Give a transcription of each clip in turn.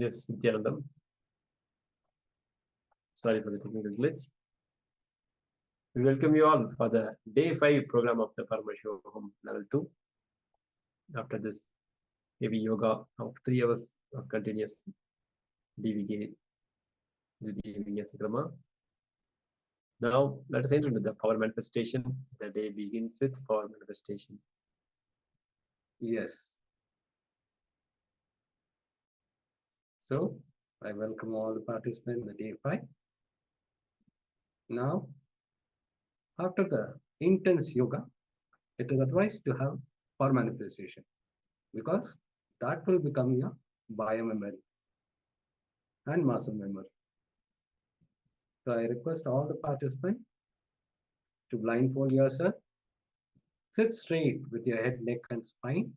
Yes, Nithyananda. Sorry for the technical glitch. We welcome you all for the day 5 program of the Paramashivoham Level 2. After this heavy yoga of 3 hours of continuous DVK, Dvivya Sakrama. Now, let us enter into the power manifestation. The day begins with power manifestation. Yes. So, I welcome all the participants in the day 5. Now, after the intense yoga, it is advised to have power manifestation because that will become your biomemory and muscle memory. So, I request all the participants to blindfold yourself, sit straight with your head, neck, and spine.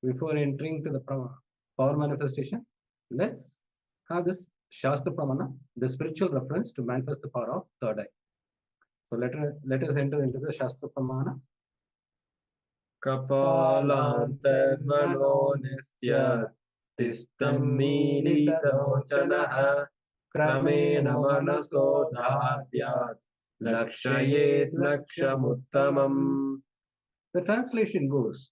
Before entering to the power manifestation, let's have this Shastra Pramana, the spiritual reference to manifest the power of third eye. So let us enter into the Shastra Pramana. Kapalantharmano nisya tishtam militalochanaha kramena manaso dhadyat lakshayet lakshamuttamam. The translation goes,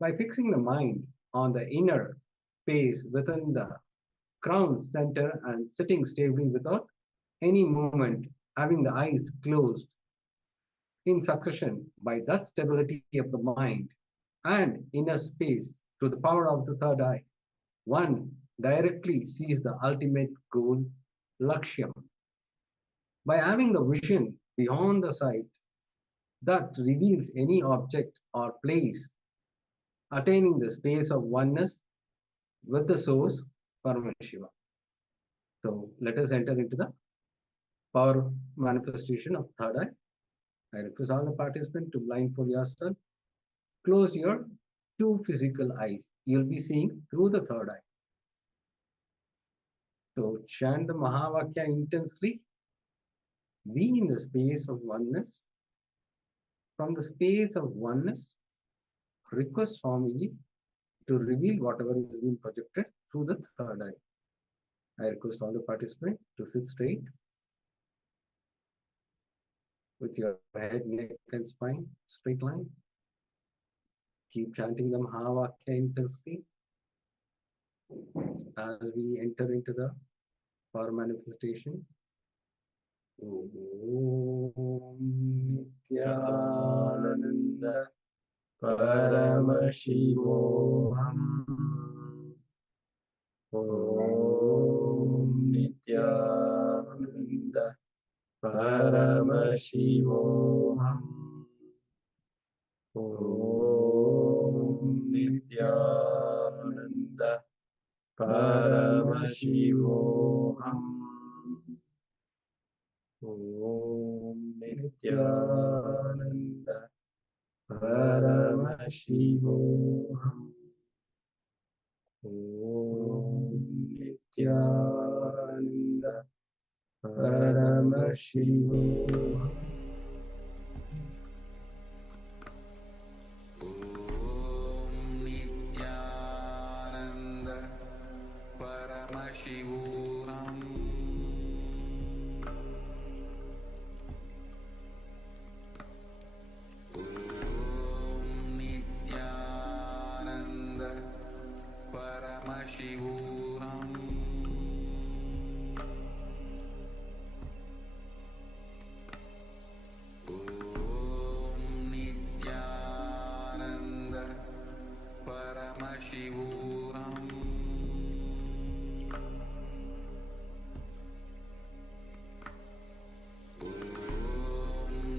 by fixing the mind on the inner space within the crown center and sitting stably without any movement, having the eyes closed in succession, by that stability of the mind and inner space through the power of the third eye, one directly sees the ultimate goal, Lakshyam. By having the vision beyond the sight that reveals any object or place, attaining the space of oneness with the source, Paramashiva. So let us enter into the power manifestation of third eye. I request all the participants to blindfold yourself. Close your 2 physical eyes. You'll be seeing through the third eye. So chant the Mahavakya intensely. Be in the space of oneness. From the space of oneness, request Swamiji to reveal whatever is being projected through the third eye. I request all the participants to sit straight with your head, neck, and spine straight line. Keep chanting the Mahavakya intensely as we enter into the power manifestation. Om Nithyananda Paramashivoham. Om Nithyananda Paramashivoham. Om Nithyananda Paramashivoham. Om Nithyananda Paramashivoham. Om Nithyananda Paramashivoham. Nithyananda Paramashivoham. Nithyananda Paramashivoham. Nithyananda Paramashivoham.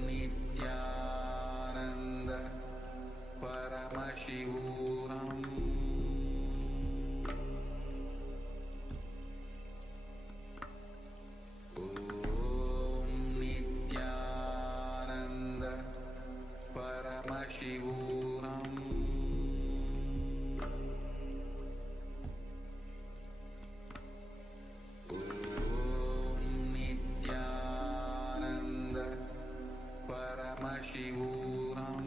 Nithyananda Paramashivoham. Nithyananda Paramashivoham. Nithyananda Paramashivoham.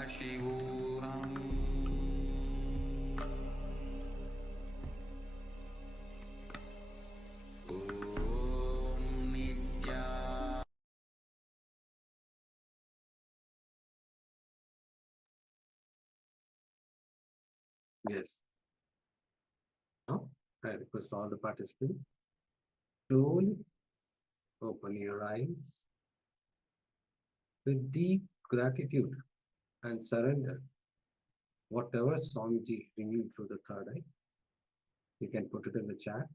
Paramashivoham Om Nithya Yes. Now, I request all the participants slowly open your eyes with deep gratitude and surrender. Whatever Swamiji revealed through the third eye, you can put it in the chat.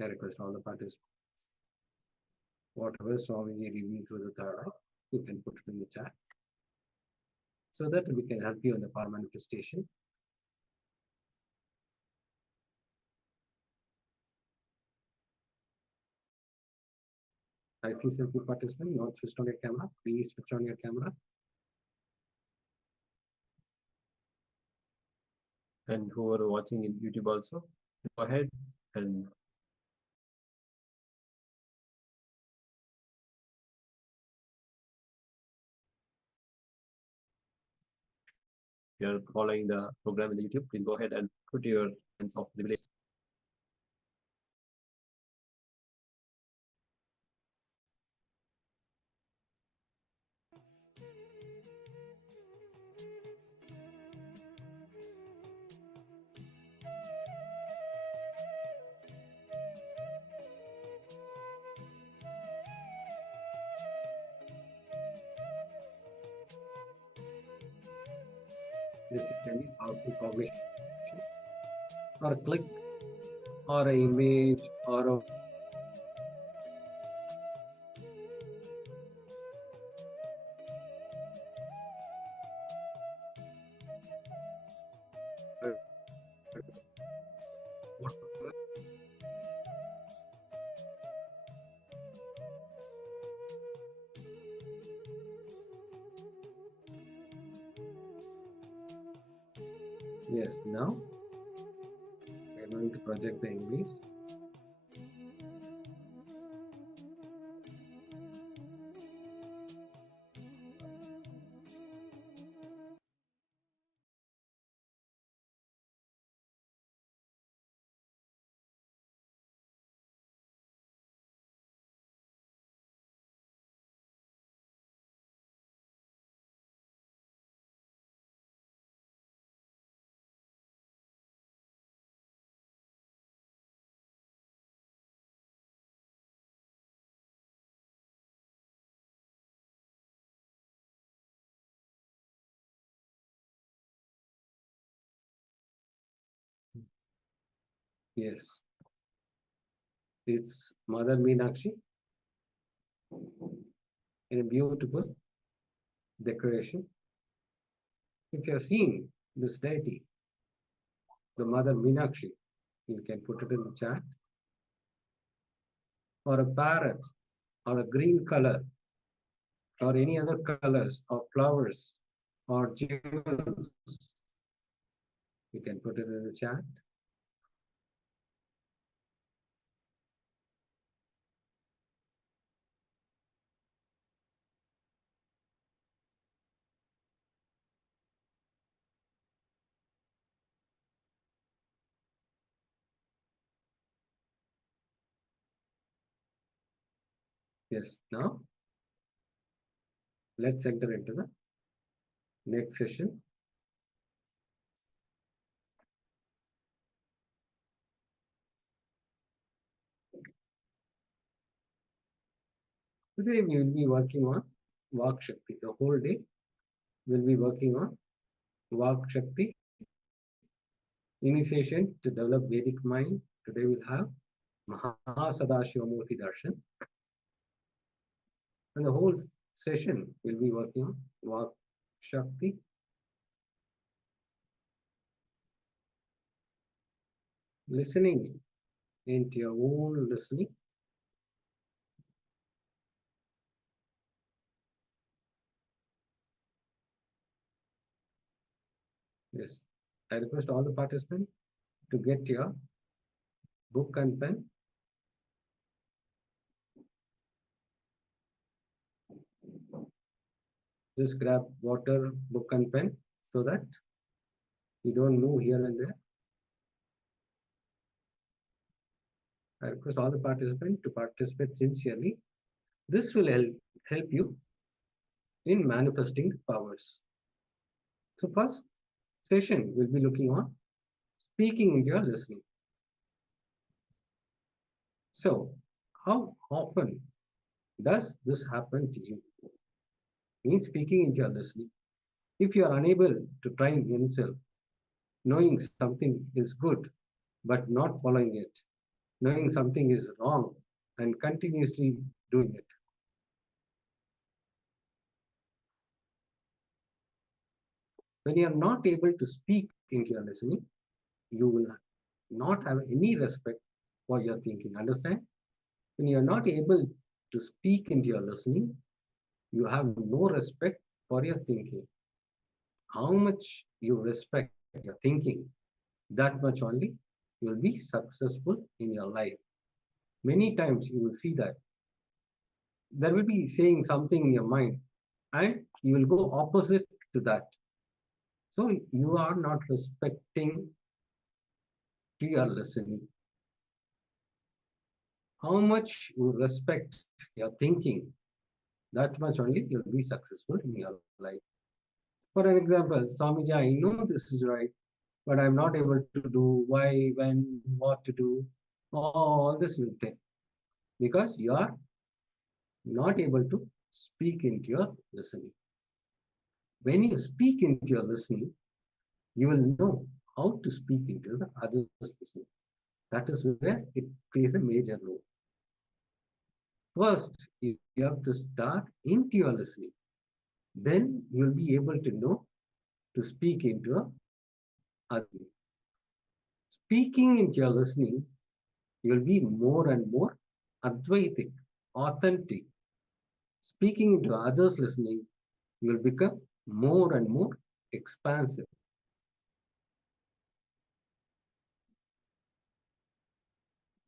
I request all the participants. Whatever Swamiji revealed through the third eye, you can put it in the chat so that we can help you in the power manifestation. I see several participants not switched on your camera. Please switch on your camera. And who are watching in YouTube also, go ahead and if you're following the program in the YouTube, please go ahead and put your hands off the list. This can be powerful publish or a click or an image or a yes, now we are going to project the image. Yes, it's Mother Meenakshi in a beautiful decoration. If you have seen this deity, the Mother Meenakshi, you can put it in the chat. Or a parrot, or a green color, or any other colors, or flowers, or jewels, you can put it in the chat. Yes, now let's enter into the next session. Today we will be working on Vak Shakti. The whole day we'll be working on Vak Shakti, initiation to develop Vedic mind. Today we'll have Mahasadashivamurti Darshan. And the whole session will be working on Vak Shakti. Listening into your own listening. Yes, I request all the participants to get your book and pen. Just grab water, book and pen so that you don't move here and there. I request all the participants to participate sincerely. This will help you in manifesting powers. So first session we'll be looking on speaking into your listening. So how often does this happen to you? In speaking into your listening, if you are unable to train yourself, knowing something is good but not following it, knowing something is wrong and continuously doing it. When you are not able to speak into your listening, you will not have any respect for your thinking. Understand? When you are not able to speak into your listening, you have no respect for your thinking. How much you respect your thinking, that much only you will be successful in your life. Many times you will see that there will be saying something in your mind and you will go opposite to that. So you are not respecting to your listening. How much you respect your thinking, that much only you'll be successful in your life. For an example, Swamiji, I know this is right, but I'm not able to do why, when, what to do. All this will take because you are not able to speak into your listening. When you speak into your listening, you will know how to speak into the other's listening. That is where it plays a major role. First, you have to start into your listening. Then you will be able to know to speak into other. Speaking into your listening, you will be more and more advaitic, authentic. Speaking into others' listening, you will become more and more expansive.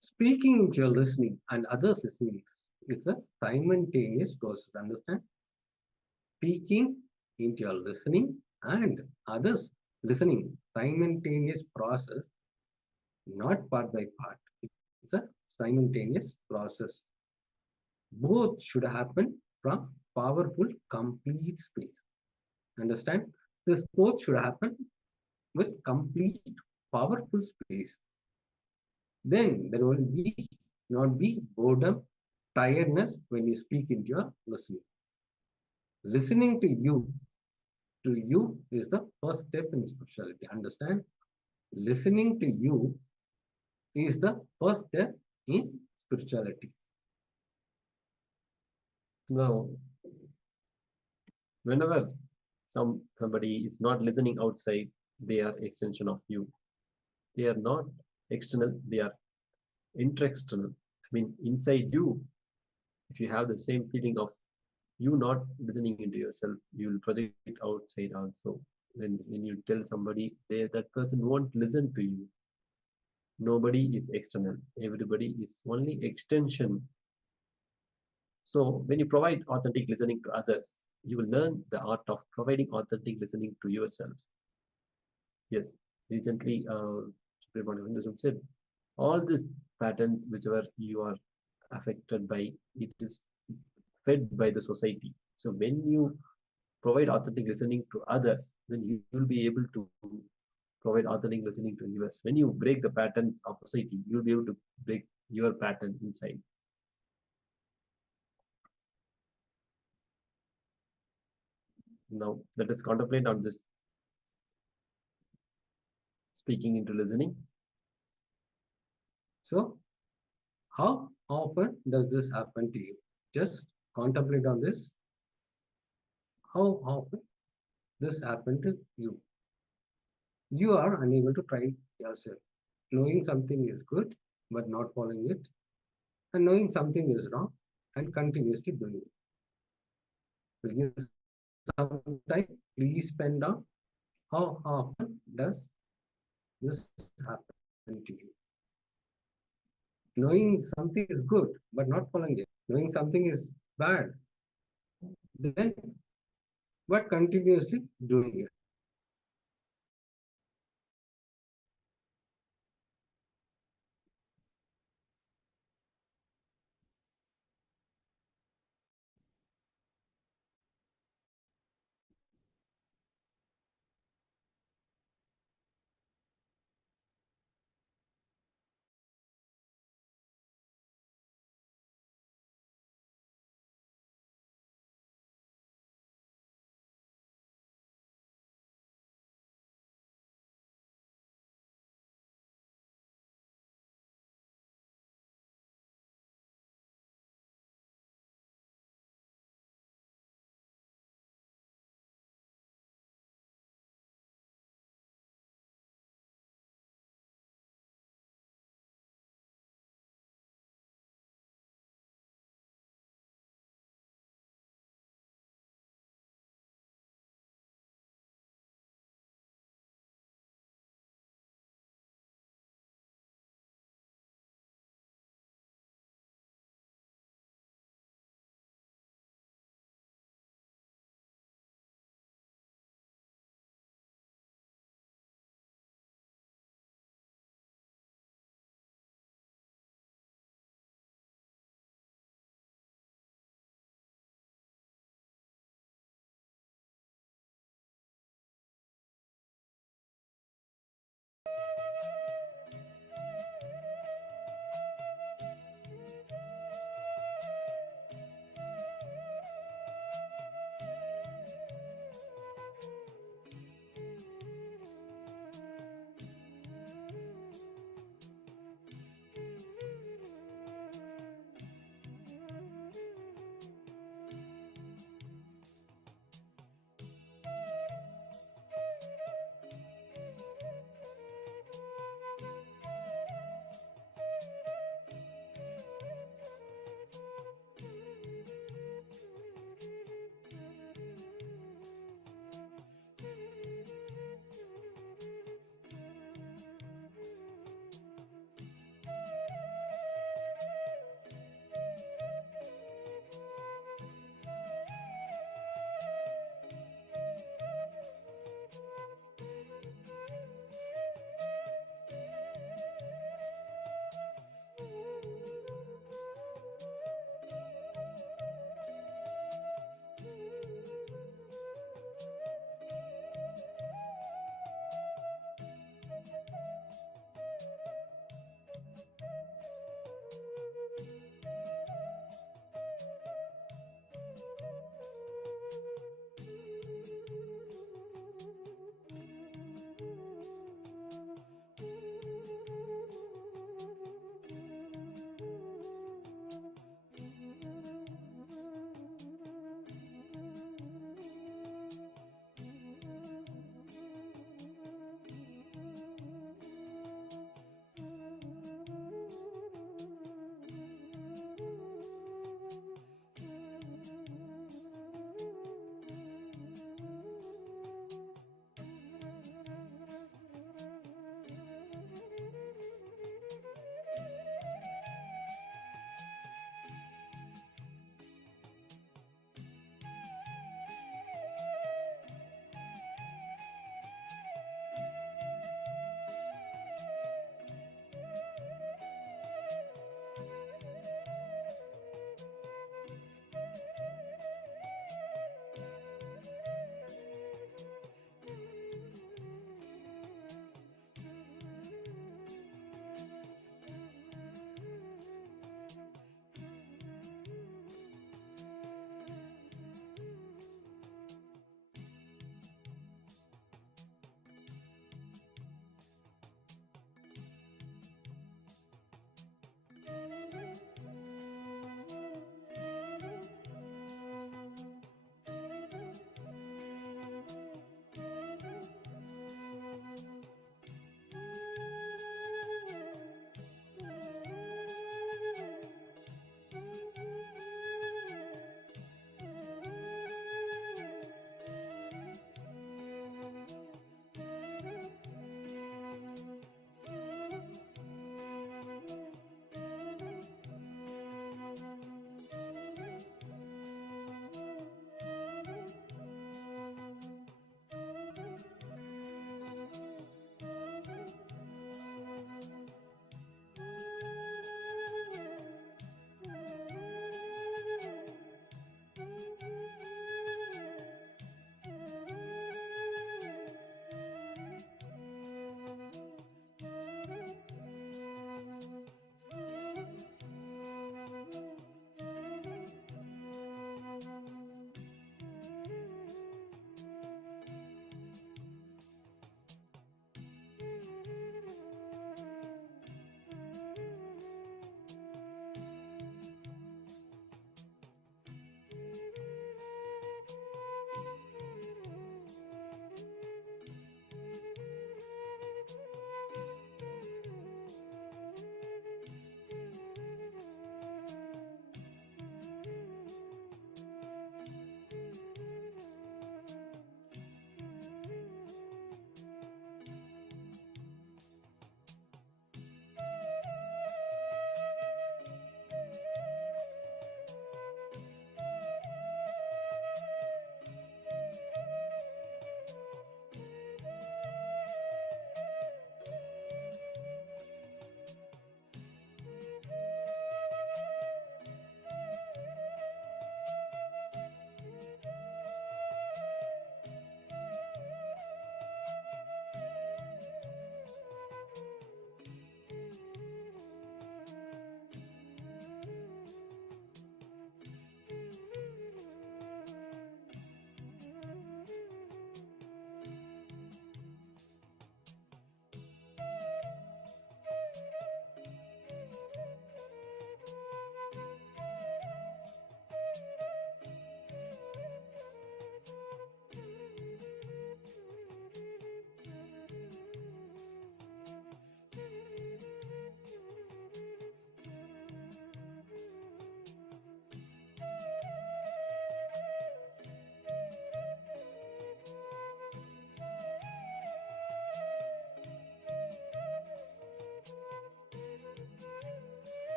Speaking into your listening and others' listening is a simultaneous process. Understand? Speaking into your listening and others listening, simultaneous process, not part by part. It's a simultaneous process. Both should happen from powerful, complete space. Understand? This both should happen with complete, powerful space. Then there will not be boredom, tiredness when you speak into your listening. Listening to you is the first step in spirituality. Understand? Listening to you is the first step in spirituality. Now, whenever somebody is not listening outside, they are extension of you. They are not external, they are intra-external. I mean, inside you, if you have the same feeling of you not listening into yourself, you will project it outside also. When you tell somebody, that person won't listen to you. Nobody is external. Everybody is only extension. So when you provide authentic listening to others, you will learn the art of providing authentic listening to yourself. Yes, recently, HINDUISM said, all these patterns, whichever you are affected by, it is fed by the society. So when you provide authentic listening to others, then you will be able to provide authentic listening to yours. When you break the patterns of society, you will be able to break your pattern inside. Now, let us contemplate on this speaking into listening. So, how often does this happen to you? Just contemplate on this. How often this happened to you? You are unable to try yourself. Knowing something is good, but not following it, and knowing something is wrong and continuously doing it. Will you some time please spend on how often does this happen to you? Knowing something is good, but not following it. Knowing something is bad, then but continuously doing it.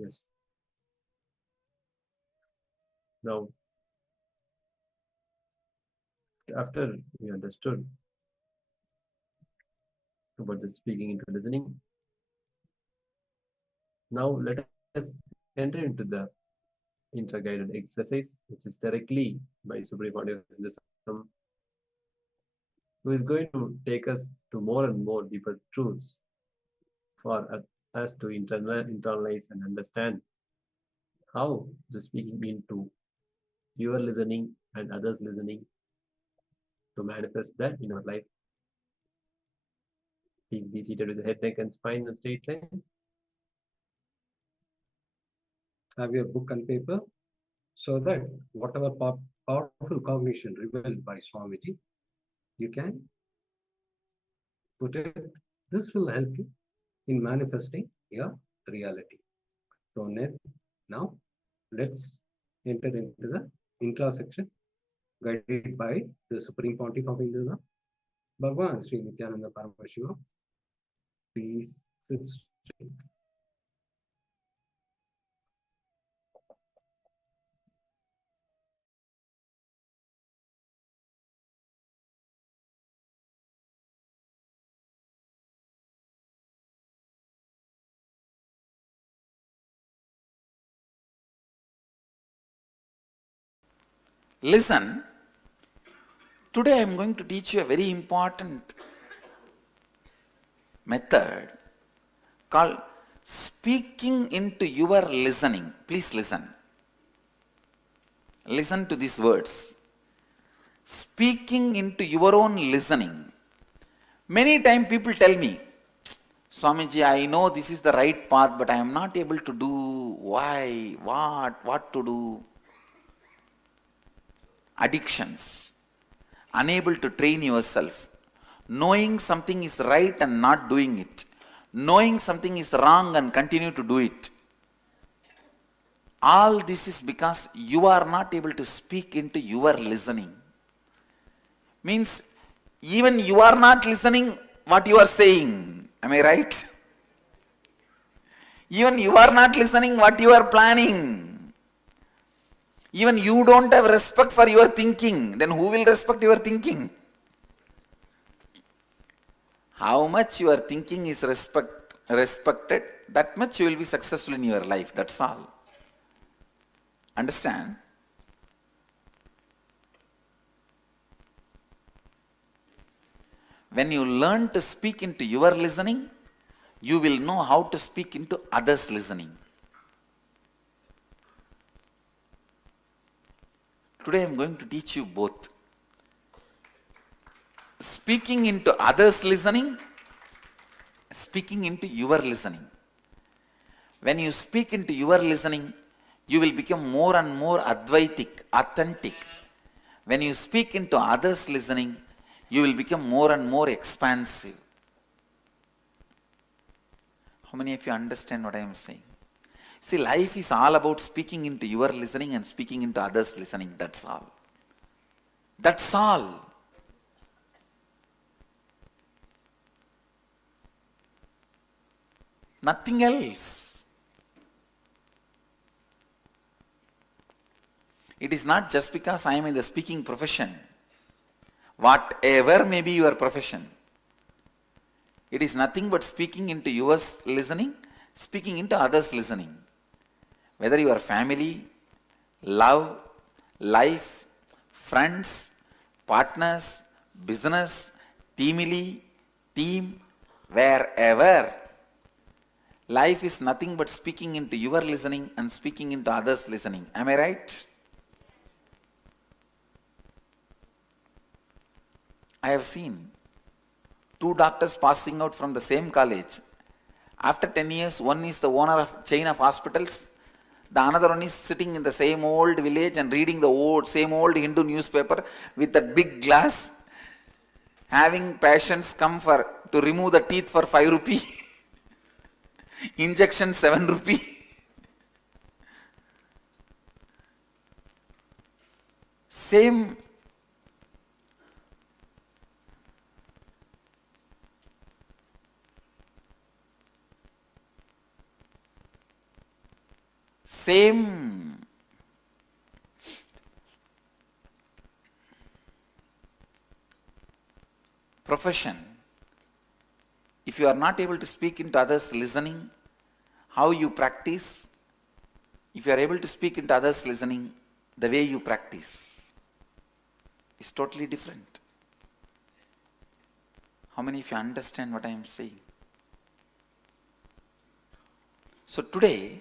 Yes. Now, after we understood about the speaking into listening, now let us enter into the inter-guided exercise, which is directly by Supreme Pontiff, who is going to take us to more and more deeper truths for us to internalize and understand how the speaking into your listening and others listening to manifest that in our life. Please be seated with the head, neck, and spine in straight line. Have your book and paper so that whatever powerful cognition revealed by Swamiji, you can put it. This will help you in manifesting your reality. So now let's enter into the intra section guided by the Supreme Pontiff of Hinduism, Bhagavan Sri Nithyananda Paramashiva. Please sit straight. Listen, today I am going to teach you a very important method called speaking into your listening. Please listen. Listen to these words. Speaking into your own listening. Many times people tell me, Swamiji, I know this is the right path, but I am not able to do. Why? What to do? Addictions. Unable to train yourself. Knowing something is right and not doing it. Knowing something is wrong and continue to do it. All this is because you are not able to speak into your listening. Means even you are not listening what you are saying. Am I right? Even you are not listening what you are planning. Even you don't have respect for your thinking. Then who will respect your thinking? How much your thinking is respected, that much you will be successful in your life. That's all. Understand? When you learn to speak into your listening, you will know how to speak into others' listening. Today I am going to teach you both. Speaking into others' listening, speaking into your listening. When you speak into your listening, you will become more and more Advaitic, authentic. When you speak into others' listening, you will become more and more expansive. How many of you understand what I am saying? See, life is all about speaking into your listening and speaking into others' listening. That's all. That's all. Nothing else. It is not just because I am in the speaking profession. Whatever may be your profession, it is nothing but speaking into yours listening, speaking into others' listening. Whether your family, love, life, friends, partners, business, team, wherever. Life is nothing but speaking into your listening and speaking into others' listening. Am I right? I have seen 2 doctors passing out from the same college. After 10 years, one is the owner of chain of hospitals. The another one is sitting in the same old village and reading the same old Hindu newspaper with that big glass, having patients come to remove the teeth for 5 rupee, injection 7 rupee. Same. same profession, if you are not able to speak into others listening, how you practice, if you are able to speak into others listening, the way you practice is totally different. How many of you understand what I am saying? So today,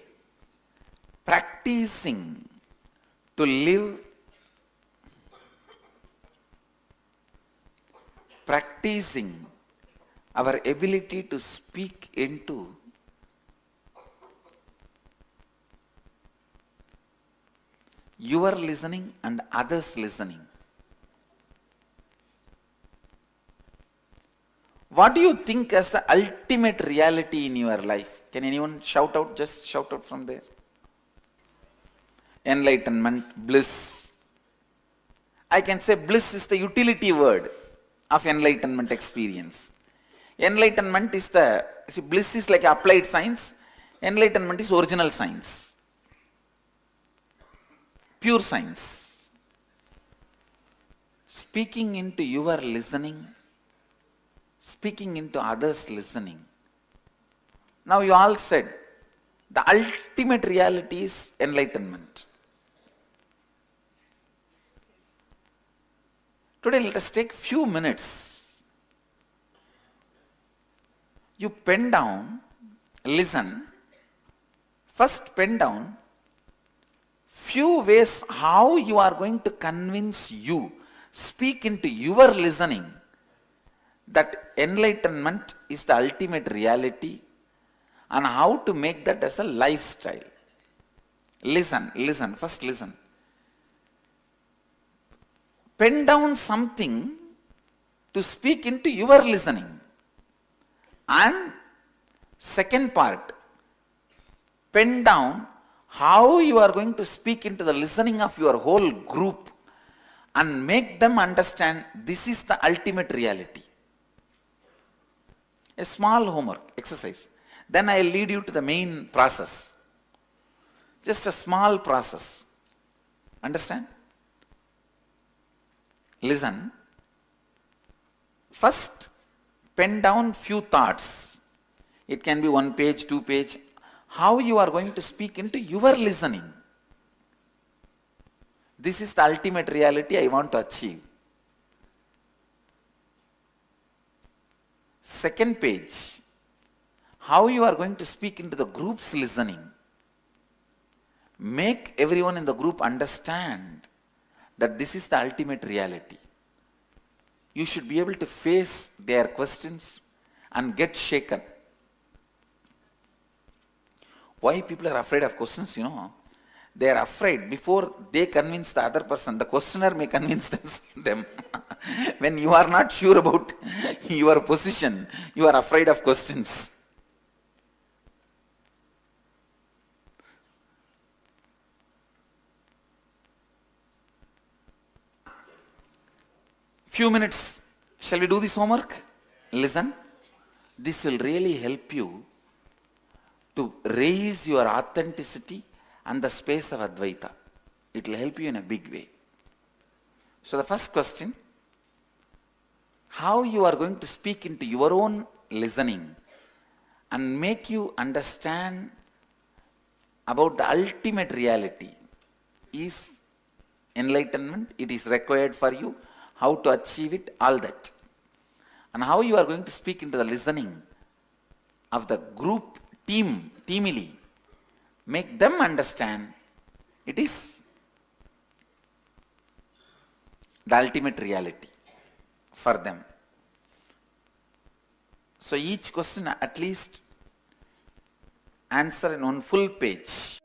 practicing to live, practicing our ability to speak into your listening and others listening. What do you think as the ultimate reality in your life? Can anyone shout out? Just shout out from there. Enlightenment, bliss. I can say bliss is the utility word of enlightenment experience. Enlightenment is bliss is like applied science. Enlightenment is original science. Pure science. Speaking into your listening, speaking into others listening. Now you all said, the ultimate reality is enlightenment. Today let us take few minutes. You pen down, listen. First pen down few ways how you are going to convince you, speak into your listening that enlightenment is the ultimate reality and how to make that as a lifestyle. Listen, first listen. Pen down something to speak into your listening. And second part, pen down how you are going to speak into the listening of your whole group and make them understand this is the ultimate reality. A small homework exercise. Then I will lead you to the main process. Just a small process. Understand? Listen. First, pen down few thoughts. It can be 1 page, 2 page. How you are going to speak into your listening. This is the ultimate reality I want to achieve. Second page, how you are going to speak into the group's listening. Make everyone in the group understand that this is the ultimate reality. You should be able to face their questions and get shaken. Why people are afraid of questions, They are afraid before they convince the other person, the questioner may convince them. When you are not sure about your position, you are afraid of questions. Few minutes. Shall we do this homework? Listen. This will really help you to raise your authenticity and the space of Advaita. It will help you in a big way. So the first question, how you are going to speak into your own listening and make you understand about the ultimate reality is enlightenment. It is required for you. How to achieve it, all that. And how you are going to speak into the listening of the group, teamily. Make them understand it is the ultimate reality for them. So each question at least answer in one full page.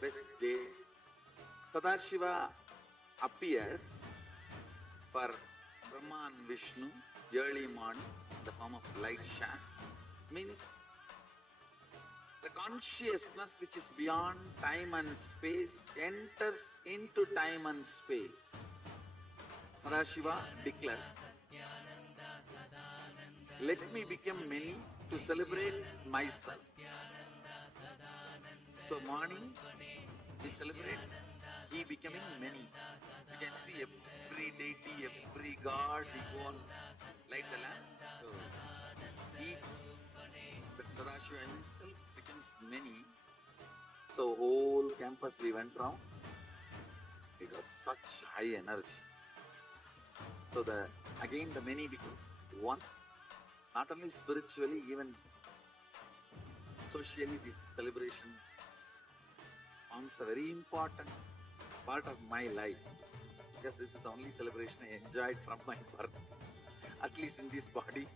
best day. Sadashiva appears for Brahma and Vishnu early morning in the form of light shaft. Means the consciousness which is beyond time and space enters into time and space. Sadashiva declares, let me become many to celebrate myself. So morning we celebrate he becoming many. You can see every deity, every god, we go on light the lamp. So each, the Sadashiva himself becomes many. So whole campus we went round. It was such high energy. So again the many becomes one. Not only spiritually, even socially, this celebration forms a very important part of my life. Because this is the only celebration I enjoyed from my birth, at least in this body.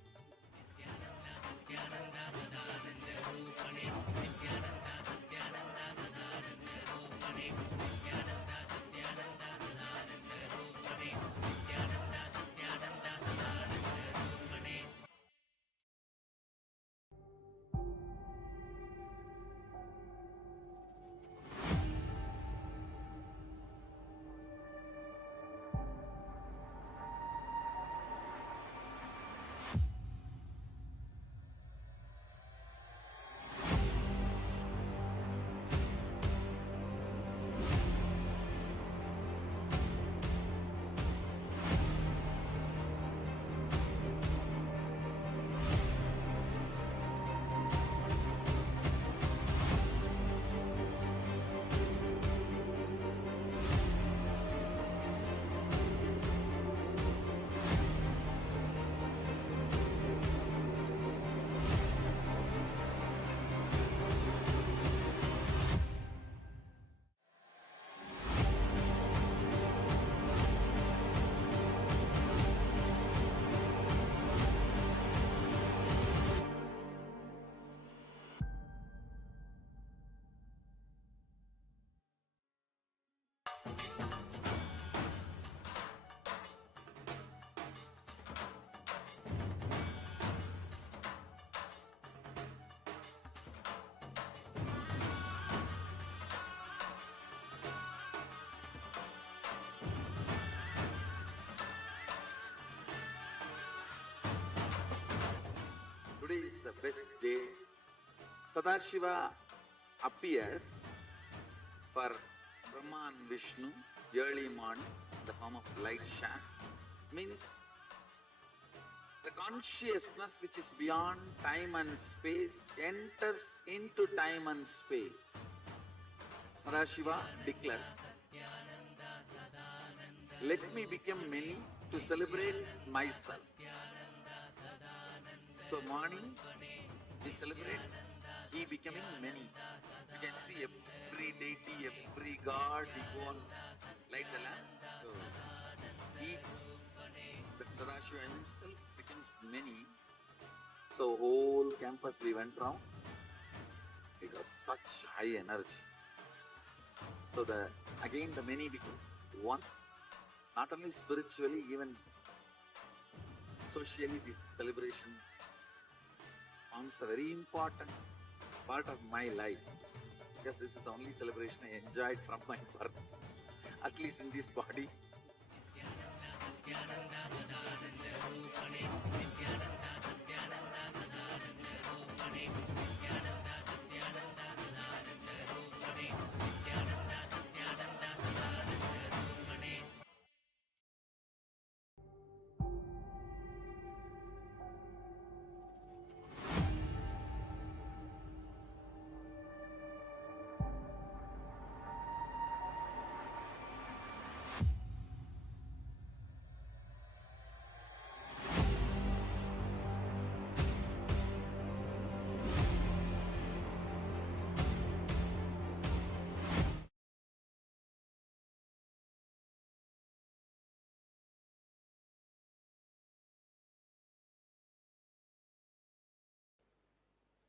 Today is the best day. Sadashiva appears for Brahma and Vishnu early morning in the form of light shaft. Means the consciousness which is beyond time and space enters into time and space. Sadashiva declares, let me become many to celebrate myself. So morning we celebrate he becoming many. You can see every deity, every god, we go on light the lamp. So each, the Sadashiva himself becomes many. So whole campus we went round. It was such high energy. So again the many becomes one. Not only spiritually, even socially, this celebration forms a very important part of my life. Because this is the only celebration I enjoyed from my birth, at least in this body.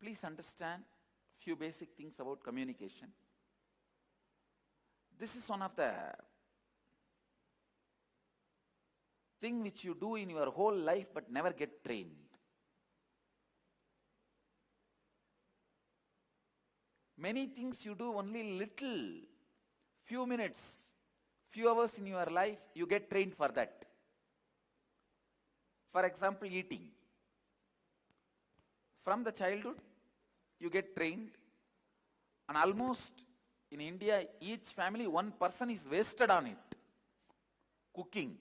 Please understand few basic things about communication. This is one of the thing which you do in your whole life but never get trained. Many things you do only little, few minutes, few hours in your life, you get trained for that. For example, eating. From the childhood, you get trained, and almost in India, each family, one person is wasted on it. Cooking.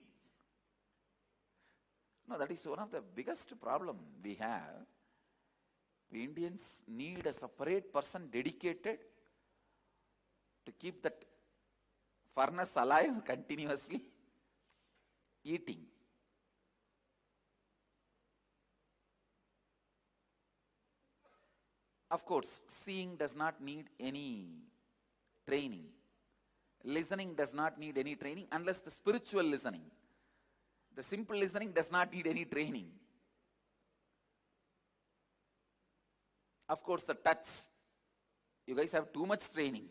No, that is one of the biggest problem we have. We Indians need a separate person dedicated to keep that furnace alive continuously. Eating. Of course, seeing does not need any training. Listening does not need any training unless the spiritual listening. The simple listening does not need any training. Of course, the touch. You guys have too much training.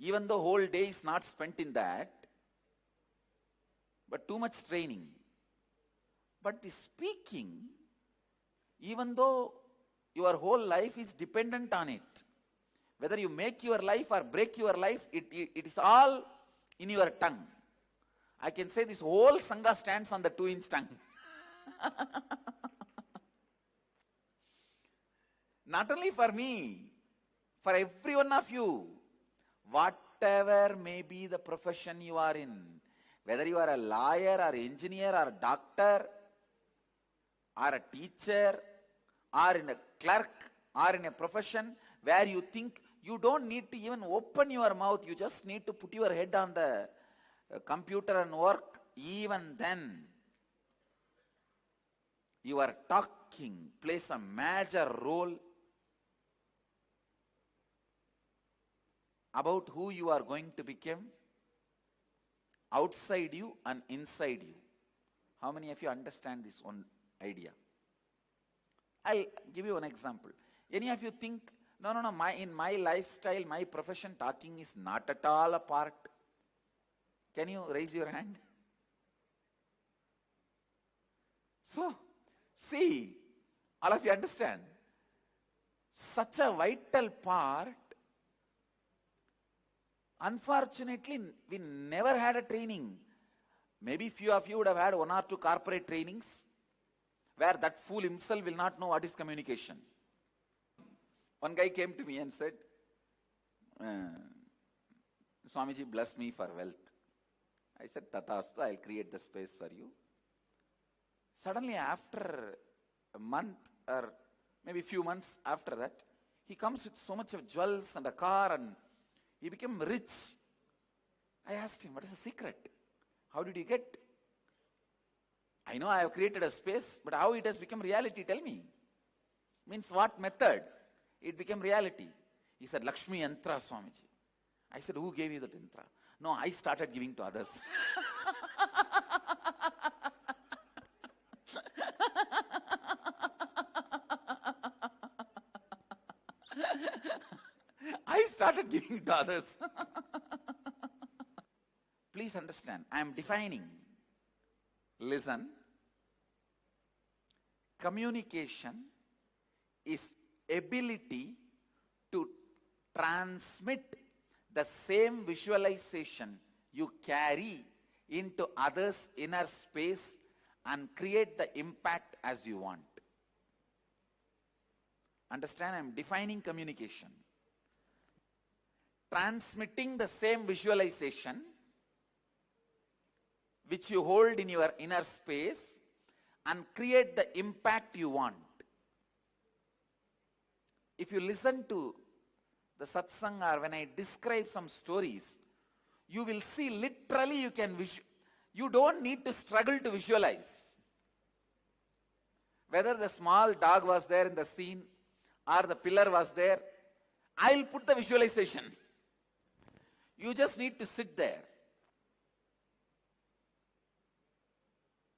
Even though whole day is not spent in that, but too much training. But the speaking, even though your whole life is dependent on it, whether you make your life or break your life, it is all in your tongue. I can say this whole Sangha stands on the 2-inch tongue. Not only for me, for every one of you, whatever may be the profession you are in, whether you are a lawyer or engineer or doctor or a teacher or in a clerk or in a profession where you think you don't need to even open your mouth, you just need to put your head on the computer and work, even then your talking plays a major role about who you are going to become, outside you and inside you. How many of you understand this one idea? I'll give you an example. Any of you think, no, in my lifestyle, my profession, talking is not at all a part? Can you raise your hand? So, see, all of you understand. Such a vital part. Unfortunately, we never had a training. Maybe few of you would have had 1 or 2 corporate trainings where that fool himself will not know what is communication. One guy came to me and said, Swamiji, bless me for wealth. I said, Tathastu, I'll create the space for you. Suddenly after a month or maybe few months after that, he comes with so much of jewels and a car and he became rich. I asked him, what is the secret? How did you get? I know I have created a space, but how it has become reality, tell me. Means what method? It became reality. He said, Lakshmi Yantra, Swamiji. I said, who gave you that yantra? No, I started giving to others. I started giving to others. Please understand, I am defining. Listen. Communication is ability to transmit the same visualization you carry into others' inner space and create the impact as you want. Understand, I am defining communication. Transmitting the same visualization which you hold in your inner space and create the impact you want. If you listen to the satsang or when I describe some stories, you will see literally you don't need to struggle to visualize. Whether the small dog was there in the scene or the pillar was there, I'll put the visualization. You just need to sit there.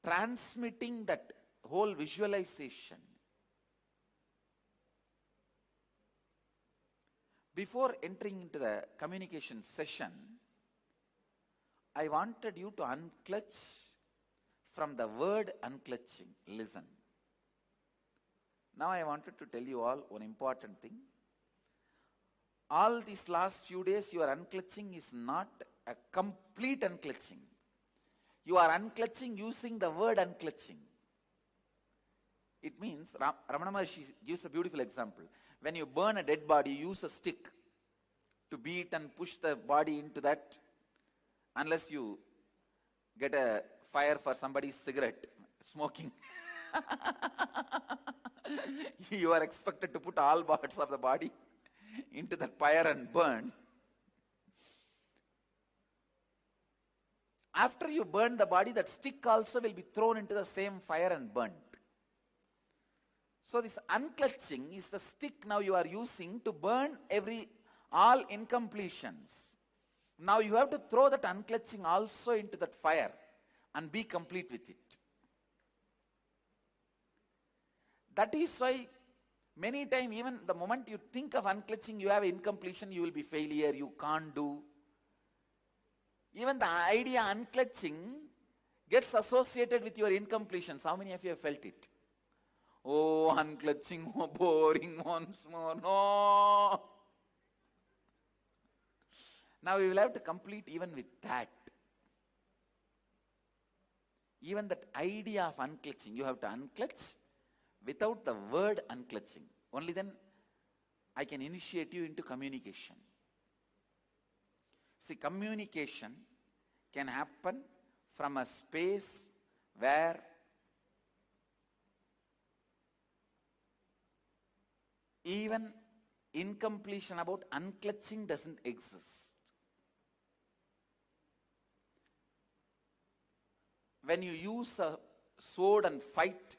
Transmitting that whole visualization. Before entering into the communication session, I wanted you to unclutch from the word unclutching, listen. Now I wanted to tell you all one important thing. All these last few days, your unclutching is not a complete unclutching. You are unclutching using the word unclutching. It means, Ramana Maharshi gives a beautiful example. When you burn a dead body, you use a stick to beat and push the body into that, unless you get a fire for somebody's cigarette smoking. You are expected to put all parts of the body into that fire and burn. After you burn the body, that stick also will be thrown into the same fire and burnt. So this unclutching is the stick now you are using to burn all incompletions. Now you have to throw that unclutching also into that fire and be complete with it. That is why many times, even the moment you think of unclutching, you have incompletion, you will be failure, you can't do. Even the idea unclutching gets associated with your incompletions. How many of you have felt it? Oh, unclutching, oh, boring once more. No. Now you will have to complete even with that. Even that idea of unclutching, you have to unclutch without the word unclutching. Only then I can initiate you into communication. See, communication can happen from a space where even incompletion about unclutching doesn't exist. When you use a sword and fight,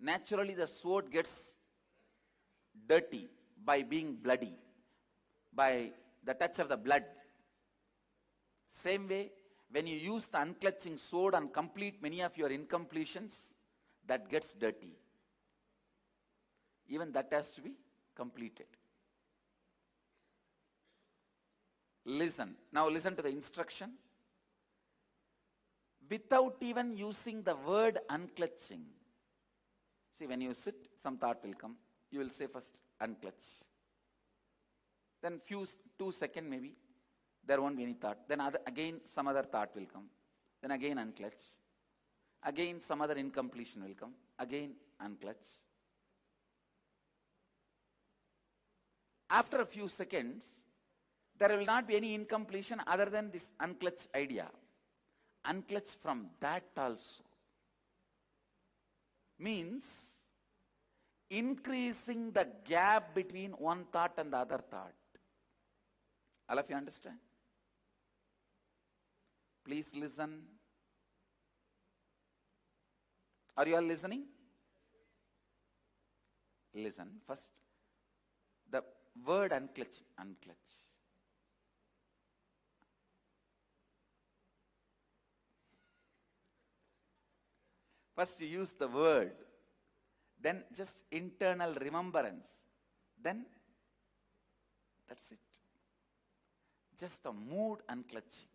naturally the sword gets dirty by being bloody, by the touch of the blood. Same way, when you use the unclutching sword and complete many of your incompletions, that gets dirty. Even that has to be completed. Listen. Now listen to the instruction. Without even using the word unclutching. See, when you sit, some thought will come. You will say first, unclutch. Then 2 seconds maybe, there won't be any thought. Then again some other thought will come. Then again unclutch. Again some other incompletion will come. Again unclutch. After a few seconds, there will not be any incompletion other than this unclutch idea. Unclutch from that also. Means increasing the gap between one thought and the other thought. All of you understand? Please listen. Are you all listening? Listen. First, the word unclutch, unclutch. First you use the word, then just internal remembrance, then that's it. Just the mood unclutching.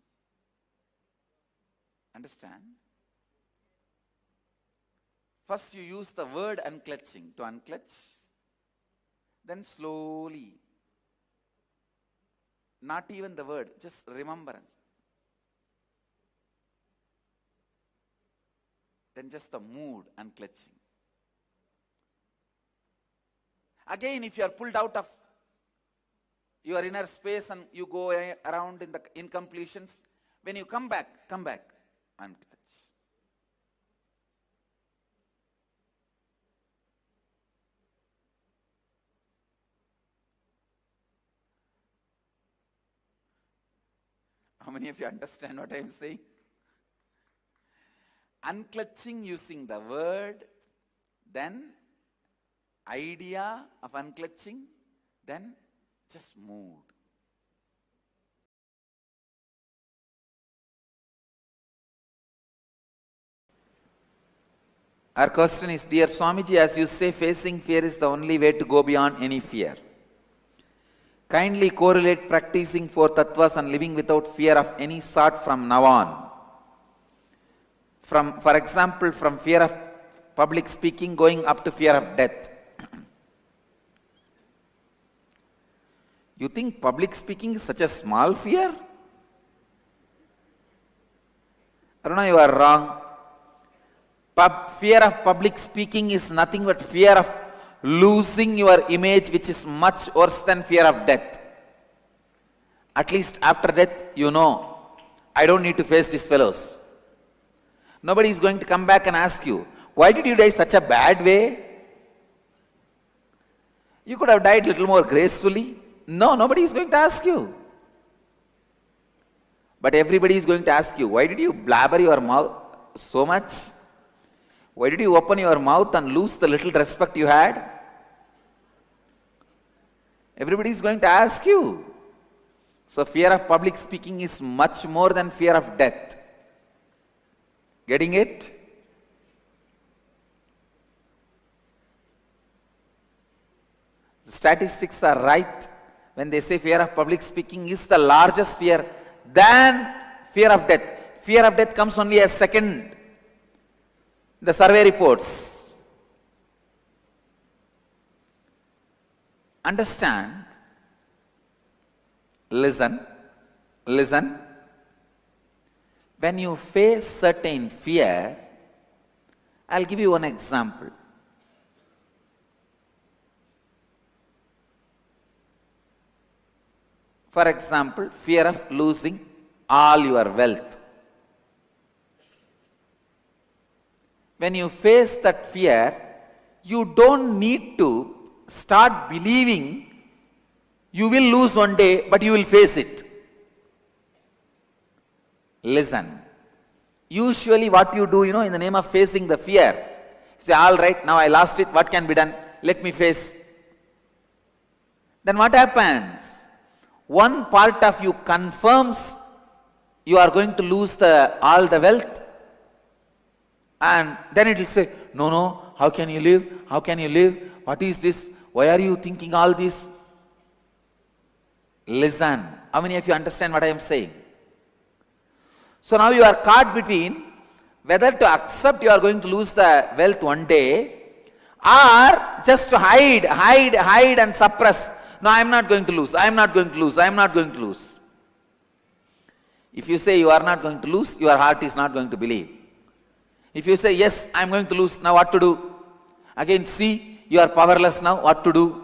Understand? First you use the word unclutching to unclutch, then slowly, not even the word, just remembrance. Then just the mood unclutching. Again, if you are pulled out of your inner space and you go around in the incompletions, when you come back, unclutch. How many of you understand what I am saying? Unclutching using the word, then idea of unclutching, then just mood. Our question is, dear Swamiji, as you say, facing fear is the only way to go beyond any fear. Kindly correlate practicing 4 tattvas and living without fear of any sort from now on. For example, from fear of public speaking going up to fear of death. You think public speaking is such a small fear? Aruna, you are wrong. Fear of public speaking is nothing but fear of losing your image, which is much worse than fear of death. At least after death, you know, I don't need to face these fellows. Nobody is going to come back and ask you, why did you die such a bad way? You could have died a little more gracefully. No, nobody is going to ask you. But everybody is going to ask you, why did you blabber your mouth so much? Why did you open your mouth and lose the little respect you had? Everybody is going to ask you. So fear of public speaking is much more than fear of death. Getting it? The statistics are right when they say fear of public speaking is the largest fear than fear of death. Fear of death comes only as second. The survey reports. Understand, listen. When you face certain fear, I'll give you one example. For example, fear of losing all your wealth. When you face that fear, you don't need to start believing you will lose one day, but you will face it. Listen. Usually what you do, in the name of facing the fear, you say, all right, now I lost it, what can be done? Let me face. Then what happens? One part of you confirms you are going to lose all the wealth, and then it will say, no, how can you live? How can you live? What is this? Why are you thinking all this? Listen. How many of you understand what I am saying? So now you are caught between whether to accept you are going to lose the wealth one day, or just to hide and suppress. No, I am not going to lose. I am not going to lose. I am not going to lose. If you say you are not going to lose, your heart is not going to believe. If you say, yes, I am going to lose, now what to do? Again, see, you are powerless now, what to do?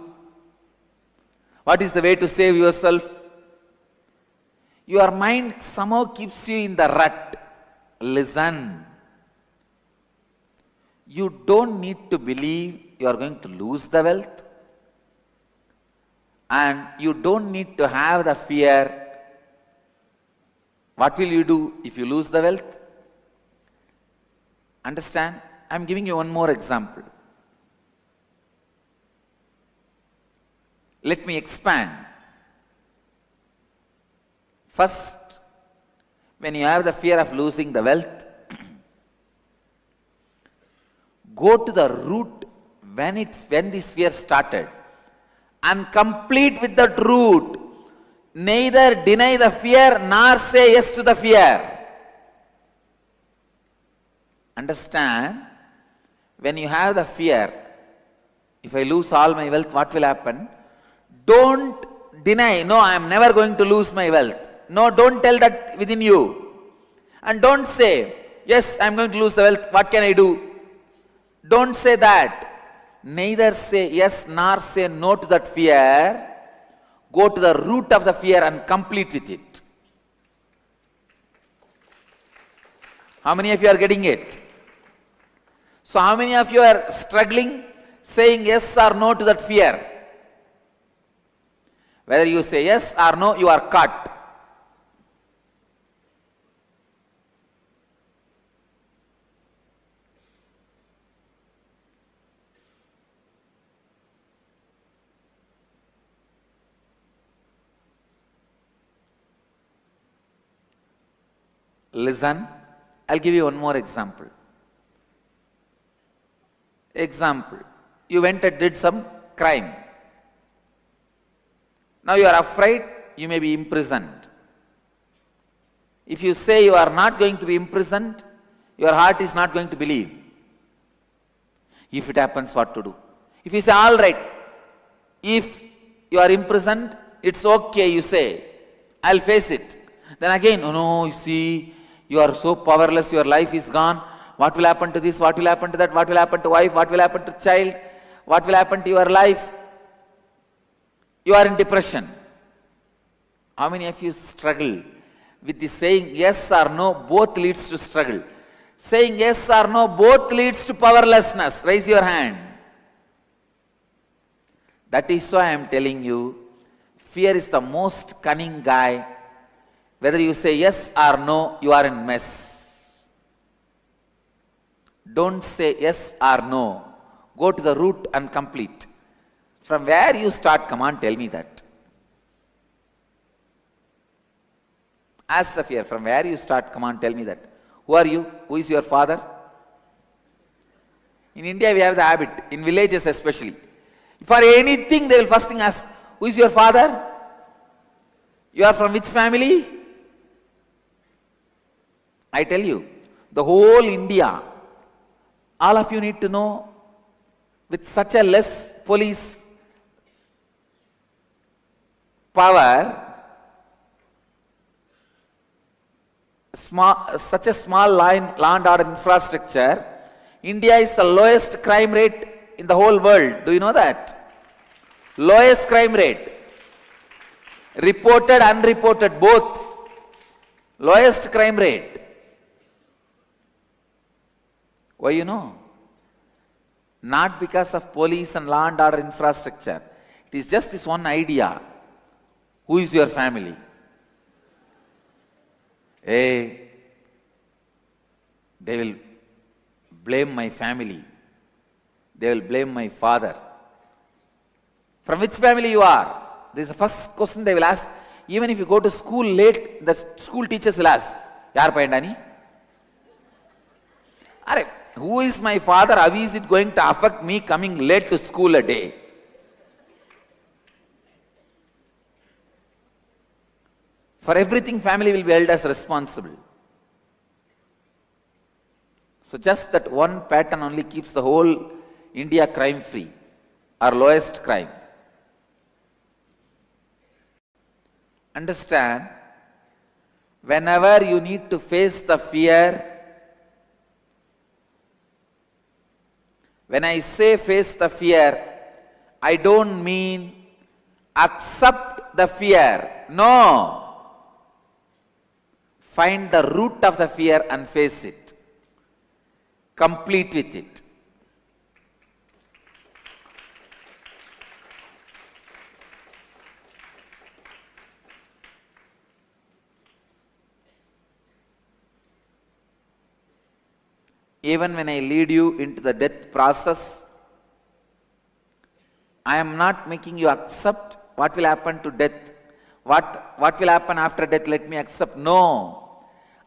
What is the way to save yourself? Your mind somehow keeps you in the rut. Listen. You don't need to believe you are going to lose the wealth. And you don't need to have the fear. What will you do if you lose the wealth? Understand? I am giving you one more example. Let me expand. First, when you have the fear of losing the wealth, go to the root when this fear started and complete with that root. Neither deny the fear nor say yes to the fear. Understand? When you have the fear, if I lose all my wealth, what will happen? Don't deny, no, I am never going to lose my wealth. No, don't tell that within you. And don't say, yes, I am going to lose the wealth, what can I do? Don't say that. Neither say yes nor say no to that fear. Go to the root of the fear and complete with it. How many of you are getting it? So how many of you are struggling saying yes or no to that fear? Whether you say yes or no, you are caught. Listen, I'll give you one more example. Example, you went and did some crime. Now you are afraid, you may be imprisoned. If you say you are not going to be imprisoned, your heart is not going to believe. If it happens, what to do? If you say, all right, if you are imprisoned, it's okay, you say, I'll face it. Then again, oh no, you see, you are so powerless, your life is gone. What will happen to this? What will happen to that? What will happen to wife? What will happen to child? What will happen to your life? You are in depression. How many of you struggle with the saying yes or no? Both leads to struggle. Saying yes or no both leads to powerlessness. Raise your hand. That is why I am telling you, fear is the most cunning guy. Whether you say yes or no, you are in mess. Don't say yes or no. Go to the root and complete. From where you start, come on, tell me that. Ask the fear, from where you start, come on, tell me that. Who are you? Who is your father? In India, we have the habit, in villages especially. For anything, they will first thing ask, who is your father? You are from which family? I tell you, the whole India, all of you need to know, with such a less police power, such a small law and order infrastructure, India is the lowest crime rate in the whole world. Do you know that? Lowest crime rate. Reported, unreported, both. Lowest crime rate. Why you know? Not because of police and law and order infrastructure. It is just this one idea. Who is your family? Hey, they will blame my family. They will blame my father. From which family you are? This is the first question they will ask. Even if you go to school late, the school teachers will ask, Yaar payandani? Are, who is my father? How is it going to affect me coming late to school a day? For everything, family will be held as responsible. So just that one pattern only keeps the whole India crime free, or lowest crime. Understand, whenever you need to face the fear, when I say face the fear, I don't mean accept the fear. No. Find the root of the fear and face it. Complete with it. Even when I lead you into the death process, I am not making you accept what will happen to death. What will happen after death, let me accept. No.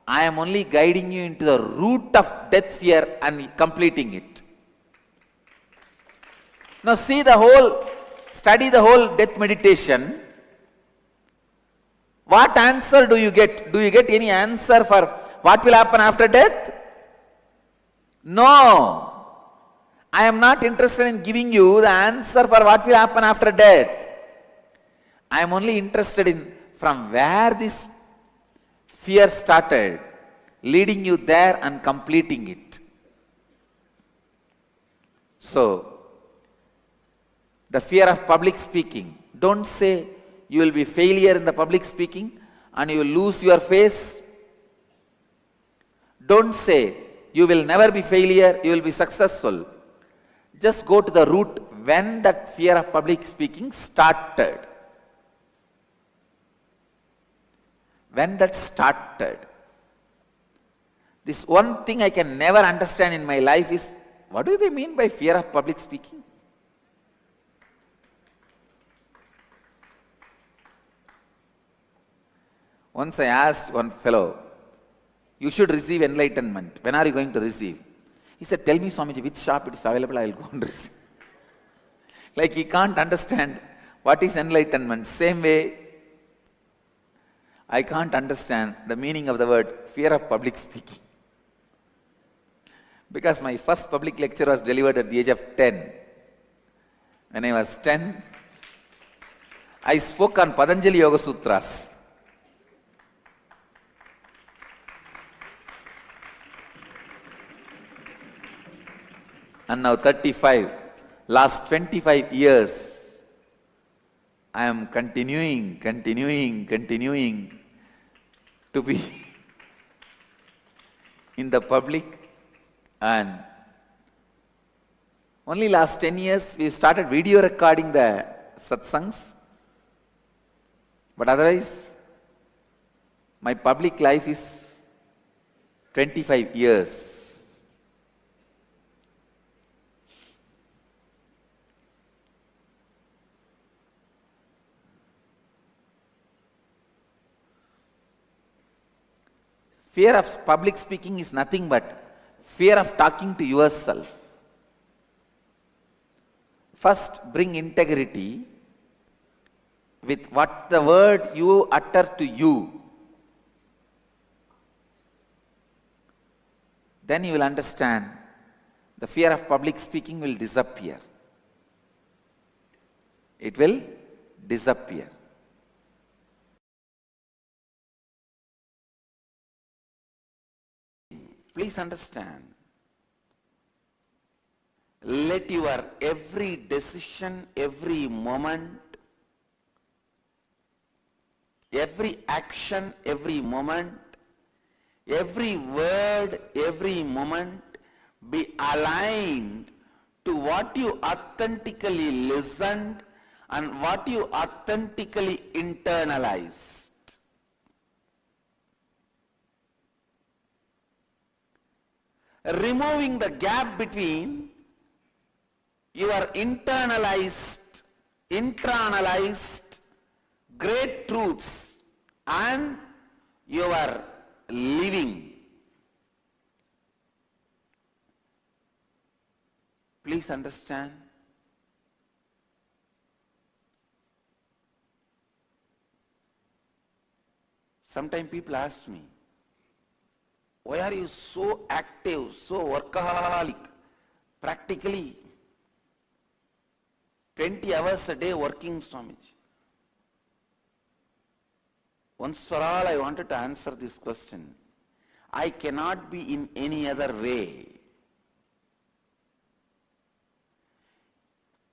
I am only guiding you into the root of death fear and completing it. Now study the whole death meditation. What answer do you get? Do you get any answer for what will happen after death? No. I am not interested in giving you the answer for what will happen after death. I am only interested in from where this fear started, leading you there and completing it. So, the fear of public speaking. Don't say you will be failure in the public speaking and you will lose your face. Don't say you will never be failure, you will be successful. Just go to the root when that fear of public speaking started. When that started. This one thing I can never understand in my life is, what do they mean by fear of public speaking? Once I asked one fellow, you should receive enlightenment. When are you going to receive? He said, tell me, Swamiji, which shop it is available, I will go and receive. Like he can't understand What is enlightenment? Same way, I can't understand the meaning of the word fear of public speaking. Because my first public lecture was delivered at the age of 10. When I was 10, I spoke on Patanjali Yoga Sutras. And now 35, last 25 years, I am continuing to be in the public, and only last 10 years we started video recording the satsangs, but otherwise my public life is 25 years. Fear of public speaking is nothing but fear of talking to yourself. First, bring integrity with what the word you utter to you. Then you will understand the fear of public speaking will disappear. It will disappear. Please understand, let your every decision, every moment, every action, every moment, every word, every moment be aligned to what you authentically listened and what you authentically internalized. Removing the gap between your internalized great truths and your living. Please understand. Sometimes people ask me, why are you so active, so workaholic? Practically 20 hours a day working, Swamiji. Once for all, I wanted to answer this question. I cannot be in any other way.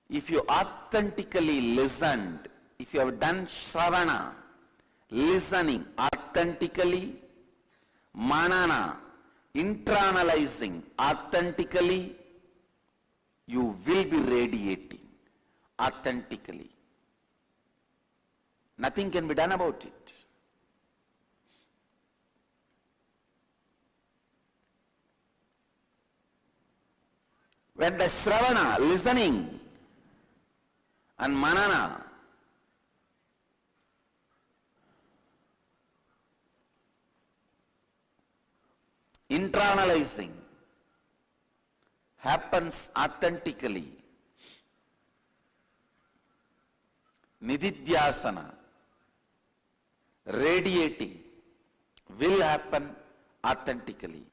If you authentically listened, if you have done shravana, listening authentically, manana, internalizing authentically, you will be radiating authentically. Nothing can be done about it. When the shravana, listening, and manana, internalizing, happens authentically, nididhyasana, radiating, will happen authentically.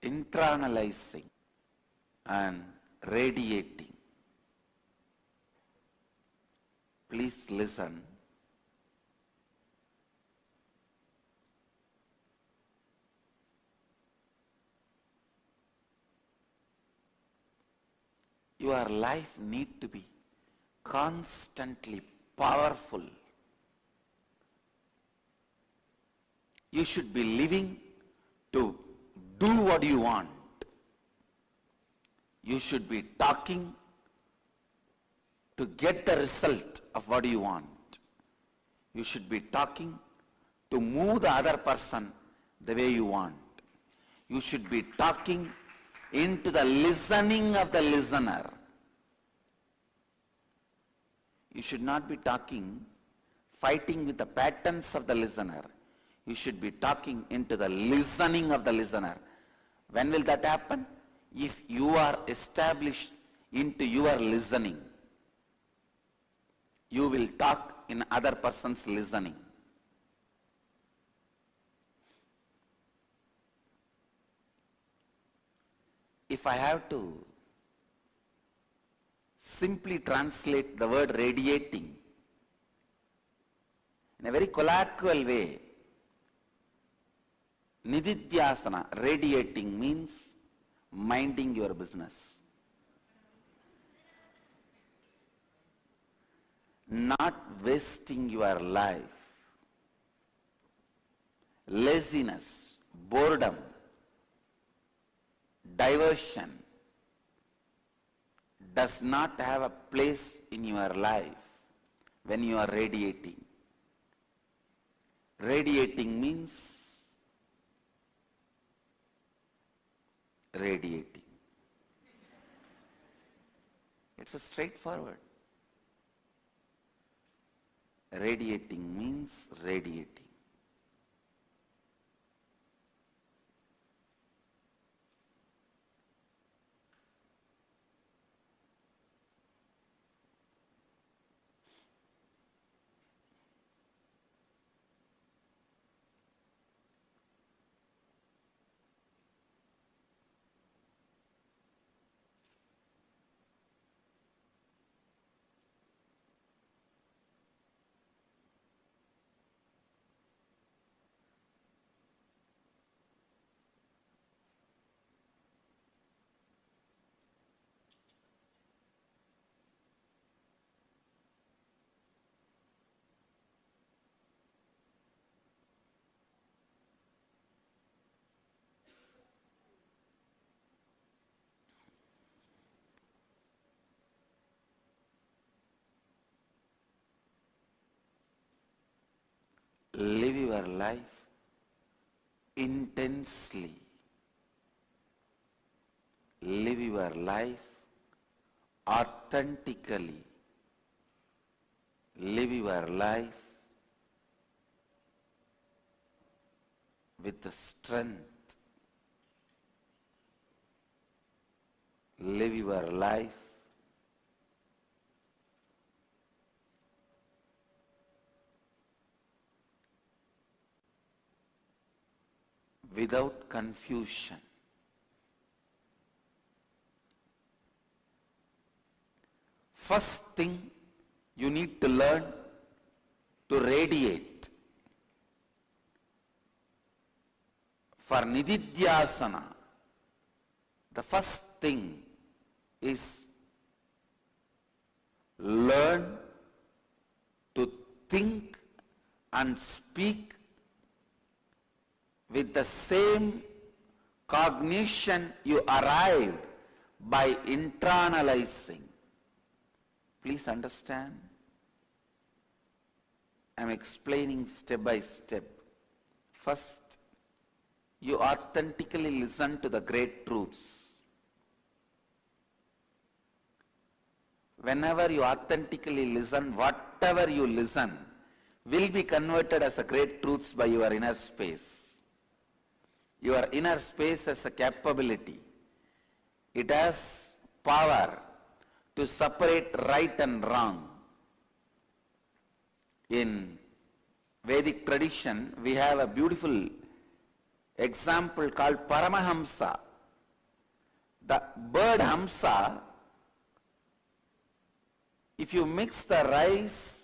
Internalizing and radiating. Please listen. Your life needs to be constantly powerful. You should be living to do what you want. You should be talking to get the result of what you want. You should be talking to move the other person the way you want. You should be talking into the listening of the listener. You should not be talking, fighting with the patterns of the listener. You should be talking into the listening of the listener. When will that happen? If you are established into your listening, you will talk in other person's listening. If I have to simply translate the word radiating in a very colloquial way, Nithyananda, radiating means minding your business. Not wasting your life. Laziness, boredom, diversion does not have a place in your life when you are radiating. Radiating means radiating. It's a straightforward. Radiating means radiating. Live your life intensely. Live your life authentically. Live your life with strength. Live your life without confusion. First thing you need to learn to radiate. For Nithyananda, the first thing is learn to think and speak with the same cognition you arrived by internalizing. Please understand. I am explaining step by step. First, you authentically listen to the great truths. Whenever you authentically listen, whatever you listen will be converted as a great truths by your inner space. Your inner space has a capability. It has power to separate right and wrong. In Vedic tradition, we have a beautiful example called Paramahamsa. The bird Hamsa, if you mix the rice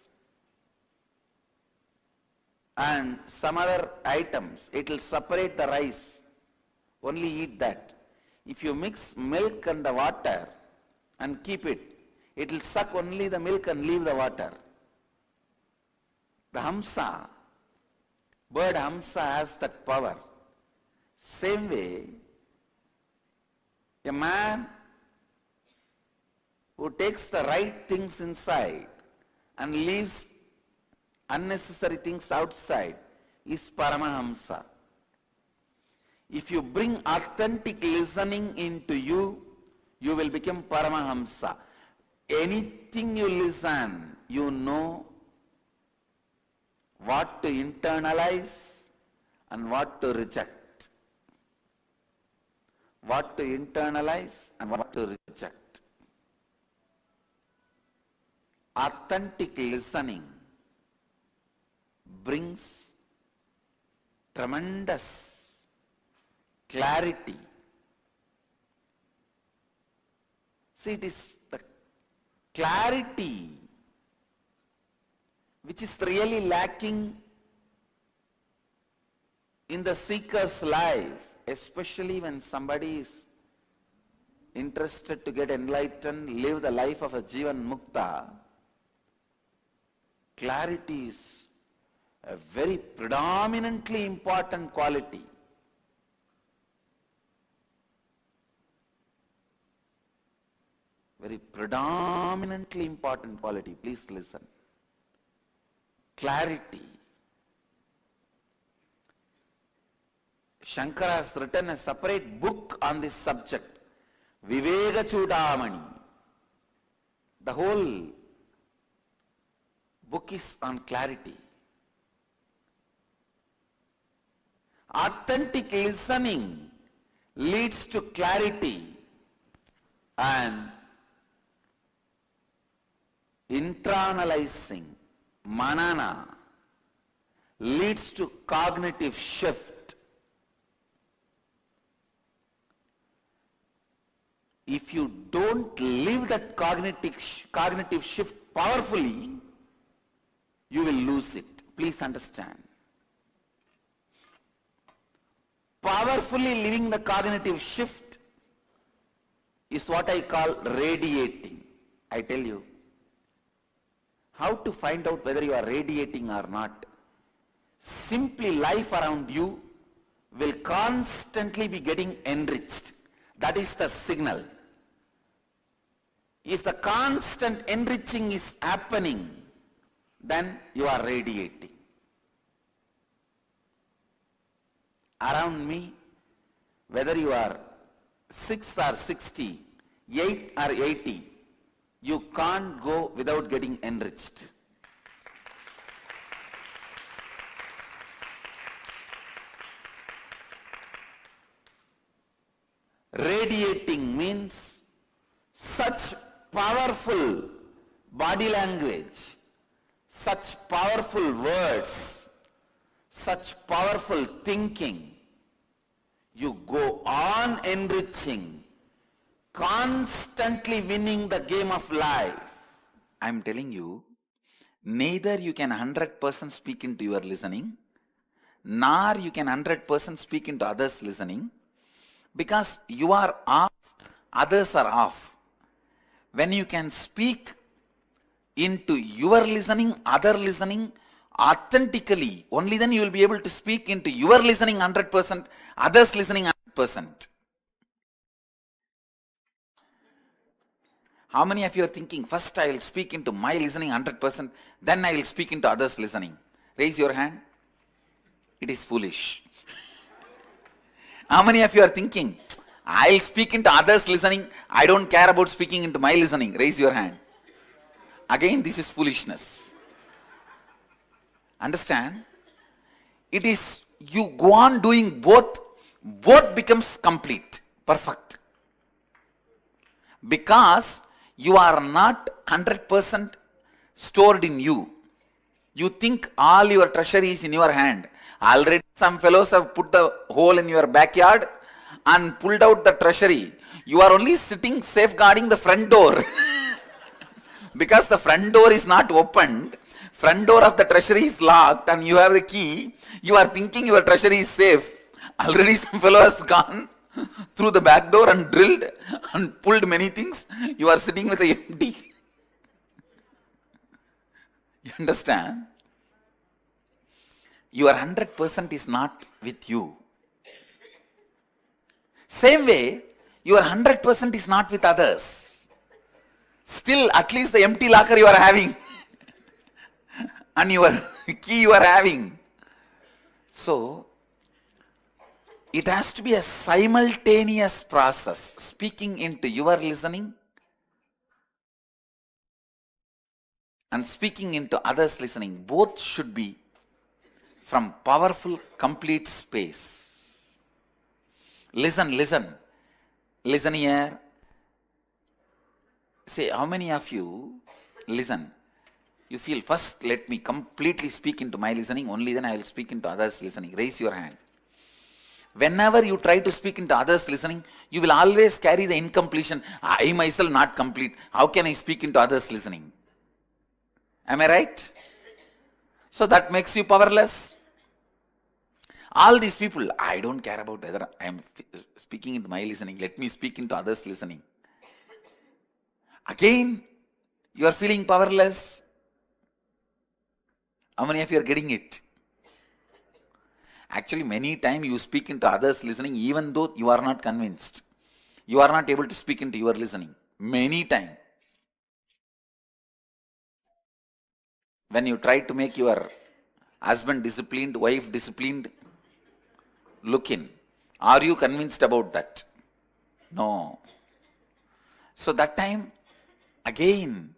and some other items, it will separate the rice. Only eat that. If you mix milk and the water and keep it, it will suck only the milk and leave the water. The Hamsa, bird Hamsa has that power. Same way, a man who takes the right things inside and leaves unnecessary things outside is Paramahamsa. If you bring authentic listening into you, you will become Paramahamsa. Anything you listen, you know what to internalize and what to reject. What to internalize and what to reject. Authentic listening brings tremendous clarity. See, it is the clarity which is really lacking in the seeker's life, especially when somebody is interested to get enlightened, live the life of a Jivan Mukta. Clarity is a very predominantly important quality. Very predominantly important quality. Please listen. Clarity. Shankara has written a separate book on this subject, Viveka Chudamani. The whole book is on clarity. Authentic listening leads to clarity, and internalizing, manana, leads to cognitive shift. If you don't live that cognitive shift powerfully, you will lose it. Please understand. Powerfully living the cognitive shift is what I call radiating. I tell you, how to find out whether you are radiating or not. Simply life around you will constantly be getting enriched. That is the signal. If the constant enriching is happening, then you are radiating. Around me, whether you are 6 or 60, 8 or 80, you can't go without getting enriched. Radiating means such powerful body language, such powerful words, such powerful thinking. You go on enriching, constantly winning the game of life. I am telling you, neither you can 100% speak into your listening, nor you can 100% speak into others' listening, because you are off, others are off. When you can speak into your listening, other listening, authentically, only then you will be able to speak into your listening 100%, others listening 100%. How many of you are thinking, first I will speak into my listening 100%, then I will speak into others listening? Raise your hand. It is foolish. How many of you are thinking, I will speak into others listening, I don't care about speaking into my listening? Raise your hand. Again, this is foolishness. Understand? It is, you go on doing both becomes complete, perfect. Because you are not 100% stored in you. You think all your treasure is in your hand. Already some fellows have put the hole in your backyard and pulled out the treasury. You are only sitting safeguarding the front door. Because the front door is not opened, front door of the treasury is locked and you have the key, you are thinking your treasury is safe. Already some fellow has gone through the back door and drilled and pulled many things. You are sitting with the empty. You understand? Your 100% is not with you. Same way, your 100% is not with others. Still, at least the empty locker you are having. and your key you are having. So, it has to be a simultaneous process, speaking into your listening and speaking into others' listening. Both should be from powerful, complete space. Listen, listen. Listen here. Say, how many of you listen? You feel, first let me completely speak into my listening, only then I will speak into others' listening. Raise your hand. Whenever you try to speak into others' listening, you will always carry the incompletion. I myself not complete. How can I speak into others' listening? Am I right? So that makes you powerless. All these people, I don't care about whether I am speaking into my listening. Let me speak into others' listening. Again, you are feeling powerless. How many of you are getting it? Actually, many times you speak into others' listening even though you are not convinced. You are not able to speak into your listening. Many times. When you try to make your husband disciplined, wife disciplined, look in. Are you convinced about that? No. So that time, again,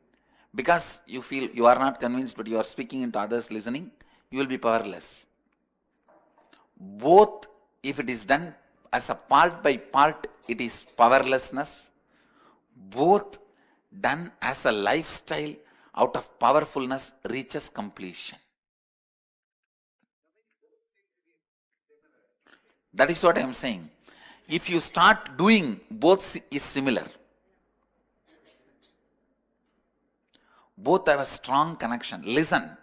because you feel you are not convinced but you are speaking into others' listening, you will be powerless. Both, if it is done as a part by part, it is powerlessness. Both done as a lifestyle out of powerfulness reaches completion. That is what I am saying. If you start doing, both is similar. Both have a strong connection. Listen.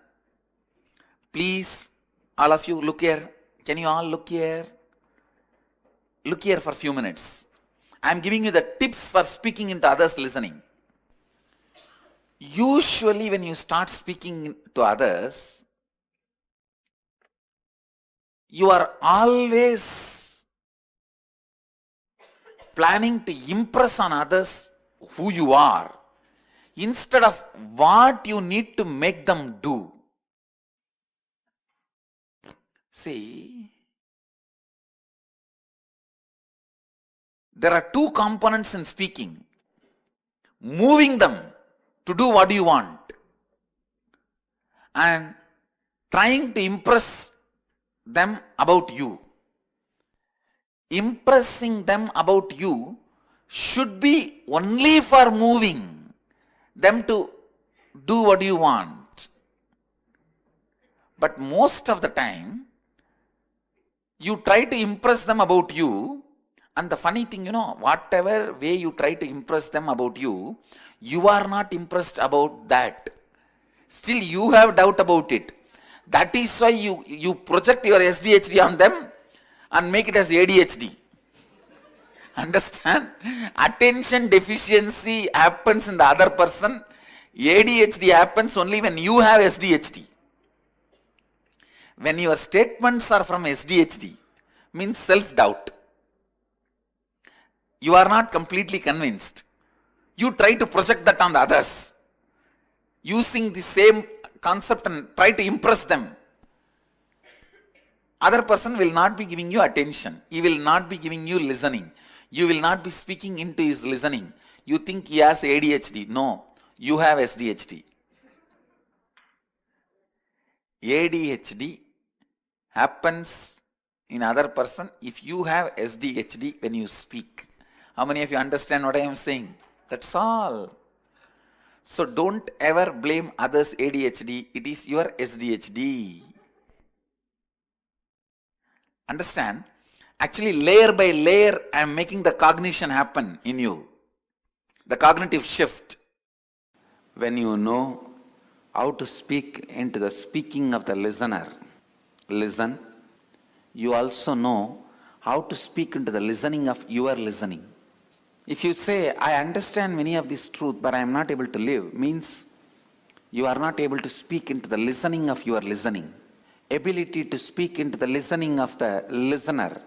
Please, all of you, look here. Can you all look here? Look here for a few minutes. I am giving you the tips for speaking into others' listening. Usually when you start speaking to others, you are always planning to impress on others who you are, instead of what you need to make them do. See, there are two components in speaking. Moving them to do what you want and trying to impress them about you. Impressing them about you should be only for moving them to do what you want. But most of the time, you try to impress them about you, and the funny thing, whatever way you try to impress them about you, you are not impressed about that. Still you have doubt about it. That is why you project your SDHD on them and make it as ADHD. Understand? Attention deficiency happens in the other person. ADHD happens only when you have SDHD. When your statements are from SDHD, means self-doubt. You are not completely convinced. You try to project that on the others, using the same concept and try to impress them. Other person will not be giving you attention. He will not be giving you listening. You will not be speaking into his listening. You think he has ADHD. No, you have SDHD. ADHD happens in other person if you have SDHD when you speak. How many of you understand what I am saying? That's all. So don't ever blame others' ADHD. It is your SDHD. Understand? Actually, layer by layer, I am making the cognition happen in you. The cognitive shift. When you know how to speak into the speaking of the listener, listen, you also know how to speak into the listening of your listening. If you say, I understand many of this truth, but I am not able to live, means you are not able to speak into the listening of your listening. Ability to speak into the listening of the listener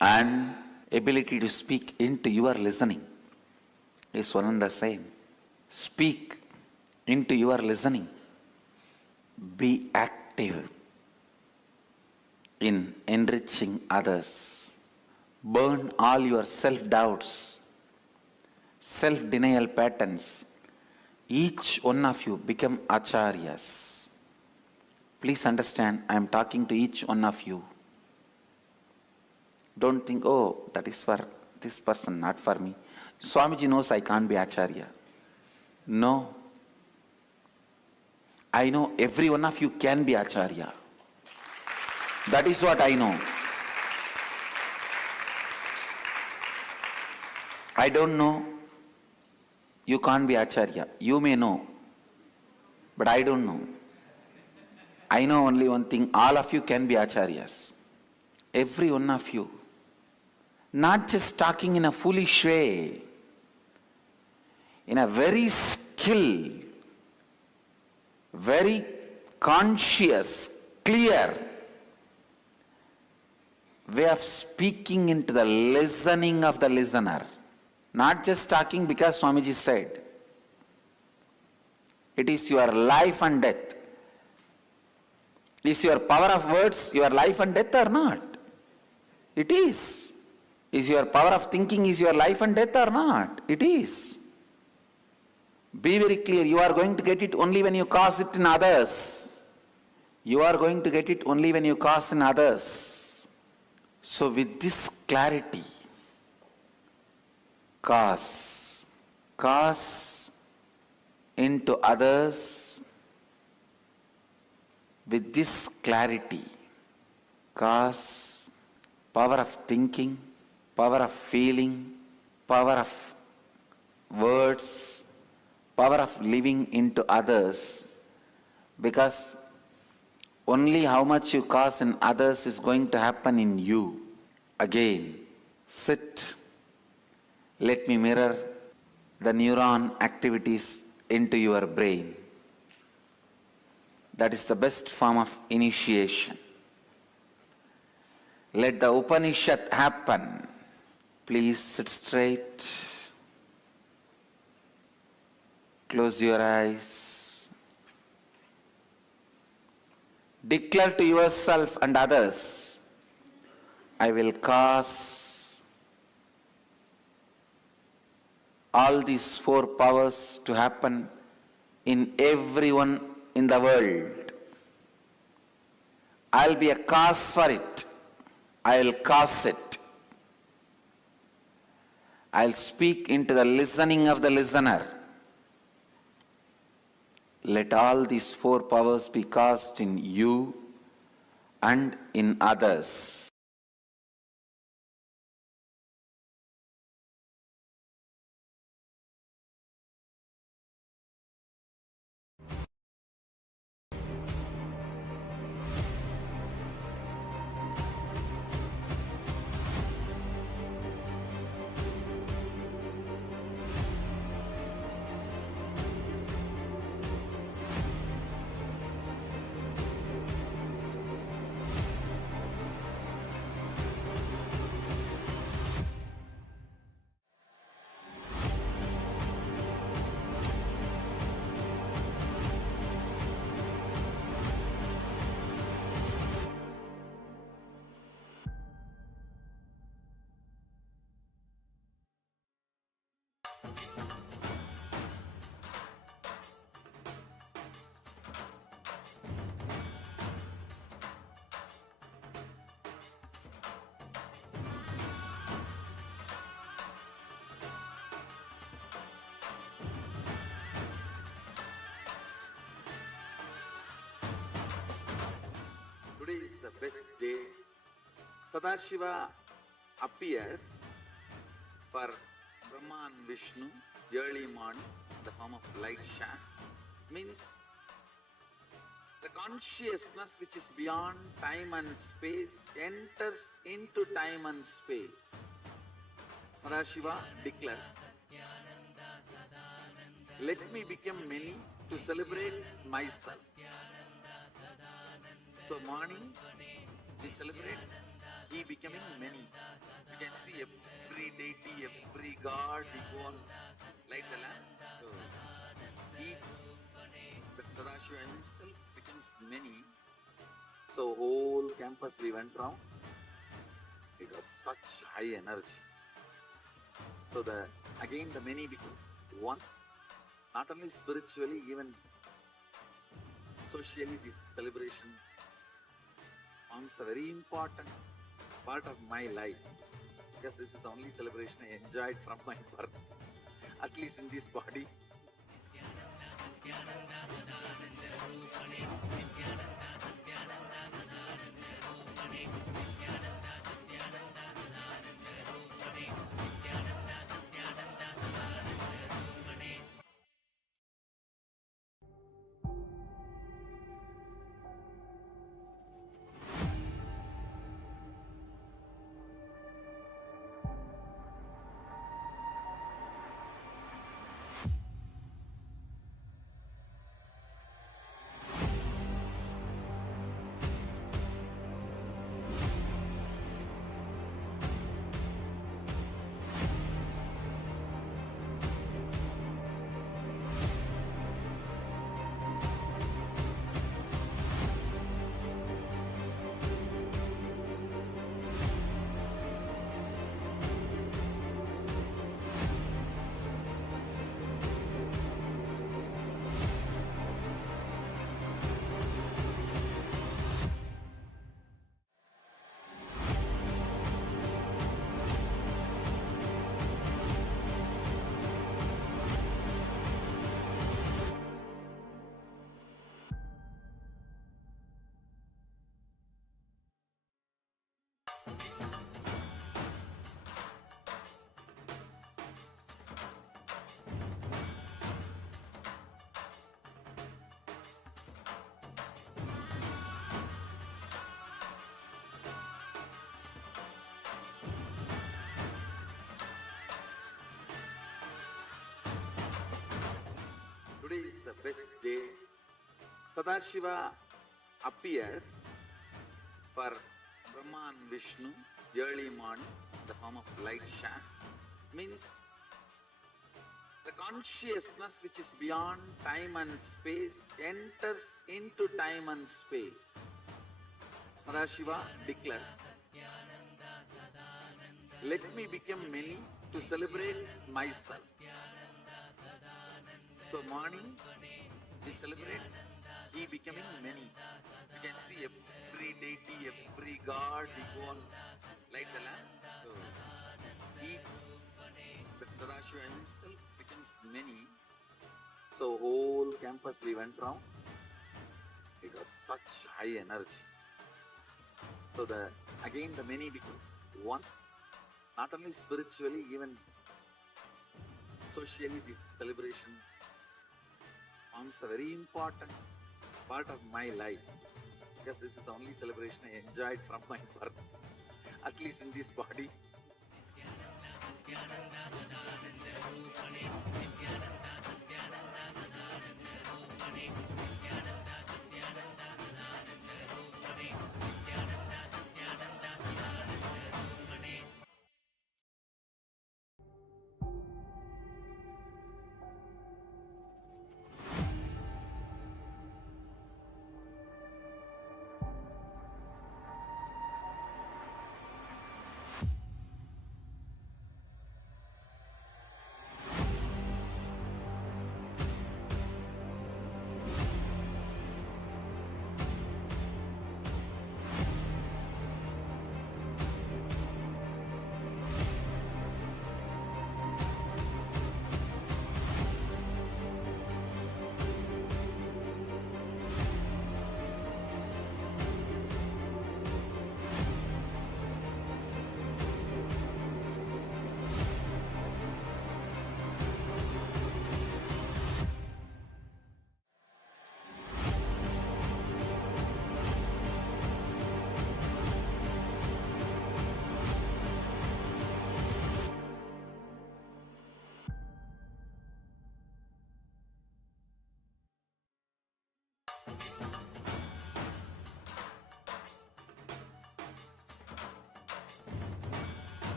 and ability to speak into your listening is one and the same. Speak into your listening. Be active in enriching others. Burn all your self-doubts, self-denial patterns. Each one of you become acharyas. Please understand, I am talking to each one of you. Don't think, oh, that is for this person, not for me. Swamiji knows I can't be acharya. No. I know every one of you can be acharya. That is what I know. I don't know. You can't be acharya. You may know. But I don't know. I know only one thing. All of you can be acharyas. Every one of you. Not just talking in a foolish way. In a very skilled, very conscious, clear way of speaking into the listening of the listener. Not just talking because Swamiji said. It is your life and death. Is your power of words your life and death or not? It is. Is your power of thinking is your life and death or not? It is. Be very clear, you are going to get it only when you cause it in others. You are going to get it only when you cause in others. So with this clarity, cause into others, with this clarity, cause, power of thinking, power of feeling, power of words, power of living into others, because only how much you cause in others is going to happen in you. Again, sit. Let me mirror the neuron activities into your brain. That is the best form of initiation. Let the Upanishad happen. Please sit straight. Close your eyes. Declare to yourself and others, I will cause all these 4 powers to happen in everyone in the world. I'll be a cause for it. I'll cause it. I'll speak into the listening of the listener. Let all these 4 powers be caused in you and in others. Today is the best day. Sadashiva appears for Brahma and Vishnu early morning in the form of light shaft. Means the consciousness which is beyond time and space enters into time and space. Sadashiva declares, let me become many to celebrate myself. So morning we celebrate he becoming many. You can see every deity, every god, we go on light the lamp. So each the Sadashiva himself becomes many. So whole campus we went round. It was such high energy. So again the many becomes one. Not only spiritually, even socially, this celebration forms a very important part of my life, because this is the only celebration I enjoyed from my birth, at least in this body. Today is the best day. Sadashiva appears for Brahma and Vishnu early morning in the form of light shaft. Means the consciousness which is beyond time and space enters into time and space. Sadashiva declares, let me become many to celebrate myself. So morning we celebrate he becoming many. You can see every deity, every god, we go and light the lamp. So each, the Sadashiva himself becomes many. So whole campus we went round. It was such high energy. So again the many becomes one. Not only spiritually, even socially, this celebration forms a very important part of my life, because this is the only celebration I enjoyed from my birth, at least in this body.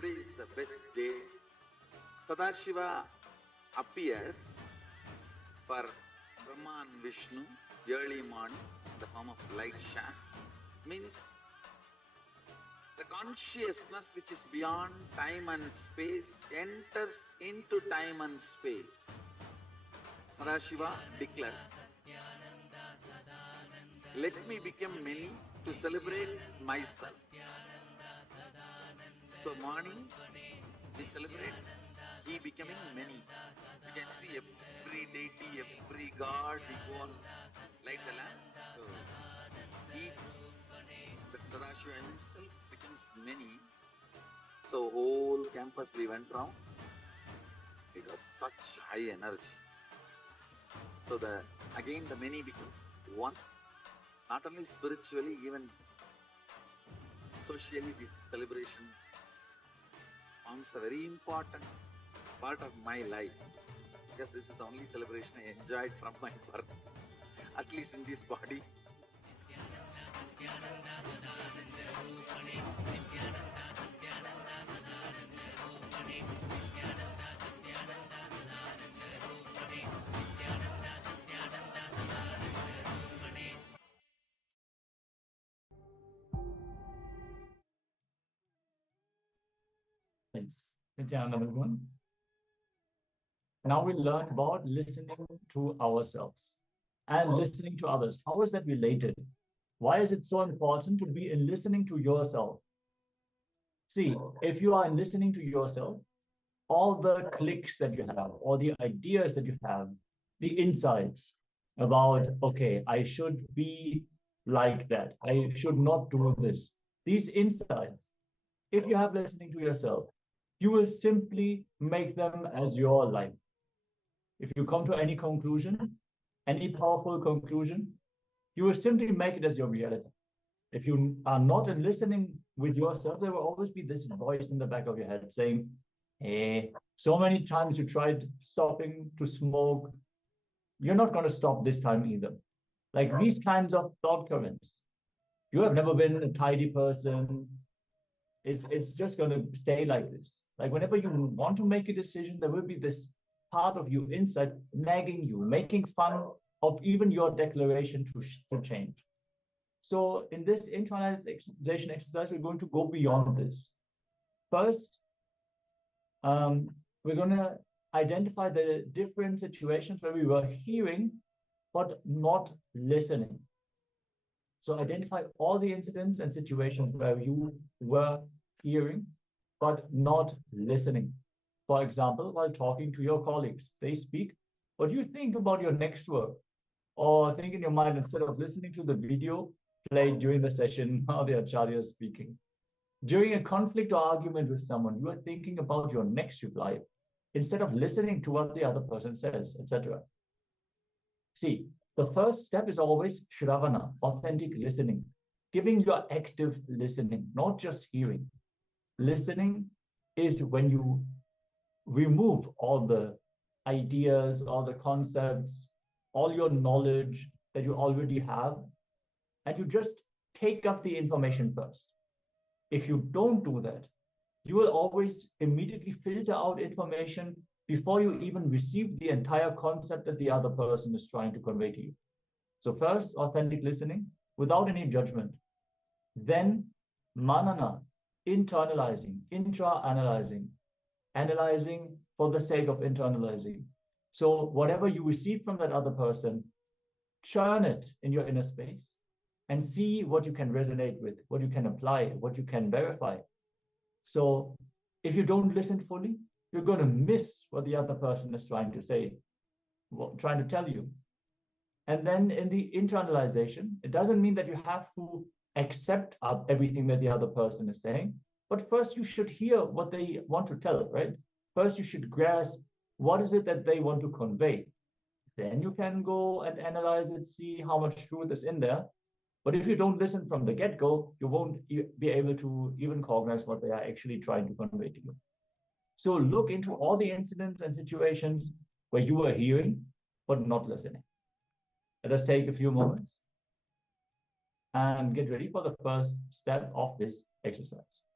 Today is the best day. Sadashiva appears for Brahma and Vishnu early morning in the form of light shaft. Means the consciousness which is beyond time and space enters into time and space. Sadashiva declares, let me become many to celebrate myself. So morning we celebrate he becoming many. You can see every deity, every god, we go and light the lamp. So each, the Sadashiva himself becomes many. So whole campus we went round. It was such high energy. So again the many becomes one. Not only spiritually, even socially, this celebration forms a very important part of my life, because this is the only celebration I enjoyed from my birth, at least in this body. Thanks. Nithyananda, everyone. Now we learn about listening to ourselves and listening to others. How is that related? Why is it so important to be in listening to yourself? See, if you are in listening to yourself, all the clicks that you have, all the ideas that you have, the insights about, okay, I should be like that, I should not do this. These insights, if you have listening to yourself, you will simply make them as your life. If you come to any conclusion, any powerful conclusion, you will simply make it as your reality. If you are not in listening with yourself, there will always be this voice in the back of your head saying, hey, so many times you tried stopping to smoke, you're not going to stop this time either. Like these kinds of thought currents. You have never been a tidy person. It's just going to stay like this. Like whenever you want to make a decision, there will be this part of you inside nagging you, making fun of even your declaration to change. So in this internalization exercise, we're going to go beyond this. First, we're going to identify the different situations where we were hearing, but not listening. So identify all the incidents and situations where you were hearing, but not listening. For example, while talking to your colleagues, they speak, but you think about your next word, or think in your mind instead of listening to the video played during the session while the acharya is speaking. During a conflict or argument with someone, you are thinking about your next reply instead of listening to what the other person says, etc. See, the first step is always Shravana, authentic listening, giving your active listening, not just hearing. Listening is when you remove all the ideas, all the concepts, all your knowledge that you already have, and you just take up the information first. If you don't do that, you will always immediately filter out information before you even receive the entire concept that the other person is trying to convey to you. So first, authentic listening without any judgment. Then manana, internalizing, intra-analyzing, analyzing for the sake of internalizing. So whatever you receive from that other person, churn it in your inner space and see what you can resonate with, what you can apply, what you can verify. So if you don't listen fully, you're going to miss what the other person is trying to say, trying to tell you. And then in the internalization, it doesn't mean that you have to accept everything that the other person is saying, but first you should hear what they want to tell, right? First you should grasp what is it that they want to convey. Then you can go and analyze it, see how much truth is in there. But if you don't listen from the get-go, you won't be able to even cognize what they are actually trying to convey to you. So look into all the incidents and situations where you are hearing, but not listening. Let us take a few moments and get ready for the first step of this exercise.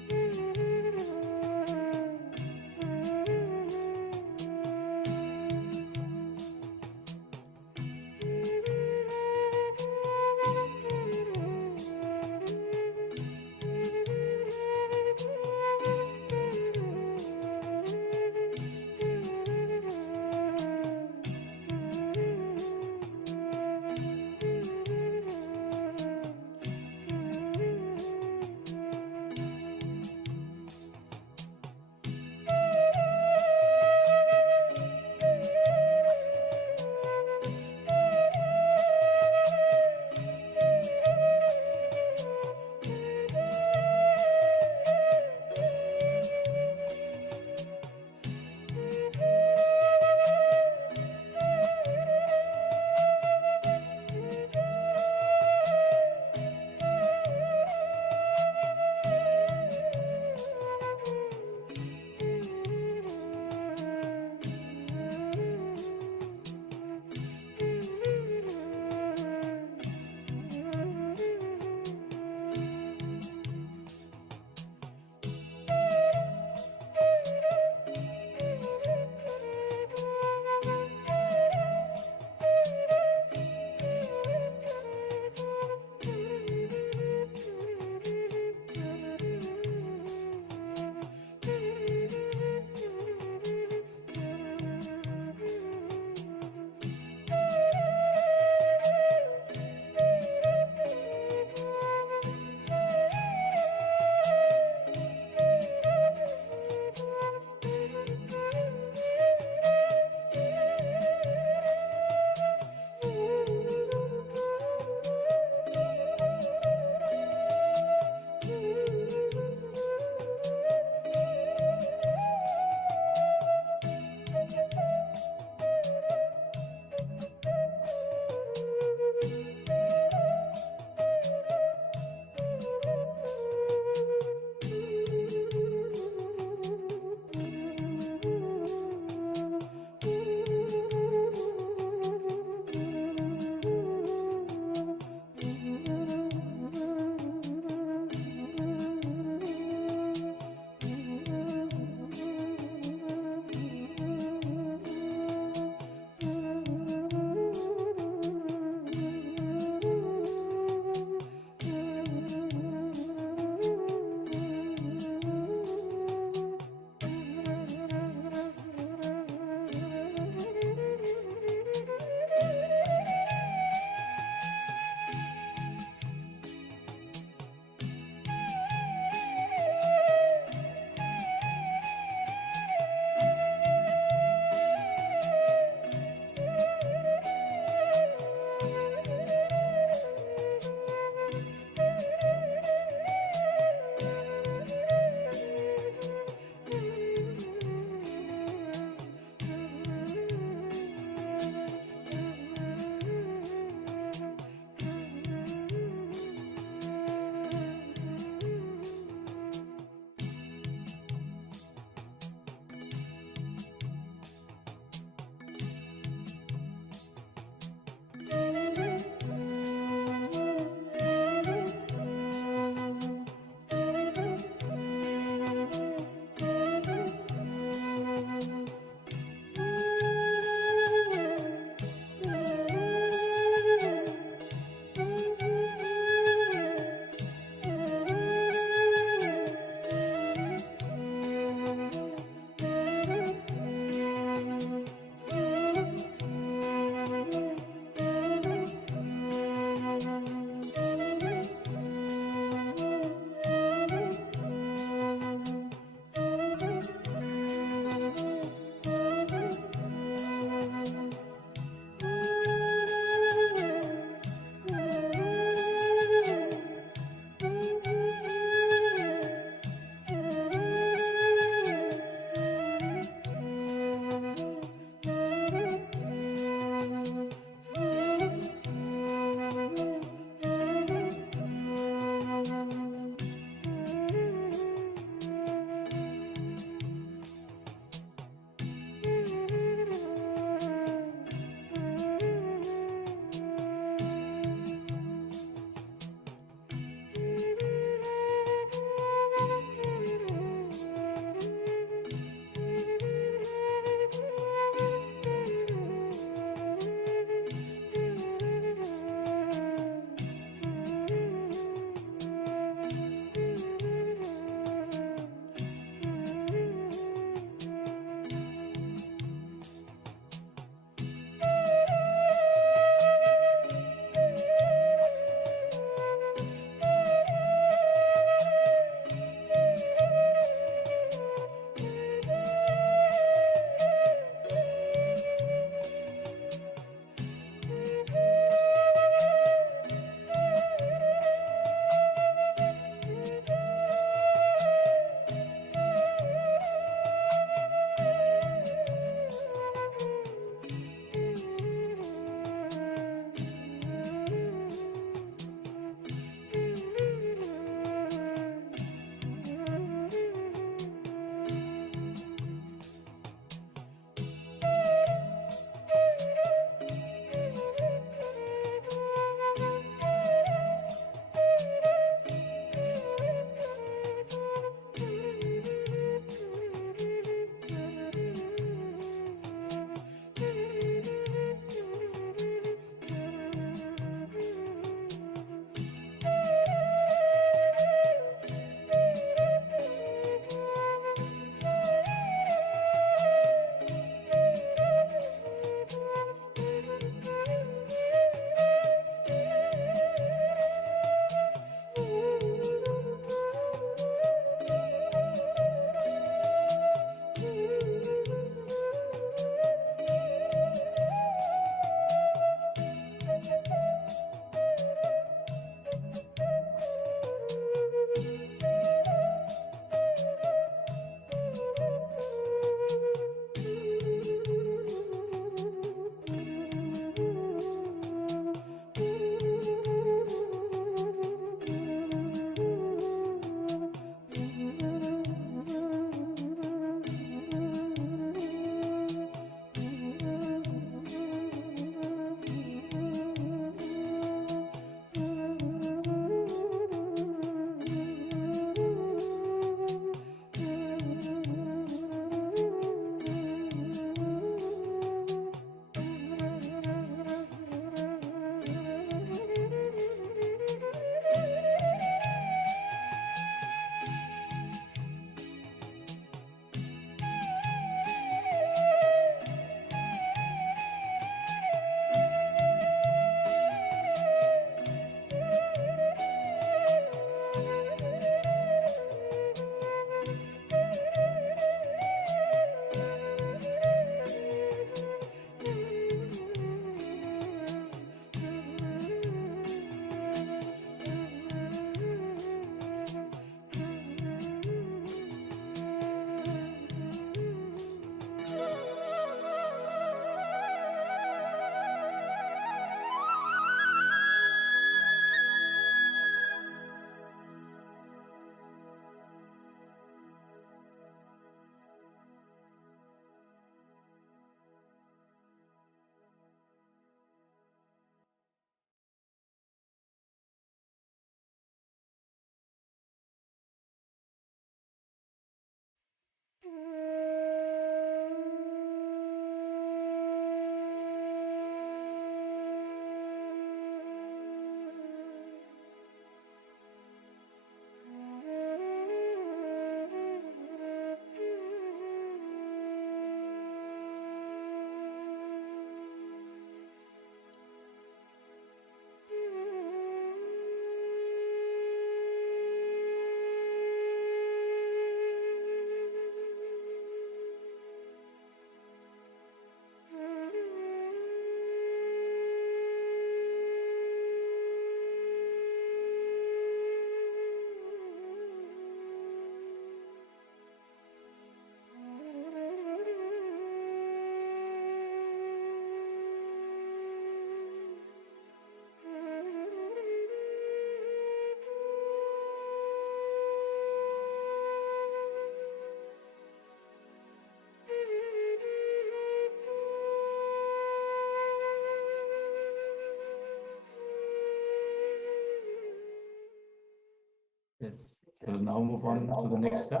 Yes. Let us now move on to the next step.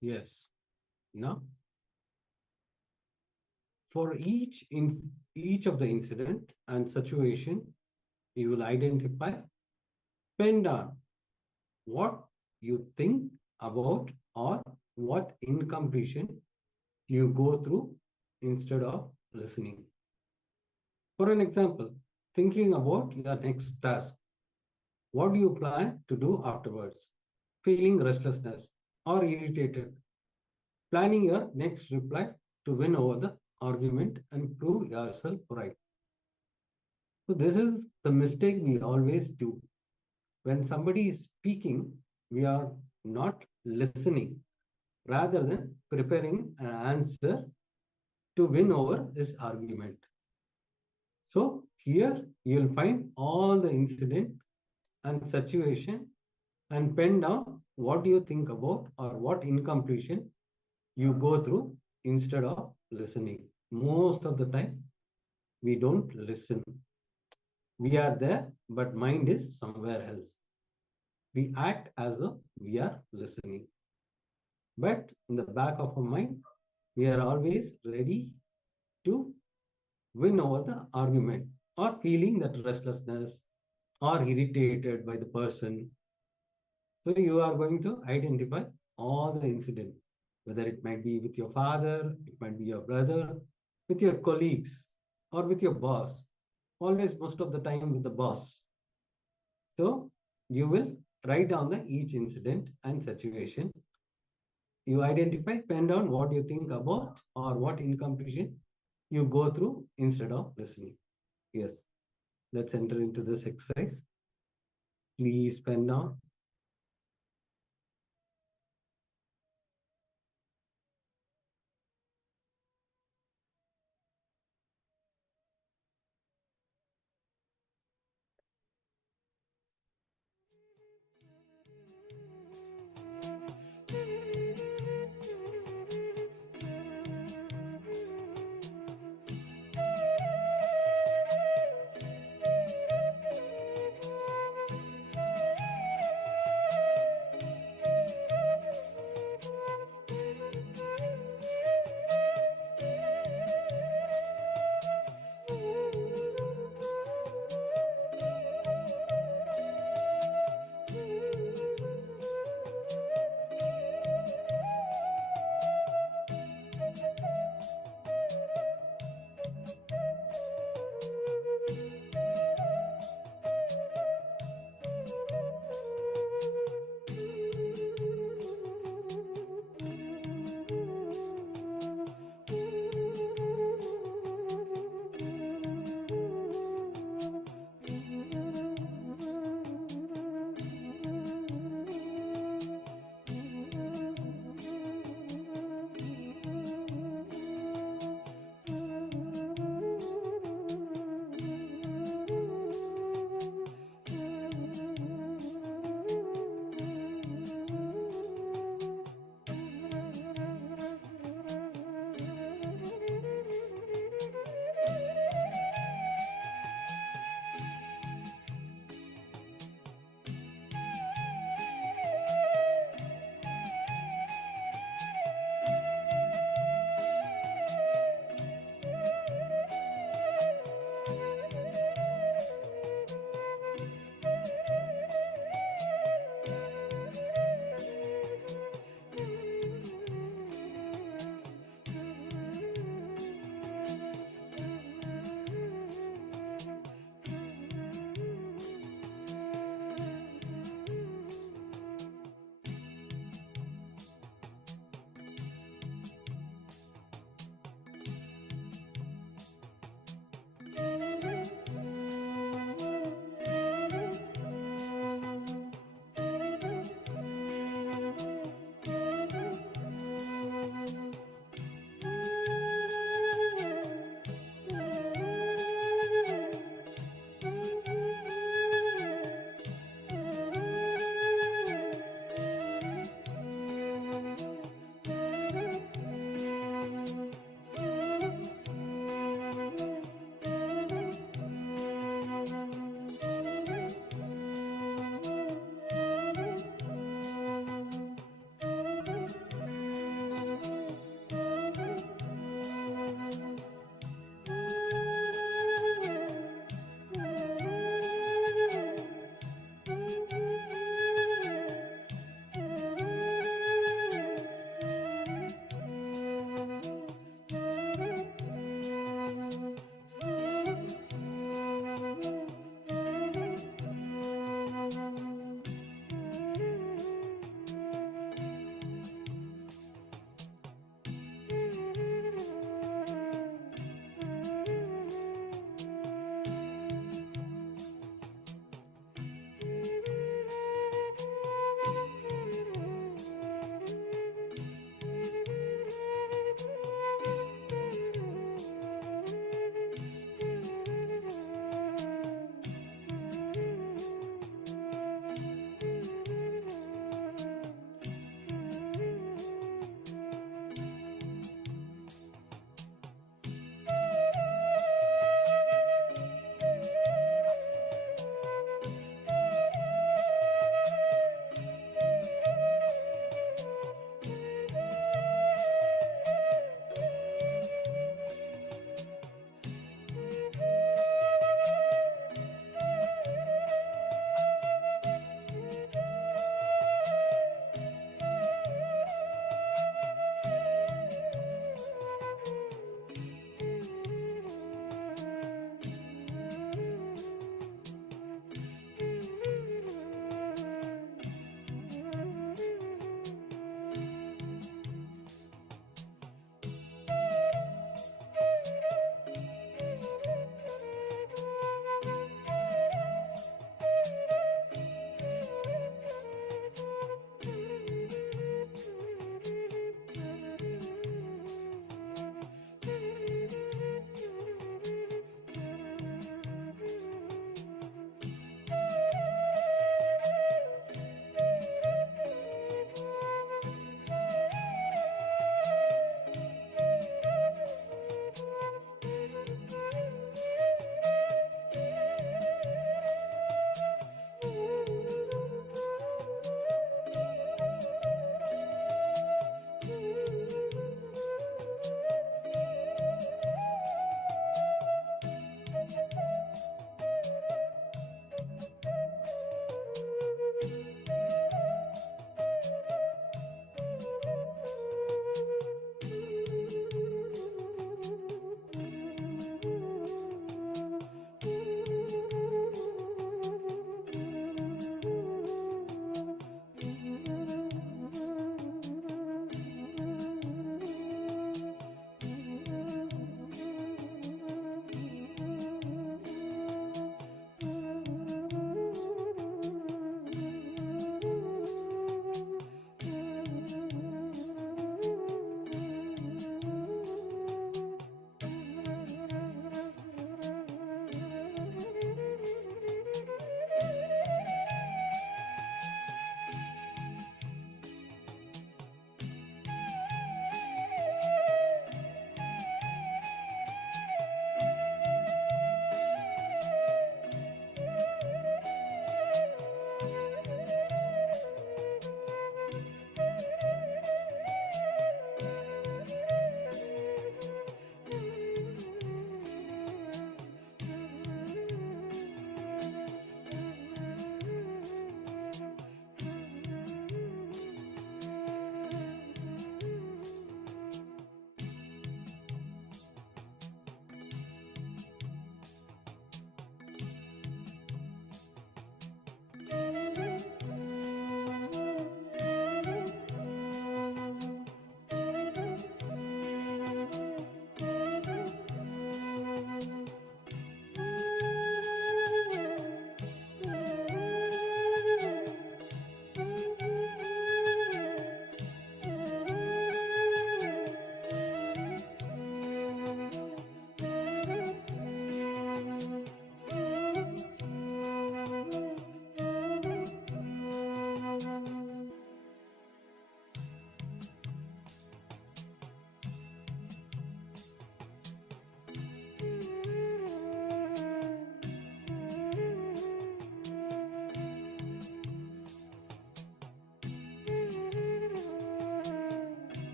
Yes. Now, for each of the incident and situation, you will identify, pen down what you think about or what incompletion you go through instead of listening. For an example, thinking about your next task. What do you plan to do afterwards? Feeling restlessness or irritated. Planning your next reply to win over the argument and prove yourself right. So this is the mistake we always do. When somebody is speaking, we are not listening rather than preparing an answer to win over this argument. So here you'll find all the incident and situation and pen down what you think about or what incompletion you go through instead of listening. Most of the time, we don't listen. We are there, but mind is somewhere else. We act as though we are listening. But in the back of our mind, we are always ready to win over the argument or feeling that restlessness or irritated by the person. So you are going to identify all the incident, whether it might be with your father, it might be your brother, with your colleagues, or with your boss. Always, most of the time, with the boss. So you will write down each incident and situation. You identify, pen down what you think about or what incompletion you go through instead of listening. Yes, let's enter into this exercise. Please pen down.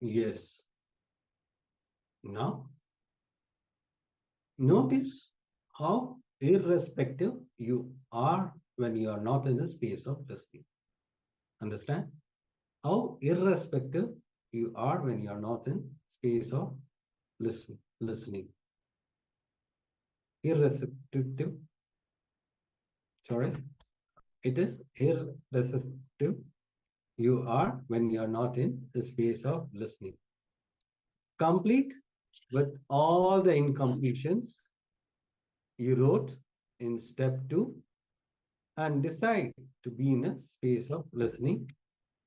Yes. Now, notice how irrespective you are when you are not in the space of listening. Understand? How irrespective you are when you are not in space of listening. Irreceptive. Sorry. It is irreceptive you are when you are not in the space of listening. Complete with all the incompletions you wrote in step 2 and decide to be in a space of listening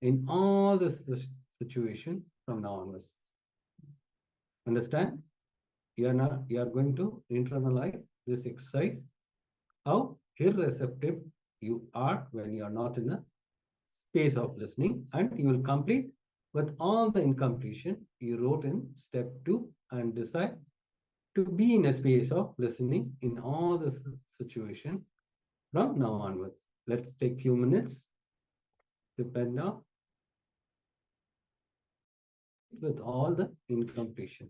in all the situation from now onwards. Understand? You are going to internalize this exercise, how irreceptive you are when you are not in a space of listening, and you will complete with all the incompletion you wrote in step 2 and decide to be in a space of listening in all the situation from now onwards. Let's take few minutes to pen down with all the incompletion.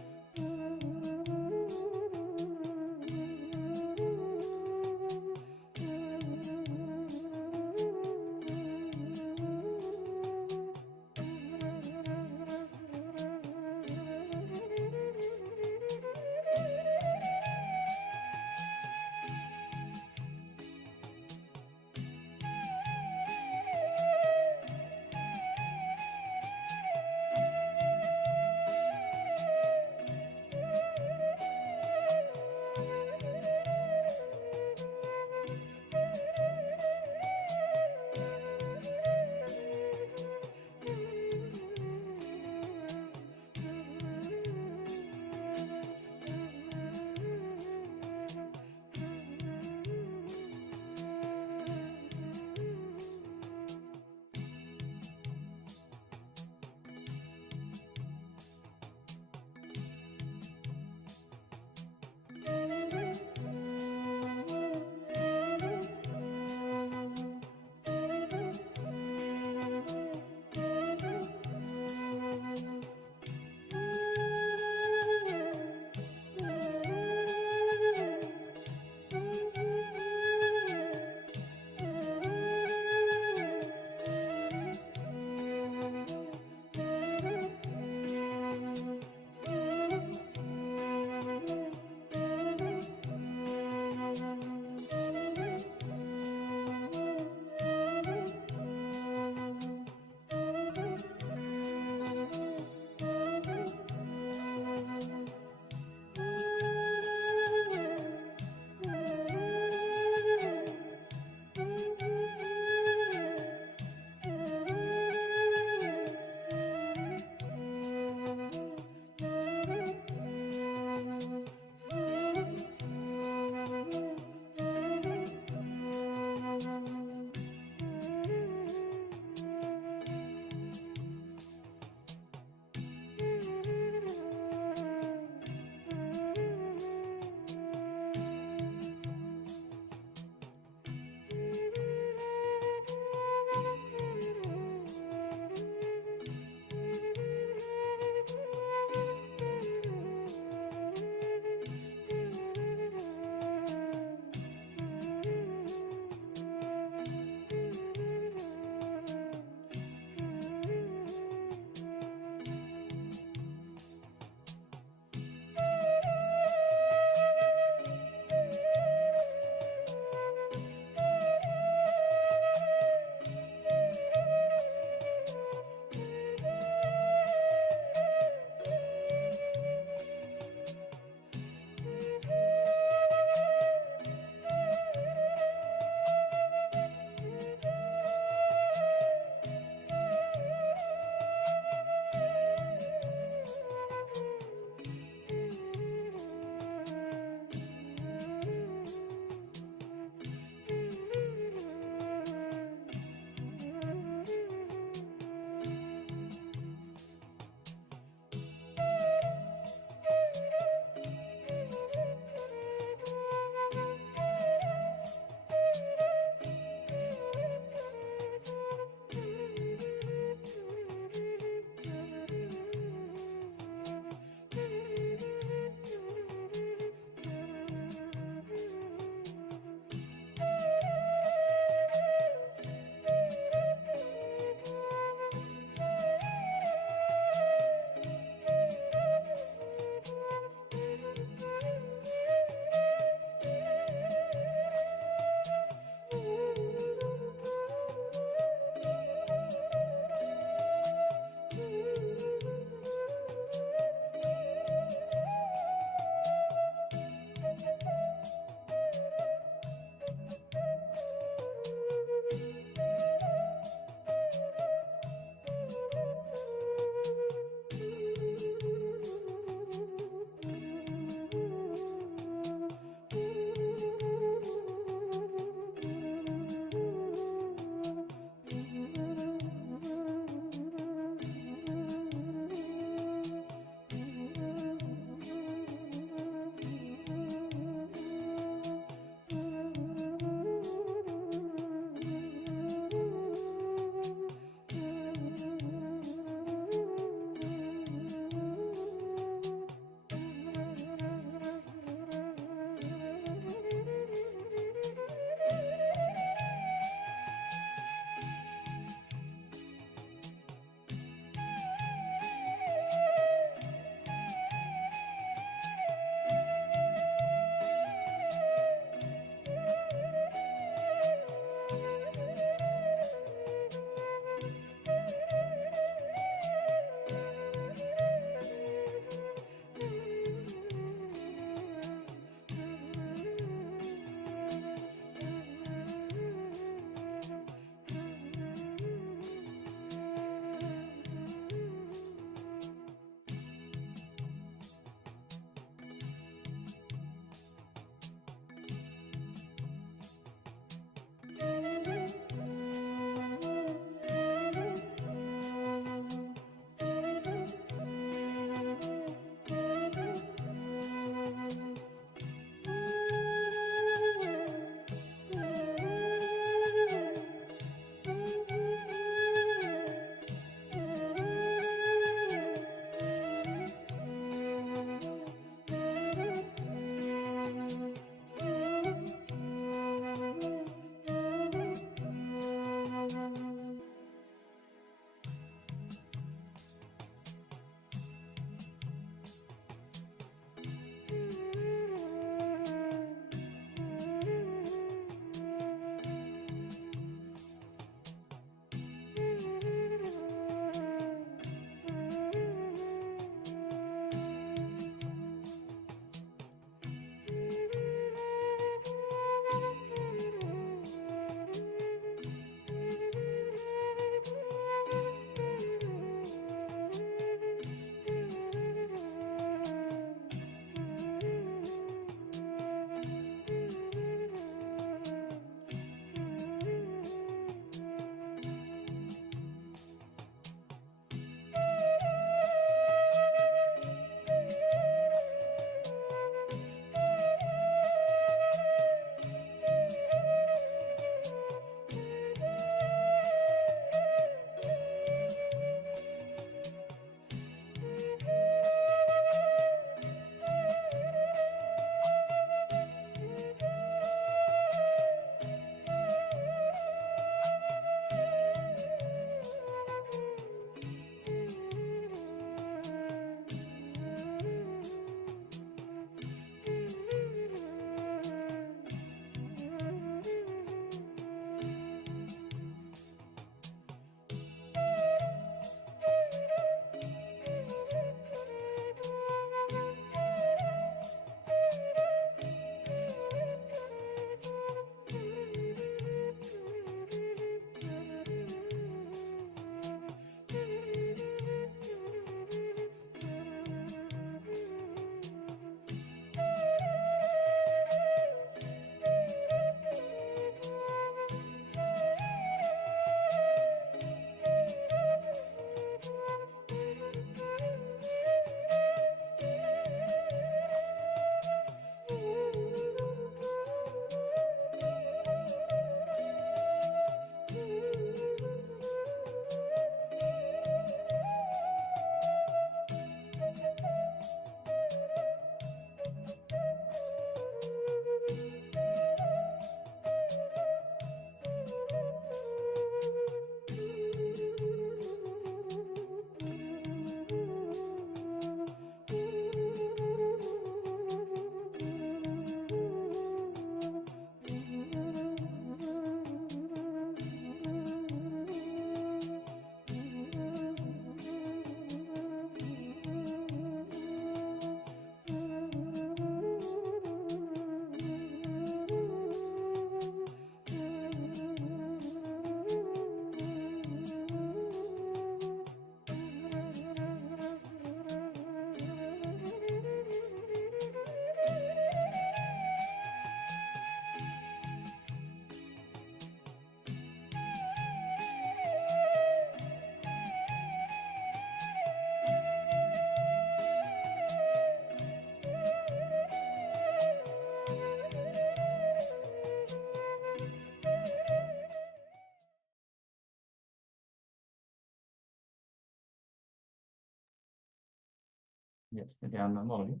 Yes, Nithyananda, all of you.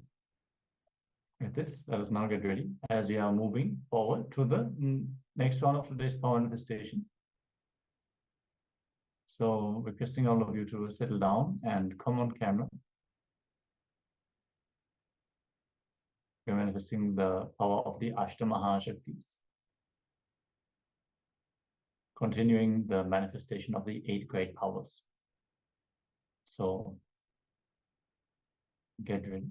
With this, let us now get ready as we are moving forward to the next round of today's power manifestation. So, requesting all of you to settle down and come on camera. We're manifesting the power of the Ashtamahashaktis. Continuing the manifestation of the 8 great powers. So, get ready.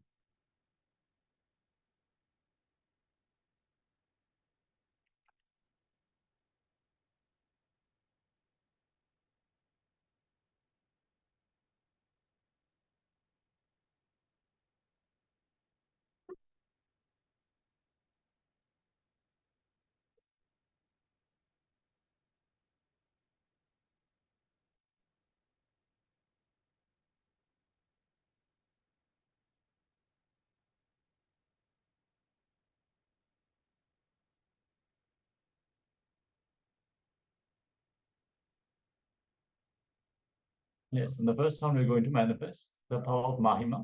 Yes, in the first round, we're going to manifest the power of Mahima,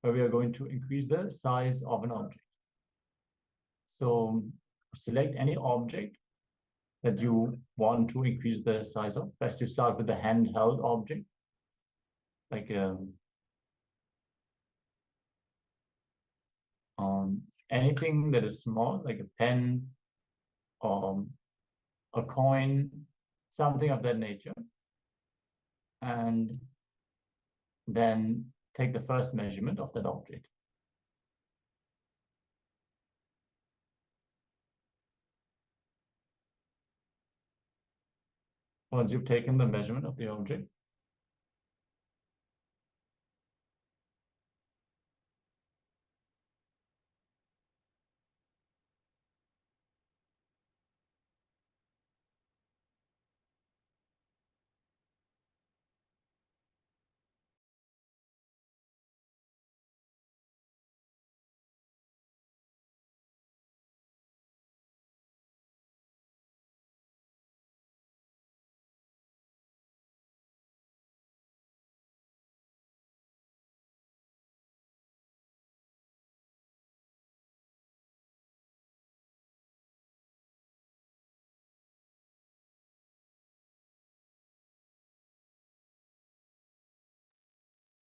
where we are going to increase the size of an object. So select any object that you want to increase the size of. Best to start with the handheld object, like anything that is small, like a pen or a coin, something of that nature. And then take the first measurement of that object. Once you've taken the measurement of the object,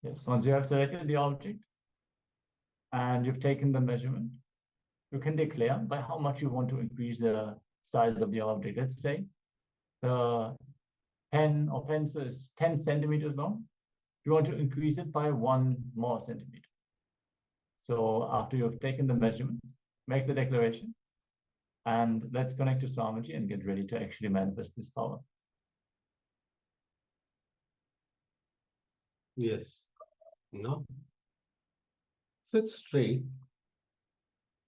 yes, once you have selected the object and you've taken the measurement, you can declare by how much you want to increase the size of the object. Let's say the pen or pencil is 10 centimeters long. You want to increase it by 1 more centimeter. So after you've taken the measurement, make the declaration, and let's connect to Swamiji and get ready to actually manifest this power. Yes. No. Sit straight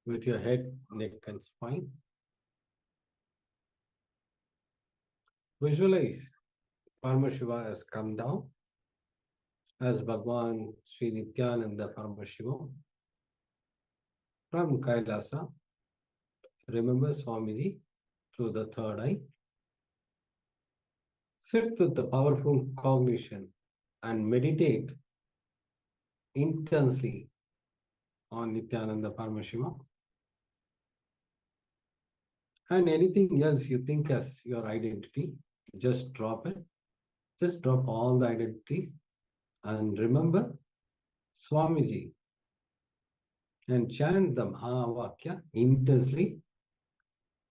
with your head, neck, and spine. Visualize Paramashiva has come down as Bhagwan Sri Nithyananda Paramashiva from Kailasa. Remember Swamiji through the third eye. Sit with the powerful cognition and meditate intensely on Nithyananda Paramashiva. And anything else you think as your identity, just drop it. Just drop all the identities and remember Swamiji and chant the Mahavakya intensely.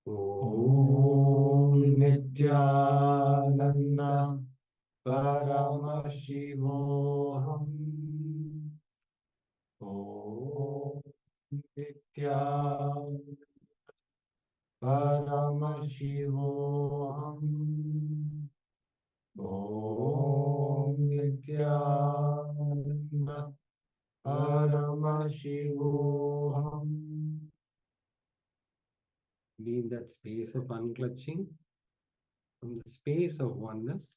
Om Nithyananda Paramashivoham. Om Nithyananda Paramashivoham. Om Nithyananda Paramashivoham. Be in that space of unclutching, from the space of oneness.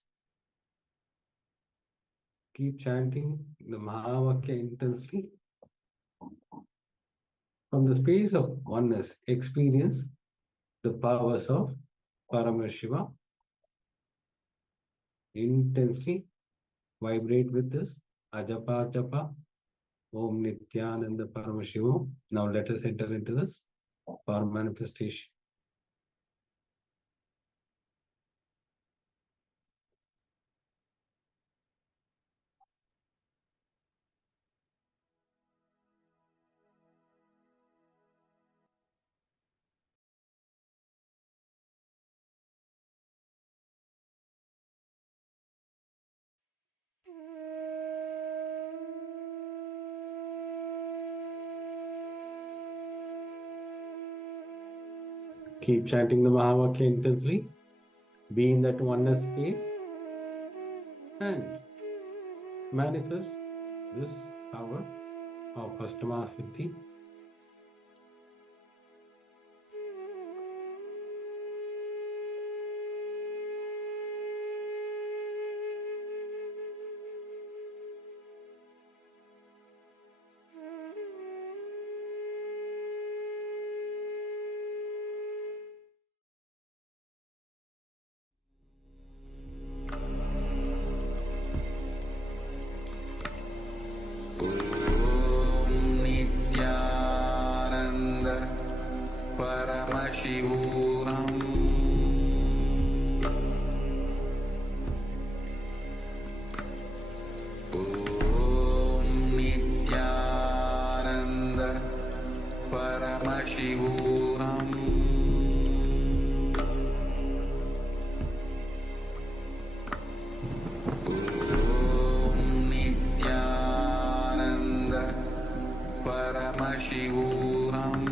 Keep chanting the Mahavakya intensely. From the space of oneness, experience the powers of Paramashiva. Intensely vibrate with this Ajapa Japa Om Nithyananda Paramashivoham. Now let us enter into this power manifestation. Keep chanting the Mahavakya intensely. Be in that oneness space and manifest this power of Ashtama Siddhi. Nithyananda Paramashivoham Om Nithyananda Paramashivoham Paramashivoham Om Nithyananda Paramashivoham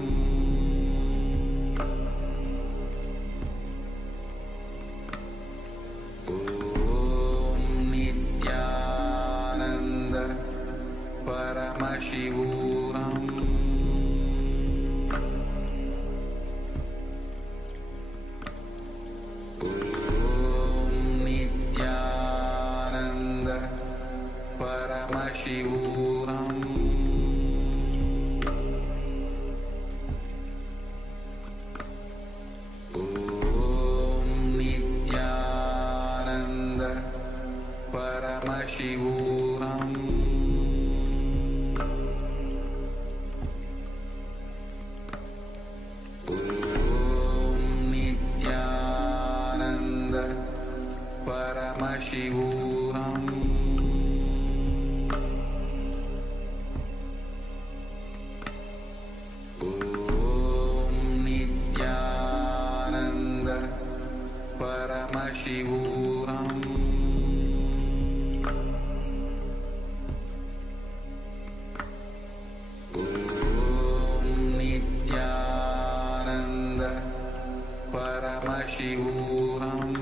Om Nithyananda Paramashivoham Paramashivoham Om Nithyananda Paramashivoham Om Nithyananda Paramashivoham Paramashivoham Om Nithyananda Paramashivoham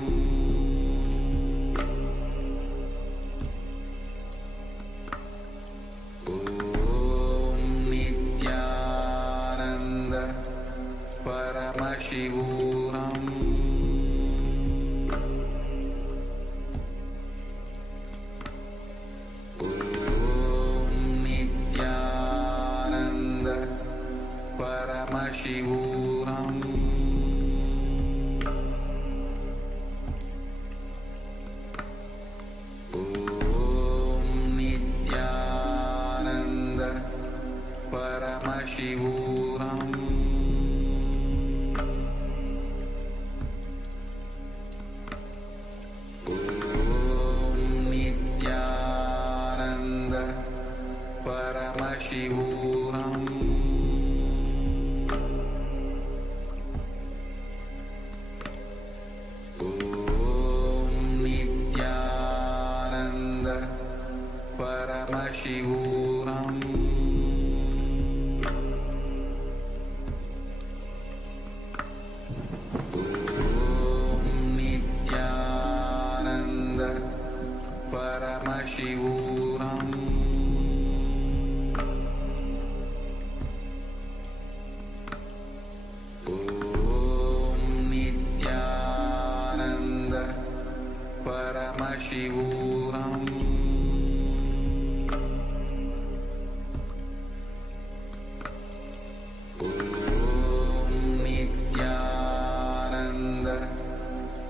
Om Nithyananda Paramashivoham Paramashivoham Om Nithyananda Paramashivoham Om Nithyananda Paramashivoham Paramashivoham Om Nithyananda Paramashivoham Om Nithyananda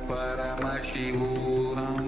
Paramashivoham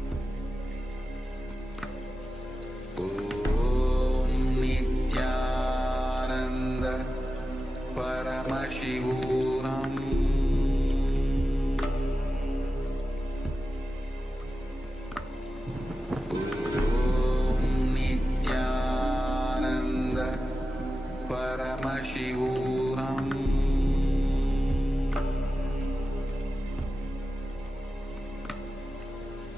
Paramashivoham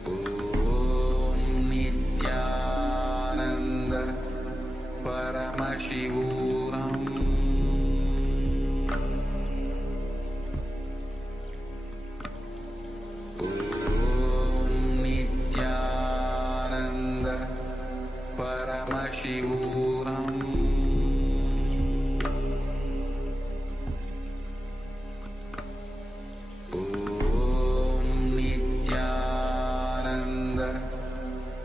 Om Nithyananda Paramashivoham Paramashivoham Om Nithyananda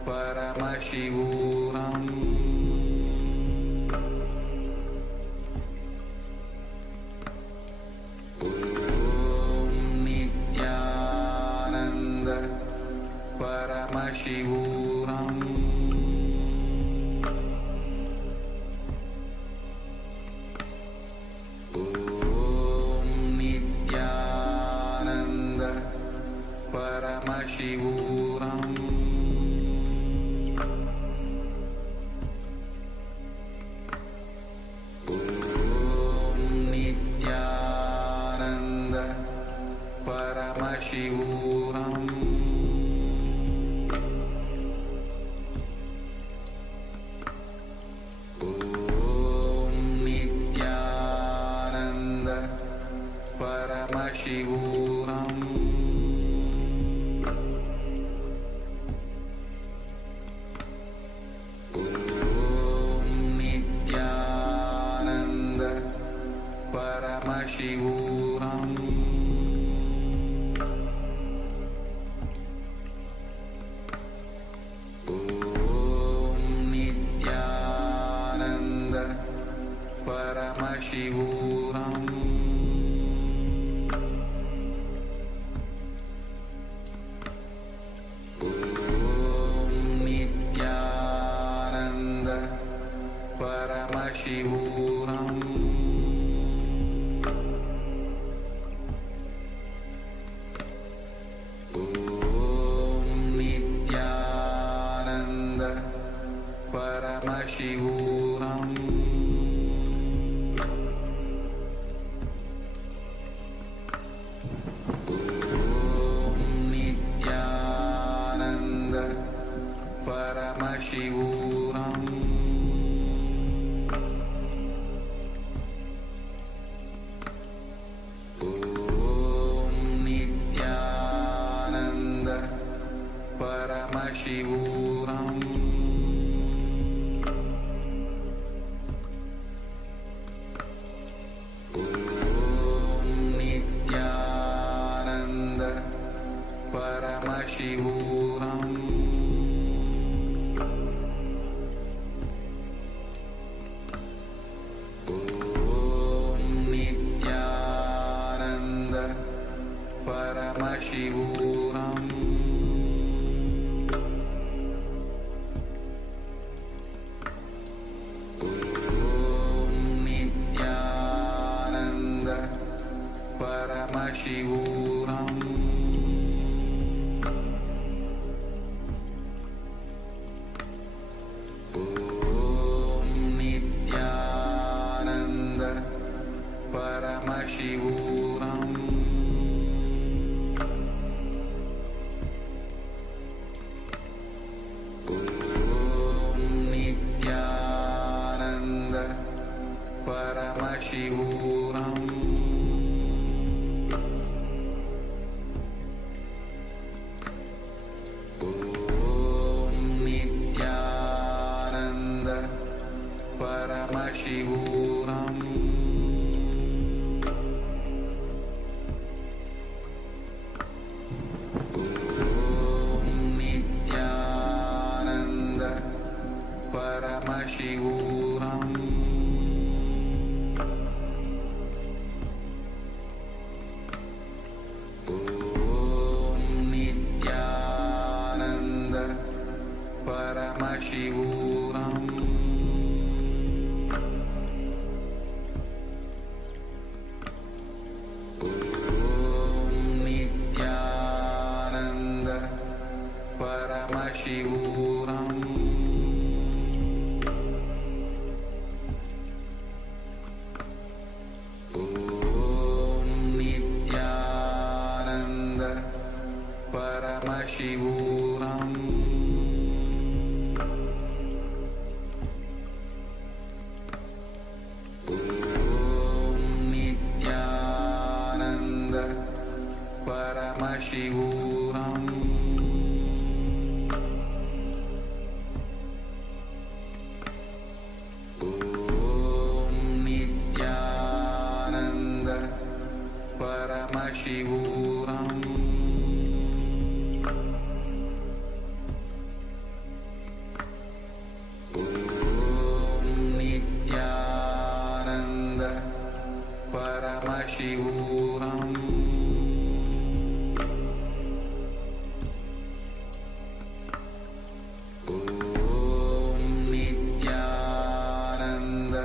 Paramashivoham Om Nithyananda Paramashivoham Paramashivoham Om Nithyananda Paramashivoham Om Nithyananda Paramashivoham Paramashivoham Om Nithyananda Paramashivoham Om Nithyananda Paramashivoham Paramashivoham Om Nithyananda Paramashivoham Om Nithyananda Paramashivoham Paramashivoham Om Nithyananda Paramashivoham Om Nithyananda Paramashivoham Paramashivoham Om Nithyananda Paramashivoham Om Nithyananda Paramashivoham Paramashivoham Om Nithyananda Paramashivoham Om Nithyananda Paramashivoham Paramashivoham Om Nithyananda Paramashivoham Om Nithyananda Paramashivoham Paramashivoham Om Nithyananda Paramashivoham Om Nithyananda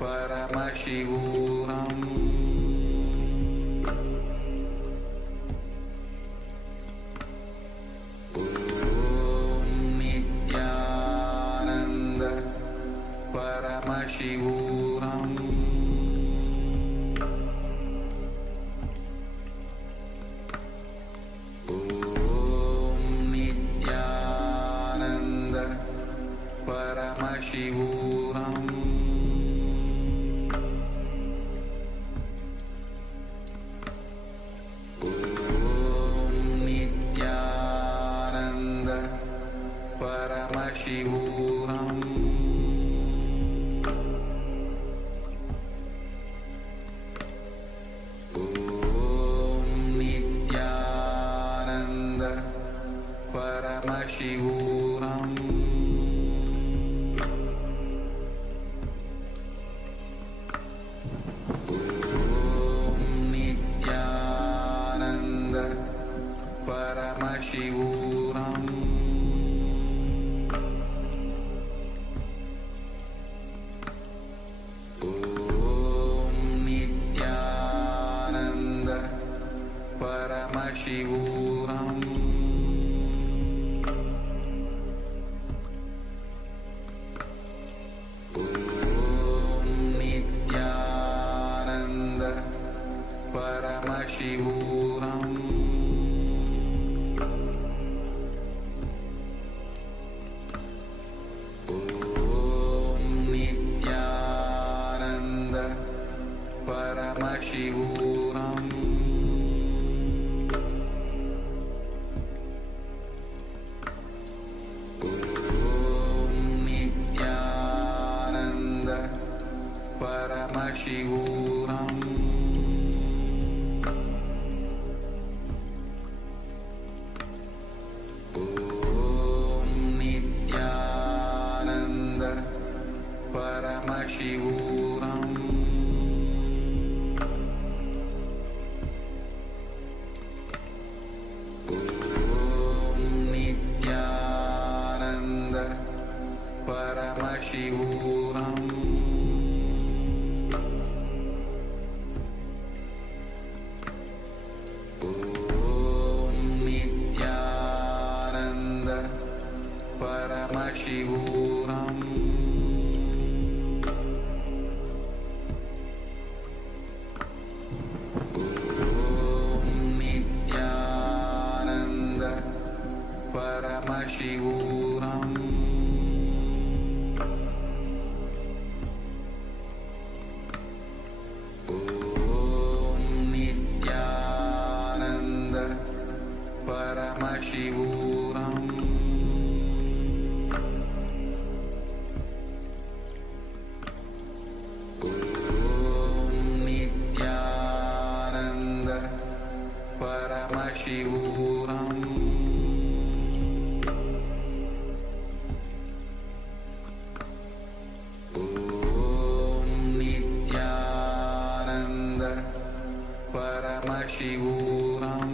Paramashivoham Paramashivoham Om Nithyananda Paramashivoham Om Nithyananda Paramashivoham Paramashivoham Om Nithyananda Paramashivoham Om Nithyananda Paramashivoham Paramashivoham Om Nithyananda Paramashivoham Om Nithyananda Paramashivoham Paramashivoham Om Nithyananda Paramashivoham Om Nithyananda Paramashivoham Paramashivoham Om Nithyananda Paramashivoham Om Nithyananda Paramashivoham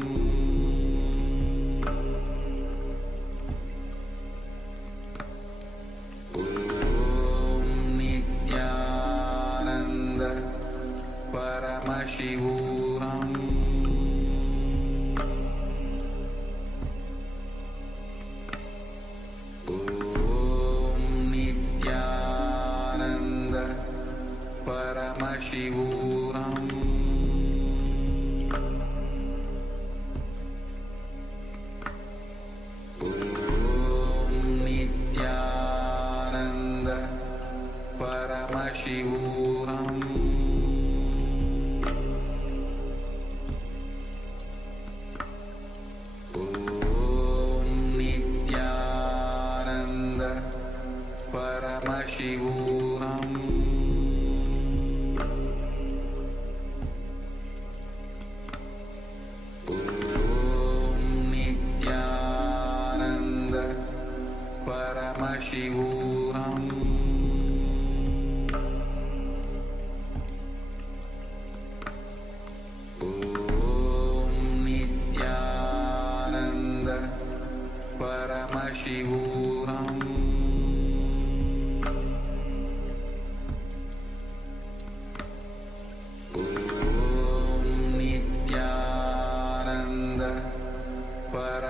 Paramashivoham Om Nithyananda Paramashivoham Om Paramashivoham Om Nithyananda Paramashivoham Om Nithyananda Paramashivoham Om Nithyananda Paramashivoham Om Nithyananda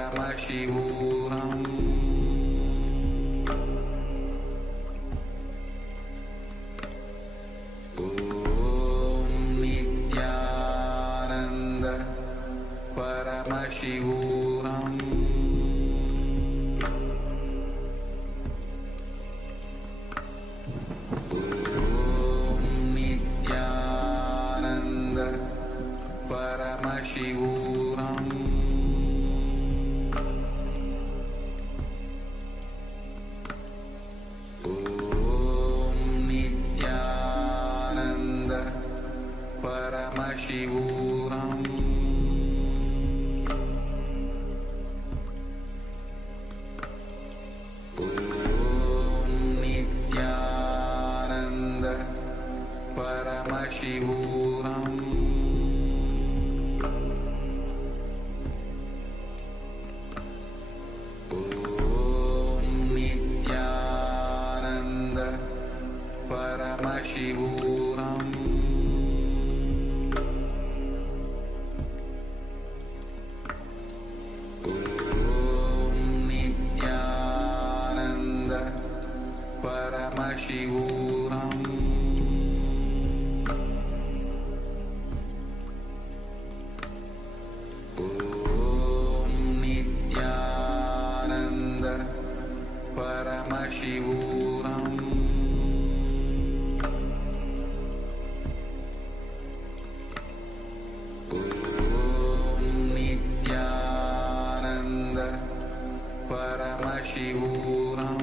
Paramashivoham Om Nithyananda Paramashivoham Om Nithyananda Paramashivoham Om Nithyananda Paramashivoham Om Nithyananda Paramashivoham Om Nithyananda Paramashivoham Om Nithyananda Paramashivoham Om Nithyananda Paramashivoham Om Nithyananda Paramashivoham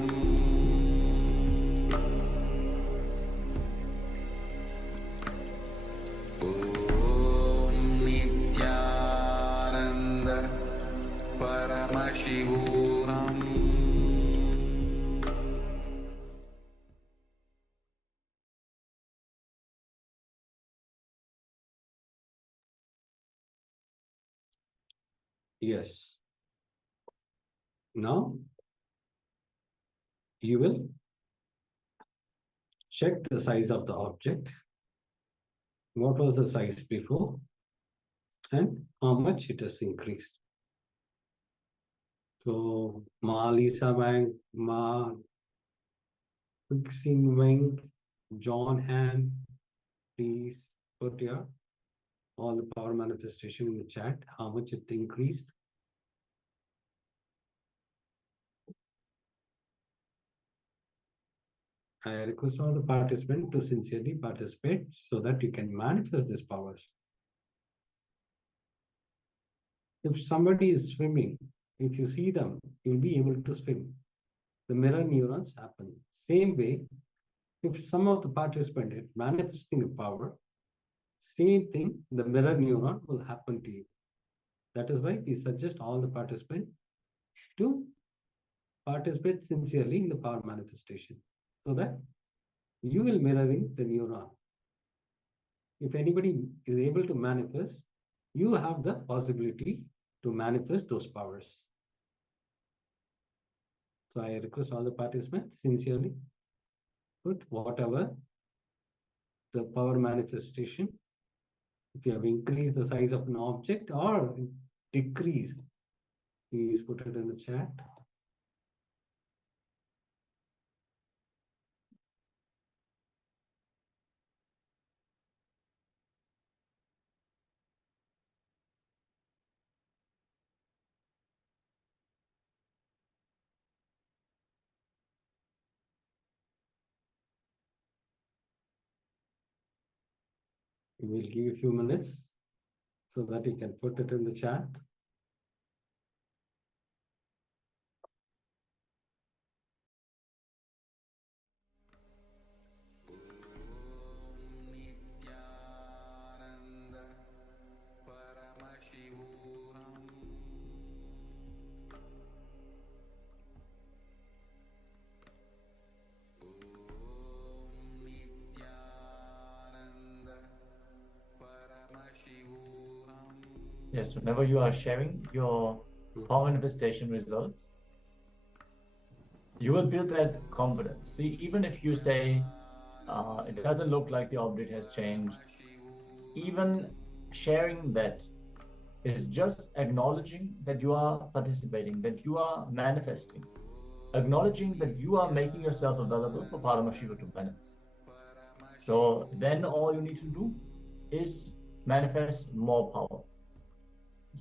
Om Nithyananda Paramashivoham Yes. Now you will check the size of the object. What was the size before and how much it has increased. So Ma Lisa Wang, Ma Fixing Wang, John Han, please put your all the power manifestation in the chat, how much it increased. I request all the participants to sincerely participate so that you can manifest these powers. If somebody is swimming, if you see them, you'll be able to swim. The mirror neurons happen. Same way, if some of the participant is manifesting a power, same thing, the mirror neuron will happen to you. That is why we suggest all the participants to participate sincerely in the power manifestation so that you will mirroring the neuron. If anybody is able to manifest, you have the possibility to manifest those powers. So I request all the participants sincerely put whatever the power manifestation. If you have increased the size of an object or decreased, please put it in the chat. We will give you a few minutes so that you can put it in the chat. Nithyananda Paramashivoham Nithyananda Paramashivoham. Yes, whenever you are sharing your power manifestation results, you will build that confidence. See, even if you say it doesn't look like the object has changed, even sharing that is just acknowledging that you are participating, that you are manifesting, acknowledging that you are making yourself available for Paramashiva to manifest. So then all you need to do is manifest more power.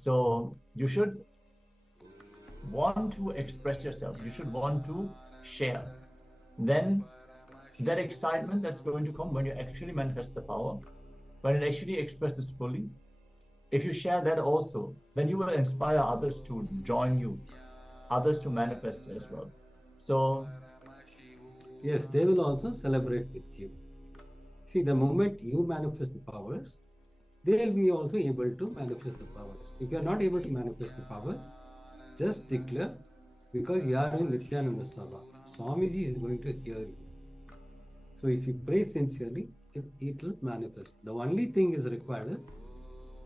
So you should want to express yourself, you should want to share. Then that excitement that's going to come when you actually manifest the power, when it actually expresses fully, if you share that also, then you will inspire others to join you, others to manifest as well. So yes, they will also celebrate with you. See, the moment you manifest the powers, they will be also able to manifest the powers. If you are not able to manifest the powers, just declare, because you are in Nithyananda Sabha. Swamiji is going to hear you. So if you pray sincerely, it will manifest. The only thing is required is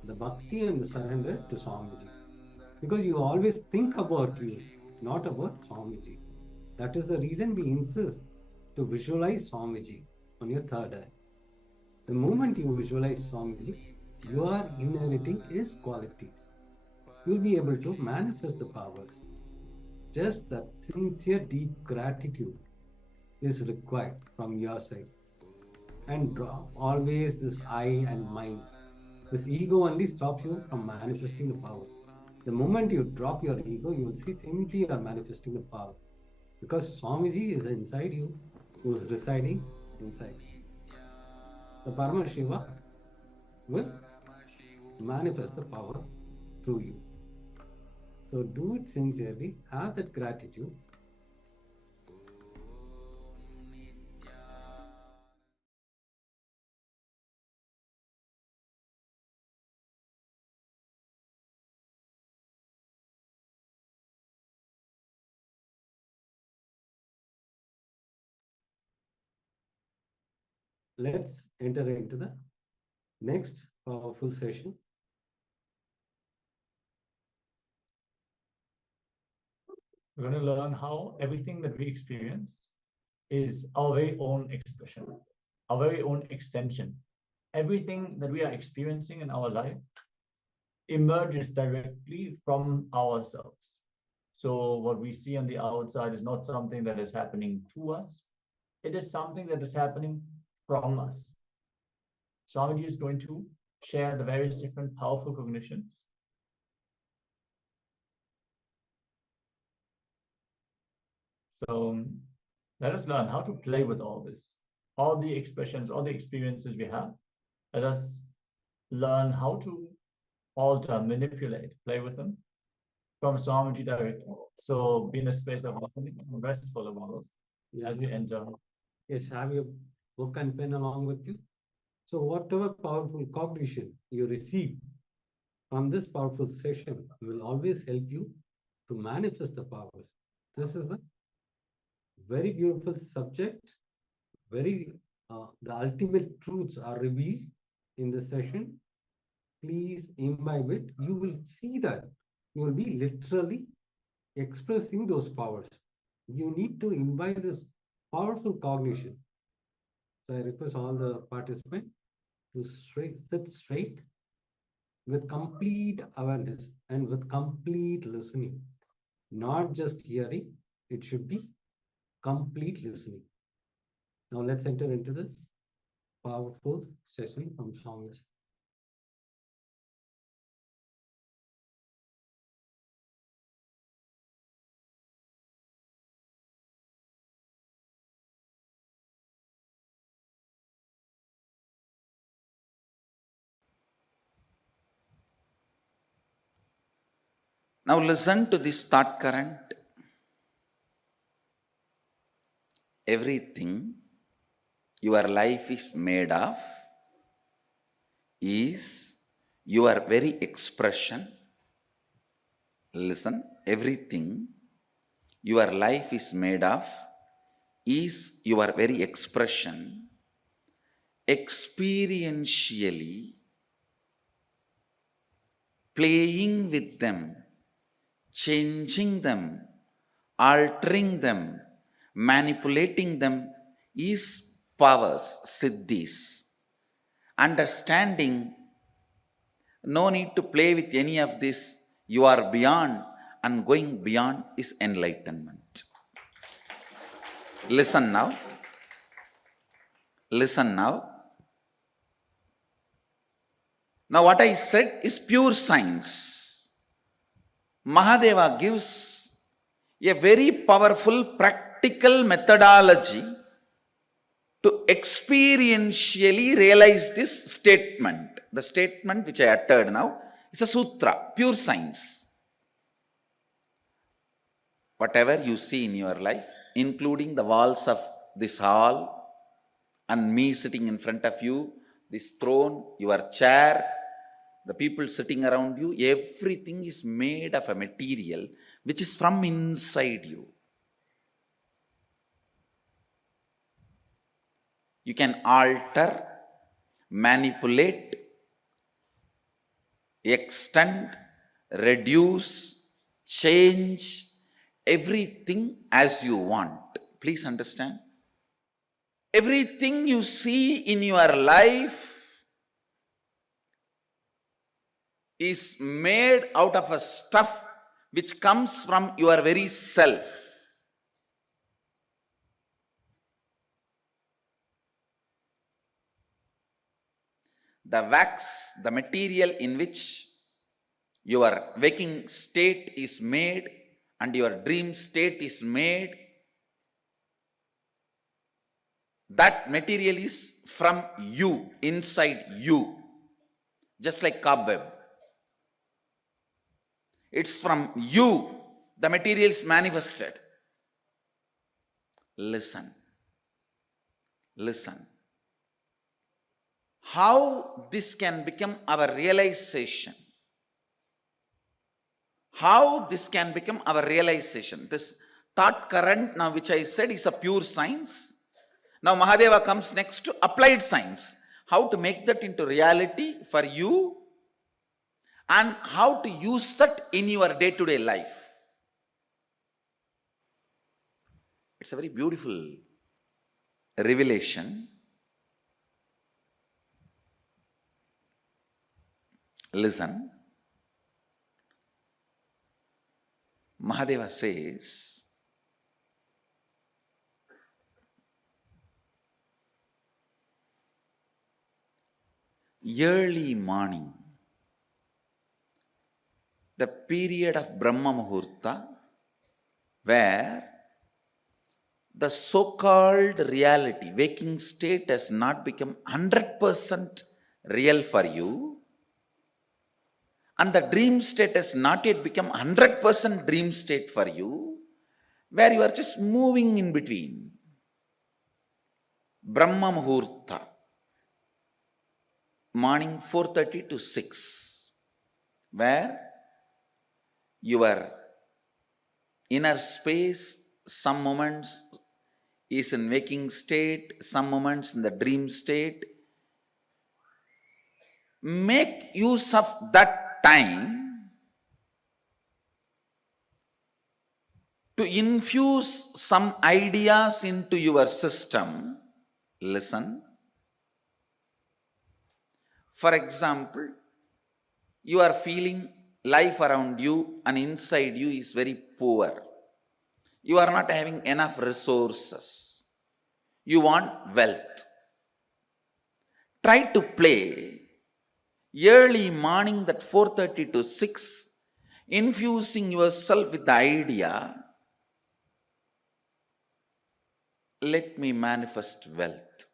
the bhakti and the surrender to Swamiji. Because you always think about you, not about Swamiji. That is the reason we insist to visualize Swamiji on your third eye. The moment you visualize Swamiji, you are inheriting his qualities. You will be able to manifest the powers. Just that sincere, deep gratitude is required from your side. And drop always this I and mine. This ego only stops you from manifesting the power. The moment you drop your ego, you will see simply you are manifesting the power. Because Swamiji is inside you, who is residing inside. The Paramashiva will manifest the power through you. So do it sincerely, have that gratitude. Let's enter into the next powerful session. we're going to learn how everything that we experience is our very own expression, our very own extension. Everything that we are experiencing in our life emerges directly from ourselves. So what we see on the outside is not something that is happening to us. It is something that is happening from us. Swamiji is going to share the various different powerful cognitions. So let us learn how to play with all this, all the expressions, all the experiences we have. Let us learn how to alter, manipulate, play with them from Swamiji directly. So be in a space of listening and restful of all as we enter. Yes, have your book and pen along with you. So whatever powerful cognition you receive from this powerful session will always help you to manifest the powers. This is a very beautiful subject. The ultimate truths are revealed in the session. Please imbibe it. You will see that you will be literally expressing those powers. You need to imbibe this powerful cognition. So I request all the participants to sit straight with complete awareness and with complete listening. Not just hearing, it should be complete listening. Now let's enter into this powerful session from Swamiji. Now listen to this thought current. Everything your life is made of is your very expression. Listen, everything your life is made of is your very expression, experientially playing with them, changing them, altering them, manipulating them is powers, siddhis. Understanding, no need to play with any of this, you are beyond, and going beyond is enlightenment. Listen now. Listen now. Now what I said is pure science. Mahadeva gives a very powerful practical methodology to experientially realize this statement. The statement which I uttered now is a sutra, pure science. Whatever you see in your life, including the walls of this hall and me sitting in front of you, this throne, your chair, the people sitting around you, everything is made of a material which is from inside you. You can alter, manipulate, extend, reduce, change everything as you want. Please understand. Everything you see in your life is made out of a stuff which comes from your very self. The wax, the material in which your waking state is made and your dream state is made, that material is from you, inside you, just like cobweb. It's from you, the material is manifested. Listen. Listen. How this can become our realization? How this can become our realization? This thought current now which I said is a pure science. Now Mahadeva comes next to applied science. How to make that into reality for you and how to use that in your day-to-day life. It's a very beautiful revelation. Listen. Mahadeva says, early morning, the period of Brahma Muhurta, where the so-called reality, waking state has not become 100% real for you, and the dream state has not yet become 100% dream state for you, where you are just moving in between. Brahma Muhurta, morning 4:30 to 6, where your inner space, some moments is in waking state, some moments in the dream state. Make use of that time to infuse some ideas into your system. Listen. For example, you are feeling life around you and inside you is very poor. You are not having enough resources. You want wealth. Try to play early morning, that 4:30 to 6, infusing yourself with the idea, let me manifest wealth.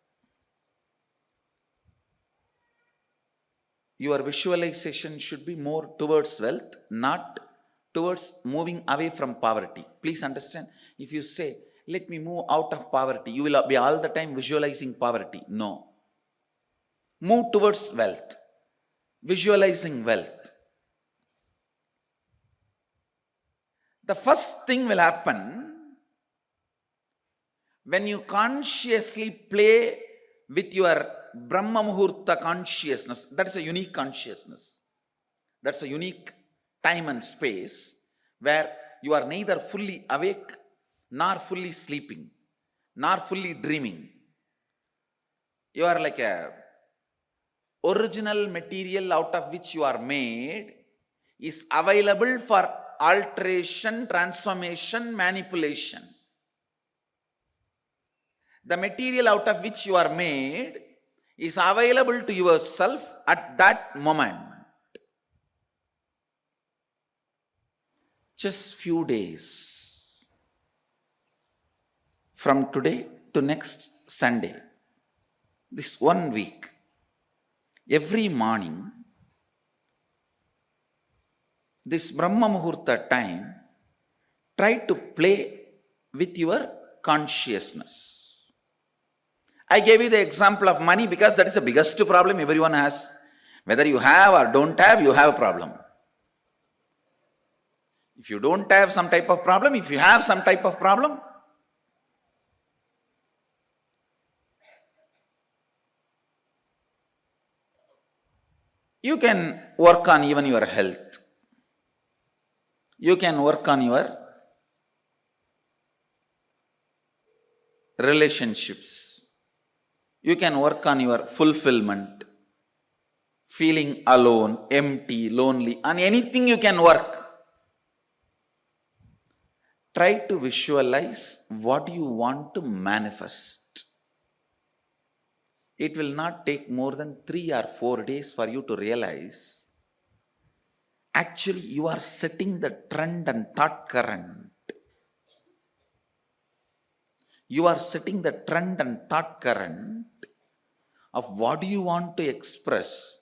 Your visualization should be more towards wealth, not towards moving away from poverty. Please understand, if you say, let me move out of poverty, you will be all the time visualizing poverty. No. Move towards wealth, visualizing wealth. The first thing will happen when you consciously play with your Brahma Muhurta consciousness. That is a unique consciousness. That's a unique time and space where you are neither fully awake, nor fully sleeping, nor fully dreaming. You are like a original material out of which you are made is available for alteration, transformation, manipulation. The material out of which you are made is available to yourself at that moment. Just few days from today to next Sunday, this 1 week, every morning, this Brahma Muhurta time, try to play with your consciousness. I gave you the example of money because that is the biggest problem everyone has. Whether you have or don't have, you have a problem. If you don't have some type of problem, if you have some type of problem, you can work on even your health. You can work on your relationships. You can work on your fulfillment, feeling alone, empty, lonely, on anything you can work. Try to visualize what you want to manifest. It will not take more than 3 or 4 days for you to realize actually you are setting the trend and thought current. You are setting the trend and thought current of what you want to express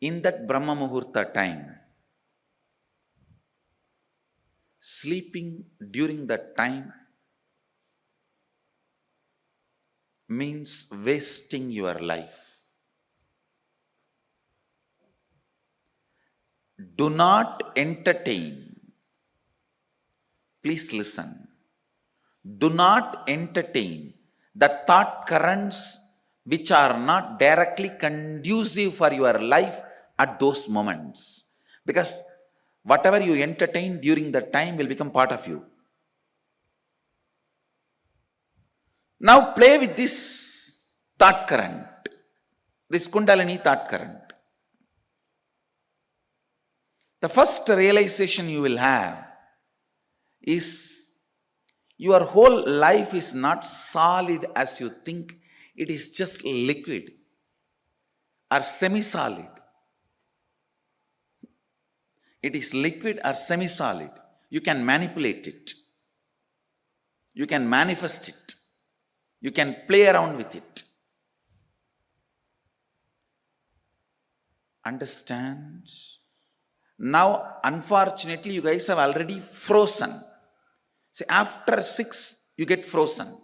in that Brahma Muhurta time. Sleeping during that time means wasting your life. Do not entertain. Please listen. Do not entertain the thought currents which are not directly conducive for your life at those moments. Because whatever you entertain during that time will become part of you. Now play with this thought current, this Kundalini thought current. The first realization you will have is your whole life is not solid as you think. It is just liquid or semi-solid. It is liquid or semi-solid. You can manipulate it. You can manifest it. You can play around with it. Understand? Now, unfortunately, you guys have already frozen. See, after 6, you get frozen.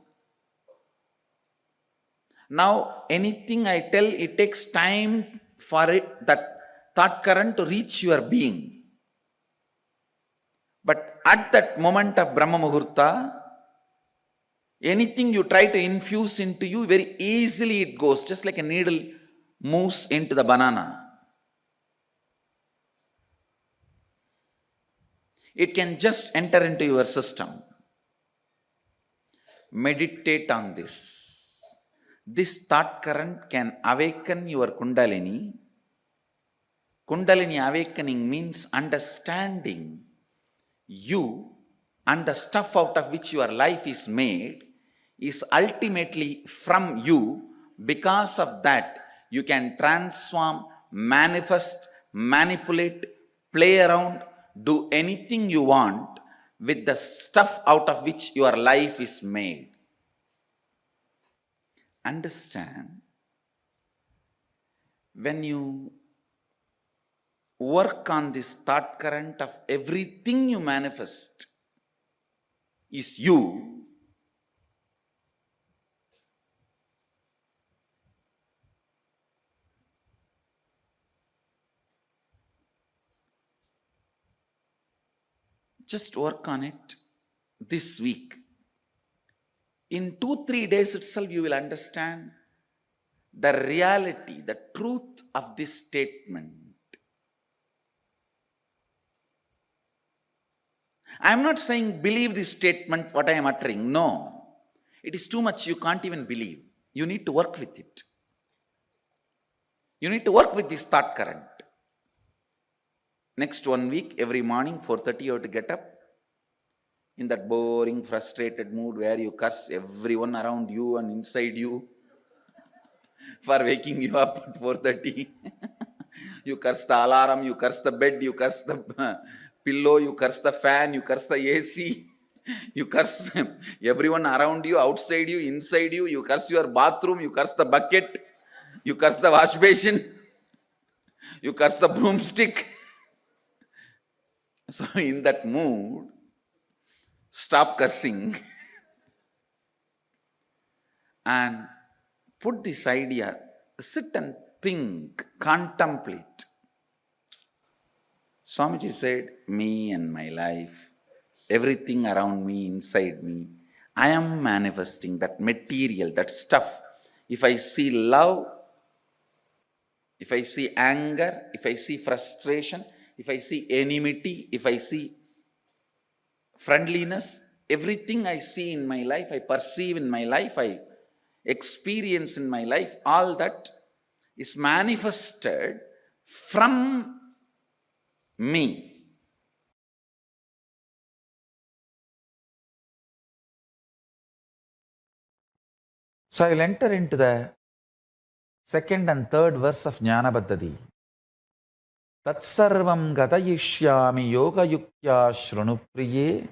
Now, anything I tell, it takes time for it, that thought current to reach your being. But at that moment of Brahma Muhurta, anything you try to infuse into you, very easily it goes, just like a needle moves into the banana. It can just enter into your system. Meditate on this. This thought current can awaken your Kundalini. Kundalini awakening means understanding you and the stuff out of which your life is made is ultimately from you. Because of that, you can transform, manifest, manipulate, play around, do anything you want with the stuff out of which your life is made. Understand, when you work on this thought current of everything you manifest is you, just work on it this week. In 2-3 days itself, you will understand the reality, the truth of this statement. I am not saying believe this statement, what I am uttering. No. It is too much, you can't even believe. You need to work with it. You need to work with this thought current. Next 1 week, every morning, 4:30, you have to get up in that boring, frustrated mood where you curse everyone around you and inside you for waking you up at 4:30. You curse the alarm, you curse the bed, you curse the pillow, you curse the fan, you curse the AC, you curse everyone around you, outside you, inside you, you curse your bathroom, you curse the bucket, you curse the wash basin, you curse the broomstick. So in that mood, stop cursing and put this idea, sit and think, contemplate. Swamiji said, me and my life, everything around me, inside me, I am manifesting that material, that stuff. If I see love, if I see anger, if I see frustration, if I see enmity, if I see friendliness, everything I see in my life, I perceive in my life, I experience in my life, all that is manifested from me. So I will enter into the second and third verse of Jnana Paddhati. Tatsarvam gatayishyami yoga yuktya shrunupriye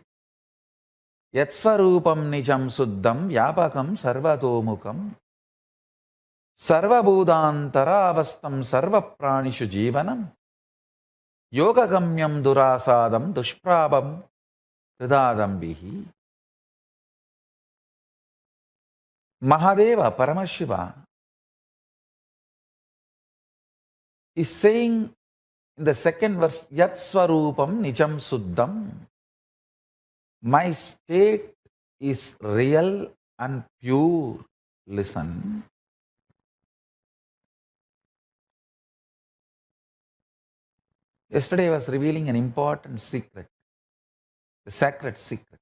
yatsvarupam nijam suddham vyapakam sarvatomukam sarvabhudantaravastam sarvapranishu jivanam yogagamyam durasadam dushprabam hridadambihi. Mahadeva Paramashiva is saying in the second verse, Yat Swarupam Nijam Suddham, my state is real and pure. Listen. Yesterday I was revealing an important secret, the sacred secret.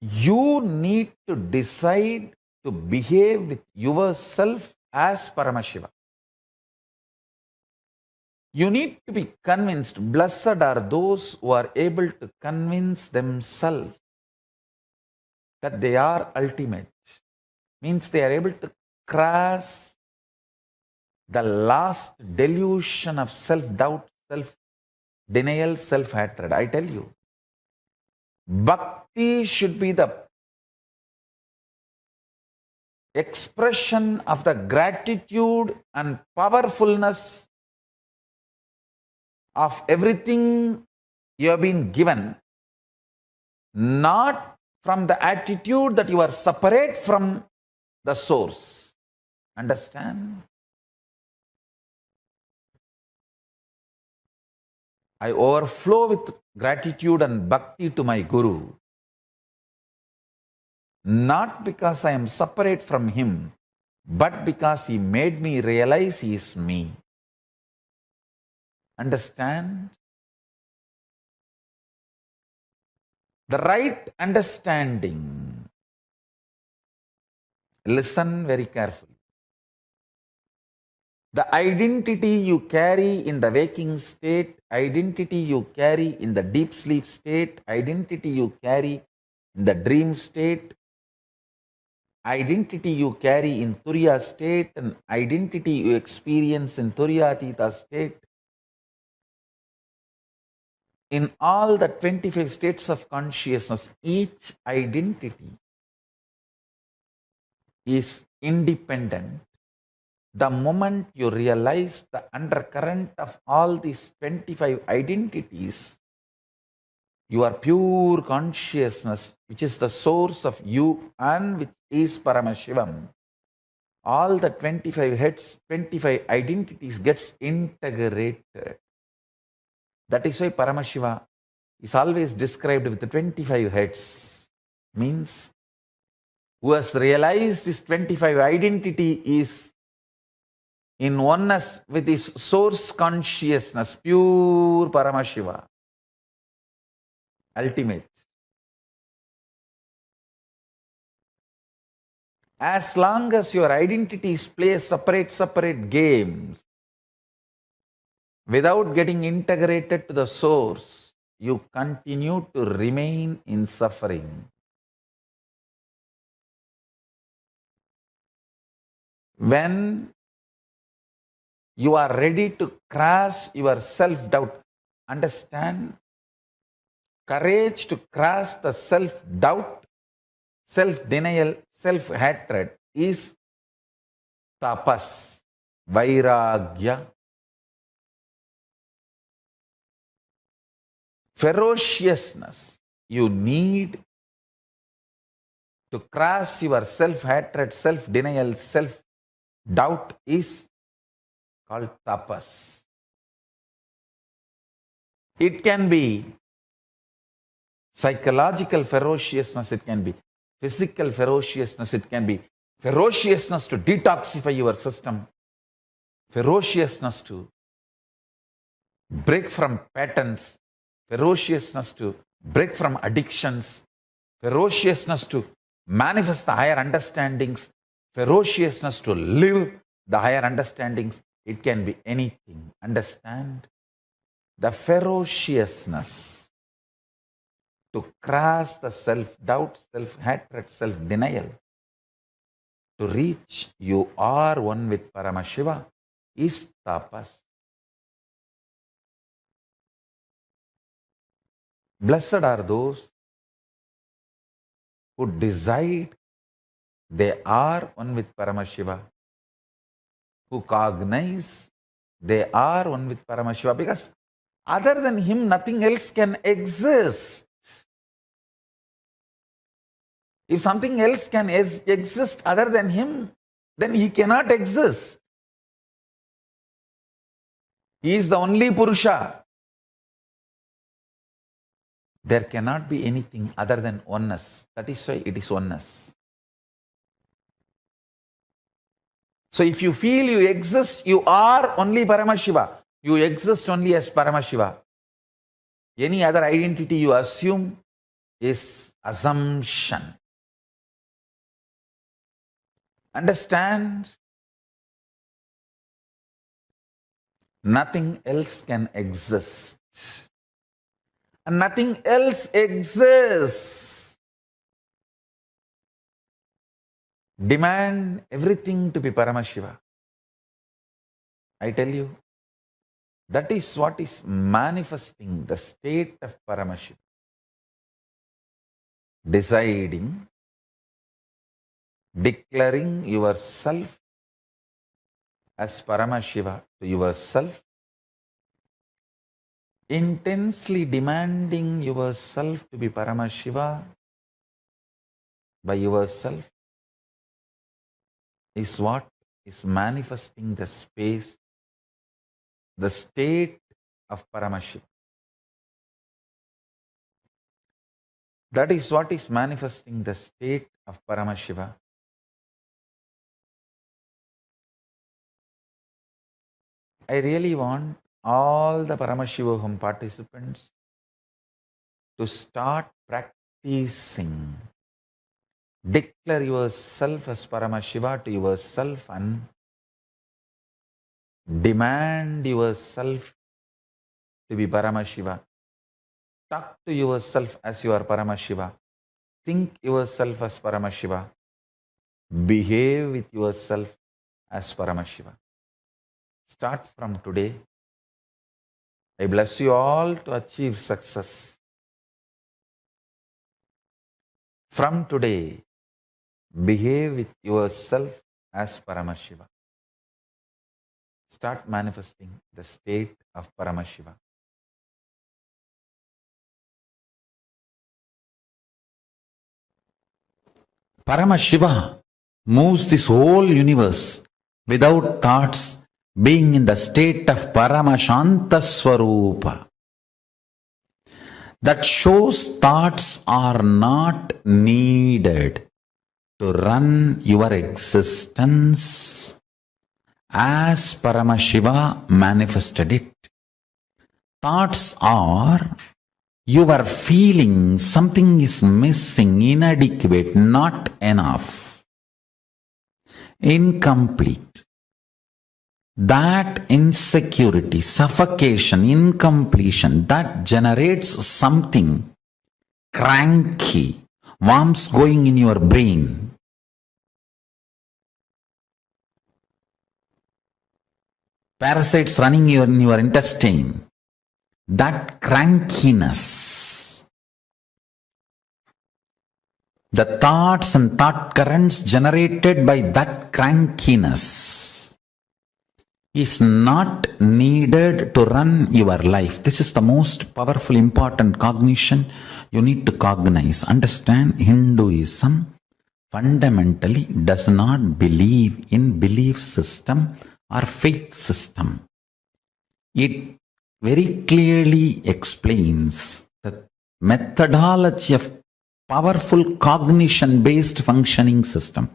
You need to decide to behave with yourself as Paramashiva. You need to be convinced. Blessed are those who are able to convince themselves that they are ultimate. Means they are able to cross the last delusion of self-doubt, self-denial, self-hatred. I tell you, bhakti should be the expression of the gratitude and powerfulness of everything you have been given, not from the attitude that you are separate from the source. Understand? I overflow with gratitude and bhakti to my Guru, not because I am separate from him, but because he made me realize he is me. Understand? The right understanding. Listen very carefully. The identity you carry in the waking state, identity you carry in the deep sleep state, identity you carry in the dream state, identity you carry in Turiya state, and identity you experience in Turiyatita state, in all the 25 states of consciousness, each identity is independent. The moment you realize the undercurrent of all these 25 identities, your pure consciousness, which is the source of you and which is Paramashivam, all the 25 heads, 25 identities gets integrated. That is why Paramashiva is always described with the 25 heads. Means who has realized his 25 identity is in oneness with his source consciousness, pure Paramashiva, ultimate. As long as your identities play separate games, without getting integrated to the source, you continue to remain in suffering. When you are ready to cross your self-doubt, understand, courage to cross the self-doubt, self-denial, self-hatred is tapas, vairagya. Ferociousness you need to cross your self-hatred, self-denial, self-doubt is called tapas. It can be psychological ferociousness, it can be physical ferociousness, it can be ferociousness to detoxify your system, ferociousness to break from patterns, ferociousness to break from addictions, ferociousness to manifest the higher understandings, ferociousness to live the higher understandings. It can be anything. Understand? The ferociousness to cross the self-doubt, self-hatred, self-denial, to reach you are one with Paramashiva is tapas. Blessed are those who decide they are one with Paramashiva, who cognize they are one with Paramashiva, because other than him, nothing else can exist. If something else can exist other than him, then he cannot exist. He is the only Purusha. There cannot be anything other than oneness. That is why it is oneness. So if you feel you exist, you are only Paramashiva. You exist only as Paramashiva. Any other identity you assume is assumption. Understand? Nothing else can exist. And nothing else exists. Demand everything to be Paramashiva. I tell you, that is what is manifesting the state of Paramashiva. Deciding, declaring yourself as Paramashiva to yourself, intensely demanding yourself to be Paramashiva by yourself is what is manifesting the space, the state of Paramashiva. That is what is manifesting the state of Paramashiva. I really want all the Paramashivoham participants to start practicing. Declare yourself as Paramashiva to yourself and demand yourself to be Paramashiva. Talk to yourself as you are Paramashiva. Think yourself as Paramashiva. Behave with yourself as Paramashiva. Start from today. I bless you all to achieve success. From today, behave with yourself as Paramashiva. Start manifesting the state of Paramashiva. Paramashiva moves this whole universe without thoughts, being in the state of Paramashanta Swarupa. That shows thoughts are not needed to run your existence as Paramashiva manifested it. Thoughts are your feeling something is missing, inadequate, not enough, incomplete. That insecurity, suffocation, incompletion, that generates something cranky, worms going in your brain. Parasites running in your intestine. That crankiness, the thoughts and thought currents generated by that crankiness is not needed to run your life. This is the most powerful, important cognition you need to cognize. Understand, Hinduism fundamentally does not believe in belief system or faith system. It very clearly explains the methodology of powerful cognition-based functioning system.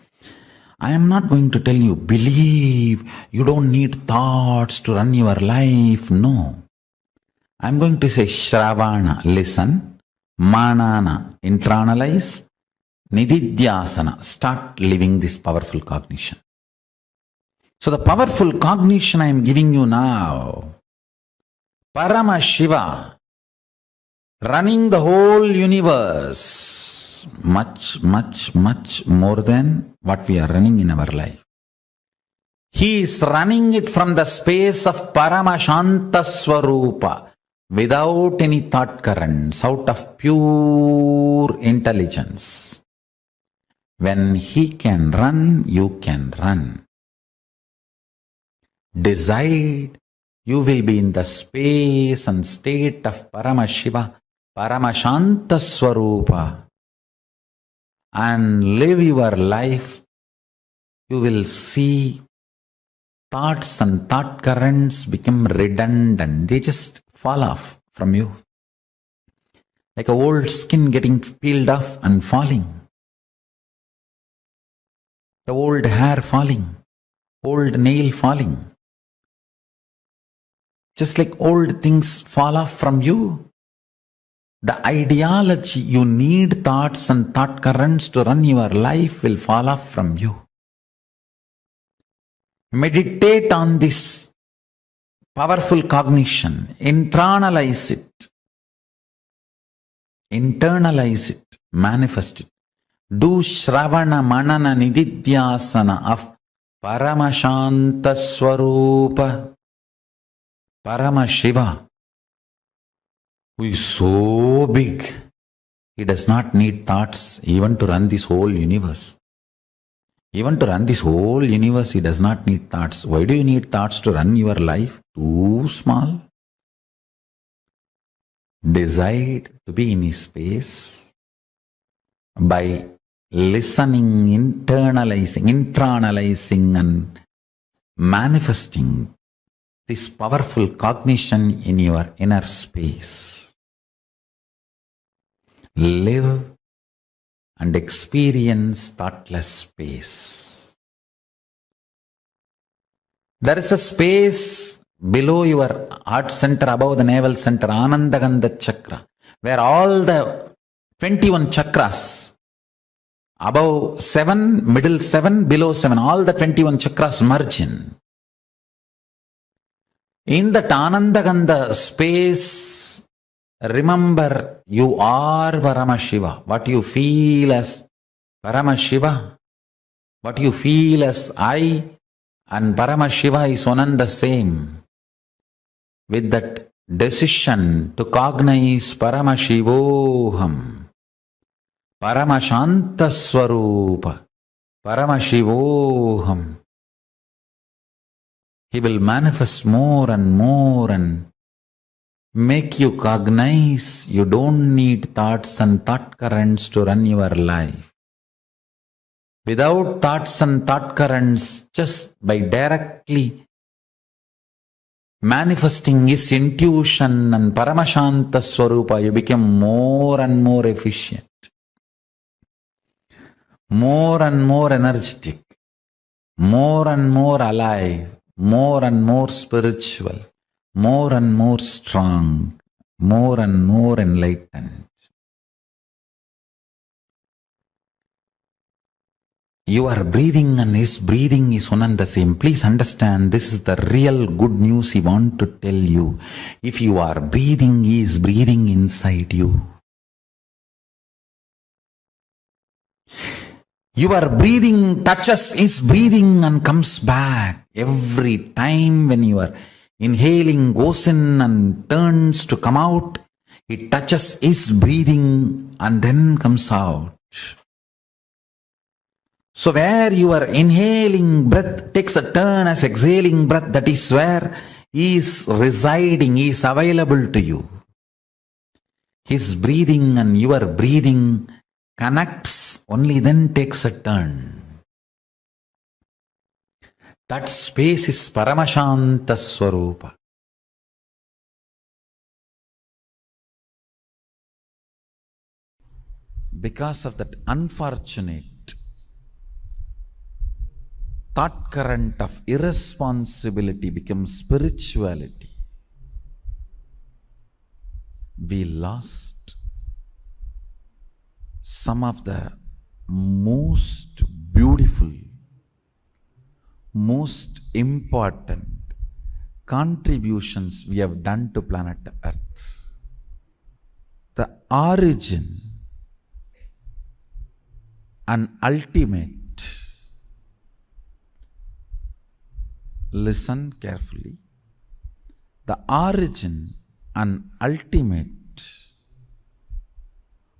I am not going to tell you, believe, you don't need thoughts to run your life. No. I am going to say, Shravana, listen, Manana, internalize, Nithyananda, start living this powerful cognition. So the powerful cognition I am giving you now, Paramashiva, running the whole universe, much more than what we are running in our life. He is running it from the space of Paramashanta Swarupa, without any thought currents, out of pure intelligence. When he can run, you can run. Decide. You will be in the space and state of Paramashiva, Paramashanta Swarupa, and live your life. You will see thoughts and thought currents become redundant. They just fall off from you. Like an old skin getting peeled off and falling. The old hair falling. Old nail falling. Just like old things fall off from you, the ideology you need thoughts and thought currents to run your life will fall off from you. Meditate on this powerful cognition. Internalize it. Internalize it. Manifest it. Do Shravana, Manana, Nididhyasana of Paramashanta Swarupa. Paramashiva, who is so big, he does not need thoughts even to run this whole universe. Even to run this whole universe, he does not need thoughts. Why do you need thoughts to run your life? Too small. Decide to be in his space by listening, internalizing and manifesting this powerful cognition in your inner space. Live and experience thoughtless space. There is a space below your heart center, above the navel center, Anandagandha chakra, where all the 21 chakras, above 7, middle 7, below 7, all the 21 chakras merge in. In that Anandagandha space, remember you are Paramashiva. What you feel as Paramashiva, what you feel as I and Paramashiva is one and the same. With that decision to cognize Paramashivoham, Paramashanta Swarupa, Paramashivoham, He will manifest more and make you cognize you don't need thoughts and thought currents to run your life. Without thoughts and thought currents, just by directly manifesting his intuition and Paramashanta Swarupa, you become more and more efficient, more and more energetic, more and more alive, more and more spiritual, more and more strong, more and more enlightened. Your breathing and his breathing is one and the same. Please understand, this is the real good news he wants to tell you. If you are breathing, he is breathing inside you. Your breathing touches his breathing and comes back. Every time when your inhaling goes in and turns to come out, it touches his breathing and then comes out. So where your inhaling breath takes a turn as exhaling breath, that is where he is residing, he is available to you. His breathing and your breathing connects, only then takes a turn. That space is Paramashanta Swarupa. Because of that unfortunate thought current of irresponsibility becomes spirituality. We lost some of the most beautiful, most important contributions we have done to planet Earth. The origin and ultimate. Listen carefully. The origin and ultimate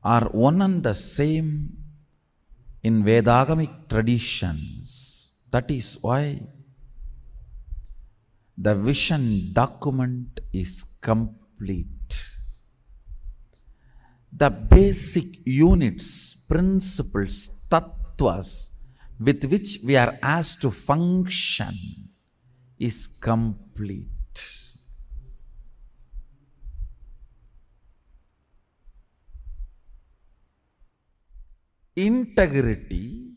are one and the same in Vedagamic traditions. That is why the vision document is complete. The basic units, principles, tattvas with which we are asked to function is complete. Integrity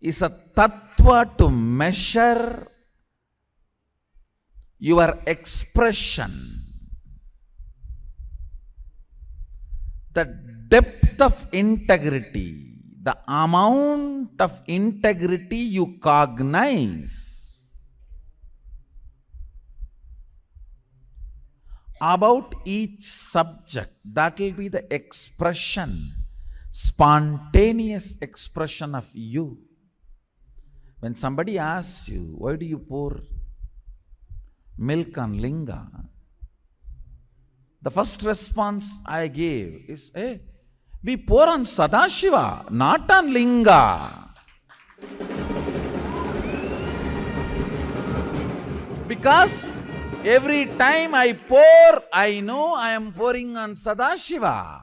is a tattva to measure your expression. The depth of integrity, the amount of integrity you cognize about each subject, that will be the expression, spontaneous expression of you. When somebody asks you, why do you pour milk on linga? The first response I gave is, hey, we pour on Sadashiva, not on linga. Because every time I pour, I know I am pouring on Sadashiva.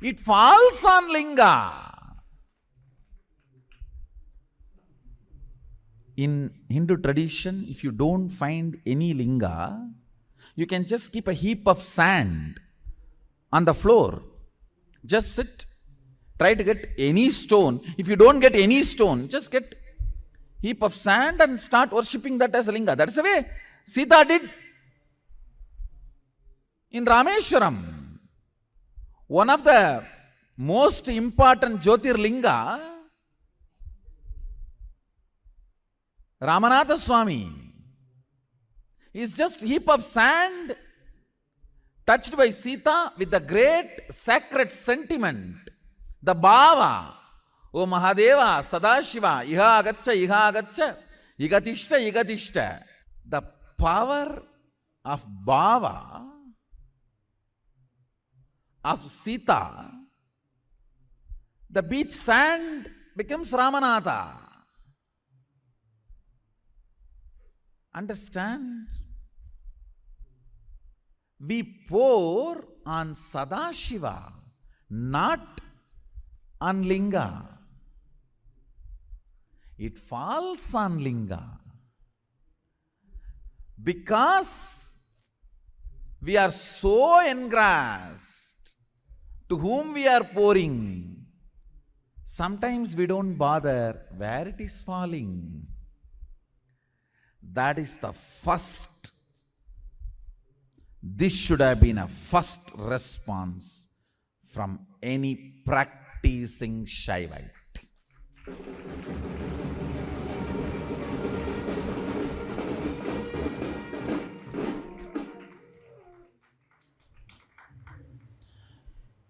It falls on linga. In Hindu tradition, if you don't find any linga, you can just keep a heap of sand on the floor. Just sit, try to get any stone. If you don't get any stone, just get heap of sand and start worshipping that as a linga. That's the way Sita did in Rameshwaram. One of the most important Jyotirlinga, Ramanatha Swami, is just a heap of sand touched by Sita with the great sacred sentiment, the bhava. O Mahadeva, Sadashiva, iha agaccha, igatishta. The power of bhava of Sita, the beach sand becomes Ramanatha. Understand? We pour on Sadashiva, not on Linga. It falls on Linga. Because we are so engrossed to whom we are pouring, sometimes we don't bother where it is falling. That is the first. This should have been a first response from any practicing Shaivite.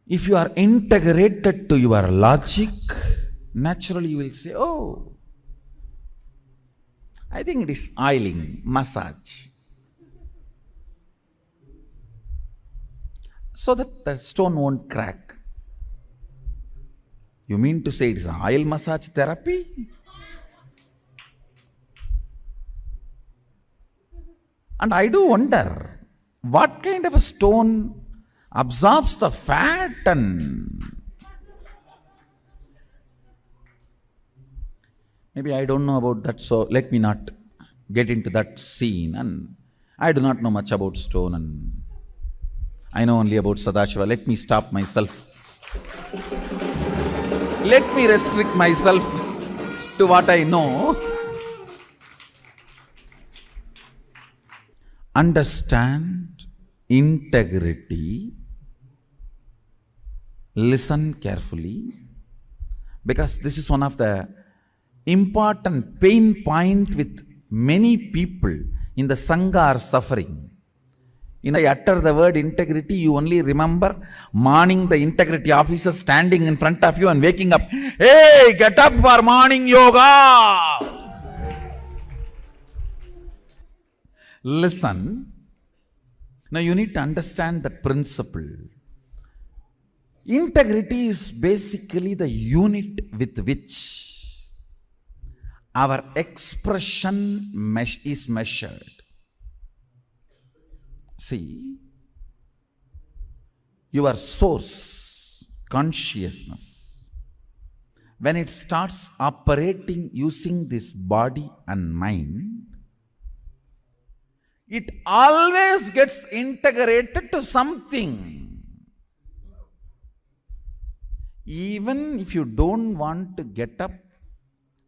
If you are integrated to your logic, naturally you will say, oh, I think it is oiling, massage. So that the stone won't crack. You mean to say it is oil massage therapy? And I do wonder, what kind of a stone absorbs the fat and maybe I don't know about that, so let me not get into that scene. And I do not know much about stone and I know only about Sadashiva. Let me stop myself. Let me restrict myself to what I know. Understand integrity. Listen carefully, because this is one of the important pain point with many people in the Sangha are suffering. When I utter the word integrity, you only remember morning the integrity officer standing in front of you and waking up. Hey, get up for morning yoga. Listen. Now you need to understand that principle. Integrity is basically the unit with which our expression is measured. See, your source, consciousness, when it starts operating using this body and mind, it always gets integrated to something. Even if you don't want to get up,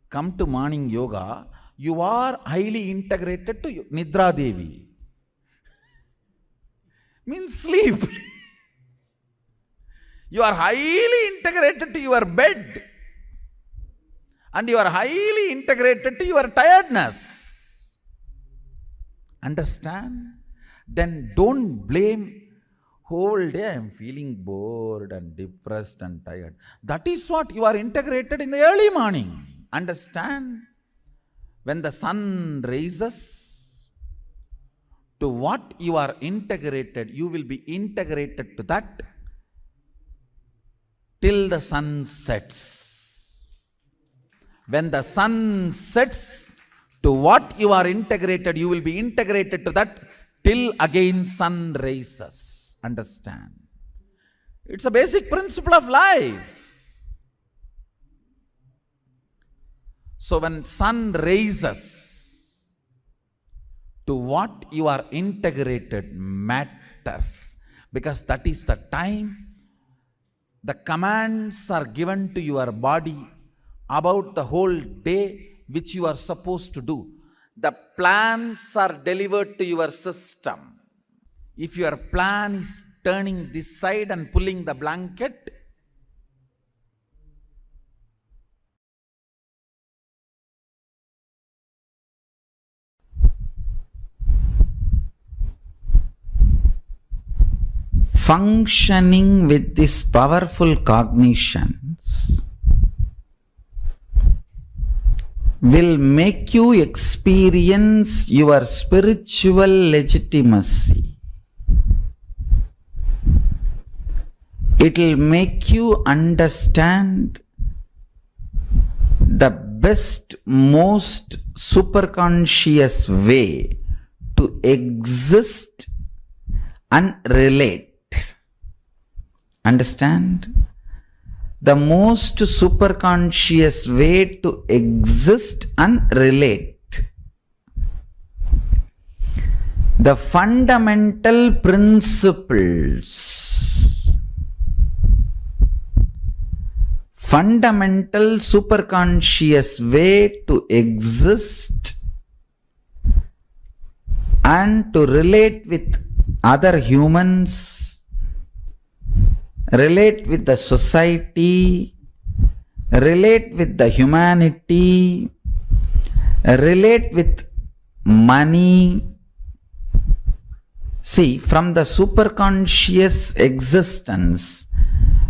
come to morning yoga, you are highly integrated to Nidra Devi. Means sleep. You are highly integrated to your bed. And you are highly integrated to your tiredness. Understand? Then don't blame. Whole day I am feeling bored and depressed and tired. That is what you are integrated in the early morning. Understand? When the sun rises, to what you are integrated, you will be integrated to that till the sun sets. When the sun sets, to what you are integrated, you will be integrated to that till again sun rises. Understand? It's a basic principle of life. So when sun rises, to what you are integrated matters, because that is the time the commands are given to your body about the whole day which you are supposed to do. The plans are delivered to your system. If your plan is turning this side and pulling the blanket, functioning with these powerful cognitions will make you experience your spiritual legitimacy. It will make you understand the best, most superconscious way to exist and relate. Understand? The most superconscious way to exist and relate. The fundamental principles, fundamental superconscious way to exist and to relate with other humans, relate with the society, relate with the humanity, relate with money. See, from the superconscious existence,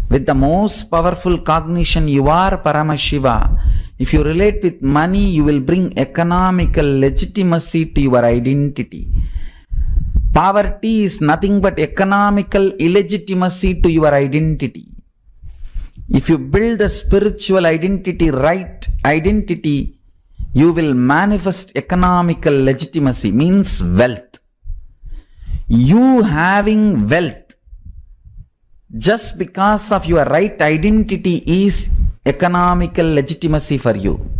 with the most powerful cognition, you are Paramashiva. If you relate with money, you will bring economical legitimacy to your identity. Poverty is nothing but economical illegitimacy to your identity. If you build the spiritual identity, right identity, you will manifest economical legitimacy, means wealth. You having wealth just because of your right identity is economical legitimacy for you.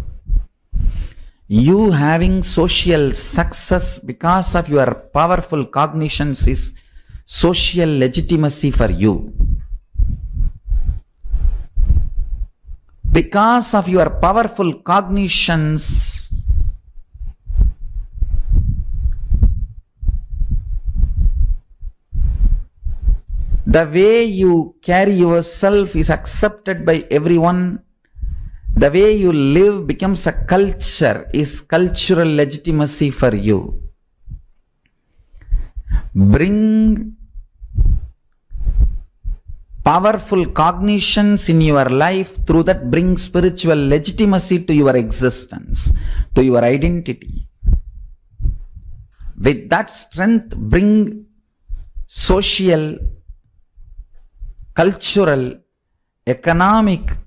You having social success because of your powerful cognitions is social legitimacy for you. Because of your powerful cognitions, the way you carry yourself is accepted by everyone. The way you live becomes a culture, is cultural legitimacy for you. Bring powerful cognitions in your life, through that bring spiritual legitimacy to your existence, to your identity. With that strength, bring social, cultural, economic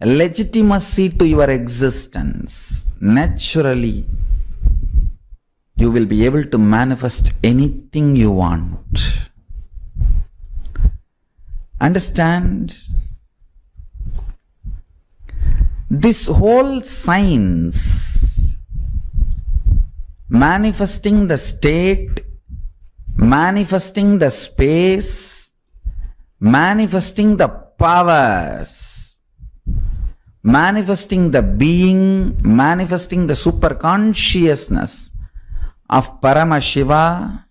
legitimacy to your existence. Naturally, you will be able to manifest anything you want. Understand? This whole science, manifesting the state, manifesting the space, manifesting the powers, manifesting the being, manifesting the superconsciousness of Paramashiva,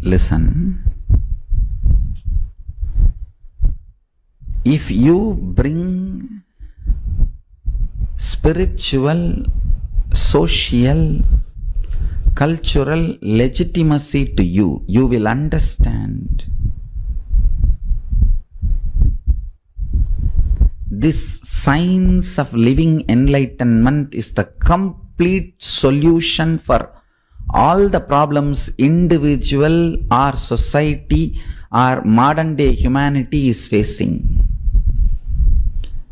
listen. If you bring spiritual, social, cultural legitimacy to you, you will understand this science of living enlightenment is the complete solution for all the problems individual or society or modern day humanity is facing.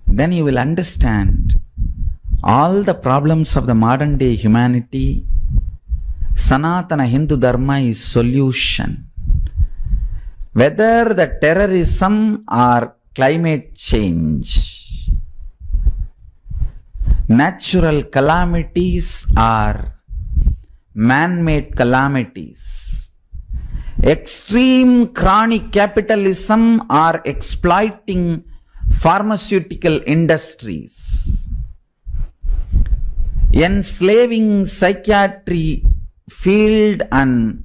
Then you will understand all the problems of the modern day humanity. Sanatana Hindu Dharma is solution. Whether the terrorism or climate change, natural calamities or man-made calamities, extreme chronic capitalism or exploiting pharmaceutical industries, enslaving psychiatry field and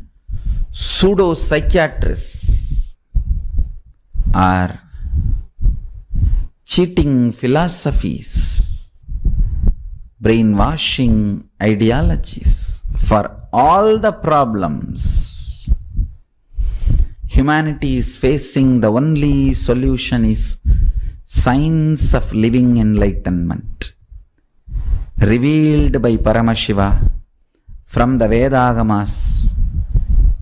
pseudo-psychiatrists, are cheating philosophies, brainwashing ideologies. For all the problems humanity is facing, the only solution is science of living enlightenment, revealed by Paramashiva from the Vedagamas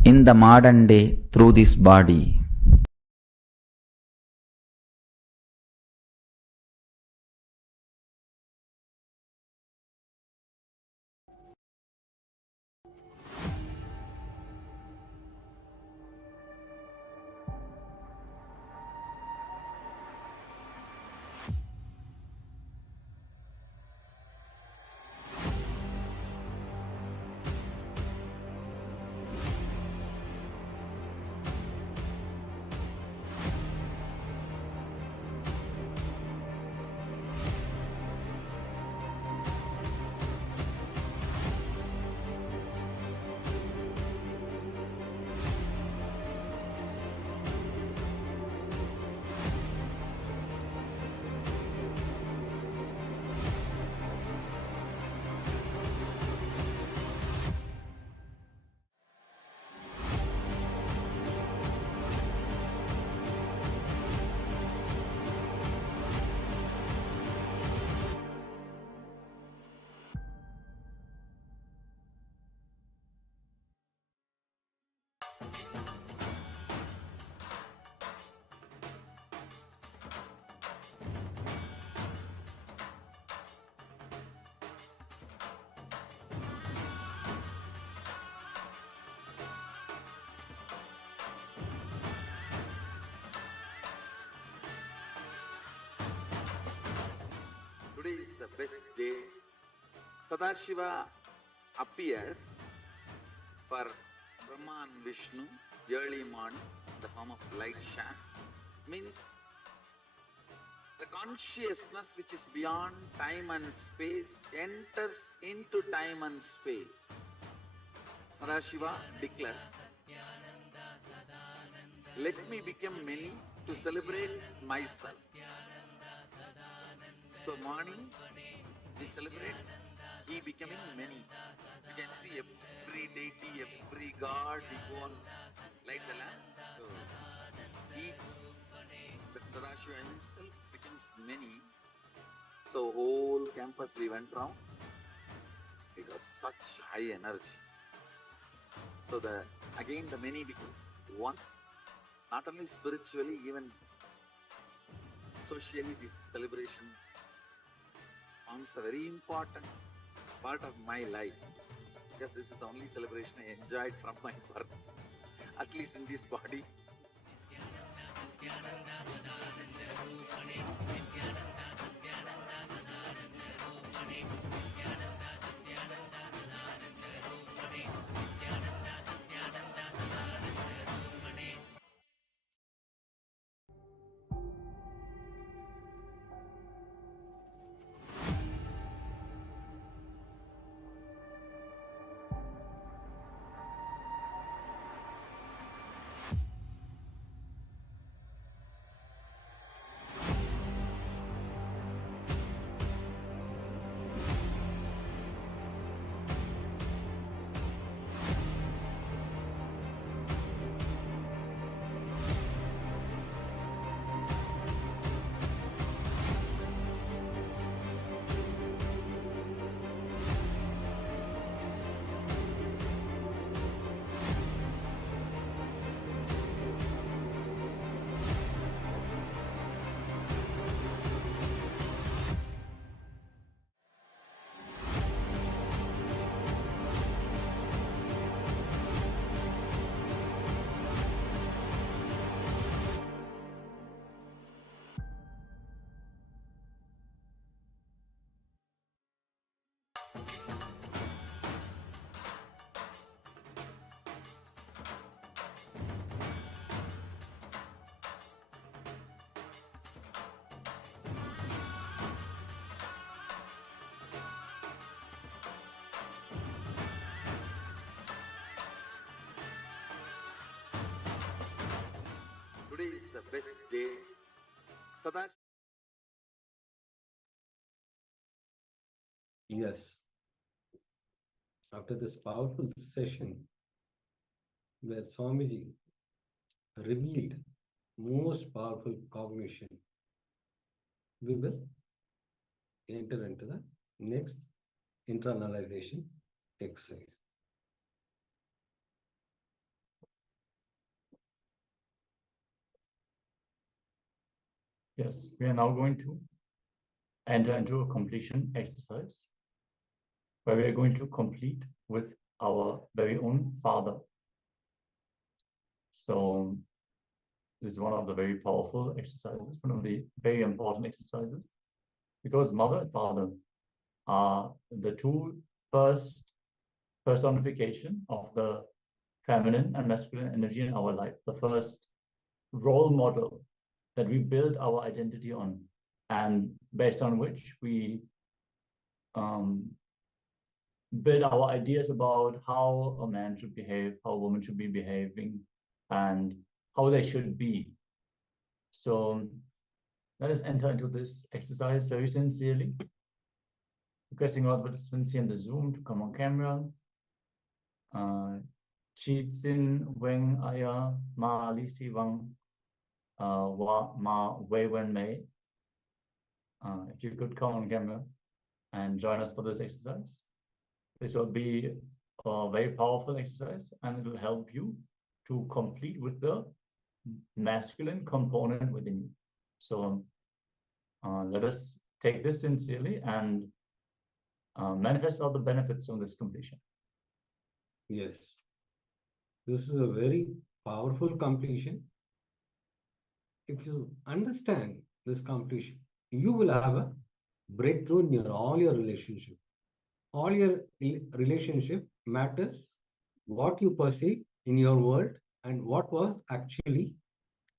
in the modern day through this body. best day. Sadashiva appears for Brahma and Vishnu early morning in the form of light shaft. Means the consciousness which is beyond time and space enters into time and space. Sadashiva declares, let me become many to celebrate myself. So morning we celebrate he becoming many. You can see every deity, every god, we go on light the lamp. So each, the Sadashiva himself becomes many. So whole campus we went round. It was such high energy. So again the many becomes one. Not only spiritually, even socially, this celebration forms a very important part of my life. Because this is the only celebration I enjoyed from my birth, at least in this body. Today is the best day. Sadashiva. Yes. After this powerful session, where Swamiji revealed most powerful cognition, we will enter into the next internalization exercise. Yes, we are now going to enter into a completion exercise where we are going to complete with our very own father. So this is one of the very powerful exercises, one of the very important exercises, because mother and father are the two first personification of the feminine and masculine energy in our life, the first role model that we build our identity on, and based on which we build our ideas about how a man should behave, how a woman should be behaving, and how they should be. So let us enter into this exercise very sincerely, requesting all participants here in the Zoom to come on camera. Chitsin Weng Aya Ma Li Si Wang Wa Ma Wei Wen Mei. If you could come on camera and join us for this exercise. This will be a very powerful exercise, and it will help you to complete with the masculine component within you. So let us take this sincerely and manifest all the benefits from this completion. Yes. This is a very powerful completion. If you understand this completion, you will have a breakthrough in all your relationship. All your relationship matters what you perceive in your world and what was actually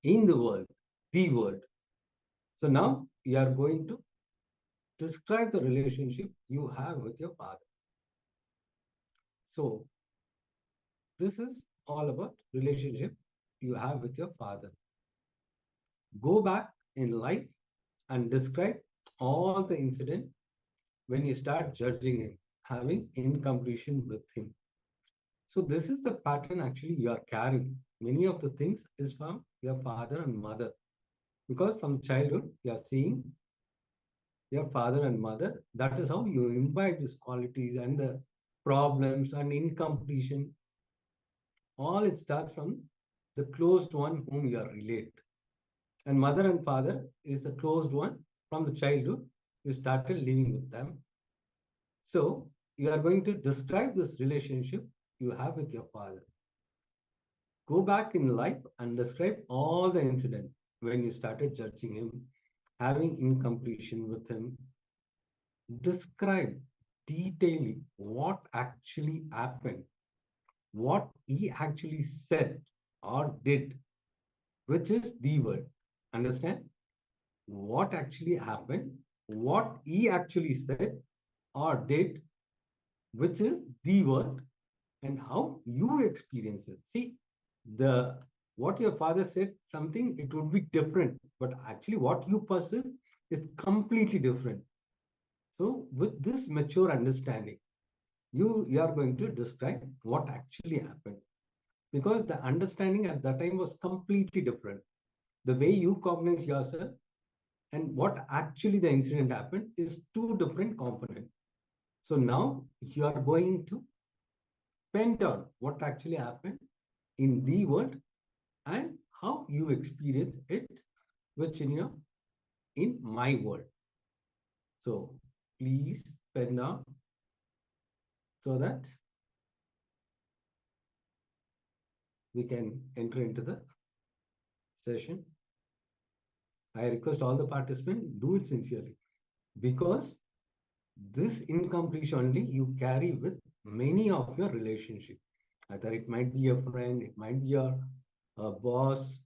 in the world, the world. So now you are going to describe the relationship you have with your father. So this is all about relationship you have with your father. Go back in life and describe all the incident when you start judging him, having incompletion with him. So this is the pattern actually you are carrying. Many of the things is from your father and mother. Because from childhood, you are seeing your father and mother. That is how you imbibe these qualities and the problems and incompletion. All it starts from the closed one whom you are relate. And mother and father is the closed one from the childhood. You started living with them. So you are going to describe this relationship you have with your father. Go back in life and describe all the incident when you started judging him, having incompletion with him. Describe detailing what actually happened, what he actually said or did, which is the word. Understand? What actually happened, what he actually said or did, which is the word, and how you experience it. See, the what your father said something, it would be different, but actually what you perceive is completely different. So with this mature understanding, you are going to describe what actually happened, because the understanding at that time was completely different. The way you cognize yourself and what actually the incident happened is two different components. So now you are going to pent on what actually happened in the world and how you experience it, which in my world. So please pen down so that we can enter into the session. I request all the participants do it sincerely, because this incompletion only you carry with many of your relationship. Either it might be a friend, it might be your boss.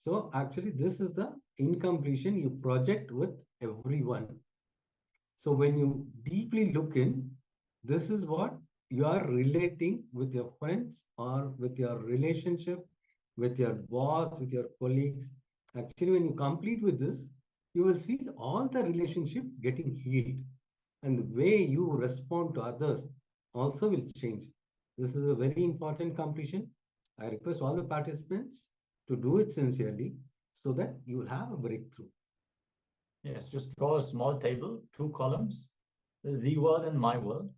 So actually, this is the incompletion you project with everyone. So when you deeply look in, this is what you are relating with your friends or with your relationship, with your boss, with your colleagues. Actually, when you complete with this, you will see all the relationships getting healed. And the way you respond to others also will change. This is a very important completion. I request all the participants to do it sincerely so that you will have a breakthrough. Yes, just draw a small table, 2 columns, the world and my world.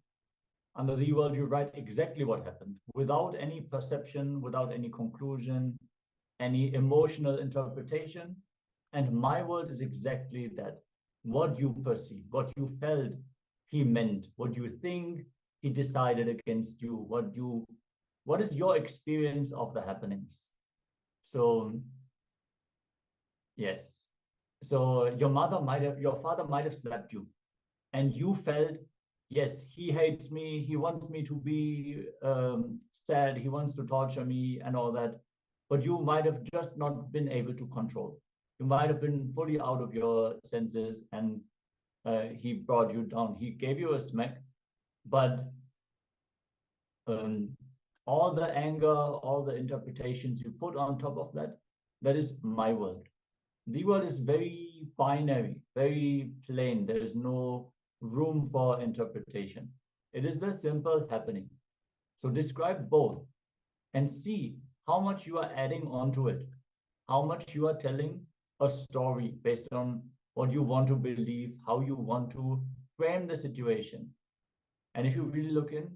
Under the world, you write exactly what happened without any perception, without any conclusion, any emotional interpretation. And my world is exactly that. What you perceive, what you felt he meant, what you think he decided against you, what is your experience of the happenings. So yes. So your father might have slapped you, and you felt, yes, he hates me, he wants me to be sad, he wants to torture me and all that. But you might have just not been able to control. You might have been fully out of your senses, and he brought you down. He gave you a smack, but all the anger, all the interpretations you put on top of that, that is my world. The world is very binary, very plain. There is no room for interpretation. It is the simple happening. So describe both and see how much you are adding onto it, how much you are telling a story based on what you want to believe, how you want to frame the situation. And if you really look in,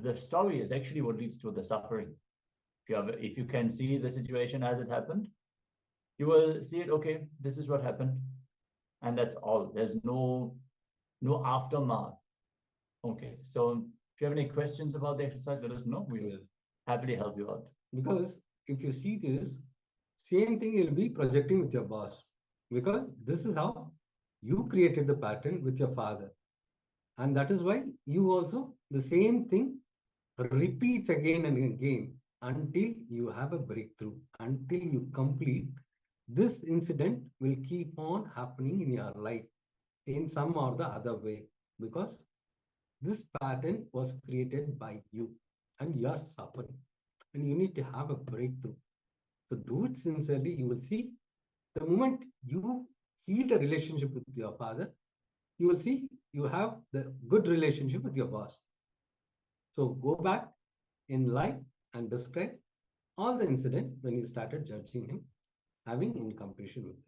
the story is actually what leads to the suffering. If you can see the situation as it happened, you will see it, okay, this is what happened, and that's all. There's no aftermath. Okay, so if you have any questions about the exercise, let us know. We will happily help you out. Because if you see this, same thing you'll be projecting with your boss, because this is how you created the pattern with your father. And that is why you also, the same thing repeats again and again until you have a breakthrough, until you complete. This incident will keep on happening in your life in some or the other way, because this pattern was created by you and you are suffering and you need to have a breakthrough. So do it sincerely. You will see the moment you heal the relationship with your father, you will see you have the good relationship with your boss. So go back in life and describe all the incident when you started judging him, having incompletion with him.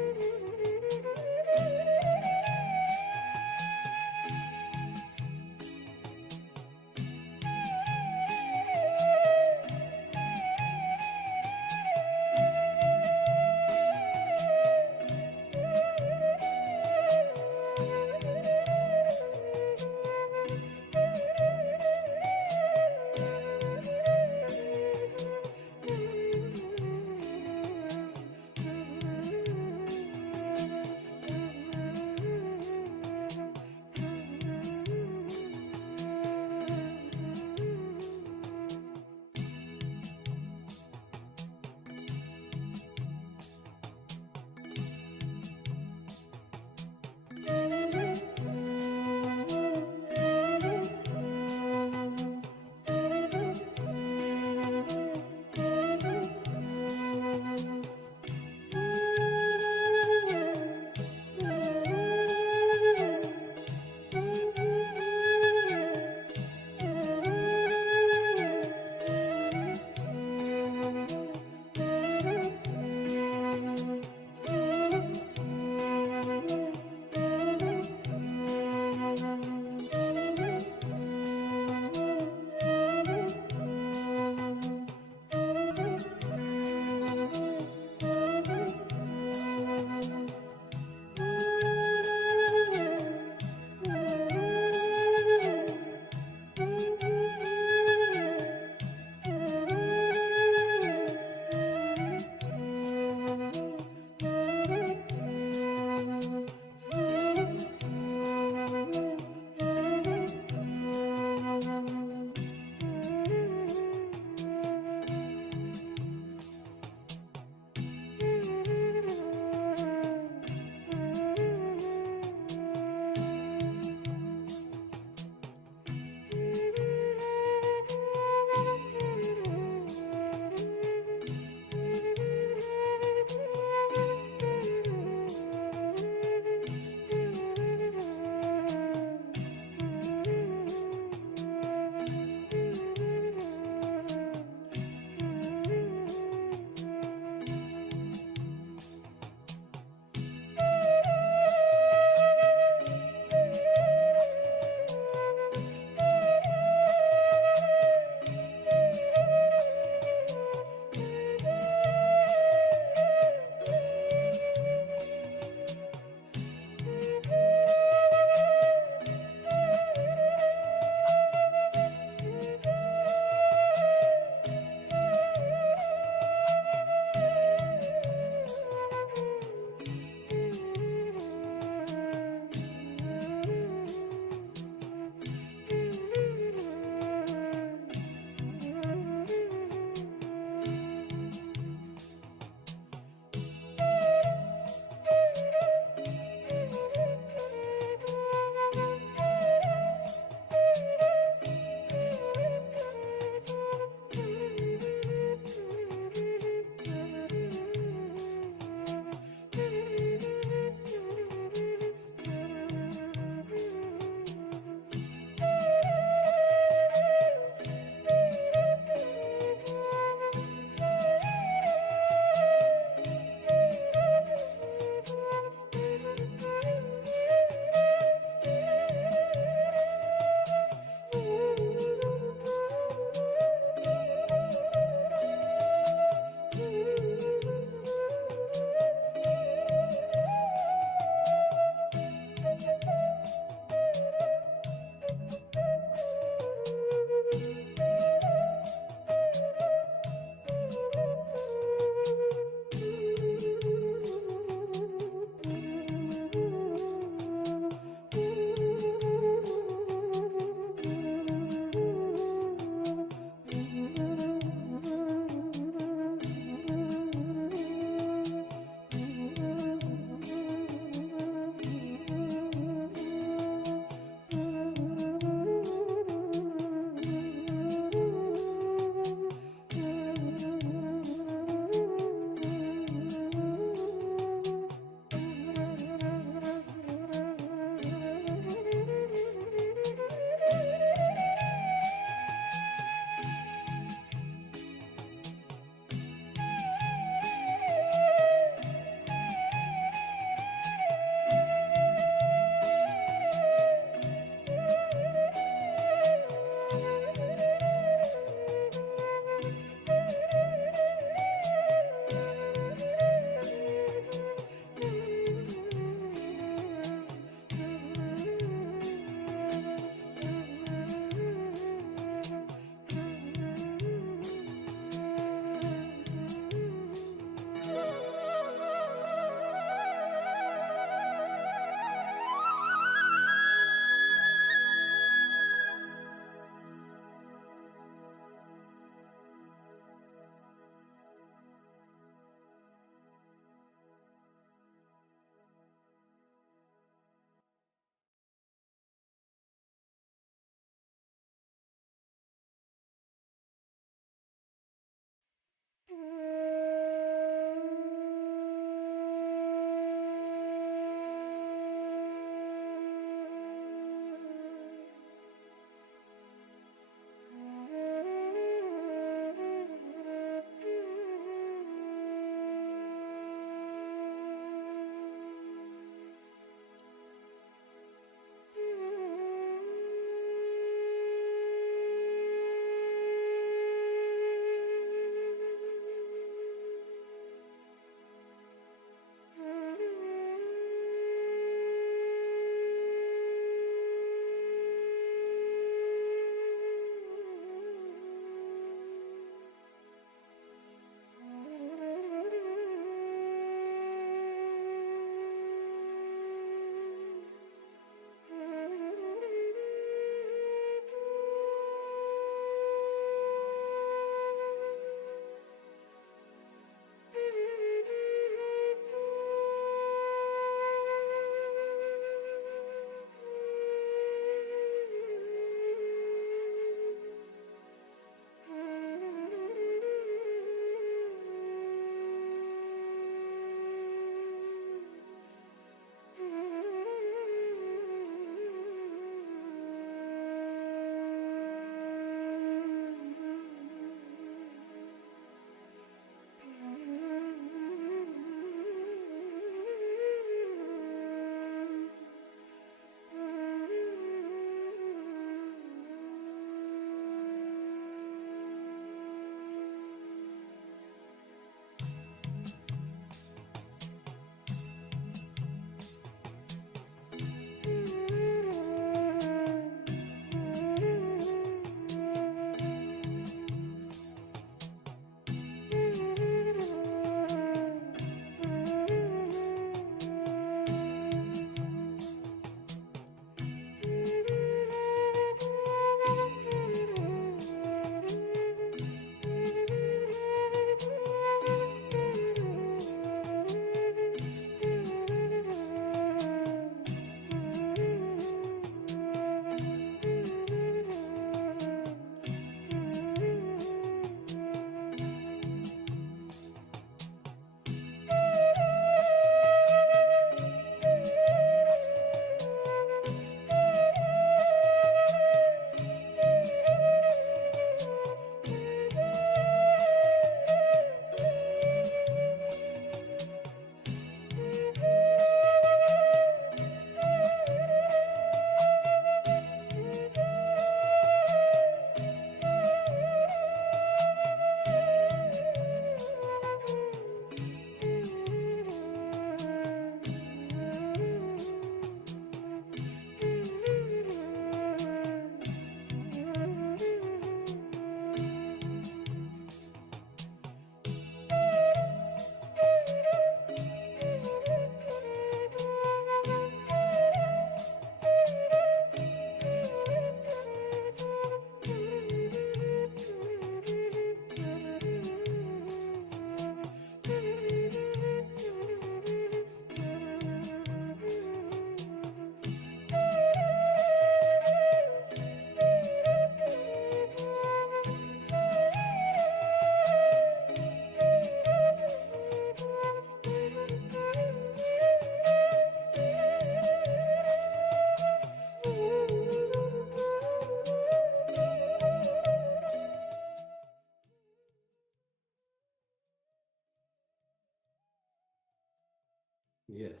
Yes.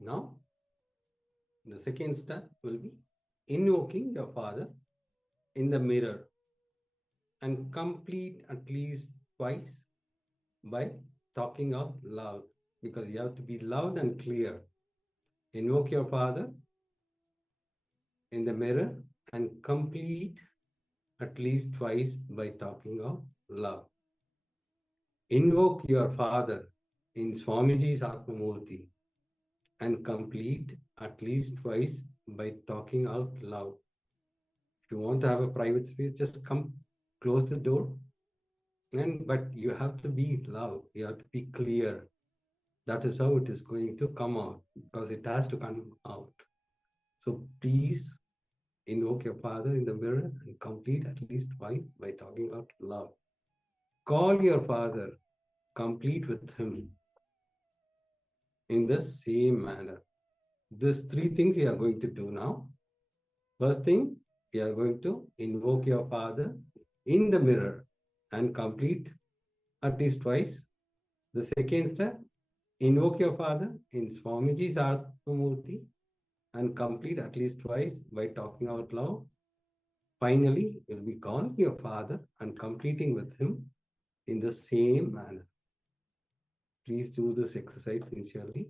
Now, the second step will be invoking your father in the mirror and complete at least twice by talking out loud, because you have to be loud and clear. Invoke your father in the mirror and complete at least twice by talking out loud. Invoke your father in Swamiji's Atmamurti and complete at least twice by talking out loud. If you want to have a private space, just come close the door. But you have to be loud, you have to be clear. That is how it is going to come out, because it has to come out. So please Invoke your Father in the mirror and complete at least twice by talking out loud. Call your Father, complete with Him in the same manner. These three things you are going to do now. First thing, you are going to invoke your Father in the mirror and complete at least twice. The second step, invoke your Father in Swamiji's Atmamurti and complete at least twice by talking out loud. Finally, you'll be calling your Father and completing with Him in the same manner. Please do this exercise sincerely.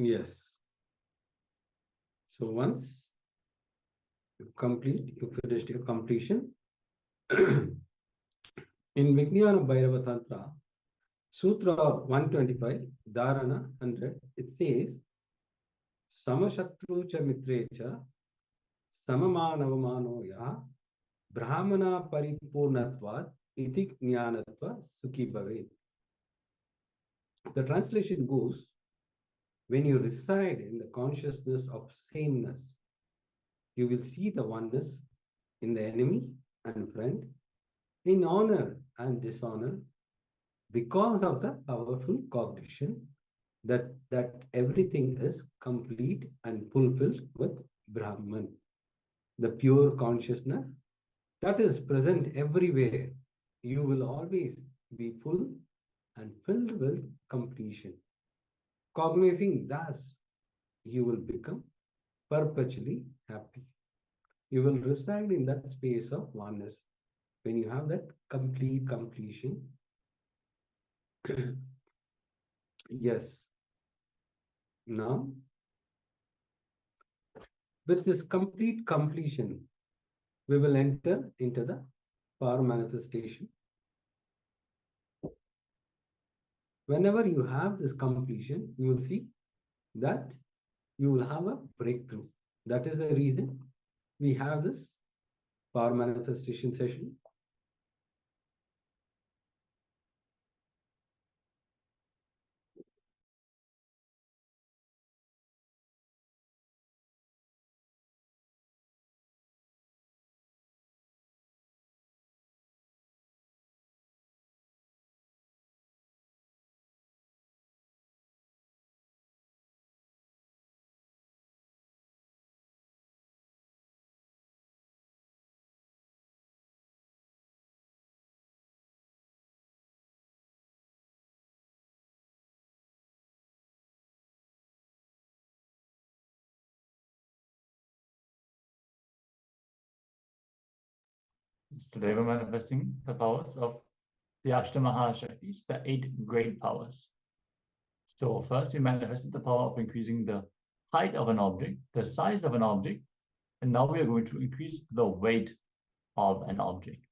Yes. So once you finished your completion, in Vijnana Bhairava Tantra, Sutra 125, Dharana 100, it says, Samashatru cha mitre cha samamanavamano ya brahmana paripurnatvat iti jnanatva sukhi bhavet. The translation goes, when you reside in the consciousness of sameness, you will see the oneness in the enemy and friend, in honor and dishonor, because of the powerful cognition that everything is complete and fulfilled with Brahman, the pure consciousness that is present everywhere. You will always be full and filled with completion. Cognizing thus, you will become perpetually happy. You will reside in that space of oneness when you have that complete completion. Yes. Now, with this complete completion, we will enter into the power manifestation. Whenever you have this completion, you will see that you will have a breakthrough. That is the reason we have this power manifestation session. Today we're manifesting the powers of the Ashtamaha Shaktis, the 8 great powers. So first we manifested the power of increasing the height of an object, the size of an object, and now we are going to increase the weight of an object.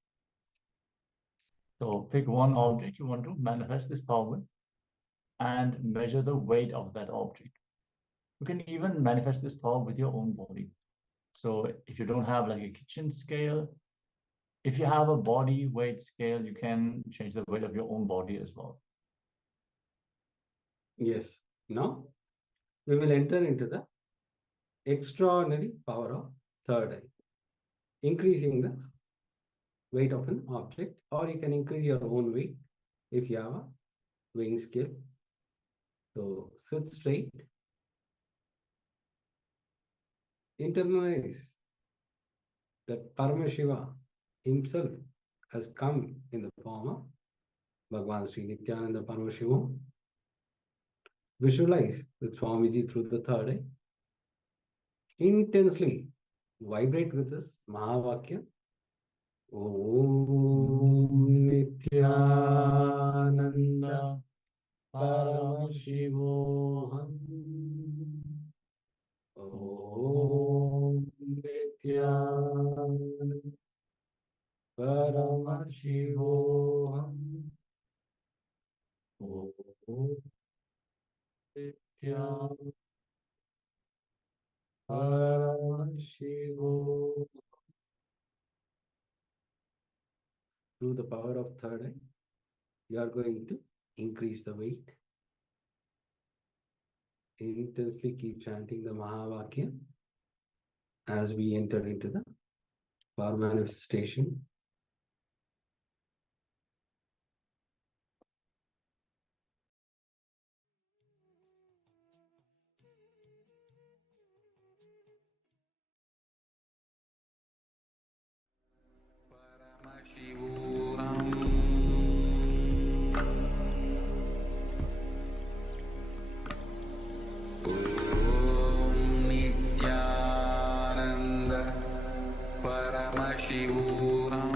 So pick one object you want to manifest this power with and measure the weight of that object. You can even manifest this power with your own body. So if you don't have like a kitchen scale, if you have a body weight scale, you can change the weight of your own body as well. Yes. Now, we will enter into the extraordinary power of third eye, increasing the weight of an object, or you can increase your own weight if you have a weighing scale. So sit straight, internalize that Paramashiva himself has come in the form of Bhagavan Sri Nithyananda Paramashivoham. Visualize with Swamiji through the third eye. Intensely vibrate with this Mahavakya. Om Nithyananda Paramashivoham. Om Nithyananda Paramashivoham. Om Nithyananda Paramashivoham. Through the power of third eye, you are going to increase the weight. Intensely keep chanting the Mahavakya as we enter into the power manifestation. Nithyananda Paramashivoham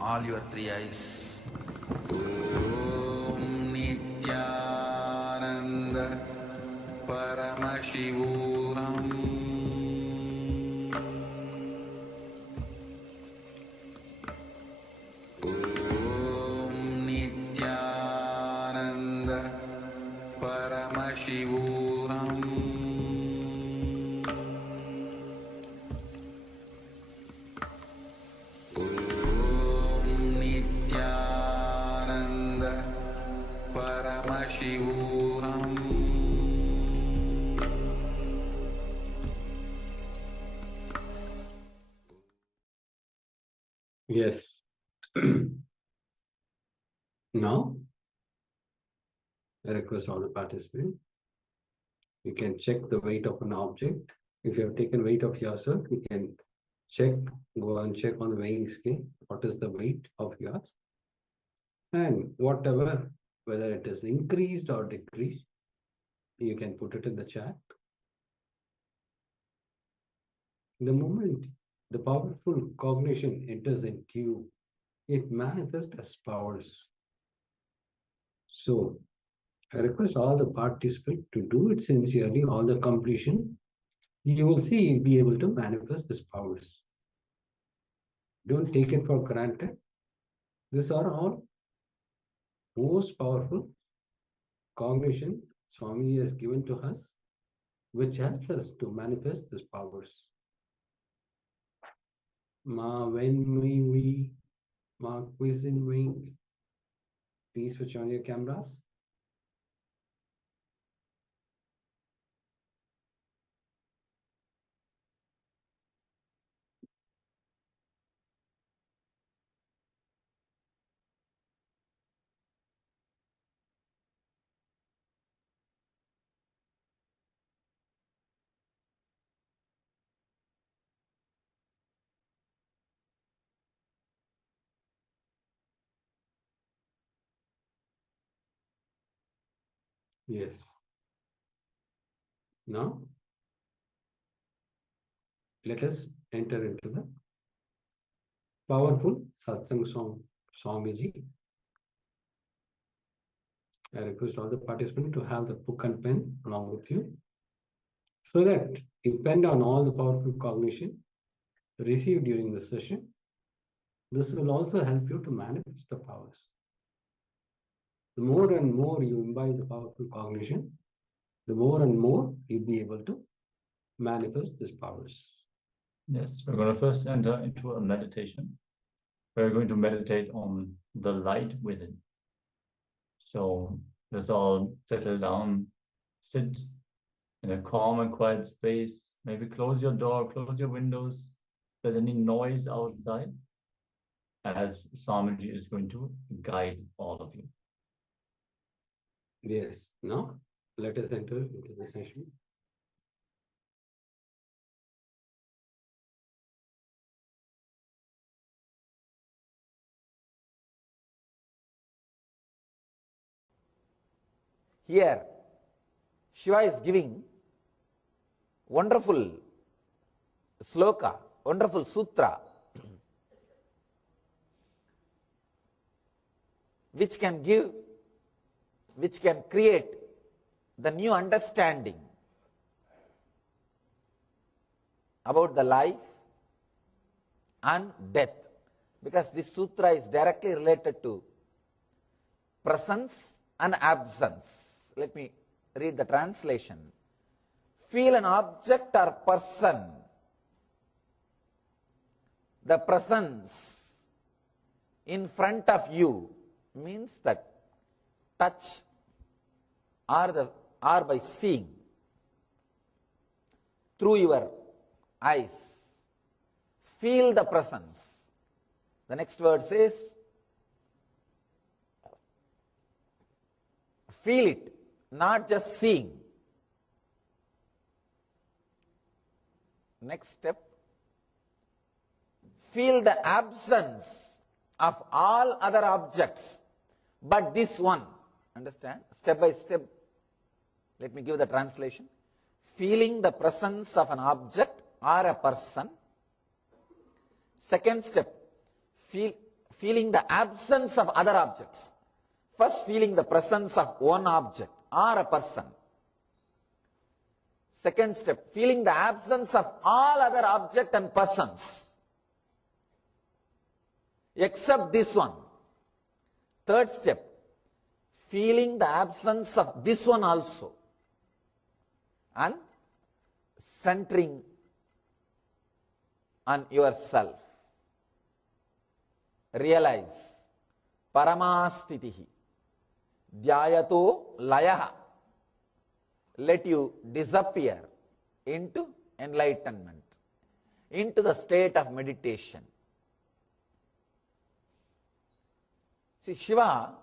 all your three eyes. Om Nithyananda Paramashivoham. Om Nithyananda Paramashivoham. Paramashivoham. Yes. Now, I request all the participants. You can check the weight of an object. If you have taken weight of yourself, you can check, go and check on the weighing scale. What is the weight of yours? And whatever, whether it is increased or decreased, you can put it in the chat. The moment the powerful cognition enters into you, it manifests as powers. So I request all the participants to do it sincerely, all the completion. You will see you'll be able to manifest these powers. Don't take it for granted. These are all most powerful cognition Swamiji has given to us, which helps us to manifest these powers. Ma when we ma quiz in wing. Please switch on your cameras. Yes. Now, let us enter into the powerful satsang song, Swamiji. I request all the participants to have the book and pen along with you, so that depend on all the powerful cognition received during the session. This will also help you to manifest the powers. The more and more you imbibe the powerful cognition, the more and more you'll be able to manifest these powers. Yes, we're going to first enter into a meditation. We're going to meditate on the light within. So let's all settle down, sit in a calm and quiet space. Maybe close your door, close your windows. If there's any noise outside, as Swamiji is going to guide all of you. Yes. Now, let us enter into the session. Here, Shiva is giving wonderful sloka, wonderful sutra, which can create the new understanding about the life and death, because this sutra is directly related to presence and absence. Let me read the translation. Feel an object or person. The presence in front of you means that touch or by seeing through your eyes. Feel the presence. The next word says, feel it, not just seeing. Next step, feel the absence of all other objects but this one. Understand? Step by step. Let me give the translation. Feeling the presence of an object or a person. Second step, feel feeling the absence of other objects. First, feeling the presence of one object or a person. Second step, feeling the absence of all other objects and persons, except this one. Third step, feeling the absence of this one also, and centering on yourself. Realize, paramastitihi, dhyayato layaha. Let you disappear into enlightenment, into the state of meditation. See, Shiva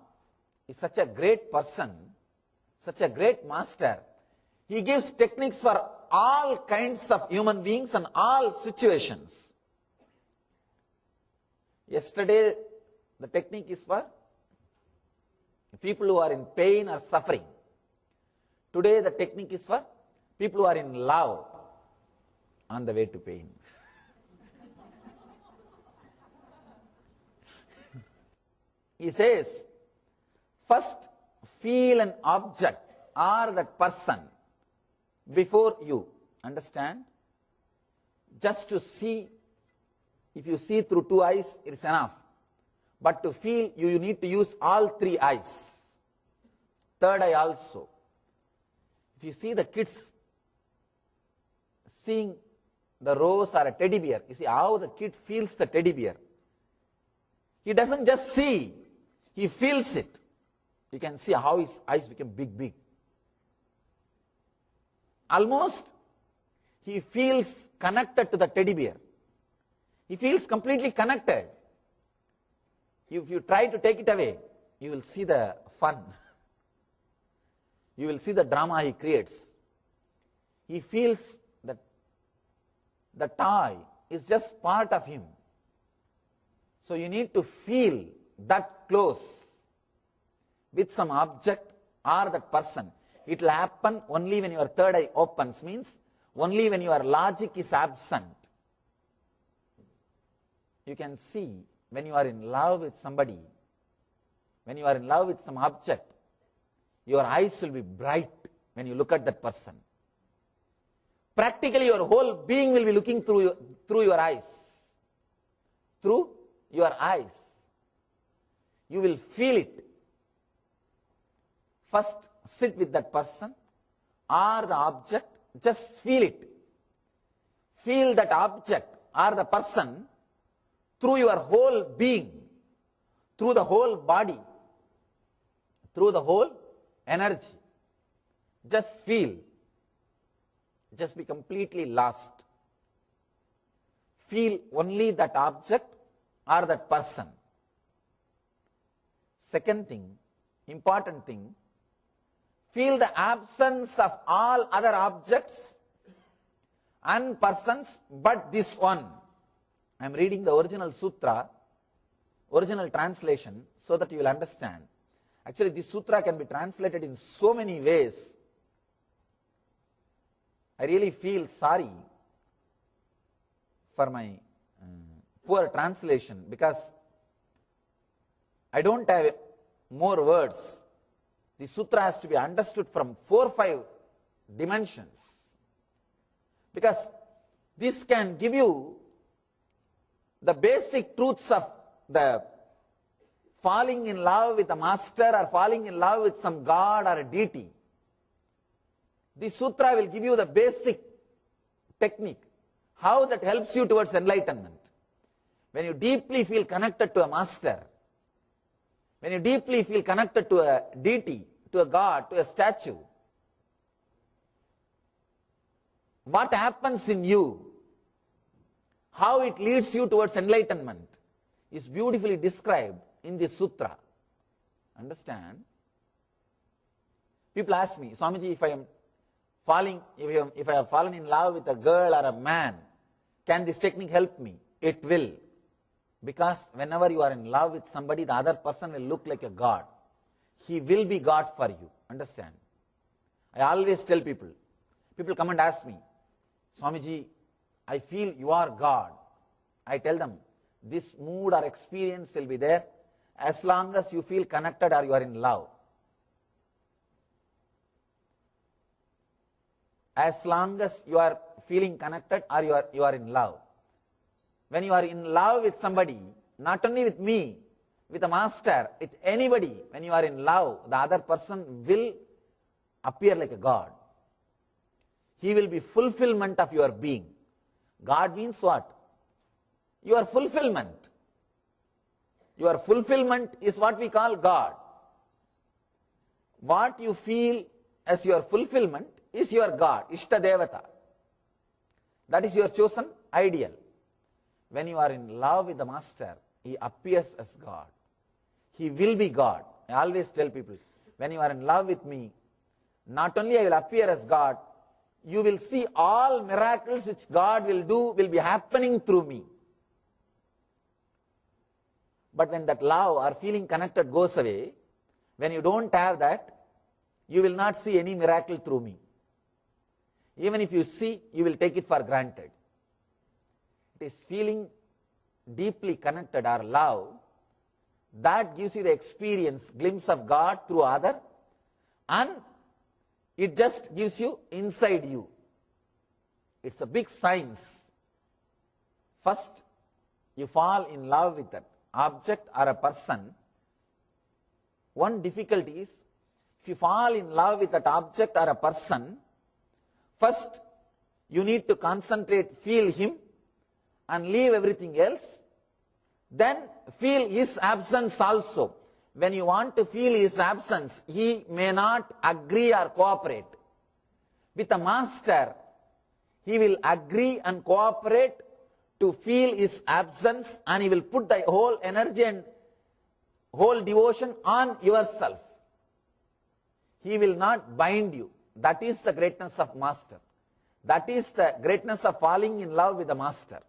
is such a great person, such a great master. He gives techniques for all kinds of human beings and all situations. Yesterday, the technique is for people who are in pain or suffering. Today, the technique is for people who are in love on the way to pain. He says, first feel an object or that person before you. Understand? Just to see, if you see through two eyes, it is enough. But to feel, you need to use all three eyes. Third eye also. If you see the kids seeing the rose or a teddy bear, you see how the kid feels the teddy bear. He doesn't just see, he feels it. You can see how his eyes become big. Almost he feels connected to the teddy bear. He feels completely connected. If you try to take it away, you will see the fun. You will see the drama he creates. He feels that the toy is just part of him. So you need to feel that close with some object or that person. It will happen only when your third eye opens, means only when your logic is absent. You can see when you are in love with somebody, when you are in love with some object, your eyes will be bright when you look at that person. Practically your whole being will be looking through your eyes. Through your eyes. You will feel it. First, sit with that person or the object, just feel it. Feel that object or the person through your whole being, through the whole body, through the whole energy. Just feel. Just be completely lost. Feel only that object or that person. Second thing, important thing, feel the absence of all other objects and persons but this one. I am reading the original sutra, original translation, so that you will understand. Actually, this sutra can be translated in so many ways. I really feel sorry for my poor translation, because I don't have more words. The sutra has to be understood from 4 or 5 dimensions, because this can give you the basic truths of the falling in love with a master or falling in love with some god or a deity. The sutra will give you the basic technique, how that helps you towards enlightenment. When you deeply feel connected to a master, when you deeply feel connected to a deity, to a god, to a statue, what happens in you, how it leads you towards enlightenment, is beautifully described in this sutra. Understand? People ask me, Swamiji, if I have fallen in love with a girl or a man, can this technique help me? It will. Because whenever you are in love with somebody, the other person will look like a god. He will be God for you. Understand? I always tell people come and ask me, Swamiji, I feel you are God. I tell them, this mood or experience will be there as long as you feel connected or you are in love. As long as you are feeling connected or you are in love. When you are in love with somebody, not only with me, with a master, with anybody, when you are in love, the other person will appear like a God. He will be fulfillment of your being. God means what? Your fulfillment. Your fulfillment is what we call God. What you feel as your fulfillment is your God, Ishta Devata. That is your chosen ideal. When you are in love with the master, he appears as God. He will be God. I always tell people, when you are in love with me, not only I will appear as God, you will see all miracles which God will do will be happening through me. But when that love or feeling connected goes away, when you don't have that, you will not see any miracle through me. Even if you see, you will take it for granted. It is feeling deeply connected or love that gives you the experience, glimpse of God through other, and it just gives you inside you. It's a big science. First, you fall in love with that object or a person. One difficulty is, if you fall in love with that object or a person, first you need to concentrate, feel him, and leave everything else. Then feel his absence also. When you want to feel his absence, he may not agree or cooperate. With a master, he will agree and cooperate to feel his absence, and he will put the whole energy and whole devotion on yourself. He will not bind you. That is the greatness of master. That is the greatness of falling in love with the master.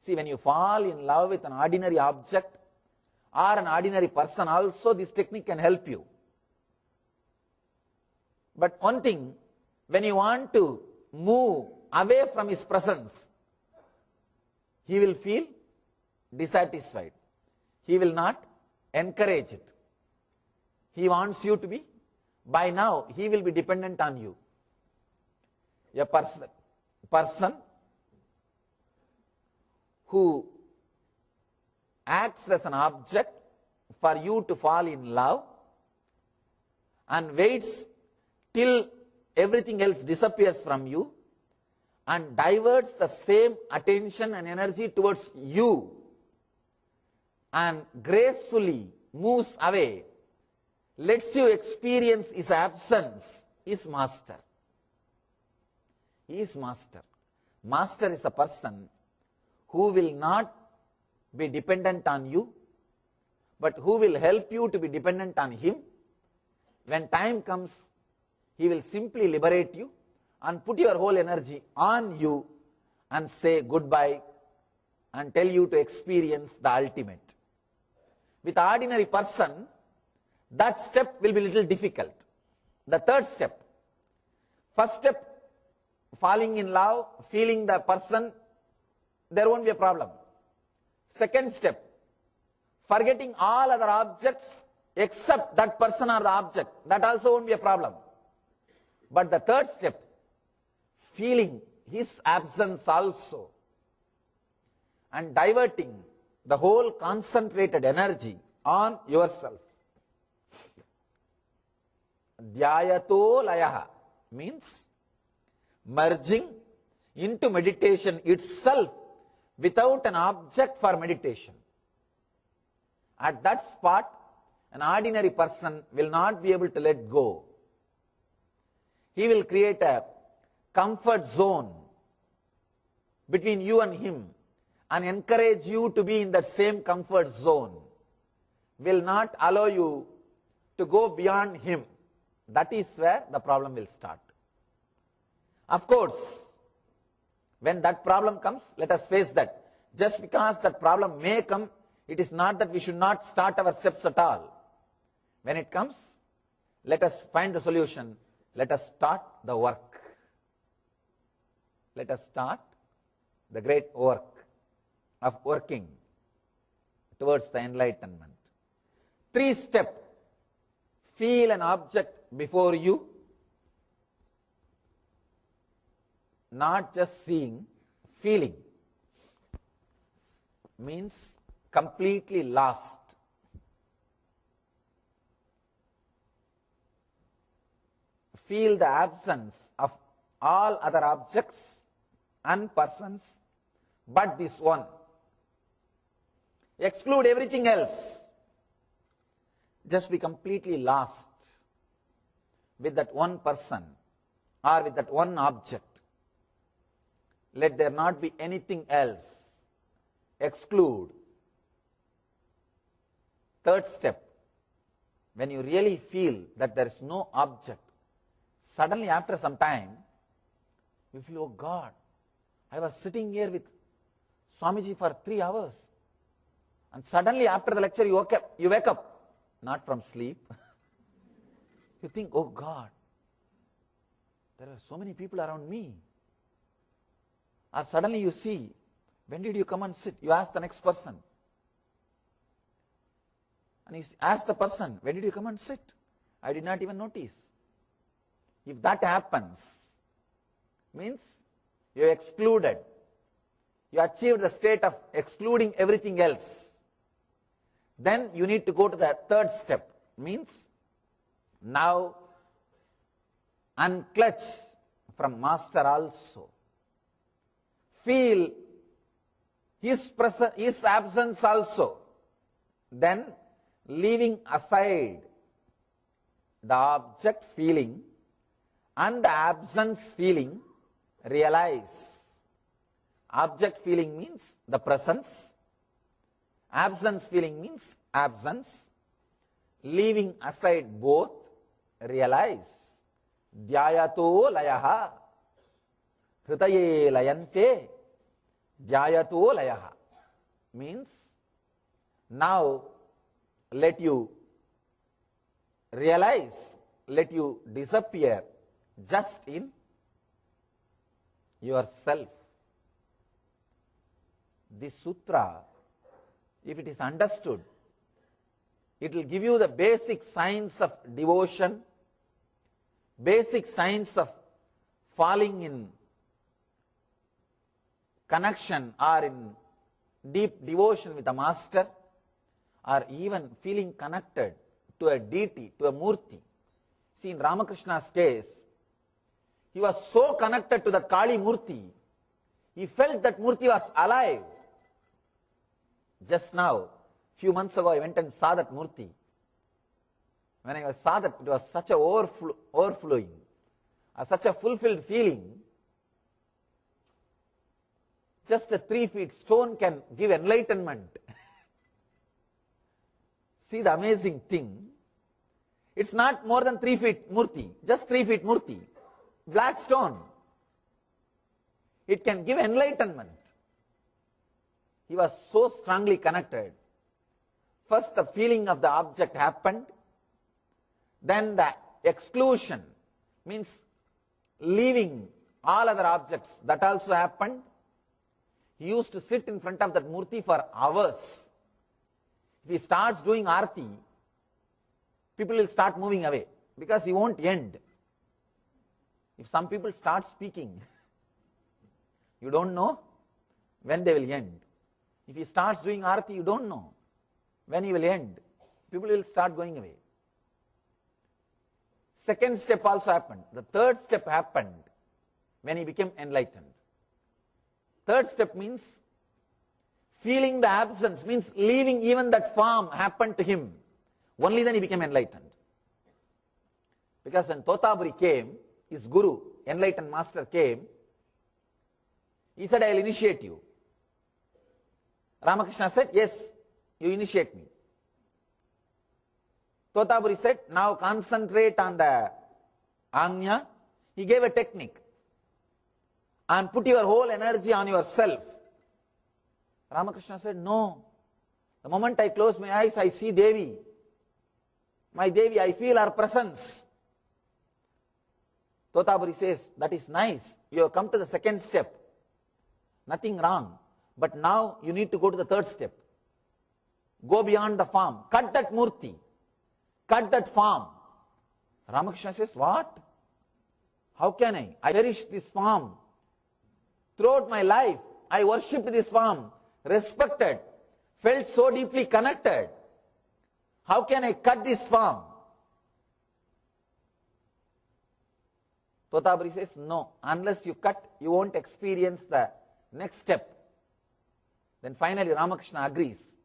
See, when you fall in love with an ordinary object or an ordinary person also, this technique can help you. But one thing, when you want to move away from his presence, he will feel dissatisfied. He will not encourage it. He wants you to be, by now, he will be dependent on you. A person who acts as an object for you to fall in love and waits till everything else disappears from you and diverts the same attention and energy towards you and gracefully moves away, lets you experience his absence, is master. He is master. Master is a person who will not be dependent on you, but who will help you to be dependent on him. When time comes, he will simply liberate you and put your whole energy on you and say goodbye and tell you to experience the ultimate. With an ordinary person, that step will be a little difficult. The third step, first step, falling in love, feeling the person, there won't be a problem. Second step, forgetting all other objects except that person or the object, that also won't be a problem. But the third step, feeling his absence also and diverting the whole concentrated energy on yourself. Dhyayato layaha means merging into meditation itself without an object for meditation. At that spot, an ordinary person will not be able to let go. He will create a comfort zone between you and him and encourage you to be in that same comfort zone. Will not allow you to go beyond him. That is where the problem will start. Of course, when that problem comes, let us face that. Just because that problem may come, it is not that we should not start our steps at all. When it comes, let us find the solution. Let us start the work. Let us start the great work of working towards the enlightenment. 3 step, feel an object before you, not just seeing, feeling, means completely lost. Feel the absence of all other objects and persons but this one. Exclude everything else. Just be completely lost with that one person or with that one object. Let there not be anything else. Exclude. 3rd step, when you really feel that there is no object, suddenly after some time, you feel, oh God, I was sitting here with Swamiji for 3 hours. And suddenly after the lecture you wake up, not from sleep. You think, oh God, there are so many people around me. Or suddenly you see, when did you come and sit? You ask the next person. And you ask the person, when did you come and sit? I did not even notice. If that happens, means you are excluded. You achieved the state of excluding everything else. Then you need to go to the 3rd step, means now unclutch from master also. Feel his absence also. Then leaving aside the object feeling and the absence feeling, realize. Object feeling means the presence. Absence feeling means absence. Leaving aside both, realize. Dhyayato layaha. Hritaye layante. Dhyayato layaha. Means now let you realize, let you disappear just in yourself. This sutra, if it is understood, it will give you the basic signs of devotion, basic signs of falling in connection or in deep devotion with the master, or even feeling connected to a deity, to a murti. See, in Ramakrishna's case, he was so connected to that Kali murti, he felt that murti was alive. Just now, few months ago, I went and saw that murti. When I saw that, it was such a overflowing, such a fulfilled feeling. Just a 3 feet stone can give enlightenment. See the amazing thing. It's not more than 3 feet murti, just 3 feet murti. Black stone. It can give enlightenment. He was so strongly connected. First the feeling of the object happened. Then the exclusion, means leaving all other objects, that also happened. He used to sit in front of that murti for hours. If he starts doing arti, people will start moving away because he won't end. If some people start speaking, you don't know when they will end. If he starts doing arti, you don't know when he will end. People will start going away. 2nd step also happened. The 3rd step happened when he became enlightened. 3rd step means feeling the absence, means leaving even that form happened to him. Only then he became enlightened. Because when Totaburi came, his guru, enlightened master came, he said, I will initiate you. Ramakrishna said, yes, you initiate me. Totaburi said, now concentrate on the Anya. He gave a technique. And put your whole energy on yourself. Ramakrishna said, no. The moment I close my eyes, I see Devi. My Devi, I feel her presence. Totaburi says, that is nice. You have come to the 2nd step. Nothing wrong. But now you need to go to the 3rd step. Go beyond the form. Cut that murti. Cut that form. Ramakrishna says, what? How can I? I cherish this form. Throughout my life, I worshipped this form, respected, felt so deeply connected. How can I cut this form? Totabari says, no, unless you cut, you won't experience the next step. Then finally Ramakrishna agrees.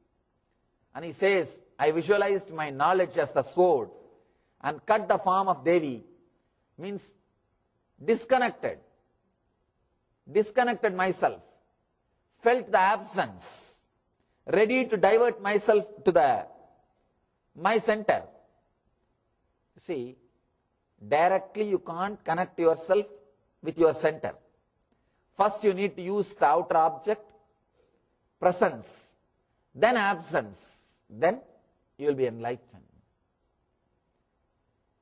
And he says, I visualized my knowledge as the sword and cut the form of Devi. Means disconnected myself, felt the absence, ready to divert myself to my center. See, directly you can't connect yourself with your center. First you need to use the outer object, presence, then absence, then you will be enlightened.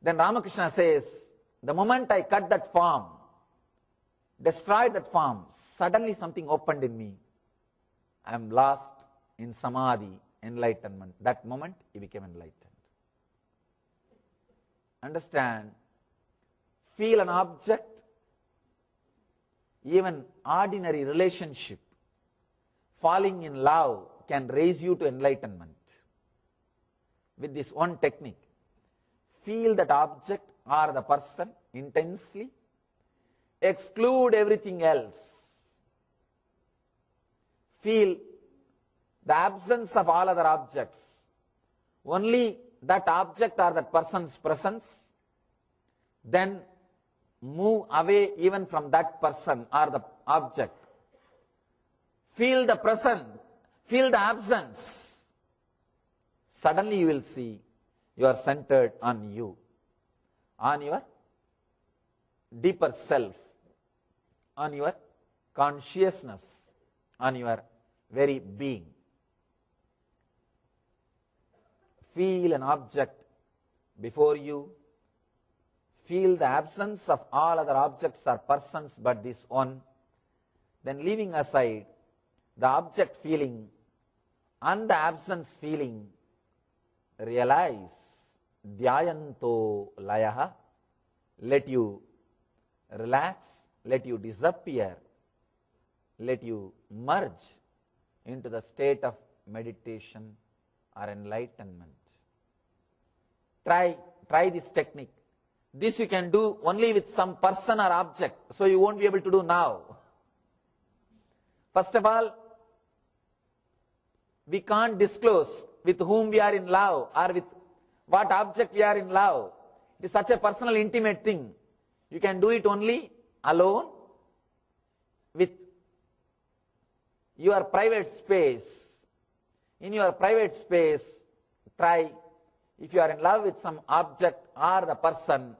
Then Ramakrishna says, the moment I cut that form, destroyed that form, suddenly something opened in me. I am lost in samadhi, enlightenment. That moment he became enlightened. Understand? Feel an object, even ordinary relationship, falling in love can raise you to enlightenment. With this one technique, feel that object or the person intensely, exclude everything else. Feel the absence of all other objects, only that object or that person's presence, then move away even from that person or the object. Feel the presence, feel the absence. Suddenly you will see you are centered on you, on your deeper self, on your consciousness, on your very being. Feel an object before you. Feel the absence of all other objects or persons but this one. Then leaving aside the object feeling and the absence feeling, realize dhyayanto layaha. Let you relax, let you disappear, let you merge into the state of meditation or enlightenment. Try this technique. This you can do only with some person or object, so you won't be able to do now. First of all, we can't disclose with whom we are in love or with what object we are in love. It is such a personal, intimate thing. You can do it only alone with your private space. In your private space, try, if you are in love with some object or the person,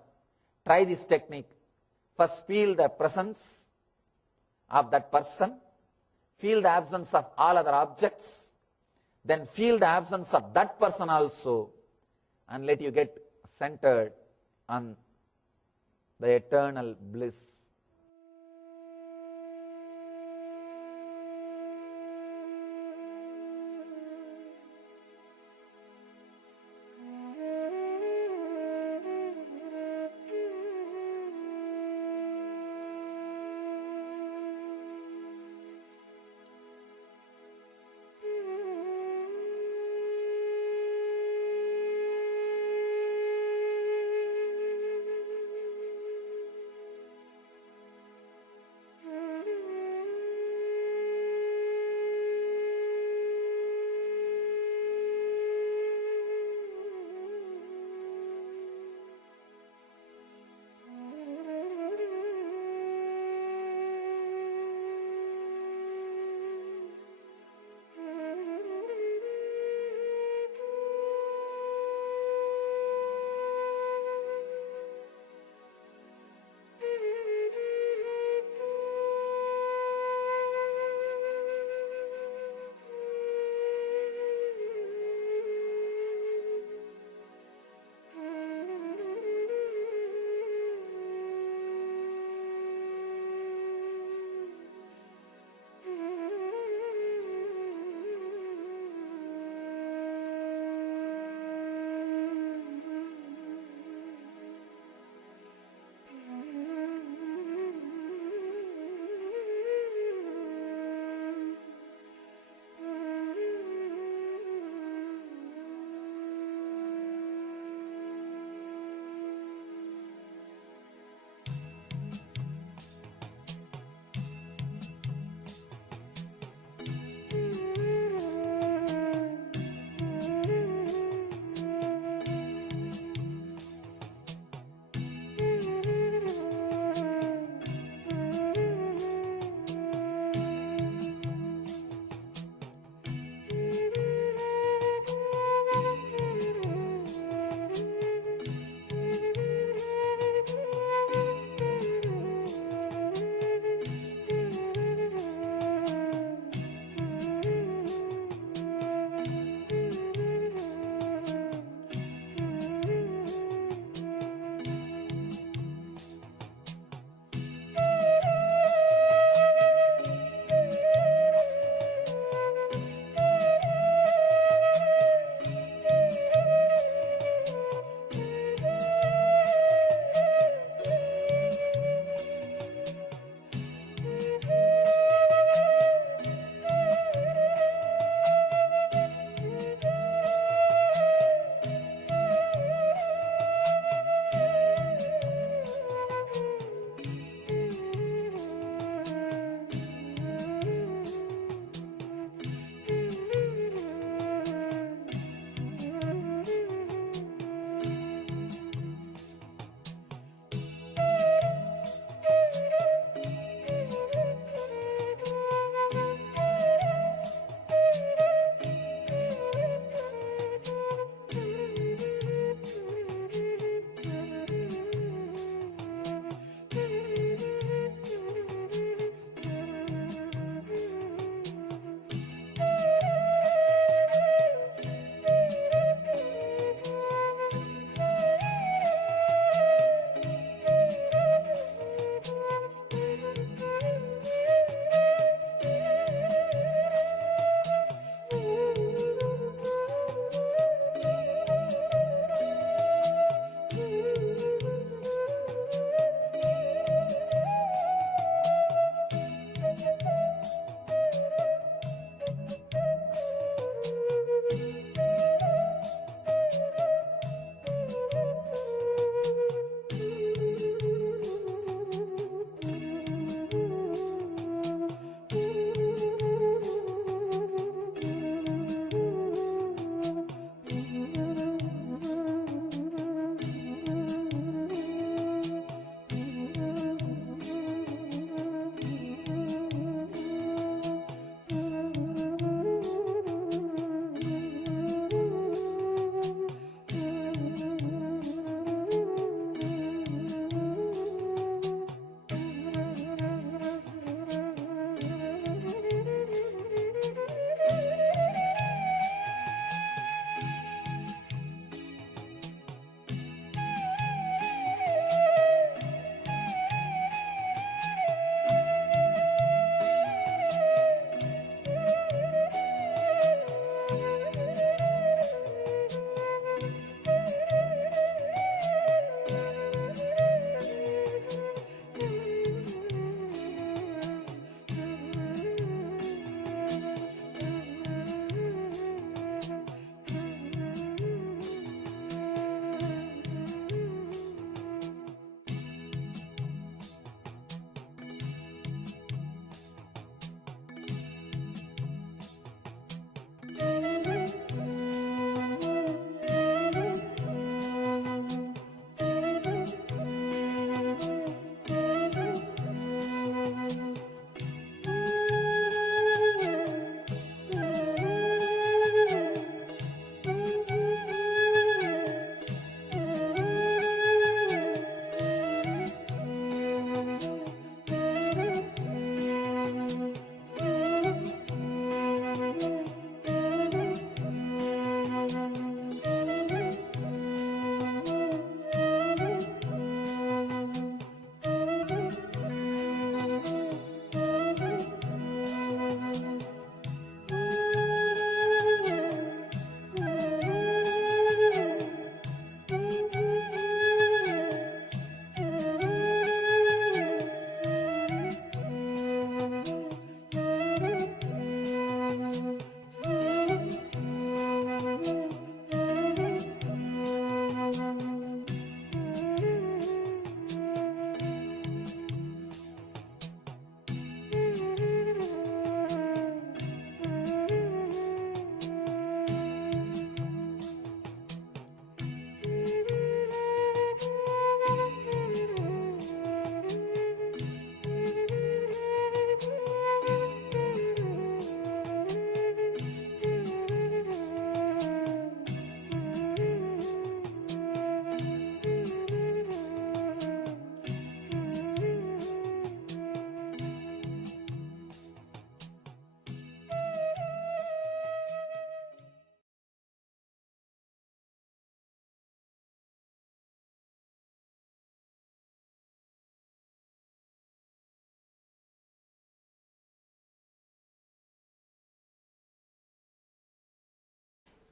try this technique. First feel the presence of that person, feel the absence of all other objects, then feel the absence of that person also, and let you get centered on the eternal bliss.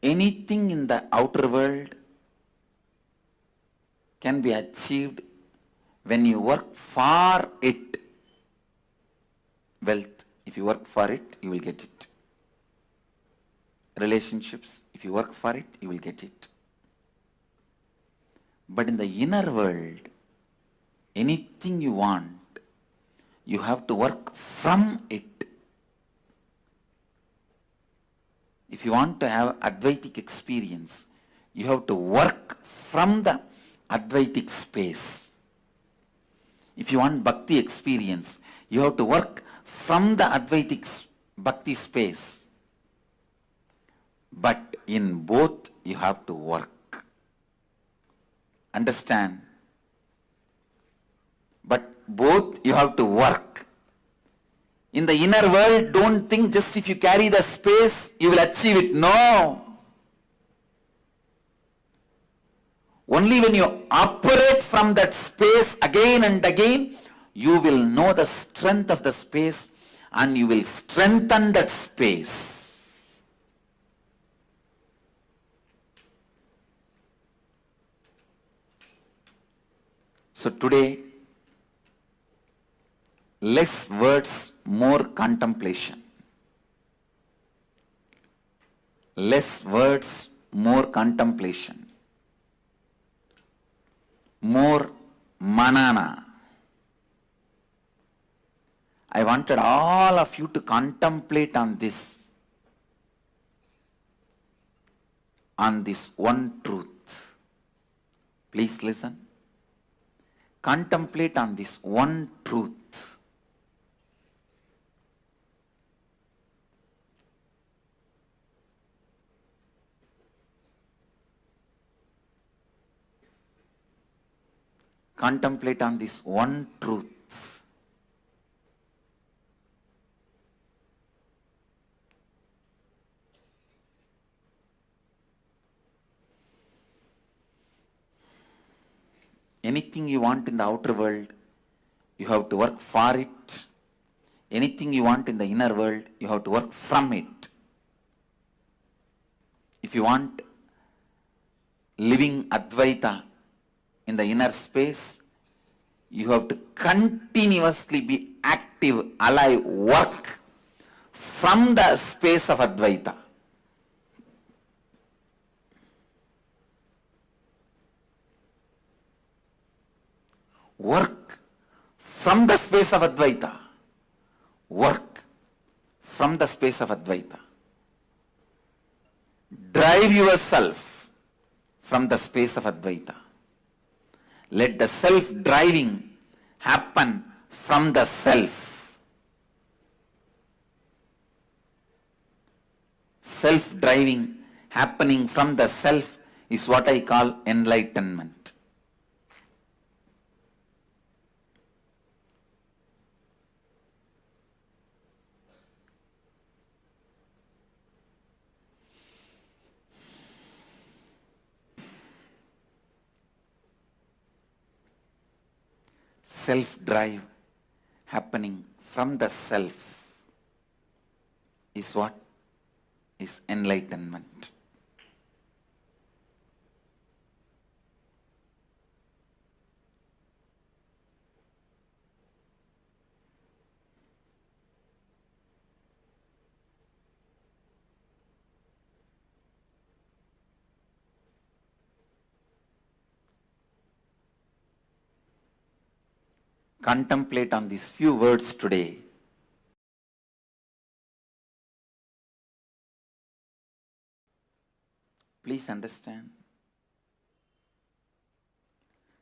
anything in the outer world can be achieved when you work for it. Wealth, if you work for it, you will get it. Relationships, if you work for it, you will get it. But in the inner world, anything you want, you have to work from it. If you want to have Advaitic experience, you have to work from the Advaitic space. If you want Bhakti experience, you have to work from the Advaitic Bhakti space. But in both, you have to work. Understand? But both you have to work. In the inner world, don't think just if you carry the space, you will achieve it. No. Only when you operate from that space again and again, you will know the strength of the space and you will strengthen that space. So today, less words, more contemplation. Less words, more contemplation. More manana. I wanted all of you to contemplate on this one truth. Please listen. Contemplate on this one truth. Contemplate on this one truth. Anything you want in the outer world, you have to work for it. Anything you want in the inner world, you have to work from it. If you want living Advaita in the inner space, you have to continuously be active, alive, work from the space of Advaita. Work from the space of Advaita. Work from the space of Advaita. Drive yourself from the space of Advaita. Let the self-driving happen from the self. Self-driving happening from the self is what I call enlightenment. Self-drive happening from the self is what is enlightenment. Contemplate on these few words today. Please understand.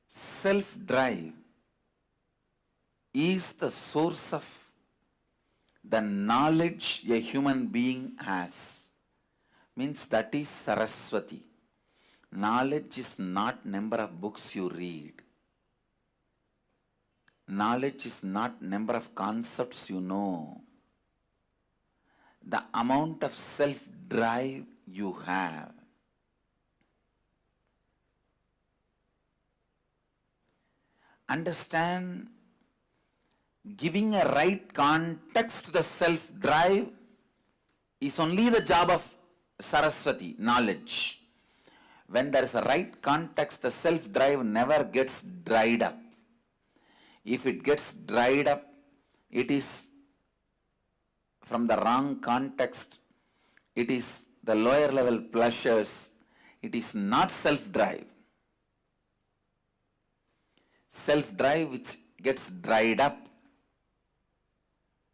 Self-drive is the source of the knowledge a human being has. Means that is Saraswati. Knowledge is not number of books you read. Knowledge is not number of concepts you know. The amount of self-drive you have. Understand, giving a right context to the self-drive is only the job of Saraswati, knowledge. When there is a right context, the self-drive never gets dried up. If it gets dried up, it is from the wrong context. It is the lower level pleasures. It is not self-drive. Self-drive which gets dried up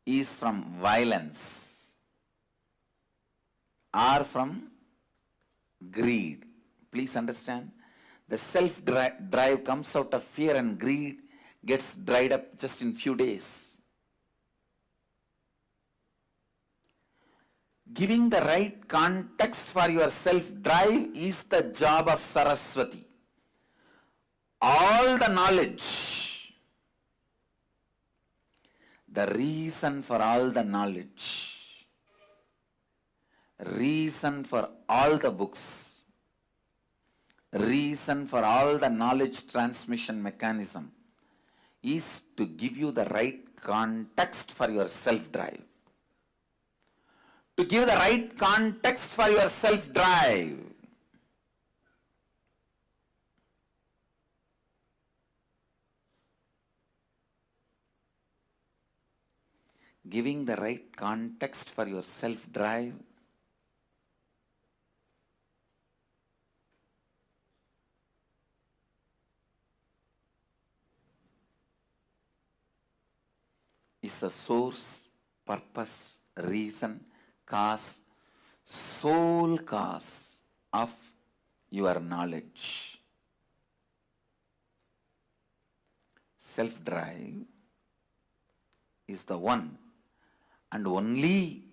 is from violence or from greed. Please understand, the self-drive comes out of fear and greed, gets dried up just in few days. Giving the right context for your self-drive is the job of Saraswati. All the knowledge, the reason for all the knowledge, reason for all the books, reason for all the knowledge transmission mechanism is to give you the right context for your self-drive. To give the right context for your self-drive. Giving the right context for your self-drive is the source, purpose, reason, cause, sole cause of your knowledge. Self-drive is the one and only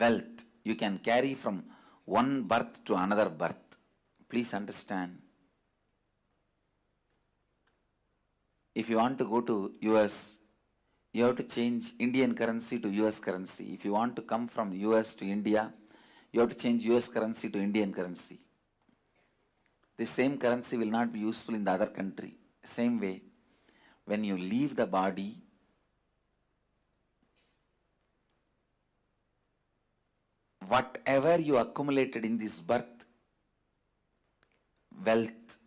wealth you can carry from one birth to another birth. Please understand. If you want to go to US, you have to change Indian currency to US currency. If you want to come from US to India, you have to change US currency to Indian currency. The same currency will not be useful in the other country. Same way, when you leave the body, whatever you accumulated in this birth, wealth,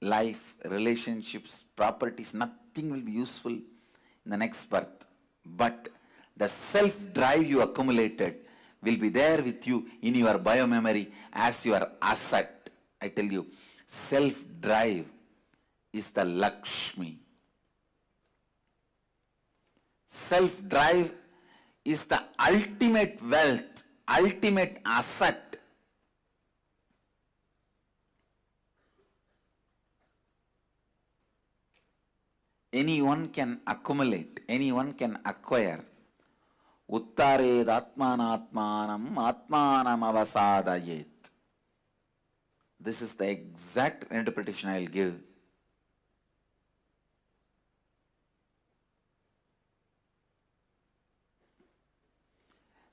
life, relationships, properties, nothing will be useful in the next birth. But the self-drive you accumulated will be there with you in your biomemory as your asset. I tell you, self-drive is the Lakshmi. Self-drive is the ultimate wealth, ultimate asset. Anyone can accumulate, anyone can acquire. Uttared atmanatmanam atmanam avasadayet. This is the exact interpretation I will give.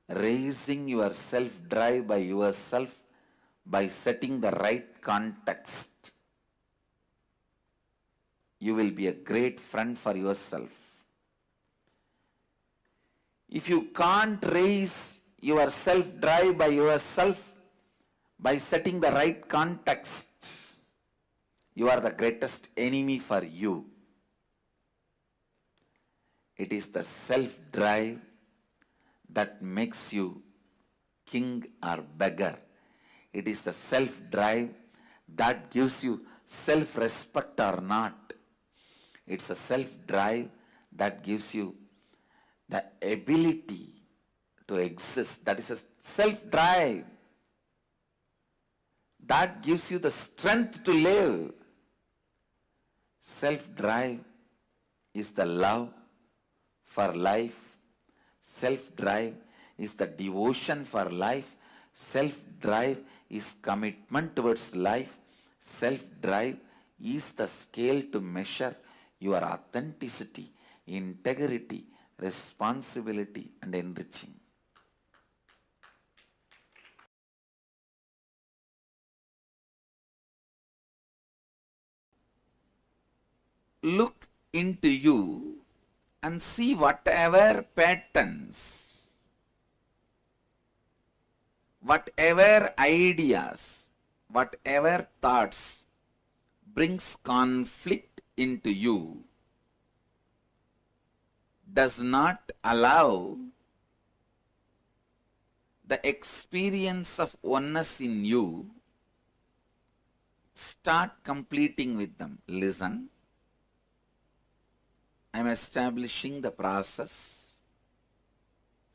Raising your self-drive by yourself by setting the right context. You will be a great friend for yourself. If you can't raise your self-drive by yourself by setting the right context, you are the greatest enemy for you. It is the self-drive that makes you king or beggar. It is the self-drive that gives you self-respect or not. It's a self-drive that gives you the ability to exist. That is a self-drive that gives you the strength to live. Self-drive is the love for life. Self-drive is the devotion for life. Self-drive is commitment towards life. Self-drive is the scale to measure your authenticity, integrity, responsibility, and enriching. Look into you and see whatever patterns whatever ideas, whatever thoughts brings conflict into you does not allow the experience of oneness in you. Start completing with them. Listen, I am establishing the process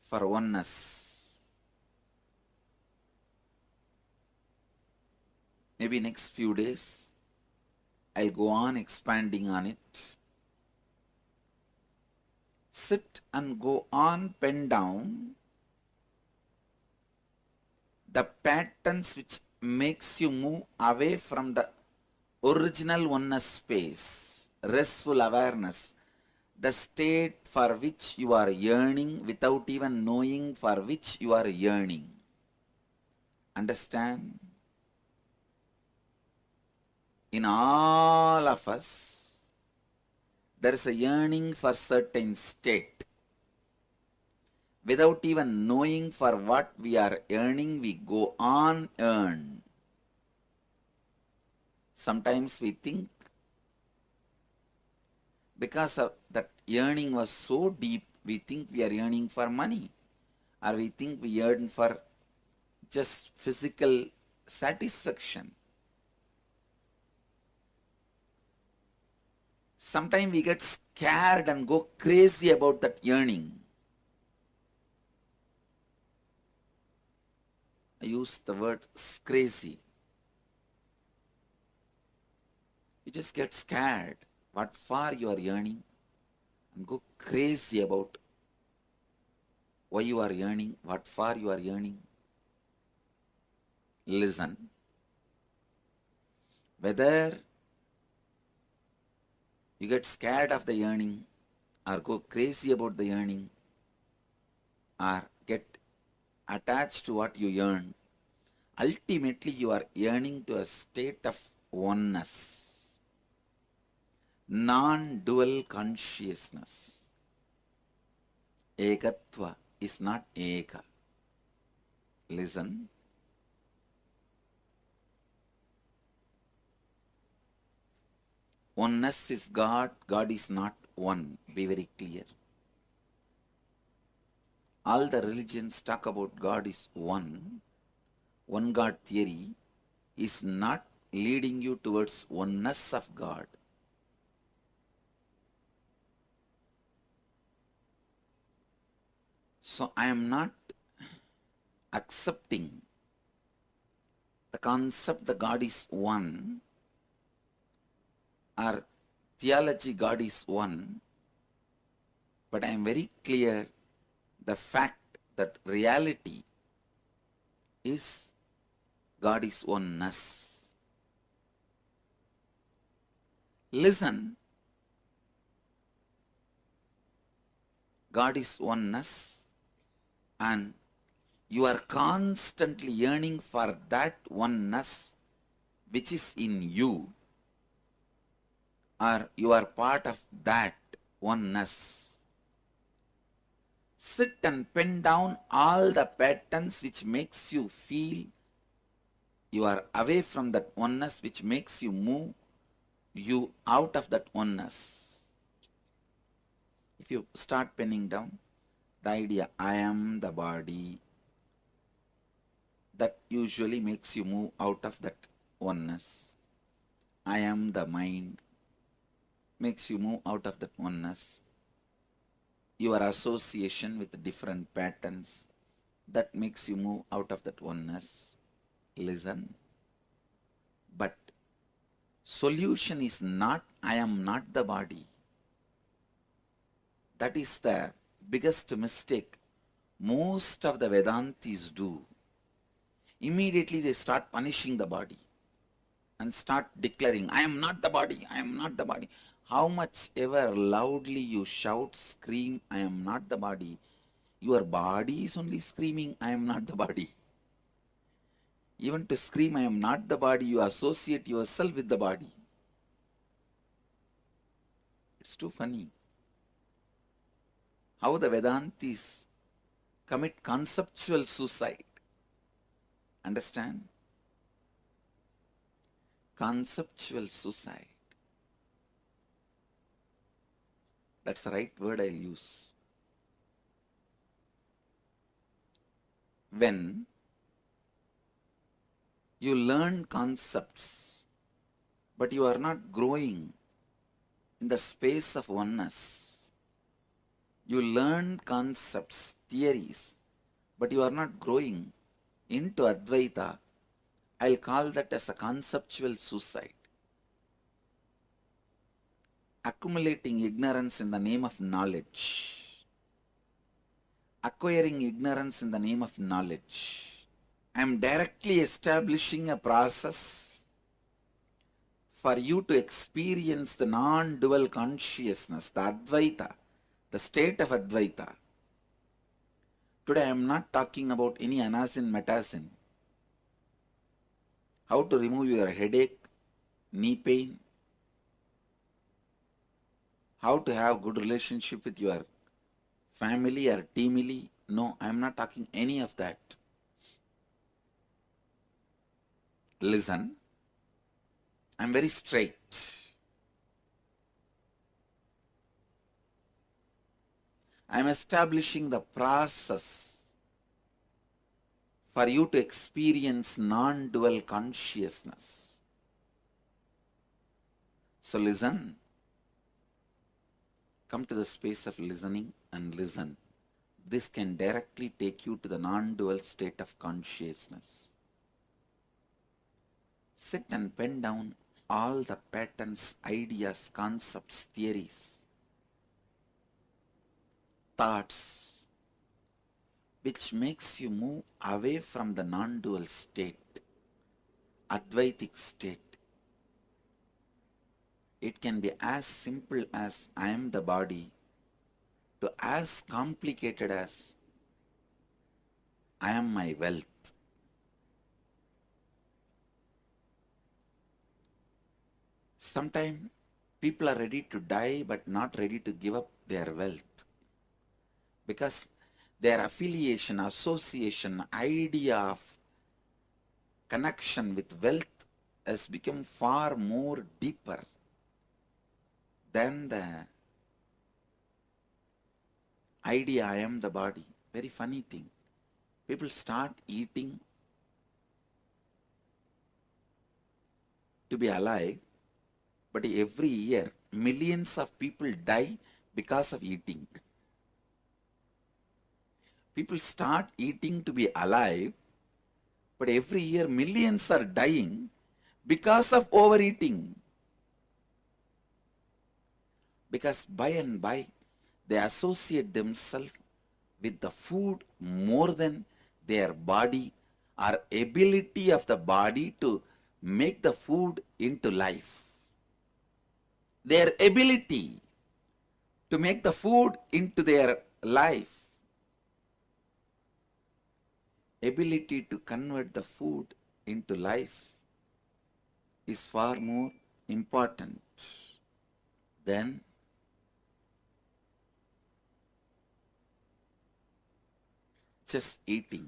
for oneness. Maybe next few days, I'll go on expanding on it. Sit and go on, pen down the patterns which makes you move away from the original oneness space, restful awareness, the state for which you are yearning without even knowing for which you are yearning. Understand? In all of us, there is a yearning for certain state. Without even knowing for what we are yearning, we go on yearn. Sometimes we think because of that yearning was so deep, we think we are yearning for money, or we think we yearn for just physical satisfaction. Sometimes we get scared and go crazy about that yearning. I use the word crazy. You just get scared what for you are yearning and go crazy about why you are yearning, what for you are yearning. Listen. Whether you get scared of the yearning or go crazy about the yearning or get attached to what you yearn, ultimately you are yearning to a state of oneness, non-dual consciousness. Ekatva is not eka. Listen. Oneness is God, God is not one. Be very clear. All the religions talk about God is one. One God theory is not leading you towards oneness of God. So I am not accepting the concept that God is one, or theology God is one, but I am very clear the fact that reality is God is oneness. Listen, God is oneness, and you are constantly yearning for that oneness which is in you, or you are part of that oneness. Sit and pen down all the patterns which makes you feel you are away from that oneness, which makes you move you out of that oneness. If you start penning down the idea, I am the body, that usually makes you move out of that oneness. I am the mind, makes you move out of that oneness. Your association with different patterns, that makes you move out of that oneness. Listen. But solution is not, I am not the body. That is the biggest mistake most of the Vedantis do. Immediately they start punishing the body and start declaring, I am not the body, I am not the body. How much ever loudly you shout, scream, I am not the body, your body is only screaming, I am not the body. Even to scream, I am not the body, you associate yourself with the body. It's too funny how the Vedantis commit conceptual suicide. Understand? Conceptual suicide. That's the right word I use. When you learn concepts, but you are not growing in the space of oneness. You learn concepts, theories, but you are not growing into Advaita. I'll call that as a conceptual suicide. Accumulating ignorance in the name of knowledge. Acquiring ignorance in the name of knowledge. I am directly establishing a process for you to experience the non-dual consciousness, the Advaita, the state of Advaita. Today I am not talking about any anasin, metasin. How to remove your headache, knee pain, how to have good relationship with your family or teamily. No, I am not talking any of that. Listen, I am very straight. I am establishing the process for you to experience non-dual consciousness. So listen. Come to the space of listening and listen. This can directly take you to the non-dual state of consciousness. Sit and pen down all the patterns, ideas, concepts, theories, thoughts, which makes you move away from the non-dual state, Advaitic state. It can be as simple as I am the body to as complicated as I am my wealth. Sometimes people are ready to die but not ready to give up their wealth because their affiliation, association, idea of connection with wealth has become far more deeper than the idea I am the body. Very funny thing. People start eating to be alive, but every year millions of people die because of eating. People start eating to be alive, but every year millions are dying because of overeating. Because by and by they associate themselves with the food more than their body or ability of the body to make the food into life. Their ability to make the food into their life, ability to convert the food into life is far more important than just eating.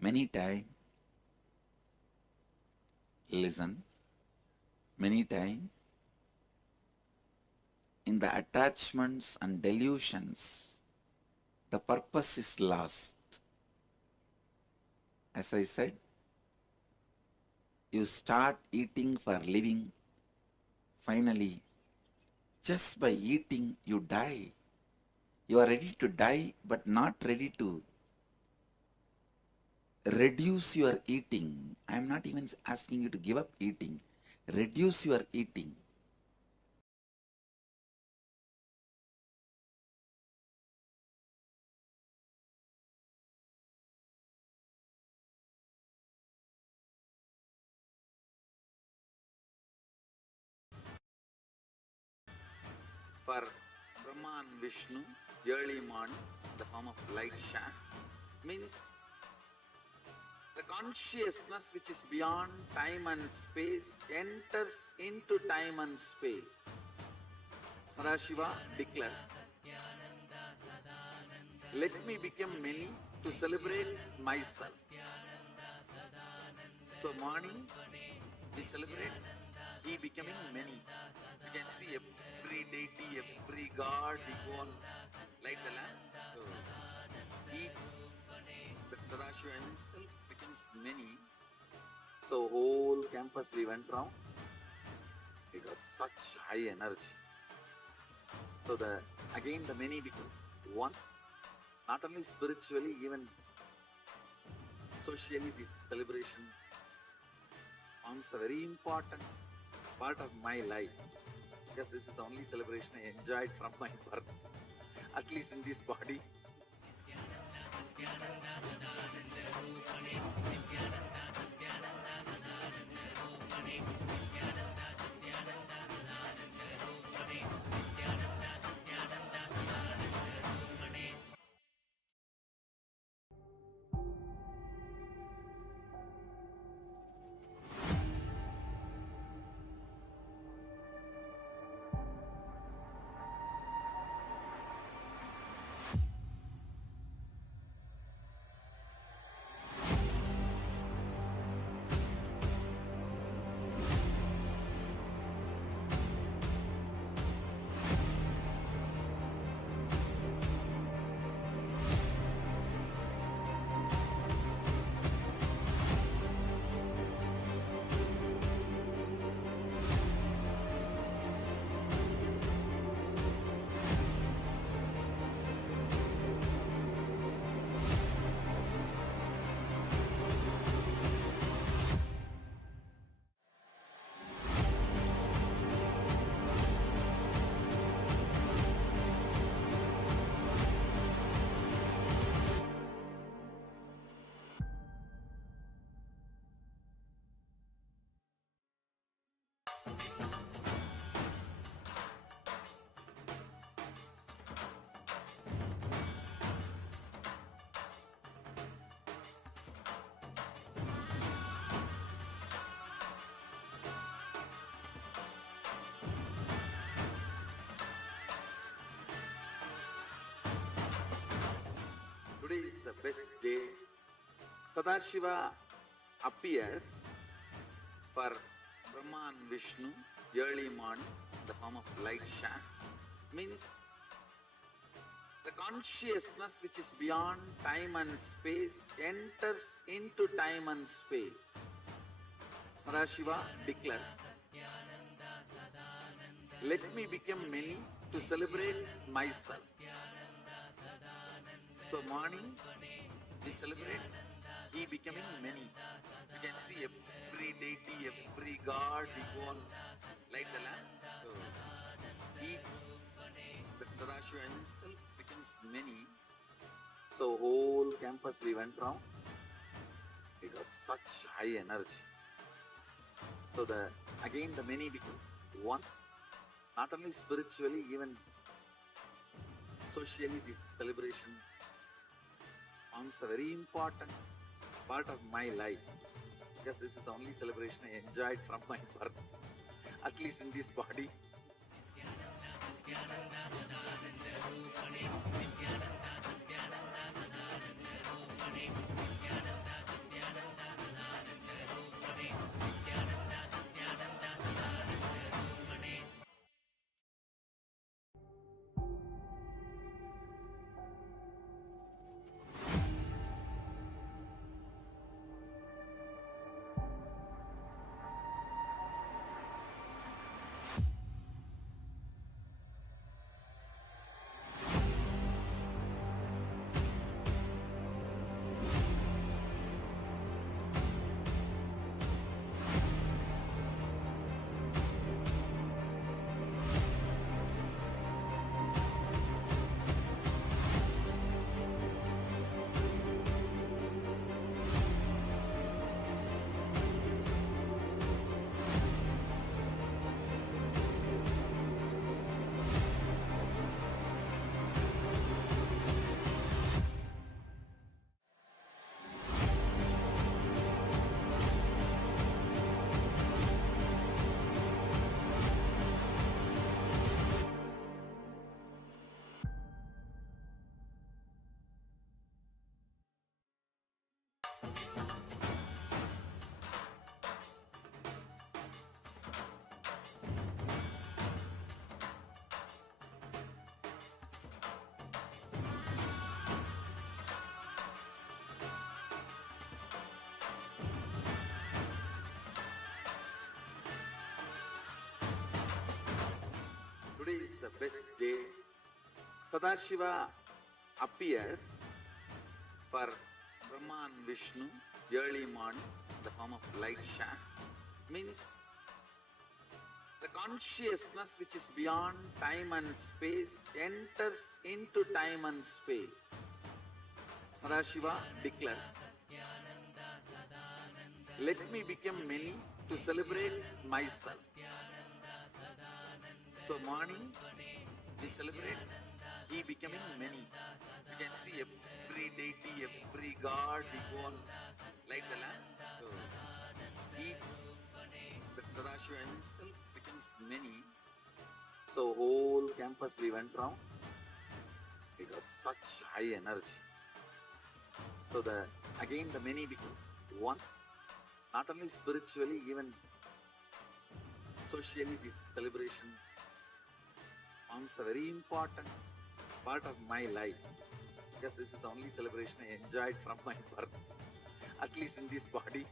Many times, listen, many times in the attachments and delusions, the purpose is lost. As I said, you start eating for living. Finally, just by eating, you die. You are ready to die, but not ready to reduce your eating. I am not even asking you to give up eating. Reduce your eating. For Brahma and Vishnu, early morning, the form of light shaft, means the consciousness which is beyond time and space enters into time and space. Sadashiva declares, Let me become many to celebrate myself. So morning, we celebrate he becoming many. You can see every deity, every god, we go on light the lamp. So each, the Sadashiva himself becomes many. So whole campus we went round. It was such high energy. So again the many becomes one. Not only spiritually, even socially, this celebration forms a very important part of my life. Because this is the only celebration I enjoyed from my birth, at least in this body. Today is the best day. Sadashiva appears for Brahma and Vishnu early morning in the form of light shaft. Means the consciousness which is beyond time and space enters into time and space. Sadashiva declares, let me become many to celebrate myself. So morning, we celebrate he becoming many. You can see every deity, every god, we go on light the lamp. So each, the Sadashiva himself becomes many. So whole campus we went round. It was such high energy. So again the many becomes one. Not only spiritually, even socially, this celebration forms a very important part of my life. Because this is the only celebration I enjoyed from my birth, at least in this body. best day. Sadashiva appears for Brahma and Vishnu early morning in the form of light shaft. Means the consciousness which is beyond time and space enters into time and space. Sadashiva declares, let me become many to celebrate myself. So morning we celebrate he becoming many. You can see every deity, every god, we go on light the lamp. So each, the Sadashiva himself becomes many. So whole campus we went round. It was such high energy. So again the many becomes one. Not only spiritually, even socially, this celebration forms a very important part of my life. Because this is the only celebration I enjoyed from my birth, at least in this body.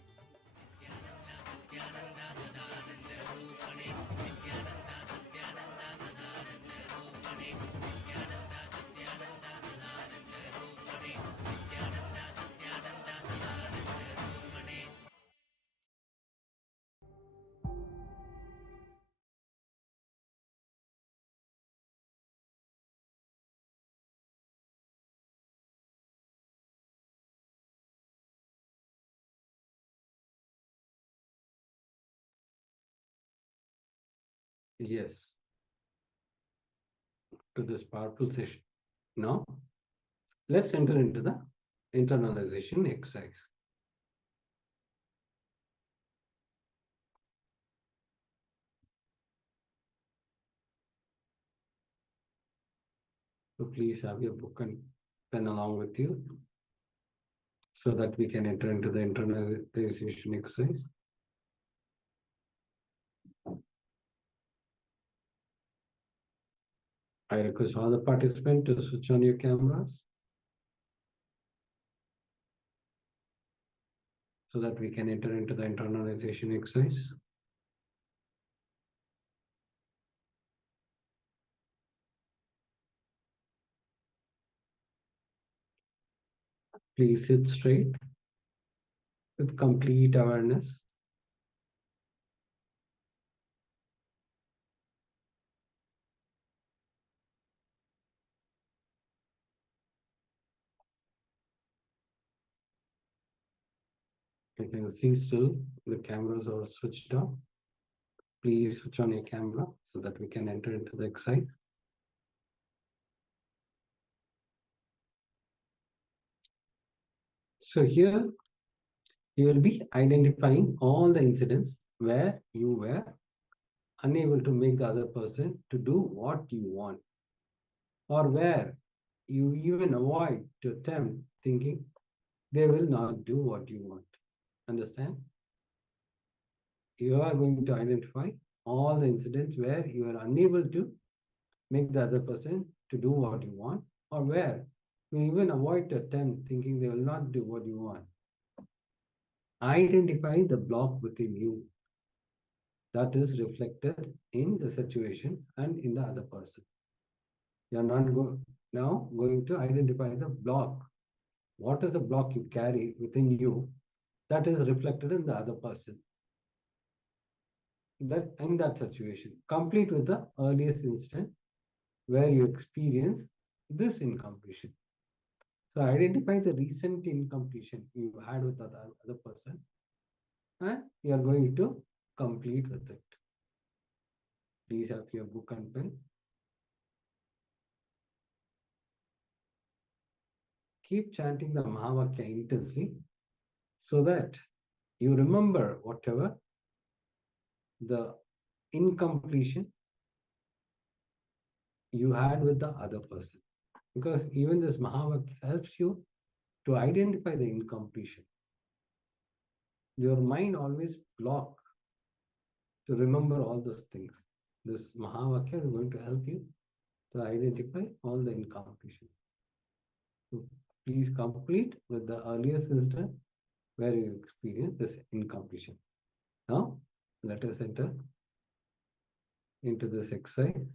Yes, to this powerful session. Now, let's enter into the internalization exercise. So please have your book and pen along with you so that we can enter into the internalization exercise. I request all the participants to switch on your cameras so that we can enter into the internalization exercise. Please sit straight with complete awareness. You can see still the cameras are switched on. Please switch on your camera so that we can enter into the exercise. So here you will be identifying all the incidents where you were unable to make the other person to do what you want, or where you even avoid to attempt thinking they will not do what you want. Understand? You are going to identify all the incidents where you are unable to make the other person to do what you want, or where you even avoid to attempt thinking they will not do what you want. Identify the block within you that is reflected in the situation and in the other person. You are not now going to identify the block. What is the block you carry within you that is reflected in the other person? That in that situation, complete with the earliest incident where you experience this incompletion. So identify the recent incompletion you had with the other person, and you are going to complete with it. Please have your book and pen. Keep chanting the Mahavakya intensely so that you remember whatever the incompletion you had with the other person. Because even this Mahavakya helps you to identify the incompletion. Your mind always block to remember all those things. This Mahavakya is going to help you to identify all the incompletion. So please complete with the earliest instance where you experience this incompletion. Now, let us enter into this exercise.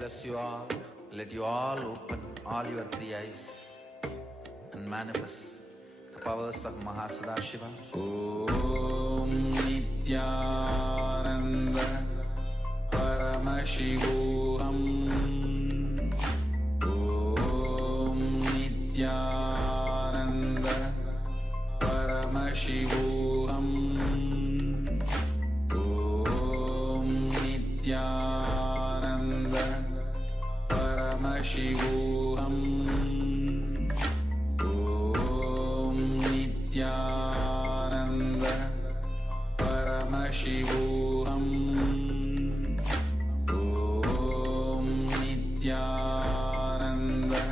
bless you all. Let you all open all your three eyes and manifest the powers of Mahasadashiva. Om Nithyananda Paramashivoham. Om Nithyananda Paramashivoham. Om Nithyananda Paramashivoham. Om Nithyananda Paramashivoham. Om Nithyananda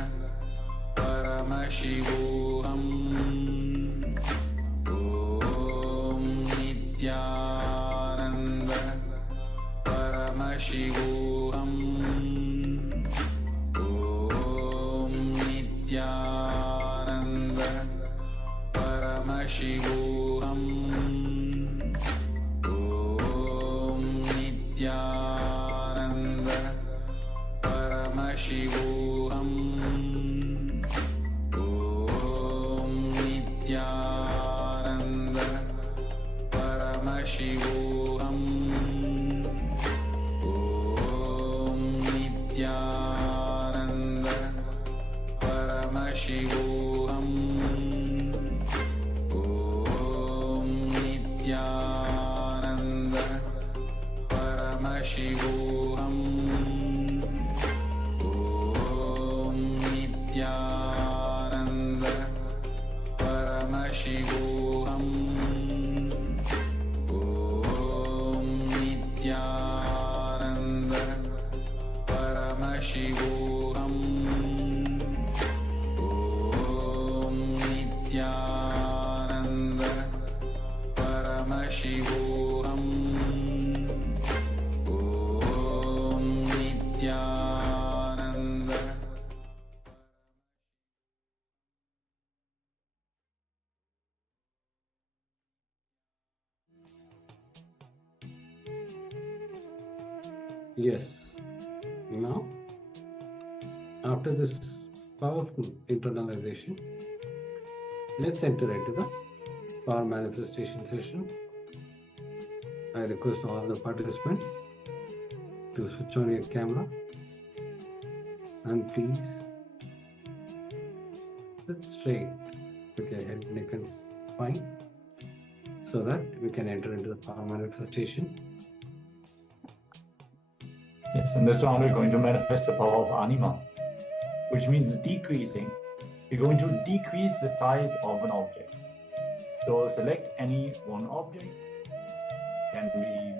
Paramashivoham. Om Nithyananda Paramashivoham. Om Nithyananda Paramashivoham. Om Nithyananda Paramashivoham. Om Nithyananda Paramashivoham. Om Nithyananda Paramashivoham. Om Nithyananda Paramashivoham. Om Nithyananda Paramashivoham. Om Nithyananda Paramashivoham. Om Nithyananda Paramashivoham. Om Nithyananda. Yes. Now, after this powerful internalization, let's enter into the power manifestation session. I request all the participants to switch on your camera and please sit straight with your head, neck and spine so that we can enter into the power manifestation. Yes, and this round we're going to manifest the power of anima, which means decreasing. We're going to decrease the size of an object. So select any one object. Can be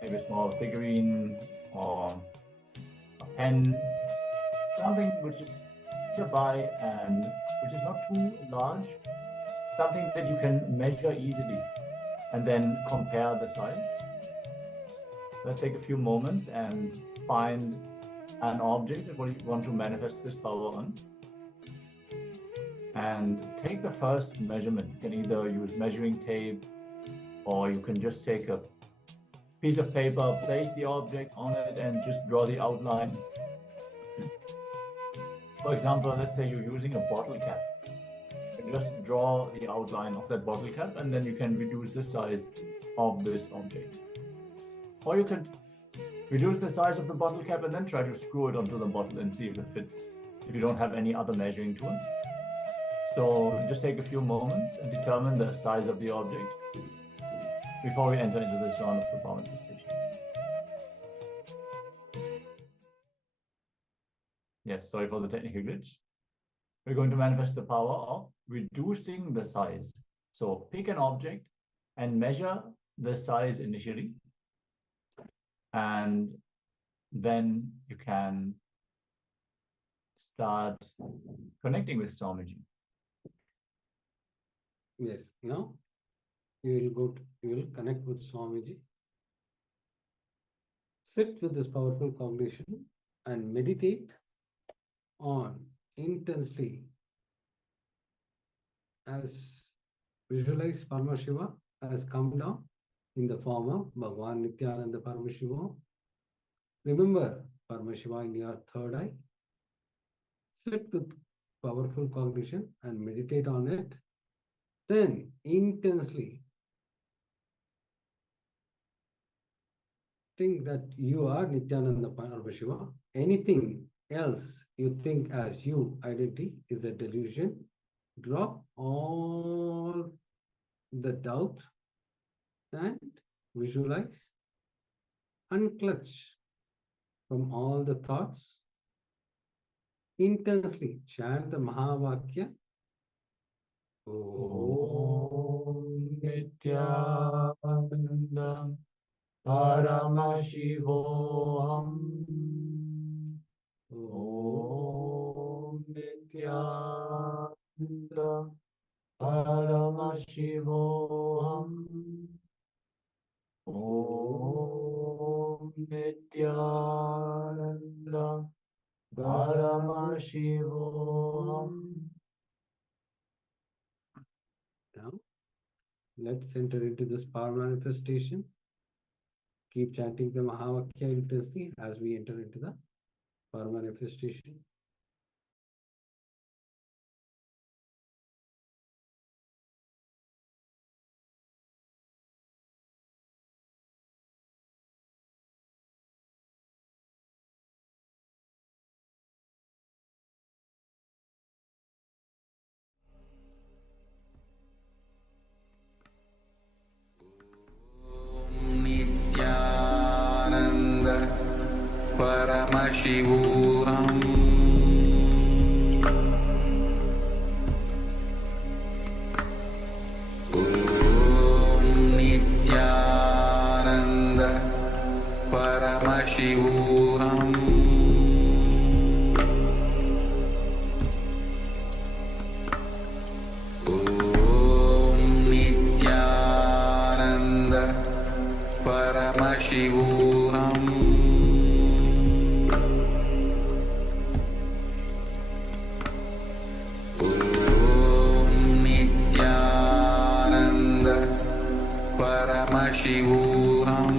maybe a small figurine or a pen, something which is nearby and which is not too large, something that you can measure easily and then compare the size. Let's take a few moments and find an object that we want to manifest this power on. And take the first measurement. You can either use measuring tape or you can just take a piece of paper, place the object on it and just draw the outline. For example, let's say you're using a bottle cap. You can just draw the outline of that bottle cap and then you can reduce the size of this object. Or you could reduce the size of the bottle cap and then try to screw it onto the bottle and see if it fits, if you don't have any other measuring tool. So just take a few moments and determine the size of the object before we enter into this round of the power manifestation. Yes, sorry for the technical glitch. We're going to manifest the power of reducing the size. So pick an object and measure the size initially. And then you can start connecting with Swamiji. Yes, now you will connect with Swamiji. Sit with this powerful cognition and meditate on intensely as visualize Paramashiva has come down in the form of Bhagavan Nithyananda Paramashivoham. Remember Paramashiva in your third eye. Sit with powerful cognition and meditate on it. Then intensely think that you are Nithyananda Paramashiva. Anything else you think as you identity is a delusion. Drop all the doubt and visualize, unclutch from all the thoughts. Intensely chant the Mahavakya. Om Nithyananda Paramashivoham. Om Nithyananda Paramashivoham. Om Nithyananda Paramashivoham. Now, let's enter into this power manifestation. Keep chanting the Mahavakya intensely as we enter into the power manifestation. Nithyananda Paramashivoham. Om Nithyananda Paramashivoham. Om Nithyananda Paramashivoham. Om Nithyananda Paramashivoham. Om Nithyananda Paramashivoham.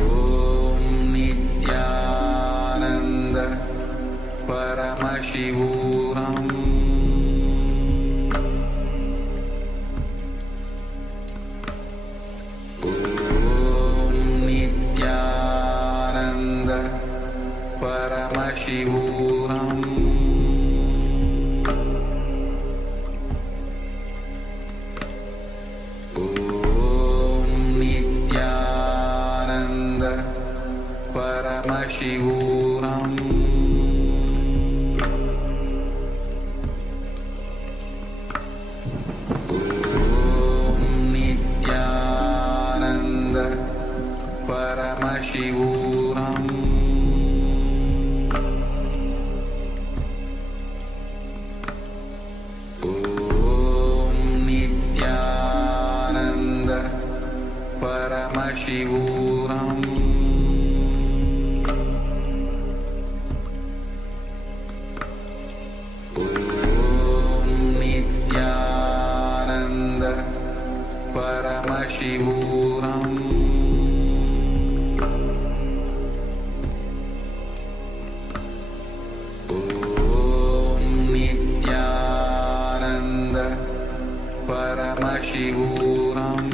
Om Nithyananda Paramashivoham. Om Nithyananda Paramashivoham. Om Nithyananda Paramashivoham. Om Nithyananda Paramashivoham. Om Nithyananda Paramashivoham. Om Nithyananda Paramashivoham. Om Nithyananda Paramashivoham.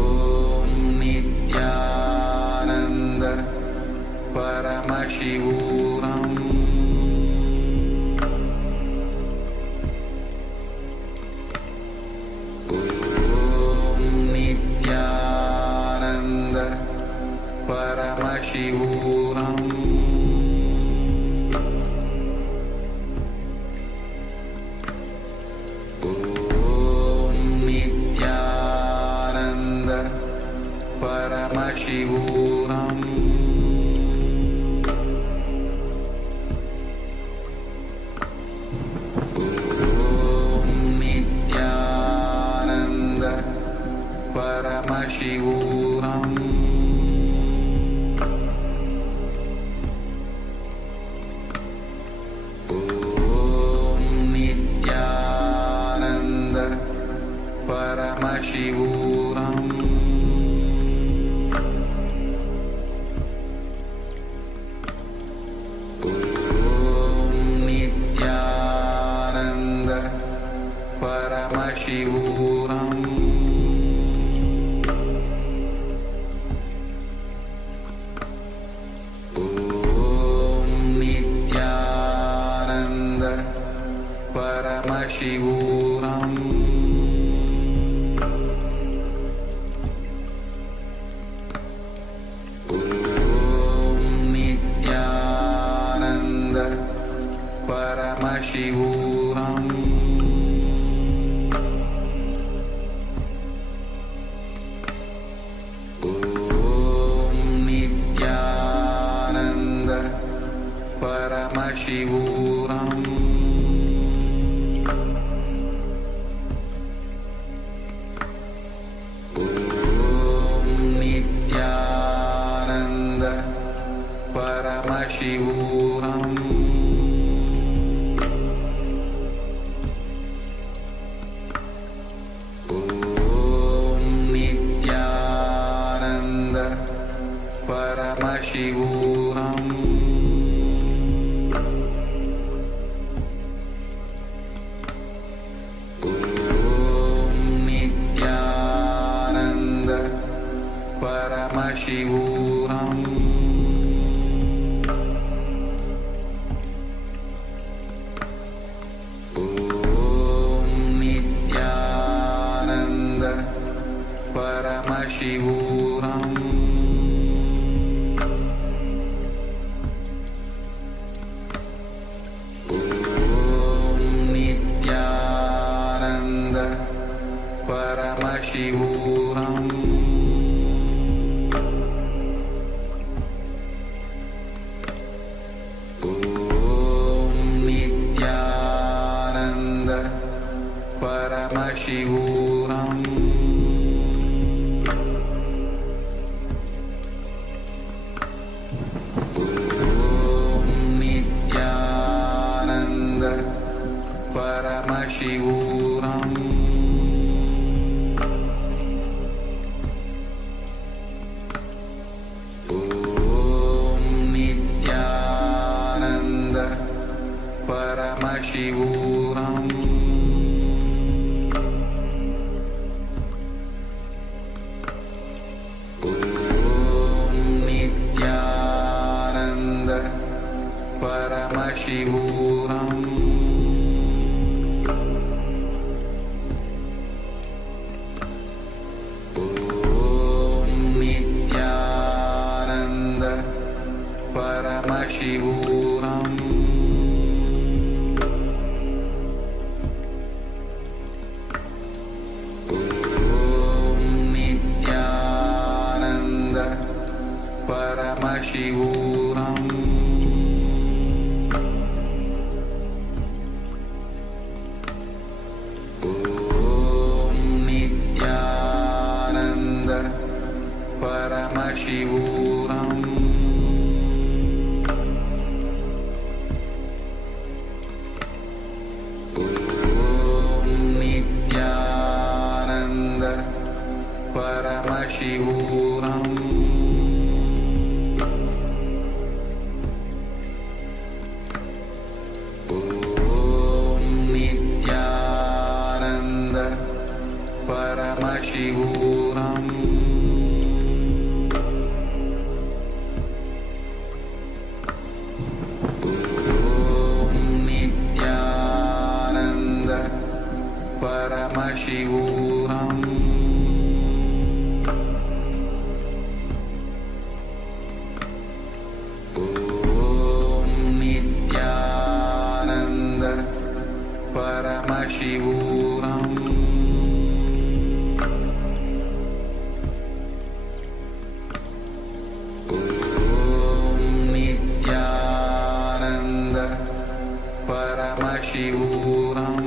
Om Nithyananda Paramashivoham. Om Nithyananda Paramashivoham. Om Nithyananda Paramashivoham. Om Paramashivoham Om Nithyananda Paramashivoham Om Nithyananda Paramashivoham Paramashivoham Om Nithyananda Paramashivoham Om Nithyananda Paramashivoham Paramashivoham Om Nithyananda Paramashivoham Om Nithyananda Paramashivoham Paramashivoham Om Nithyananda Paramashivoham Om Nithyananda Paramashivoham Paramashivoham Om Nithyananda Paramashivoham Om Nithyananda Paramashivoham Paramashivoham Om Nithyananda Paramashivoham Om Nithyananda Paramashivoham Paramashivoham Om Nithyananda Paramashivoham Om Nithyananda Paramashivoham Paramashivoham Om Nithyananda Paramashivoham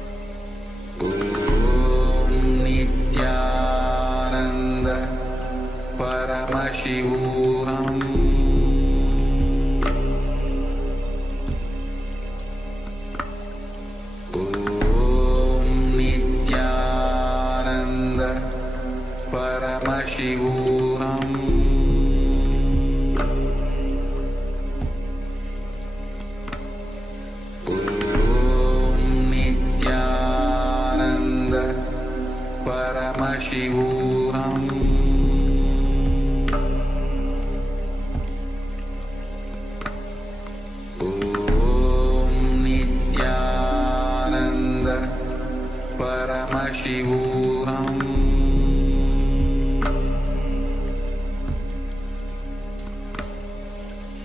Paramashivoham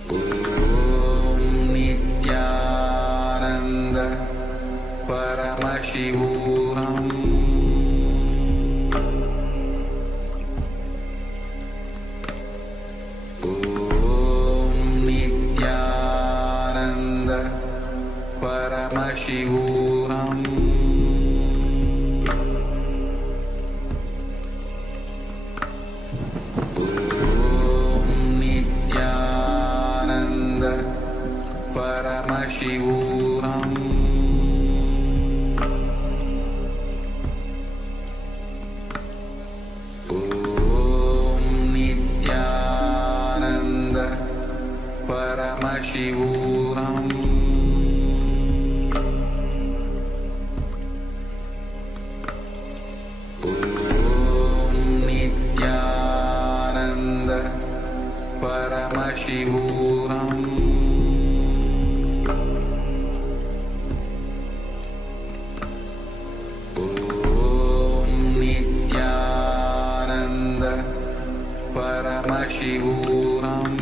Om Nithyananda Paramashivoham Om Nithyananda Paramashivoham Om Nithyananda Paramashivoham Om Nithyananda Paramashivoham Om Nithyananda Paramashivoham Om Nithyananda Paramashivoham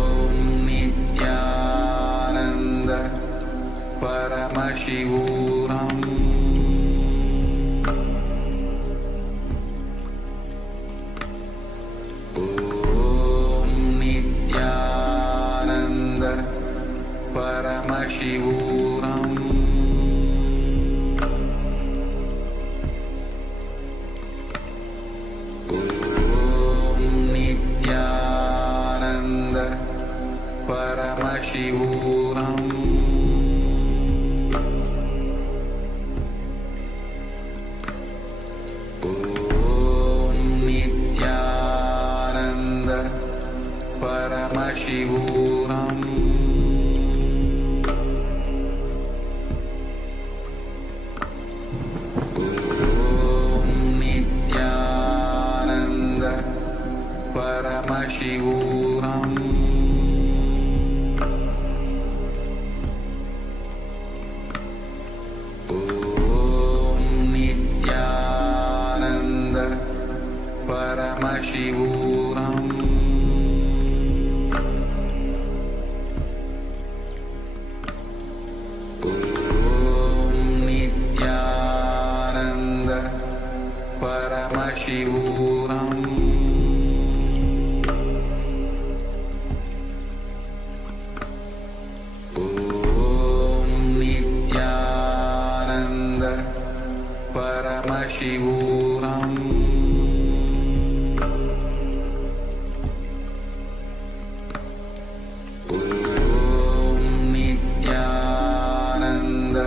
Om Nithyananda Paramashivoham Om Nithyananda Paramashivoham Om Nithyananda Paramashivoham Om Nithyananda Paramashivoham Om Nithyananda Paramashivoham Om Nithyananda Paramashivoham Om Nithyananda Paramashivoham Om Nithyananda Paramashivoham Om Nithyananda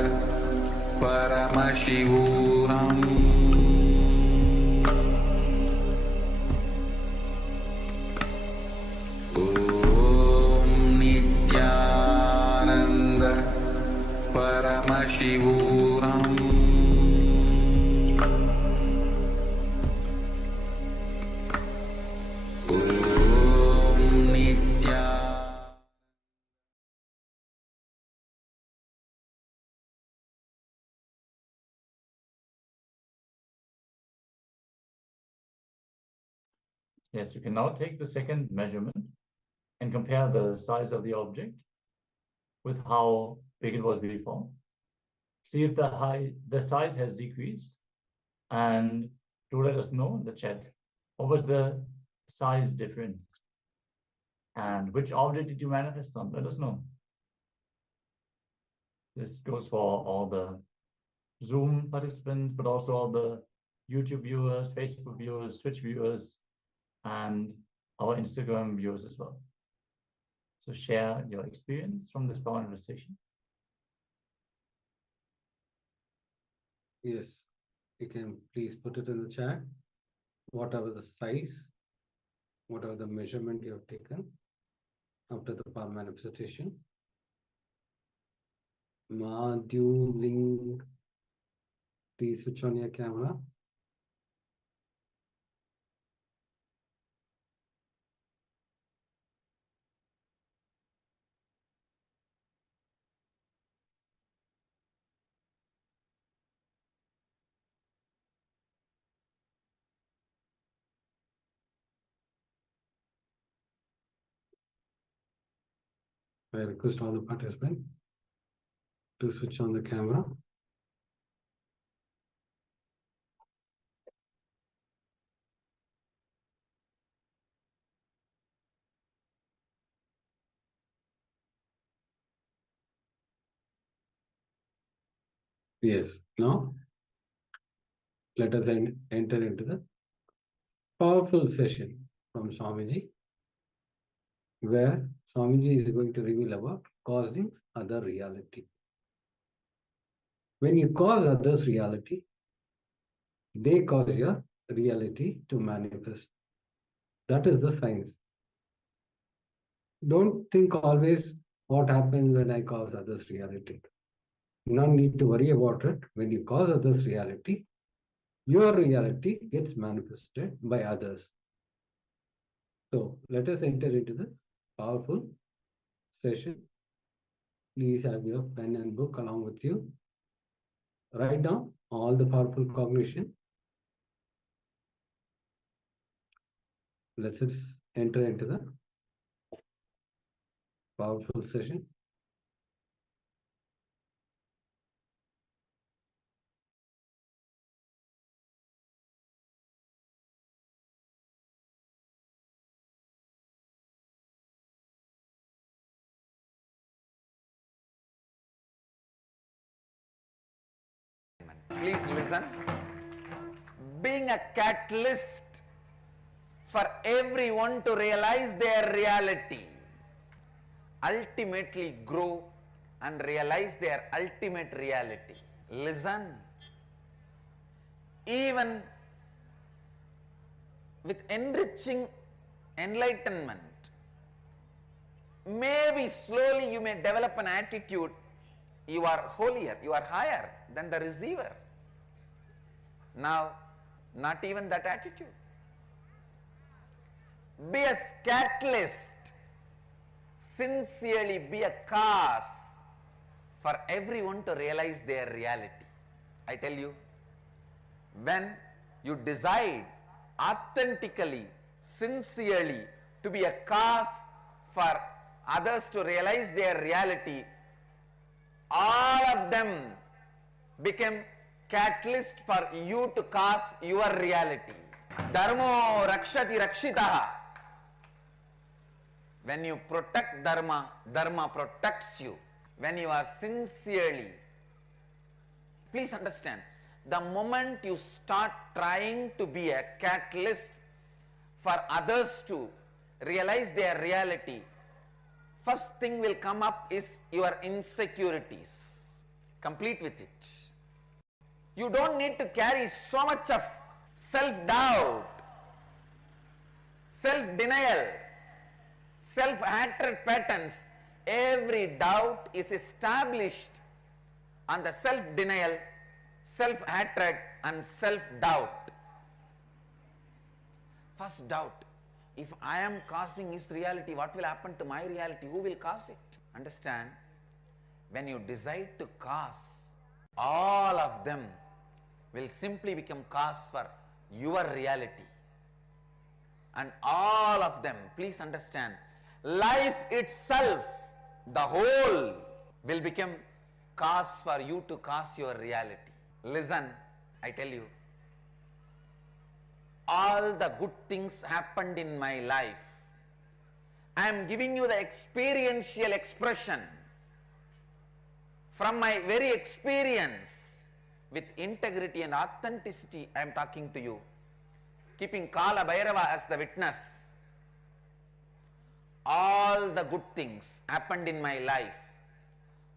Paramashivoham Om Nithyananda Paramashivoham Om Nithyananda Yes, you can now take the second measurement and compare the size of the object with how big it was before. See if the size has decreased, and do let us know in the chat what was the size difference and which object did you manifest on. Let us know. This goes for all the Zoom participants, but also all the YouTube viewers, Facebook viewers, Twitch viewers, and our Instagram viewers as well. So share your experience from this power manifestation. Yes, you can please put it in the chat. Whatever the size, whatever the measurement you have taken after the power manifestation. Madhuling, please switch on your camera. I request all the participants to switch on the camera. Yes, now let us enter into the powerful session from Swamiji, where Swamiji is going to reveal about causing other reality. When you cause others reality, they cause your reality to manifest. That is the science. Don't think always what happens when I cause others reality. No need to worry about it. When you cause others reality, your reality gets manifested by others. So let us enter into this powerful session. Please have your pen and book along with you. Write down all the powerful cognition. Let's just enter into the powerful session. Please listen. Being a catalyst for everyone to realize their reality, ultimately grow and realize their ultimate reality. Listen. Even with enriching enlightenment, maybe slowly you may develop an attitude, you are holier, you are higher than the receiver. Now, not even that attitude. Be a catalyst, sincerely be a cause for everyone to realize their reality. I tell you, when you decide authentically, sincerely to be a cause for others to realize their reality, all of them become catalyst for you to cause your reality. Dharmo rakshati rakshitaha. When you protect dharma, dharma protects you. When you are sincerely, please understand, the moment you start trying to be a catalyst for others to realize their reality, first thing will come up is your insecurities. Complete with it. You don't need to carry so much of self-doubt, self-denial, self-hatred patterns. Every doubt is established on the self-denial, self-hatred and self-doubt. First doubt, if I am causing his reality, what will happen to my reality? Who will cause it? Understand, when you decide to cause, all of them will simply become cause for your reality. And all of them, please understand, life itself, the whole, will become cause for you to cause your reality. Listen, I tell you, all the good things happened in my life. I am giving you the experiential expression from my very experience. With integrity and authenticity, I am talking to you, keeping Kala Bhairava as the witness. All the good things happened in my life.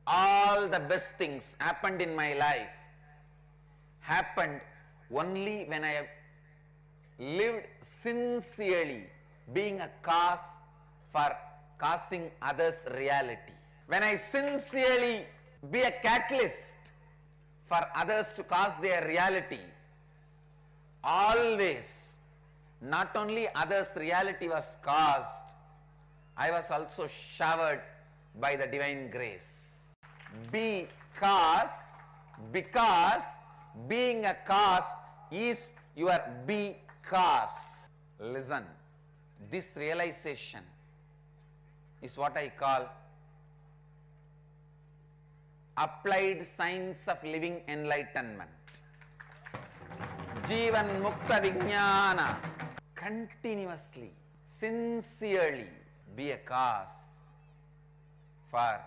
All the best things happened in my life. Happened only when I have lived sincerely, being a cause for causing others' reality. When I sincerely be a catalyst for others to cause their reality, always, not only others' reality was caused, I was also showered by the divine grace. Because being a cause is your because. Listen, this realization is what I call applied science of living enlightenment. Jivan Mukta Vijnana. Continuously, sincerely be a cause for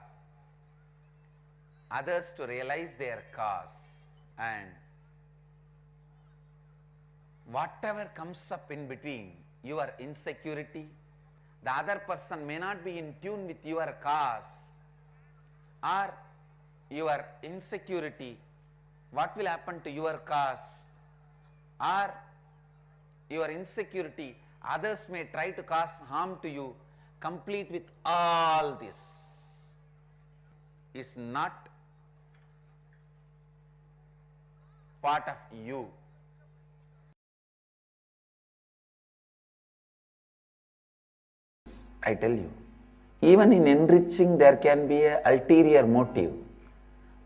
others to realize their cause, and whatever comes up in between, your insecurity, the other person may not be in tune with your cause, or your insecurity, what will happen to your cause, or your insecurity, others may try to cause harm to you. Complete with all this is not part of you. I tell you, even in enriching there can be an ulterior motive,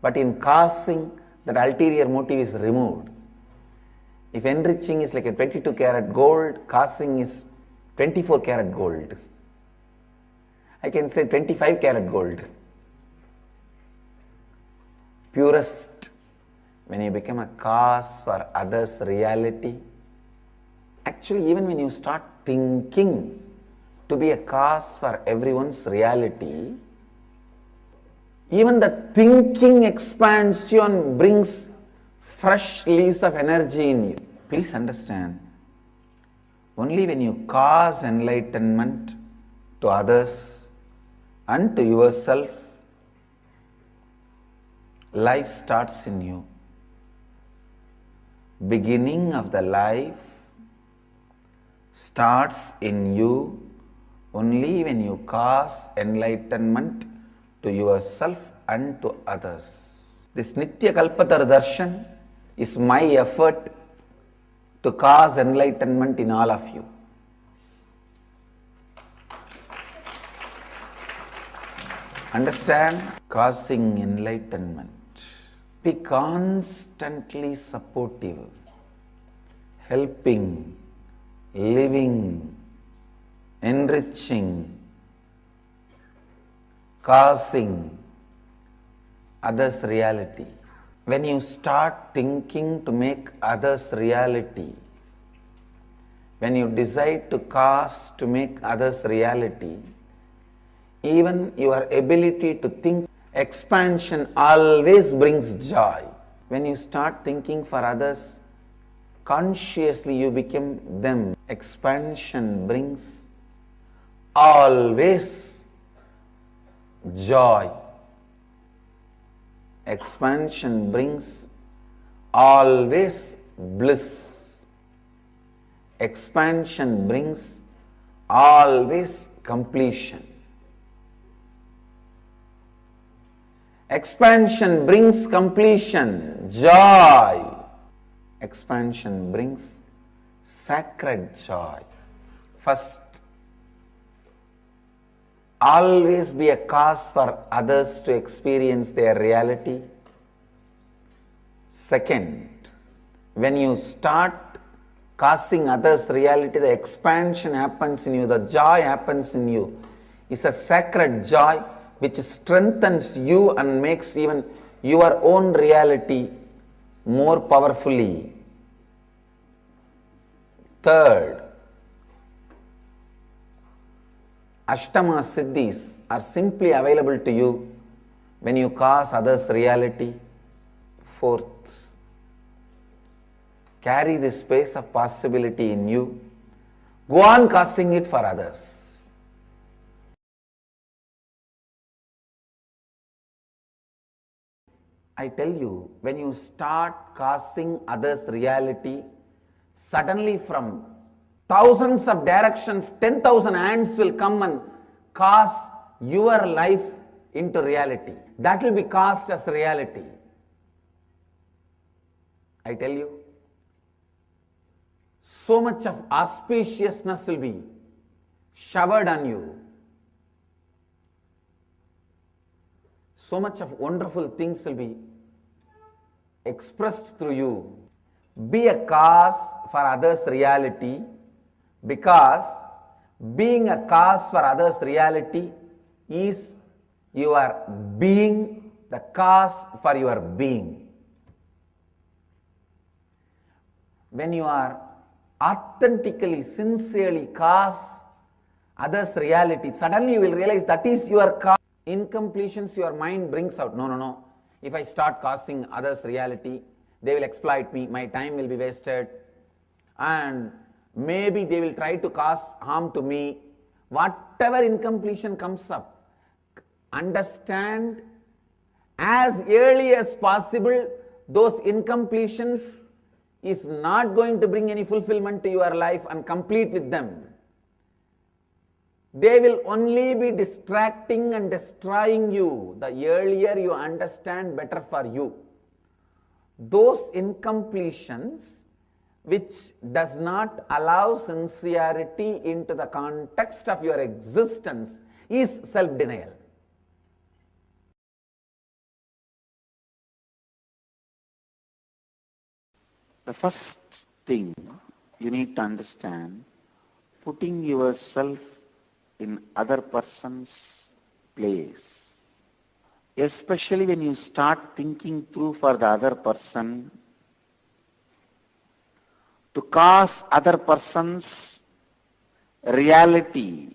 but in causing that ulterior motive is removed. If enriching is like a 22 karat gold, causing is 24 karat gold. I can say 25 karat gold. Purest, when you become a cause for others' reality, actually even when you start thinking to be a cause for everyone's reality, even the thinking expands you and brings fresh lease of energy in you. Please understand, only when you cause enlightenment to others and to yourself, life starts in you. Beginning of the life starts in you only when you cause enlightenment to yourself and to others. This Nitya Kalpatar Darshan is my effort to cause enlightenment in all of you. Understand? Causing enlightenment. Be constantly supportive, helping, living, enriching, causing others' reality. When you start thinking to make others reality, when you decide to cause to make others reality, even your ability to think expansion always brings joy. When you start thinking for others, consciously you become them. Expansion brings always joy. Expansion brings always bliss. Expansion brings always completion. Expansion brings completion, joy. Expansion brings sacred joy. First, always be a cause for others to experience their reality. Second, when you start causing others reality, the expansion happens in you, the joy happens in you. It's a sacred joy which strengthens you and makes even your own reality more powerfully. Third, Ashtama Siddhis are simply available to you when you cause others' reality. Fourth, carry this space of possibility in you. Go on causing it for others. I tell you, when you start causing others' reality, suddenly from thousands of directions, 10,000 hands will come and cause your life into reality. That will be cast as reality. I tell you, so much of auspiciousness will be showered on you. So much of wonderful things will be expressed through you. Be a cause for others' reality, because being a cause for others' reality is your being the cause for your being. When you are authentically, sincerely cause others' reality, suddenly you will realize that is your cause. Incompletions your mind brings out. No, no, no. If I start causing others' reality, they will exploit me, my time will be wasted, and maybe they will try to cause harm to me. Whatever incompletion comes up, understand as early as possible those incompletions is not going to bring any fulfillment to your life, and complete with them. They will only be distracting and destroying you. The earlier you understand, better for you. Those incompletions which does not allow sincerity into the context of your existence is self-denial. The first thing you need to understand, putting yourself in other person's place. Especially when you start thinking through for the other person, to cause other person's reality,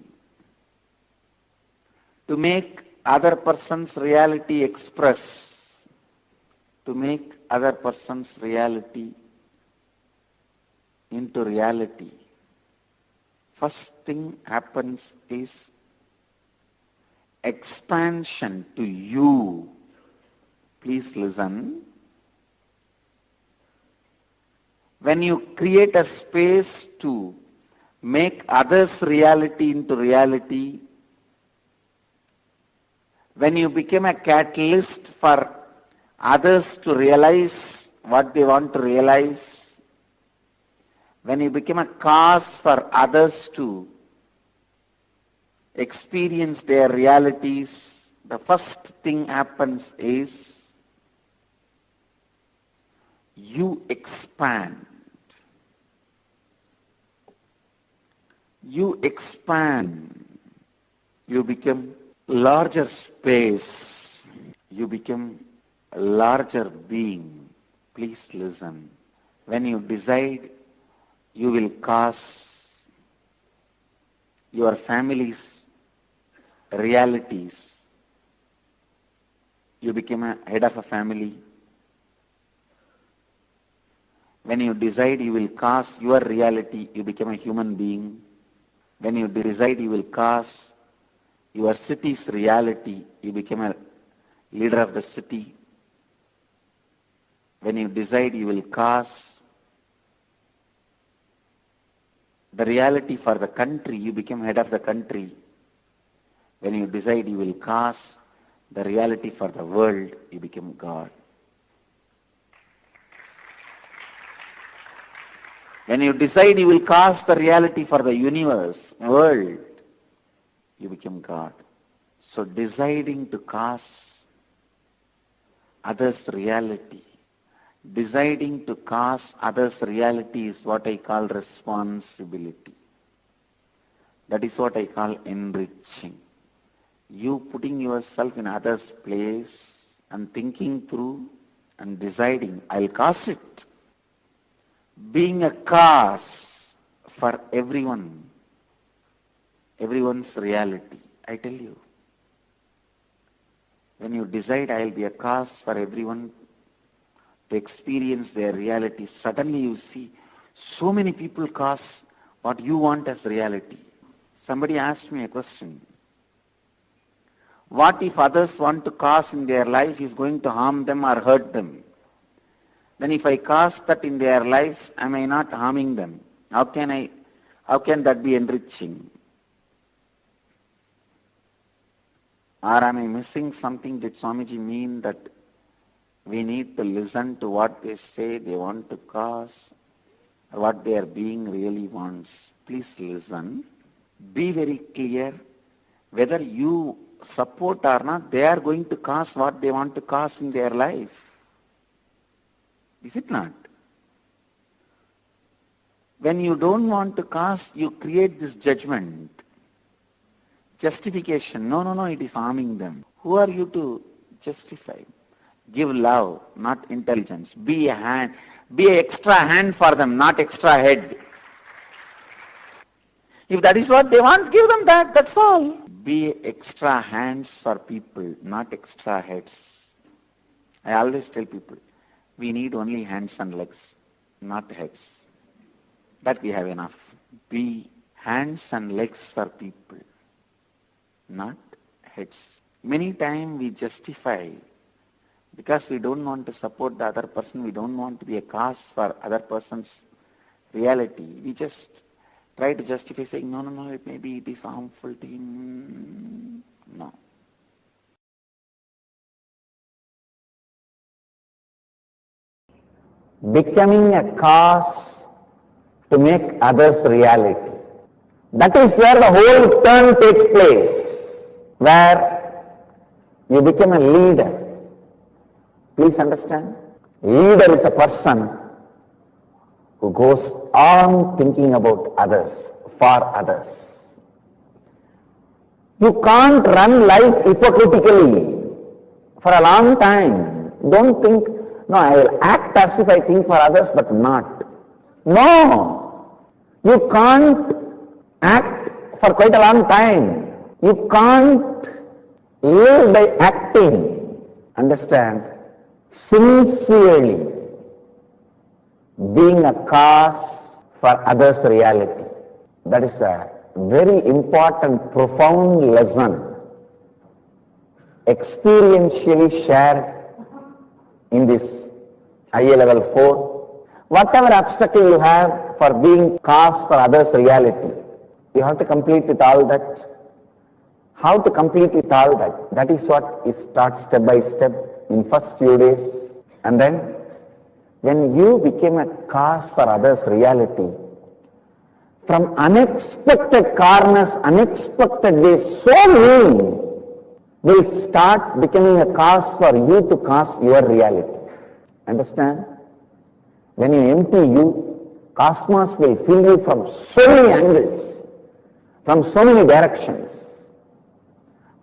to make other person's reality express, to make other person's reality into reality. First thing happens is expansion to you. Please listen. When you create a space to make others' reality into reality, when you become a catalyst for others to realize what they want to realize, when you become a cause for others to experience their realities, the first thing happens is you expand. You expand. You become larger space. You become a larger being. Please listen. When you decide you will cause your family's realities, you become a head of a family. When you decide you will cause your reality, you become a human being. When you decide you will cause your city's reality, you become a leader of the city. When you decide you will cause the reality for the country, you become head of the country. When you decide you will cause the reality for the world, you become God. When you decide you will cause the reality for the universe, world, you become God. So deciding to cause others' reality, deciding to cause others' reality is what I call responsibility. That is what I call enriching. You putting yourself in others' place and thinking through and deciding, I'll cause it. Being a cause for everyone's reality. I tell you, when you decide I'll be a cause for everyone to experience their reality, suddenly you see so many people cause what you want as reality. Somebody asked me a question. What if others want to cause in their life is going to harm them or hurt them? Then if I cause that in their lives, am I not harming them? How can that be enriching? Or am I missing something? Did Swamiji mean that we need to listen to what they say they want to cause, what their being really wants? Please listen. Be very clear. Whether you support or not, they are going to cause what they want to cause in their life. Is it not? When you don't want to cause, you create this judgment, justification. No, it is harming them. Who are you to Justify. Give love, not intelligence. Be a hand, be an extra hand for them, not extra head. If that is what they want, give them that, that's all. Be extra hands for people, not extra heads. I always tell people, we need only hands and legs, not heads. That we have enough. Be hands and legs for people, not heads. Many times we justify because we don't want to support the other person, we don't want to be a cause for other person's reality. We just try to justify saying, no, maybe it is harmful to him. No. Becoming a cause to make others reality. That is where the whole turn takes place, where you become a leader. Please understand. Leader is a person who goes on thinking about others, for others. You can't run life hypocritically for a long time. Don't think, no, I will act as if I think for others, but not. No! You can't act for quite a long time. You can't live by acting. Understand? Sincerely being a cause for others' reality. That is a very important, profound lesson experientially shared in this IA level 4. Whatever obstacle you have for being cause for others' reality, you have to complete with all that. How to complete with all that? That is what is taught step by step in first few days. And then when you became a cause for others' reality, from unexpected corners, unexpected ways, so many will start becoming a cause for you to cause your reality. Understand? When you empty you, cosmos will fill you from so many angles, from so many directions.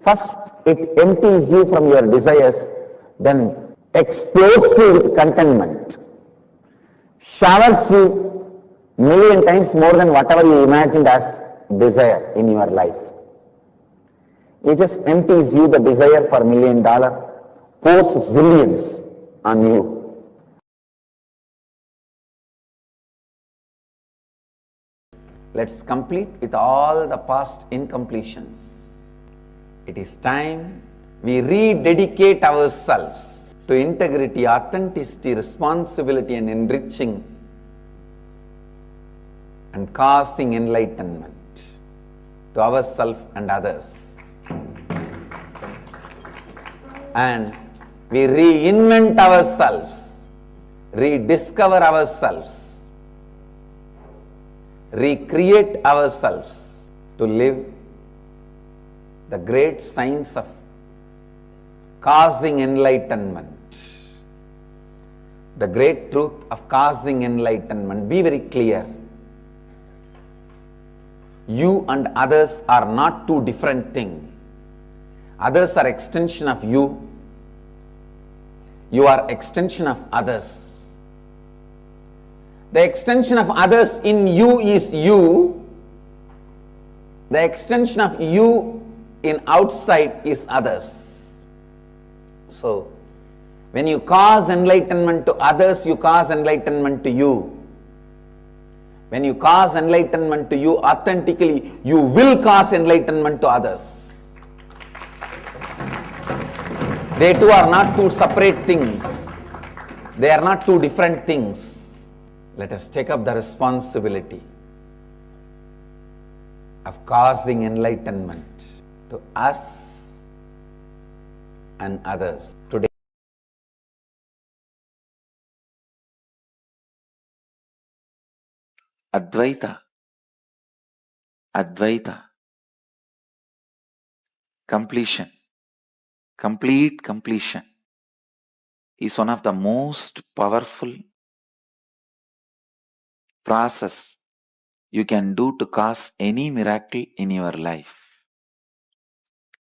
First, it empties you from your desires, then explodes you with contentment, showers you million times more than whatever you imagined as desire in your life. It just empties you the desire for $1 million, pours zillions on you. Let's complete with all the past incompletions. It is time we rededicate ourselves to integrity, authenticity, responsibility and enriching and causing enlightenment to ourselves and others. And we reinvent ourselves, rediscover ourselves, recreate ourselves to live the great science of causing enlightenment. The great truth of causing enlightenment. Be very clear. You and others are not two different things. Others are extension of you. You are extension of others. The extension of others in you is you. The extension of you in outside is others. So, when you cause enlightenment to others, you cause enlightenment to you. When you cause enlightenment to you authentically, you will cause enlightenment to others. They too are not two separate things. They are not two different things. Let us take up the responsibility of causing enlightenment to us and others today. Advaita, completion, complete completion is one of the most powerful process you can do to cause any miracle in your life.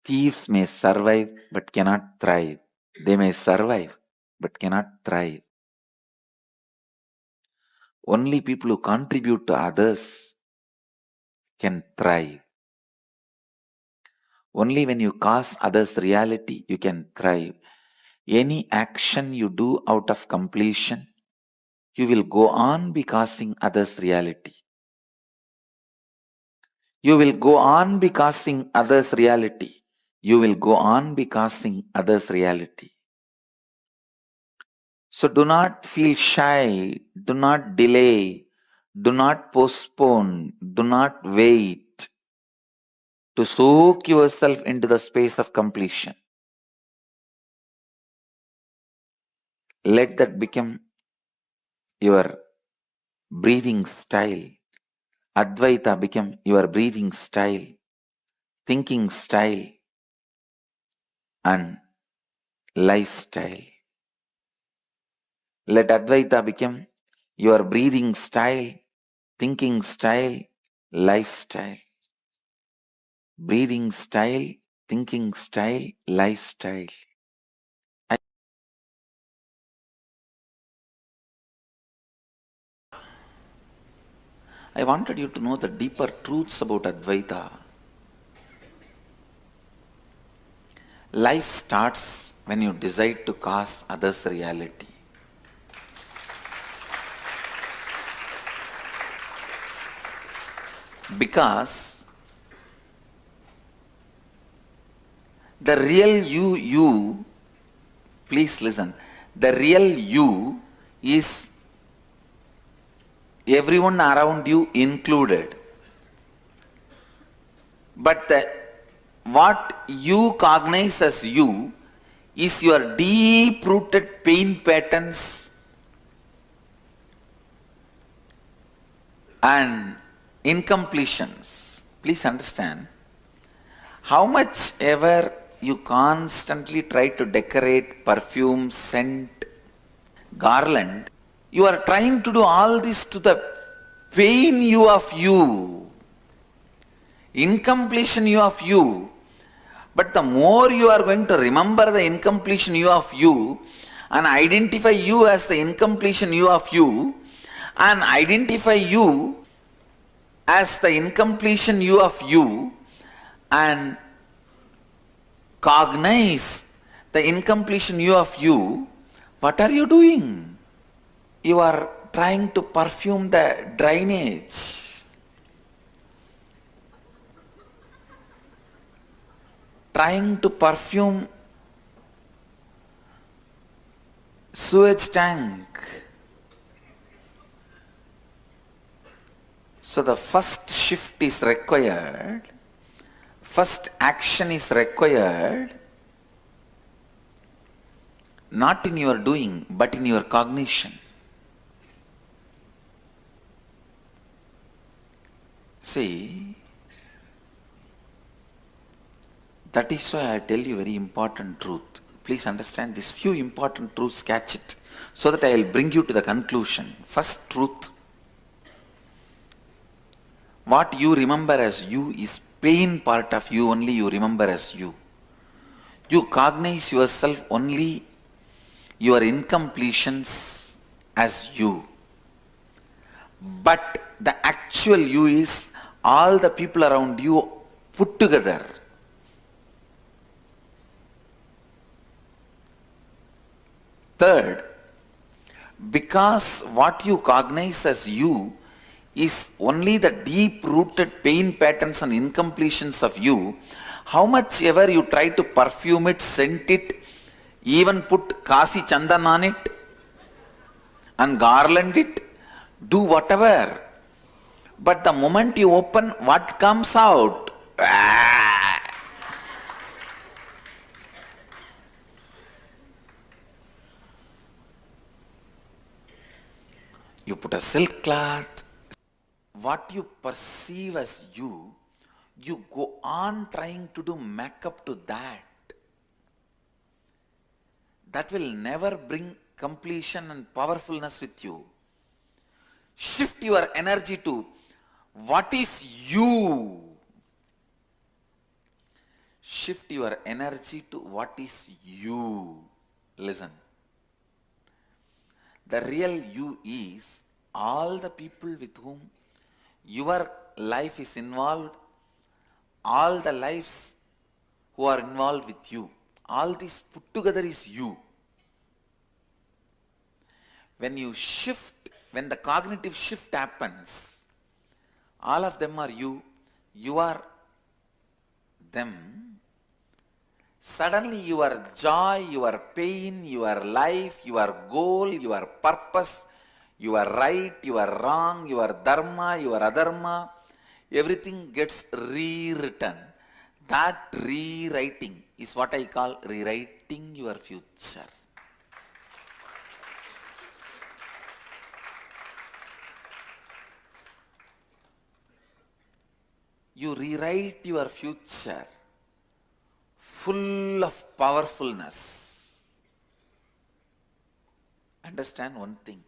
Thieves may survive but cannot thrive. They may survive, but cannot thrive. Only people who contribute to others can thrive. Only when you cause others reality, you can thrive. Any action you do out of completion, you will go on be causing others reality. You will go on be causing others reality. You will go on be causing others reality. So do not feel shy, do not delay, do not postpone, do not wait to soak yourself into the space of completion. Let that become your breathing style. Advaita become your breathing style, thinking style, and lifestyle. Let Advaita become your breathing style, thinking style, lifestyle. Breathing style, thinking style, lifestyle. I wanted you to know the deeper truths about Advaita. Life starts when you decide to cause others reality. Because the real you, please listen, the real you is everyone around you included. But what you cognize as you is your deep-rooted pain patterns and incompletions. Please understand, how much ever you constantly try to decorate, perfume, scent, garland, you are trying to do all this to the pain you of you, incompletion you of you. But the more you are going to remember the incompletion you of you and identify you as the incompletion you of you and identify you as the incompletion you of you and cognize the incompletion you of you, what are you doing? You are trying to perfume the drainage. Trying to perfume sewage tank. So the first shift is required, first action is required, not in your doing, but in your cognition. See, that is why I tell you very important truth. Please understand these few important truths, catch it, so that I will bring you to the conclusion. First truth, what you remember as you is pain part of you, only you remember as you. You cognize yourself only your incompletions as you. But the actual you is all the people around you put together. Third, because what you cognize as you is only the deep-rooted pain patterns and incompletions of you, how much ever you try to perfume it, scent it, even put Kasi Chandan on it and garland it, do whatever. But the moment you open, what comes out? You put a silk cloth. What you perceive as you go on trying to do makeup to that. That will never bring completion and powerfulness with you. Shift your energy to what is you. Shift your energy to what is you. listen. The real you is all the people with whom your life is involved, all the lives who are involved with you. All this put together is you. When you shift, when the cognitive shift happens, all of them are you, you are them. Suddenly your joy, your pain, your life, your goal, your purpose, your right, your wrong, your dharma, your adharma, everything gets rewritten. That rewriting is what I call rewriting your future. You rewrite your future full of powerfulness. Understand one thing.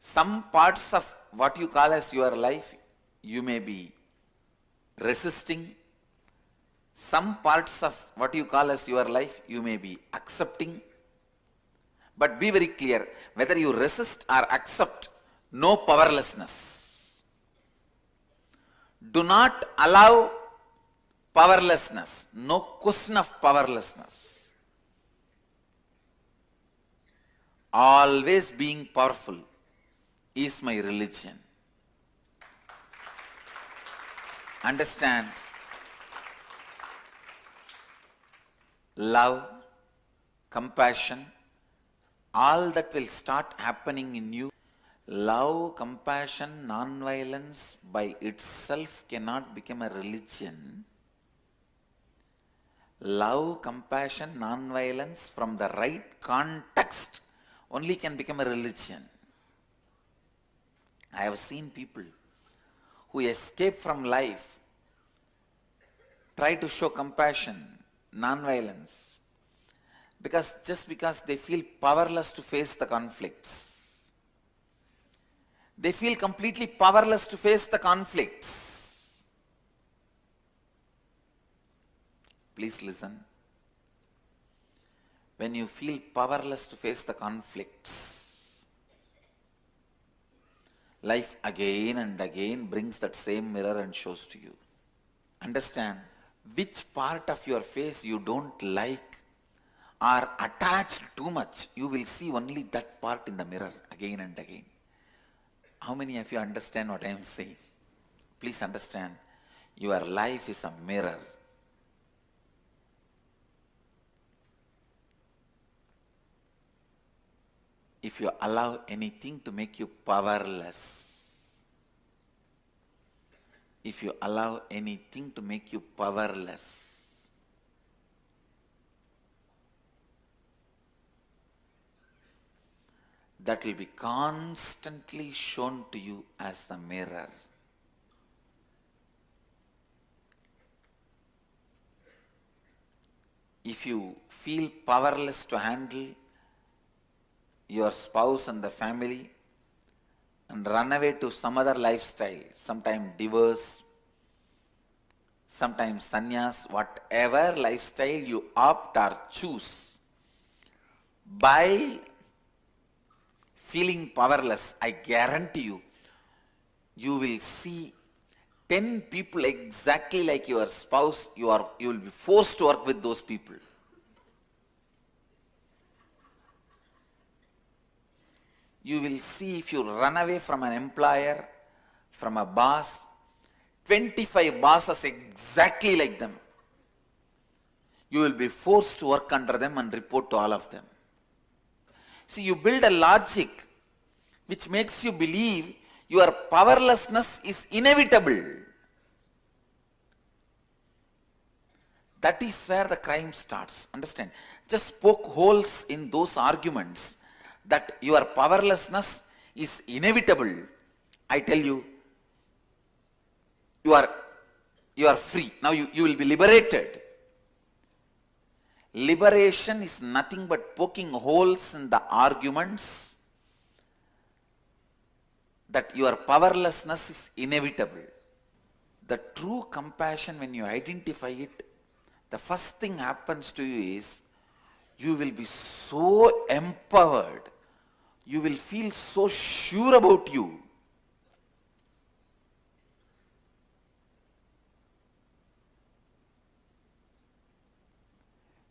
Some parts of what you call as your life, you may be resisting. Some parts of what you call as your life, you may be accepting. But be very clear, whether you resist or accept, no powerlessness. Do not allow powerlessness. No question of powerlessness. Always being powerful is my religion. Understand? Love, compassion, all that will start happening in you. Love, compassion, non-violence by itself cannot become a religion. Love, compassion, non-violence from the right context only can become a religion. I have seen people who escape from life try to show compassion, non-violence, just because they feel powerless to face the conflicts. They feel completely powerless to face the conflicts. Please listen. When you feel powerless to face the conflicts, life again and again brings that same mirror and shows to you. Understand, which part of your face you don't like or attached too much, you will see only that part in the mirror again and again. How many of you understand what I am saying? Please understand, your life is a mirror. If you allow anything to make you powerless, if you allow anything to make you powerless, that will be constantly shown to you as the mirror. If you feel powerless to handle your spouse and the family and run away to some other lifestyle, sometimes divorce, sometimes sannyas, whatever lifestyle you opt or choose, by feeling powerless, I guarantee you, you will see 10 people exactly like your spouse. You will be forced to work with those people. You will see, if you run away from an employer, from a boss, 25 bosses exactly like them. You will be forced to work under them and report to all of them. See, you build a logic which makes you believe your powerlessness is inevitable. That is where the crime starts. Understand? Just poke holes in those arguments that your powerlessness is inevitable. I tell you, you are free. Now you will be liberated. Liberation is nothing but poking holes in the arguments that your powerlessness is inevitable. The true compassion, when you identify it, the first thing happens to you is you will be so empowered. You will feel so sure about you.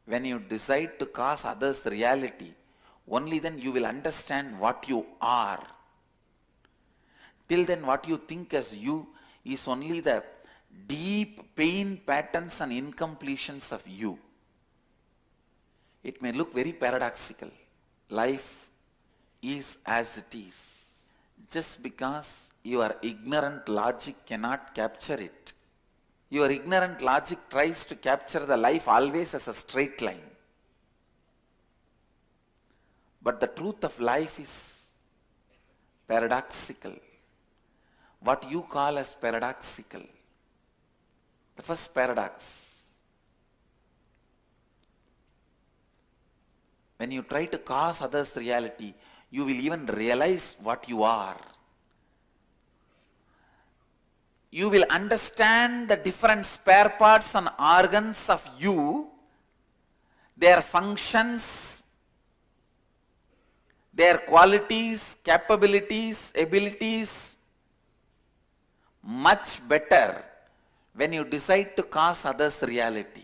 When you decide to cause others reality, only then you will understand what you are. Till then, what you think as you is only the deep pain patterns and incompletions of you. It may look very paradoxical. Life is as it is. Just because your ignorant logic cannot capture it. Your ignorant logic tries to capture the life always as a straight line. But the truth of life is paradoxical. What you call as paradoxical. The first paradox. When you try to cause others reality, you will even realize what you are. You will understand the different spare parts and organs of you, their functions, their qualities, capabilities, abilities, much better when you decide to cause others reality.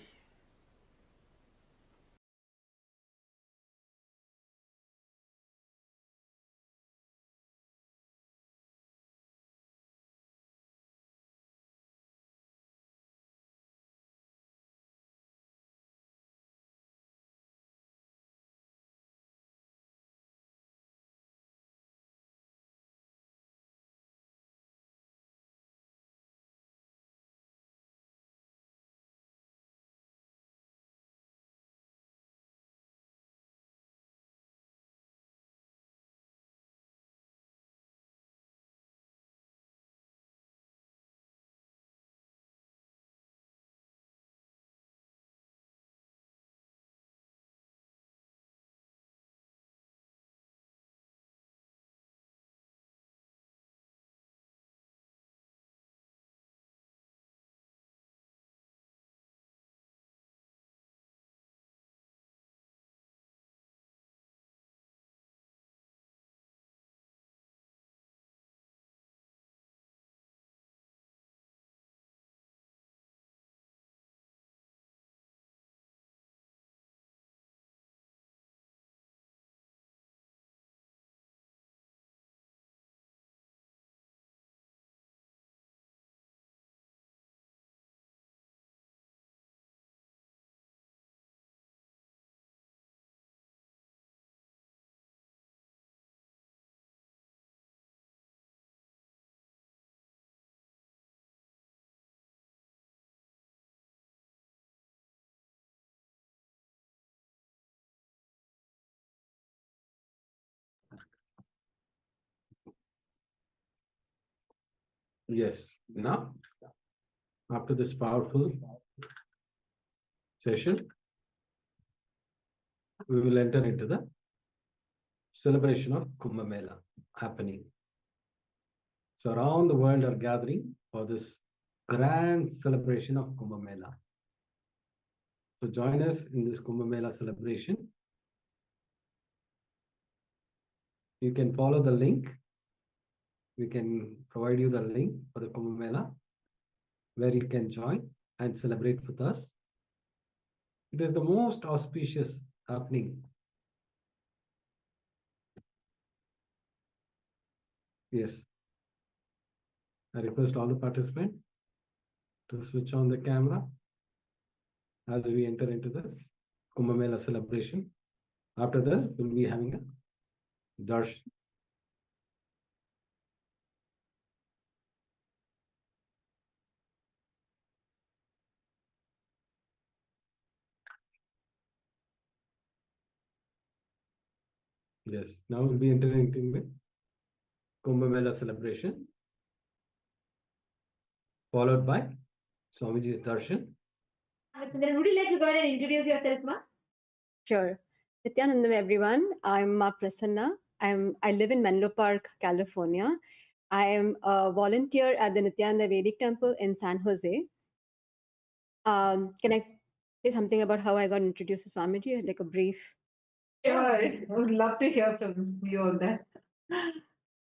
Yes. Now, after this powerful session, we will enter into the celebration of Kumbh Mela happening. So around the world are gathering for this grand celebration of Kumbh Mela. So join us in this Kumbh Mela celebration. You can follow the link. We can provide you the link for the Kumbh Mela where you can join and celebrate with us. It is the most auspicious happening. Yes. I request all the participants to switch on the camera as we enter into this Kumbh Mela celebration. After this, we'll be having a darshan. Yes, now we'll be entering into the Kumbh Mela celebration, followed by Swamiji's darshan. Then would you like to go ahead and introduce yourself, Ma? Sure. Nithyananda, everyone. I'm Ma Prasanna. I live in Menlo Park, California. I am a volunteer at the Nithyananda Vedic Temple in San Jose. Can I say something about how I got introduced to Swamiji, like a brief? Sure, I would love to hear from you on that.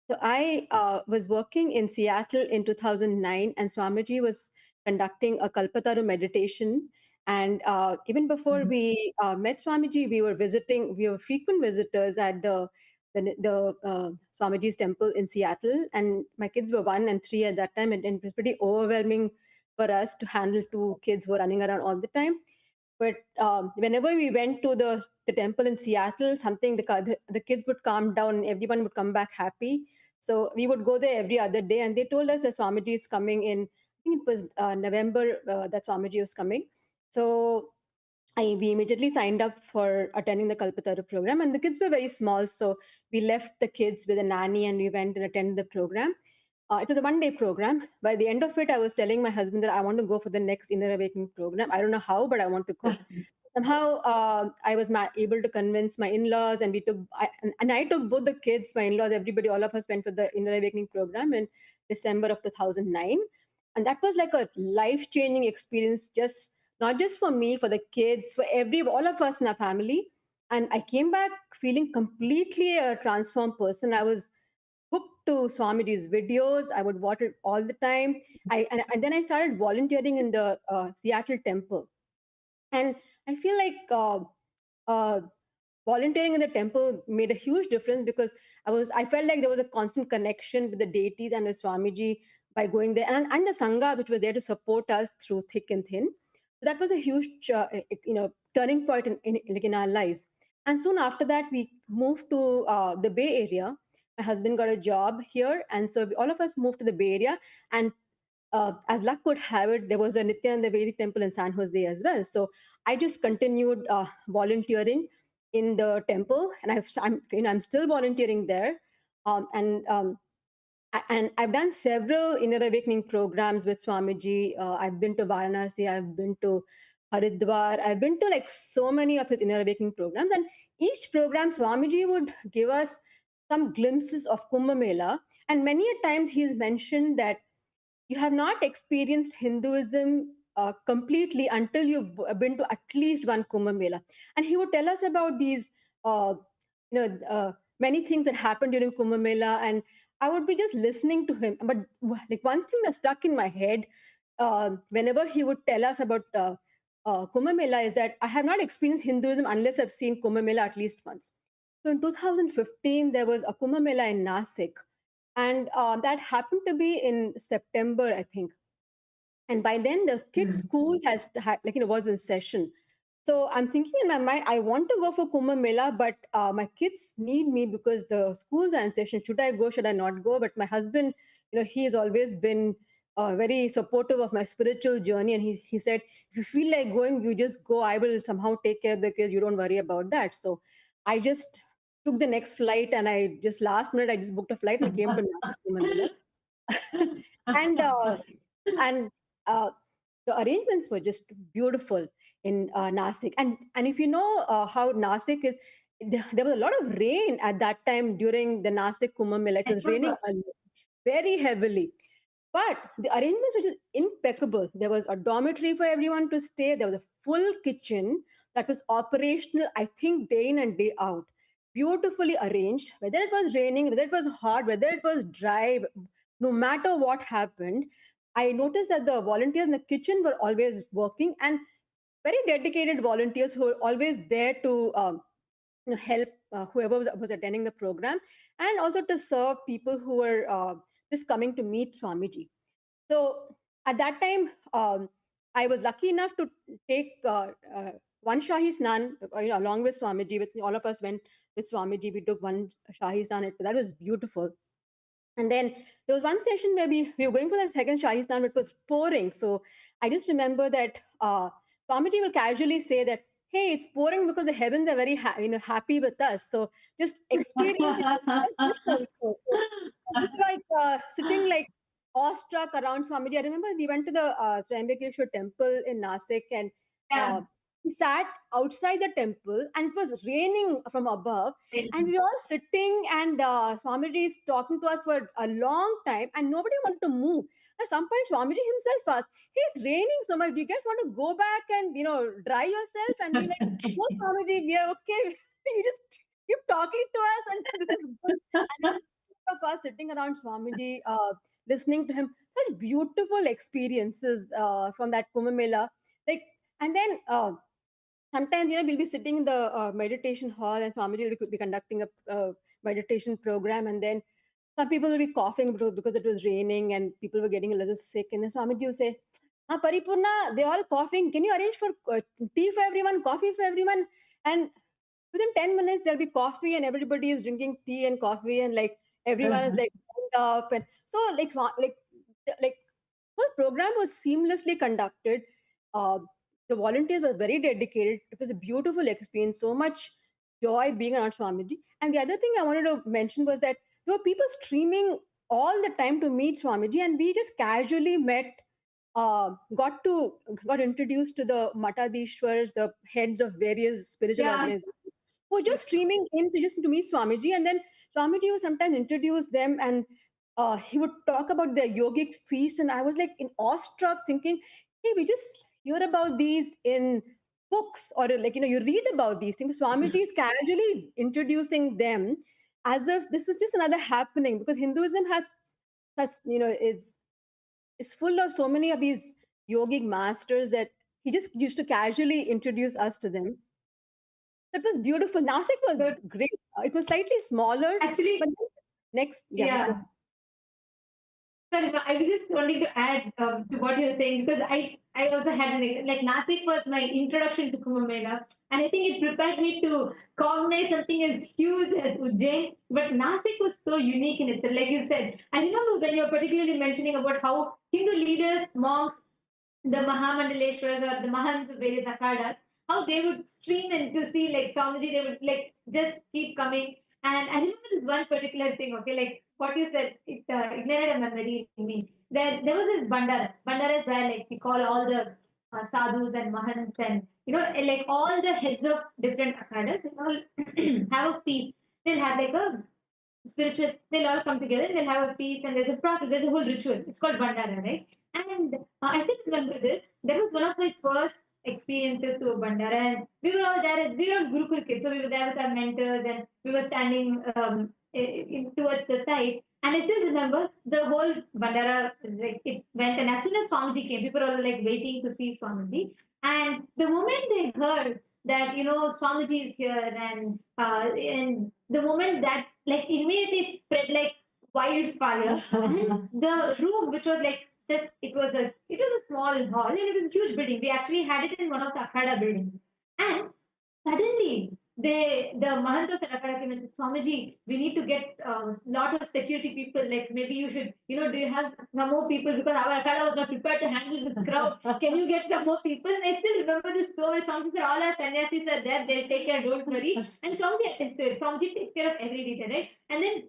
So I was working in Seattle in 2009, and Swamiji was conducting a Kalpataru meditation. And even before we met Swamiji, we were frequent visitors at the Swamiji's temple in Seattle. And my kids were 1 and 3 at that time, and it was pretty overwhelming for us to handle 2 kids who were running around all the time. But whenever we went to the temple in Seattle, the kids would calm down and everyone would come back happy. So we would go there every other day, and they told us that Swamiji is coming in. I think it was November that Swamiji was coming. So we immediately signed up for attending the Kalpataru program, and the kids were very small, so we left the kids with a nanny and we went and attended the program. It was a 1-day program. By the end of it, I was telling my husband that I want to go for the next Inner Awakening program. I don't know how, but I want to go. Somehow, I was able to convince my in-laws, and I took both the kids, my in-laws, everybody, all of us went for the Inner Awakening program in December of 2009. And that was like a life-changing experience, just not just for me, for the kids, for all of us in our family. And I came back feeling completely a transformed person. I was hooked to Swamiji's videos. I would watch it all the time. And then I started volunteering in the Seattle temple. And I feel like uh, volunteering in the temple made a huge difference, because I felt like there was a constant connection with the deities and with Swamiji by going there, and the Sangha, which was there to support us through thick and thin. So that was a huge turning point in our lives. And soon after that, we moved to the Bay Area. My husband got a job here, and so all of us moved to the Bay Area. And as luck would have it, there was a Nithyananda Vedic temple in San Jose as well. So I just continued volunteering in the temple, and I'm still volunteering there. And I've done several Inner Awakening programs with Swamiji. I've been to Varanasi, I've been to Haridwar, I've been to like so many of his Inner Awakening programs. And each program, Swamiji would give us some glimpses of Kumbh Mela. And many a times he's mentioned that you have not experienced Hinduism completely until you've been to at least one Kumbh Mela. And he would tell us about these, many things that happened during Kumbh Mela, and I would be just listening to him. But like one thing that stuck in my head whenever he would tell us about Kumbh Mela is that I have not experienced Hinduism unless I've seen Kumbh Mela at least once. So in 2015, there was a Kumbh Mela in Nasik, and that happened to be in September, I think. And by then, the kids' school was in session. So I'm thinking in my mind, I want to go for Kumbh Mela, but my kids need me because the schools are in session. Should I go? Should I not go? But my husband, he has always been very supportive of my spiritual journey, and he said, if you feel like going, you just go. I will somehow take care of the kids. You don't worry about that. So I just took the next flight, and last minute I just booked a flight and I came to Kumbh Mela. and and the arrangements were just beautiful in Nasik. And if you know how Nasik is, there was a lot of rain at that time during the Nasik Kumbh Mela. It was raining very heavily. But the arrangements were just impeccable. There was a dormitory for everyone to stay. There was a full kitchen that was operational, I think, day in and day out. Beautifully arranged. Whether it was raining, whether it was hot, whether it was dry, no matter what happened, I noticed that the volunteers in the kitchen were always working, and very dedicated volunteers who were always there to help whoever was attending the program, and also to serve people who were just coming to meet Swamiji. So at that time, I was lucky enough to take one Shahi Snan along with Swamiji. With all of us went with Swamiji. We took one Shahi Snan. That was beautiful. And then there was one session where we were going for the second Shahi Snan. It was pouring. So I just remember that Swamiji will casually say that, hey, it's pouring because the heavens are very happy with us. So just experience it this also. So we were like sitting like awestruck around Swamiji. I remember we went to the Triambakeshwar temple in Nasik, and we sat outside the temple and it was raining from above, and we were all sitting, and Swamiji is talking to us for a long time and nobody wanted to move. At some point Swamiji himself asked, hey, it's raining so much, do you guys want to go back and dry yourself? And we like, no Swamiji, we are okay. You just keep talking to us and this is good. And then of us sitting around Swamiji, listening to him, such beautiful experiences from that Kumbh Mela. Like, and then sometimes we'll be sitting in the meditation hall and Swamiji will be conducting a meditation program, and then some people will be coughing because it was raining and people were getting a little sick, and then Swamiji will say, Paripurna, they're all coughing, can you arrange for tea for everyone, coffee for everyone? And within 10 minutes there'll be coffee and everybody is drinking tea and coffee, and like everyone is like up, and so like whole program was seamlessly conducted. uh, the volunteers were very dedicated. It was a beautiful experience, so much joy being around Swamiji. And the other thing I wanted to mention was that there were people streaming all the time to meet Swamiji, and we just casually met, got introduced to the Matadishwars, the heads of various spiritual organizations, who were just streaming in to meet Swamiji. And then Swamiji would sometimes introduce them, and he would talk about their yogic feast. And I was like in awestruck, thinking, hey, we just hear about these in books, or like you read about these things. Swamiji is casually introducing them as if this is just another happening, because Hinduism has is full of so many of these yogic masters that he just used to casually introduce us to them. That was beautiful. Nasik was great. It was slightly smaller. Actually, but next, yeah. Sorry, I was just wanting to add to what you were saying, because I also had like Nasik was my introduction to Kumbh Mela, and I think it prepared me to cognize something as huge as Ujjain. But Nasik was so unique in itself. Like you said, I remember when you're particularly mentioning about how Hindu leaders, monks, the Mahamandaleshwaras or the Mahants of various akhadas, how they would stream in to see like Swamiji, they would like just keep coming. And I remember this one particular thing, okay, like what you said, it ignited a memory in me. There was this bandara. Bandara is where like we call all the sadhus and mahants and like all the heads of different akhadas, they all have a feast. They'll have like a spiritual, they'll all come together, they'll have a feast, and there's a process, there's a whole ritual. It's called bandara, right? And I still remember this. That was one of my first experiences to a bandara, and we were all there as we were all Gurukul kids, so we were there with our mentors, and we were standing towards the side. And I still remember the whole bandara, like it went, and as soon as Swamiji came, people were all like waiting to see Swamiji. And the moment they heard that Swamiji is here, and the moment that like immediately it spread like wildfire. And the room, which was like just it was a small hall, and it was a huge building. We actually had it in one of the akhada buildings, and suddenly the Mahant of the akhada came and said, Swamiji, we need to get a lot of security people. Like maybe you should, do you have some more people, because our akhada was not prepared to handle this crowd. Can you get some more people? And I still remember this so well. Swamiji said, all our sannyasis are there. They'll take care. Don't worry. And Swamiji attested to it. Swamiji takes care of every detail, right? And then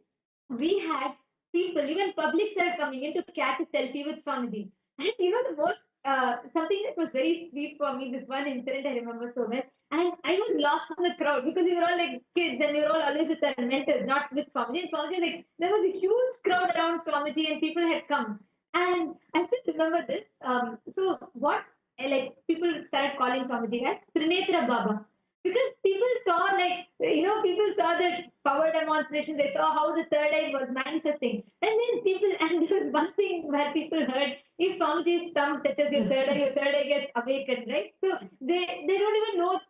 we had people, even public, started coming in to catch a selfie with Swamiji. And the most something that was very sweet for me, this one incident I remember so well. And I was lost in the crowd because we were all like kids and we were all always with our mentors, not with Swamiji. And Swamiji, like, there was a huge crowd around Swamiji and people had come. And I still remember this. So what, like, people started calling Swamiji as Trinetra Baba. Because people saw, like, people saw the power demonstration. They saw how the third eye was manifesting. And then and there was one thing where people heard, if Swamiji's thumb touches your third eye gets awakened, right? So they don't even know,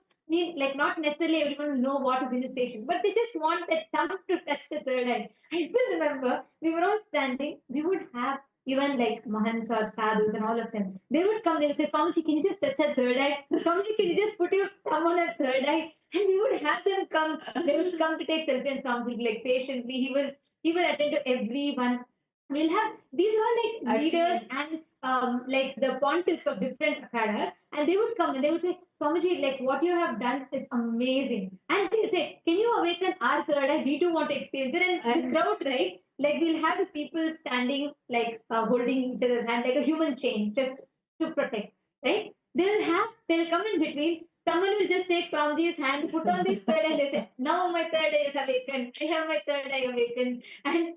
like, not necessarily everyone will know what is initiation, but they just want that thumb to touch the third eye. I still remember we were all standing, we would have even like Mahants or Sadhus and all of them. They would come, they would say, Swamiji, can you just touch her third eye? Swamiji, can you just put your thumb on her third eye? And we would have them come, they would come to take selfie, and Swamiji, like, patiently, he will attend to everyone. We'll have, these are like leaders and like the pontiffs of different akhadas, and they would come and they would say, Swamiji, like, what you have done is amazing. And they say, can you awaken our third eye? We too want to experience it. And the crowd, right? Like, we'll have the people standing, like, holding each other's hand, like a human chain, just to protect, right? They'll come in between. someone will just take Swamiji's hand, put on this third, and they say, "Now my third eye is awakened. I have my third eye awakened." And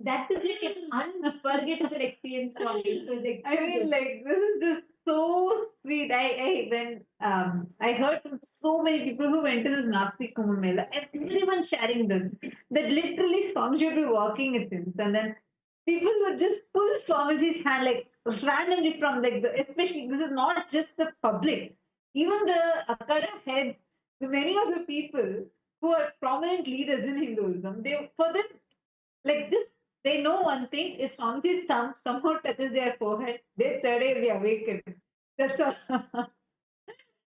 that is like an unforgettable experience for me. So like, I mean, like this is just so sweet. I heard from so many people who went to this Nasti Kumbh Mela, everyone sharing this. That literally Swamiji would be walking at this, and then people would just pull Swamiji's hand like randomly from like especially this is not just the public, even the Akada heads, many of the people who are prominent leaders in Hinduism, for them like this, they know one thing: if Swamiji's thumb somehow touches their forehead, their third eye will be awakened. That's all.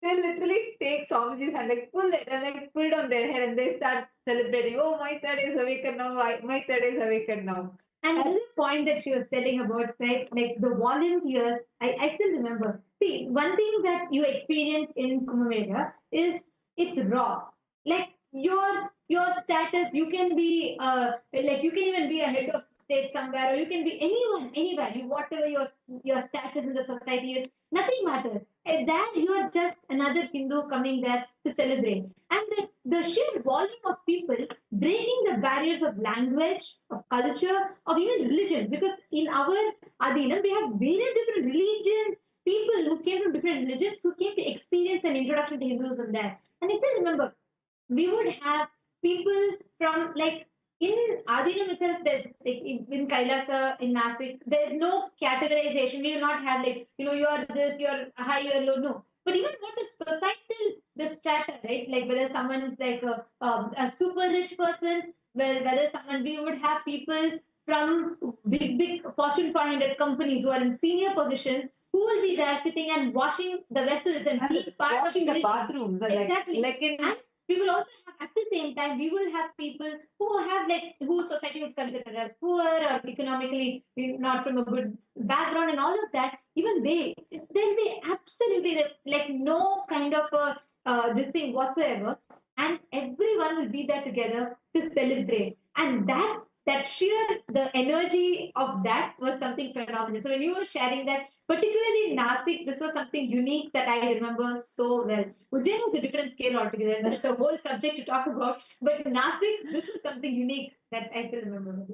They literally take Swamiji's hand, like pull it and like put it on their head, and they start celebrating. Oh, my third is awakened now. My third is awakened now. And another point that she was telling about, right, like the volunteers, I still remember. See, one thing that you experience in Kumbh Mela is it's raw. Like your status, you can be like you can even be a head of state somewhere, or you can be anyone, anywhere. You whatever your status in the society is, nothing matters. That you are just another Hindu coming there to celebrate. And the sheer volume of people breaking the barriers of language, of culture, of even religions. Because in our Adinam, we had various different religions, people who came from different religions who came to experience an introduction to Hinduism there. And I still remember, we would have people from like in Adinam itself, there's like in Kailasa, in Nasik, there's no categorization. We will not have like, you're this, you're high, you're low. No. But even what the societal, the strata, right? Like whether someone's like a super rich person, whether someone, we would have people from big Fortune 500 companies who are in senior positions who will be there sitting and washing the vessels and being part washing of the bathrooms. Exactly. Like in And we will also have, at the same time, we will have people who have like, who society would consider as poor or economically not from a good background and all of that. Even there'll be absolutely like no kind of this thing whatsoever. And everyone will be there together to celebrate. And that sheer, the energy of that was something phenomenal. So when you were sharing that, particularly in Nasik, this was something unique that I remember so well. Ujjain was a different scale altogether. That's a whole subject to talk about. But Nasik, this was something unique that I still remember.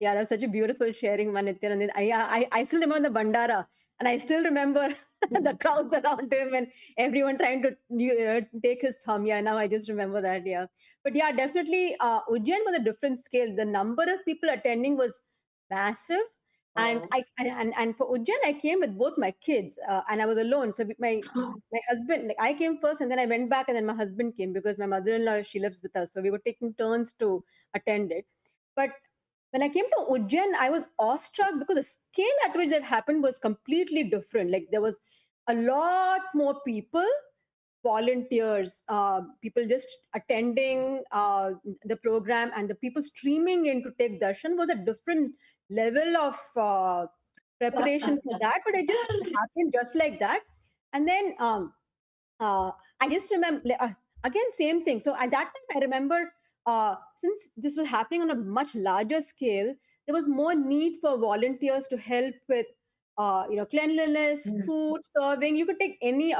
Yeah, that was such a beautiful sharing, Nithyananda. I still remember the Bandara, and I still remember the crowds around him and everyone trying to take his thumb. Yeah, now I just remember that. Yeah, but yeah, definitely, Ujjain was a different scale. The number of people attending was massive, and and for Ujjain, I came with both my kids, and I was alone. So my husband, like I came first, and then I went back, and then my husband came because my mother-in-law, she lives with us, so we were taking turns to attend it. But when I came to Ujjain, I was awestruck because the scale at which that happened was completely different. Like there was a lot more people, volunteers, people just attending the program, and the people streaming in to take darshan was a different level of preparation for that. But it just happened just like that. And then I just remember, again, same thing. So at that time, I remember since this was happening on a much larger scale, there was more need for volunteers to help with, cleanliness, food, serving. You could take any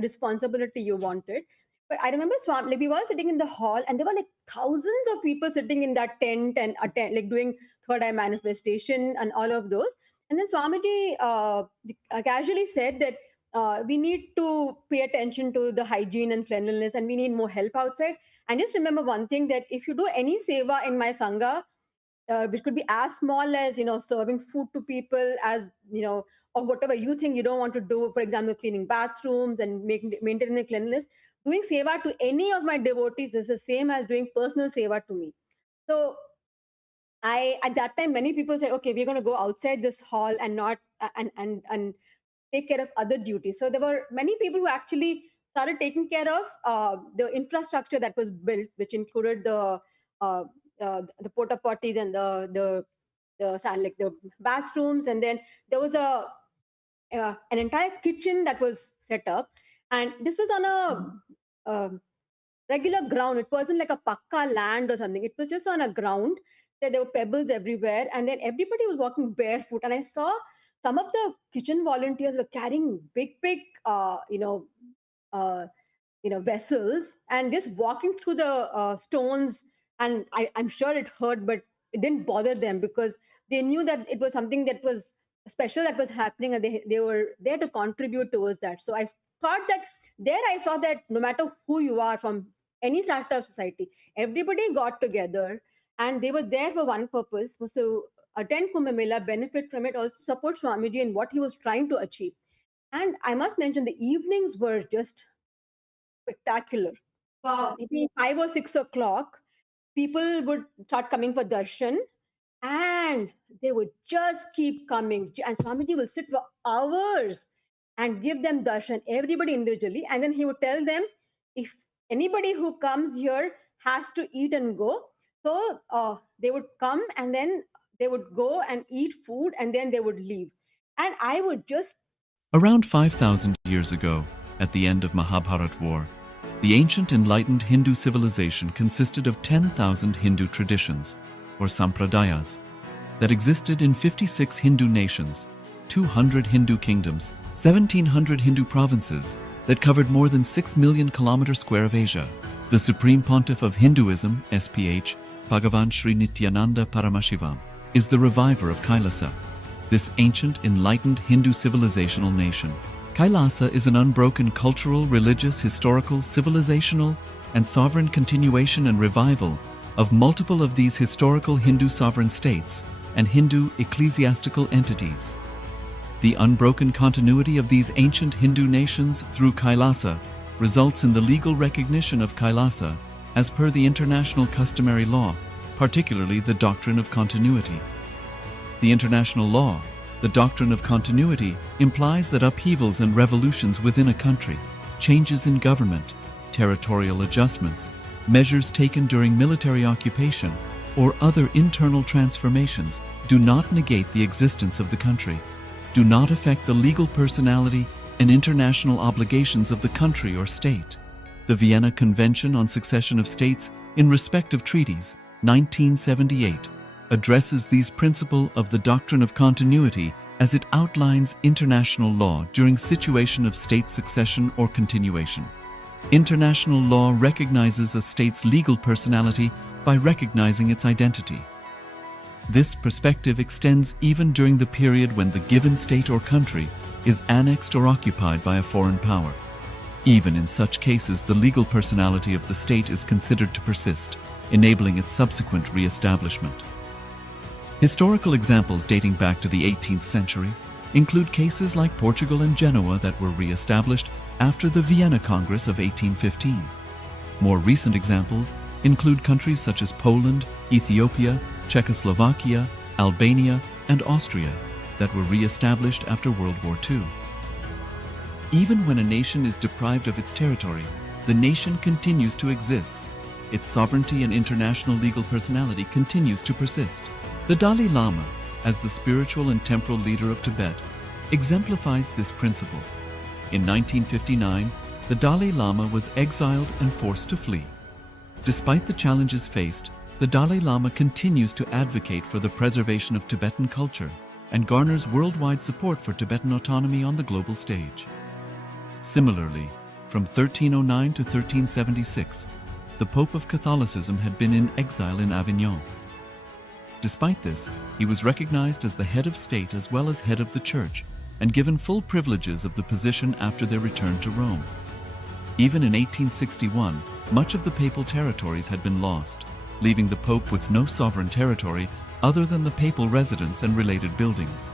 responsibility you wanted. But I remember like we were sitting in the hall, and there were like thousands of people sitting in that tent and like doing third eye manifestation and all of those. And then Swamiji casually said that we need to pay attention to the hygiene and cleanliness, and we need more help outside. And just remember one thing, that if you do any seva in my sangha, which could be as small as serving food to people, as or whatever you think you don't want to do, for example cleaning bathrooms and maintaining the cleanliness, doing seva to any of my devotees is the same as doing personal seva to me. So at that time, many people said, okay, we're going to go outside this hall and not and take care of other duties. So there were many people who actually started taking care of the infrastructure that was built, which included the porta potties and the like the bathrooms, and then there was an entire kitchen that was set up, and this was on a regular ground. It wasn't like a pakka land or something. It was just on a ground. There were pebbles everywhere, and then everybody was walking barefoot. And I saw some of the kitchen volunteers were carrying big, vessels and just walking through the stones. And I'm sure it hurt, but it didn't bother them because they knew that it was something that was special that was happening, and they were there to contribute towards that. So I thought that there I saw that no matter who you are from any strata of society, everybody got together and they were there for one purpose, was to attend Kumbh Mela, benefit from it, also support Swamiji in what he was trying to achieve. And I must mention the evenings were just spectacular. Wow. Maybe 5 or 6 o'clock, people would start coming for darshan, and they would just keep coming. And Swamiji will sit for hours and give them darshan, everybody individually. And then he would tell them, if anybody who comes here has to eat and go. So they would come and then they would go and eat food and then they would leave. And I would just... Around 5,000 years ago, at the end of Mahabharat War, the ancient enlightened Hindu civilization consisted of 10,000 Hindu traditions, or sampradayas, that existed in 56 Hindu nations, 200 Hindu kingdoms, 1,700 Hindu provinces that covered more than 6 million kilometers square of Asia. The Supreme Pontiff of Hinduism, SPH, Bhagavan Sri Nithyananda Paramashivoham, is the reviver of KAILASA, this ancient enlightened Hindu civilizational nation. KAILASA is an unbroken cultural, religious, historical, civilizational, and sovereign continuation and revival of multiple of these historical Hindu sovereign states and Hindu ecclesiastical entities. The unbroken continuity of these ancient Hindu nations through KAILASA results in the legal recognition of KAILASA as per the international customary law, particularly the doctrine of continuity. The international law, the doctrine of continuity, implies that upheavals and revolutions within a country, changes in government, territorial adjustments, measures taken during military occupation, or other internal transformations do not negate the existence of the country, do not affect the legal personality and international obligations of the country or state. The Vienna Convention on Succession of States in respect of treaties, 1978, addresses these principles of the doctrine of continuity as it outlines international law during situation of state succession or continuation. International law recognizes a state's legal personality by recognizing its identity. This perspective extends even during the period when the given state or country is annexed or occupied by a foreign power. Even in such cases, the legal personality of the state is considered to persist, enabling its subsequent re-establishment. Historical examples dating back to the 18th century include cases like Portugal and Genoa that were re-established after the Vienna Congress of 1815. More recent examples include countries such as Poland, Ethiopia, Czechoslovakia, Albania, and Austria that were re-established after World War II. Even when a nation is deprived of its territory, the nation continues to exist. Its sovereignty and international legal personality continues to persist. The Dalai Lama, as the spiritual and temporal leader of Tibet, exemplifies this principle. In 1959, the Dalai Lama was exiled and forced to flee. Despite the challenges faced, the Dalai Lama continues to advocate for the preservation of Tibetan culture and garners worldwide support for Tibetan autonomy on the global stage. Similarly, from 1309 to 1376, the Pope of Catholicism had been in exile in Avignon. Despite this, he was recognized as the head of state as well as head of the church and given full privileges of the position after their return to Rome. Even in 1861, much of the papal territories had been lost, leaving the Pope with no sovereign territory other than the papal residence and related buildings.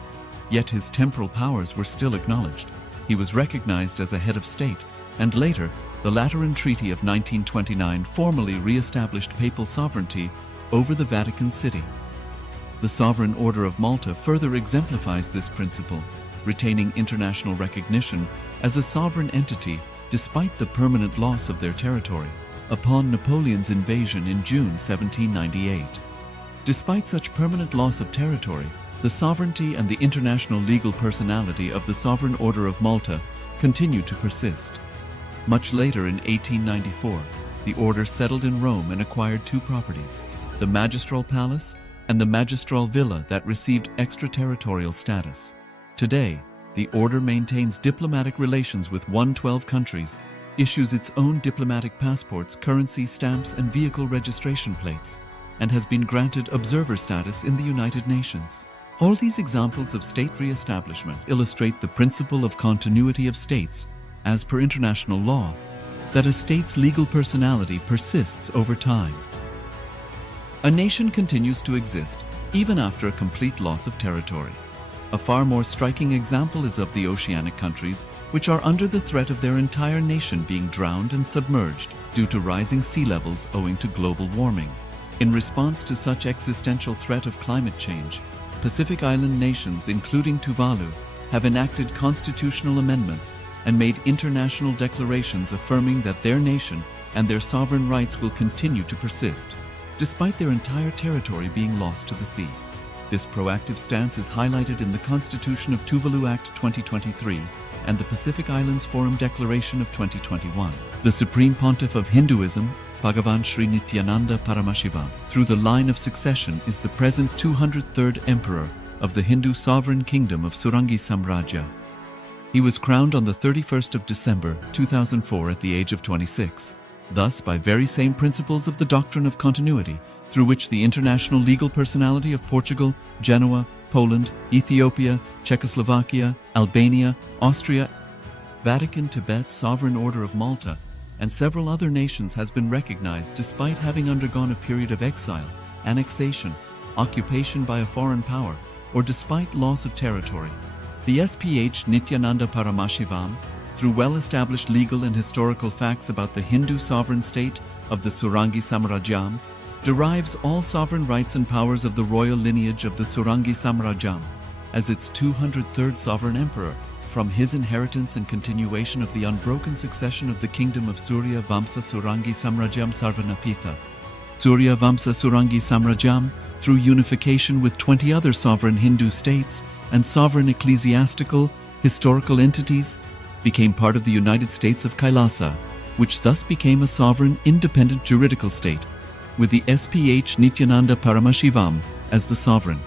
Yet his temporal powers were still acknowledged. He was recognized as a head of state, and later, the Lateran Treaty of 1929 formally re-established papal sovereignty over the Vatican City. The Sovereign Order of Malta further exemplifies this principle, retaining international recognition as a sovereign entity despite the permanent loss of their territory upon Napoleon's invasion in June 1798. Despite such permanent loss of territory, the sovereignty and the international legal personality of the Sovereign Order of Malta continue to persist. Much later in 1894, the order settled in Rome and acquired two properties, the Magistral Palace and the Magistral Villa that received extraterritorial status. Today, the order maintains diplomatic relations with 112 countries, issues its own diplomatic passports, currency, stamps, and vehicle registration plates, and has been granted observer status in the United Nations. All these examples of state re-establishment illustrate the principle of continuity of states, as per international law, that a state's legal personality persists over time. A nation continues to exist even after a complete loss of territory. A far more striking example is of the oceanic countries, which are under the threat of their entire nation being drowned and submerged due to rising sea levels owing to global warming. In response to such existential threat of climate change, Pacific Island nations, including Tuvalu, have enacted constitutional amendments and made international declarations affirming that their nation and their sovereign rights will continue to persist, despite their entire territory being lost to the sea. This proactive stance is highlighted in the Constitution of Tuvalu Act 2023 and the Pacific Islands Forum Declaration of 2021. The Supreme Pontiff of Hinduism, Bhagavan Sri Nithyananda Paramashivoham, through the line of succession, is the present 203rd Emperor of the Hindu Sovereign Kingdom of Surangi Samrajya. He was crowned on the 31st of December 2004 at the age of 26. Thus, by very same principles of the doctrine of continuity, through which the international legal personality of Portugal, Genoa, Poland, Ethiopia, Czechoslovakia, Albania, Austria, Vatican, Tibet, Sovereign Order of Malta, and several other nations has been recognized despite having undergone a period of exile, annexation, occupation by a foreign power, or despite loss of territory. The SPH Nithyananda Paramashivoham, through well-established legal and historical facts about the Hindu sovereign state of the Surangi Samrajyam, derives all sovereign rights and powers of the royal lineage of the Surangi Samrajyam as its 203rd sovereign emperor, from his inheritance and continuation of the unbroken succession of the kingdom of Surya Vamsa Surangi Samrajyam Sarvanapitha. Surya Vamsa Surangi Samrajyam, through unification with 20 other sovereign Hindu states and sovereign ecclesiastical, historical entities, became part of the United States of KAILASA, which thus became a sovereign, independent juridical state, with the SPH Nithyananda Paramashivoham as the sovereign.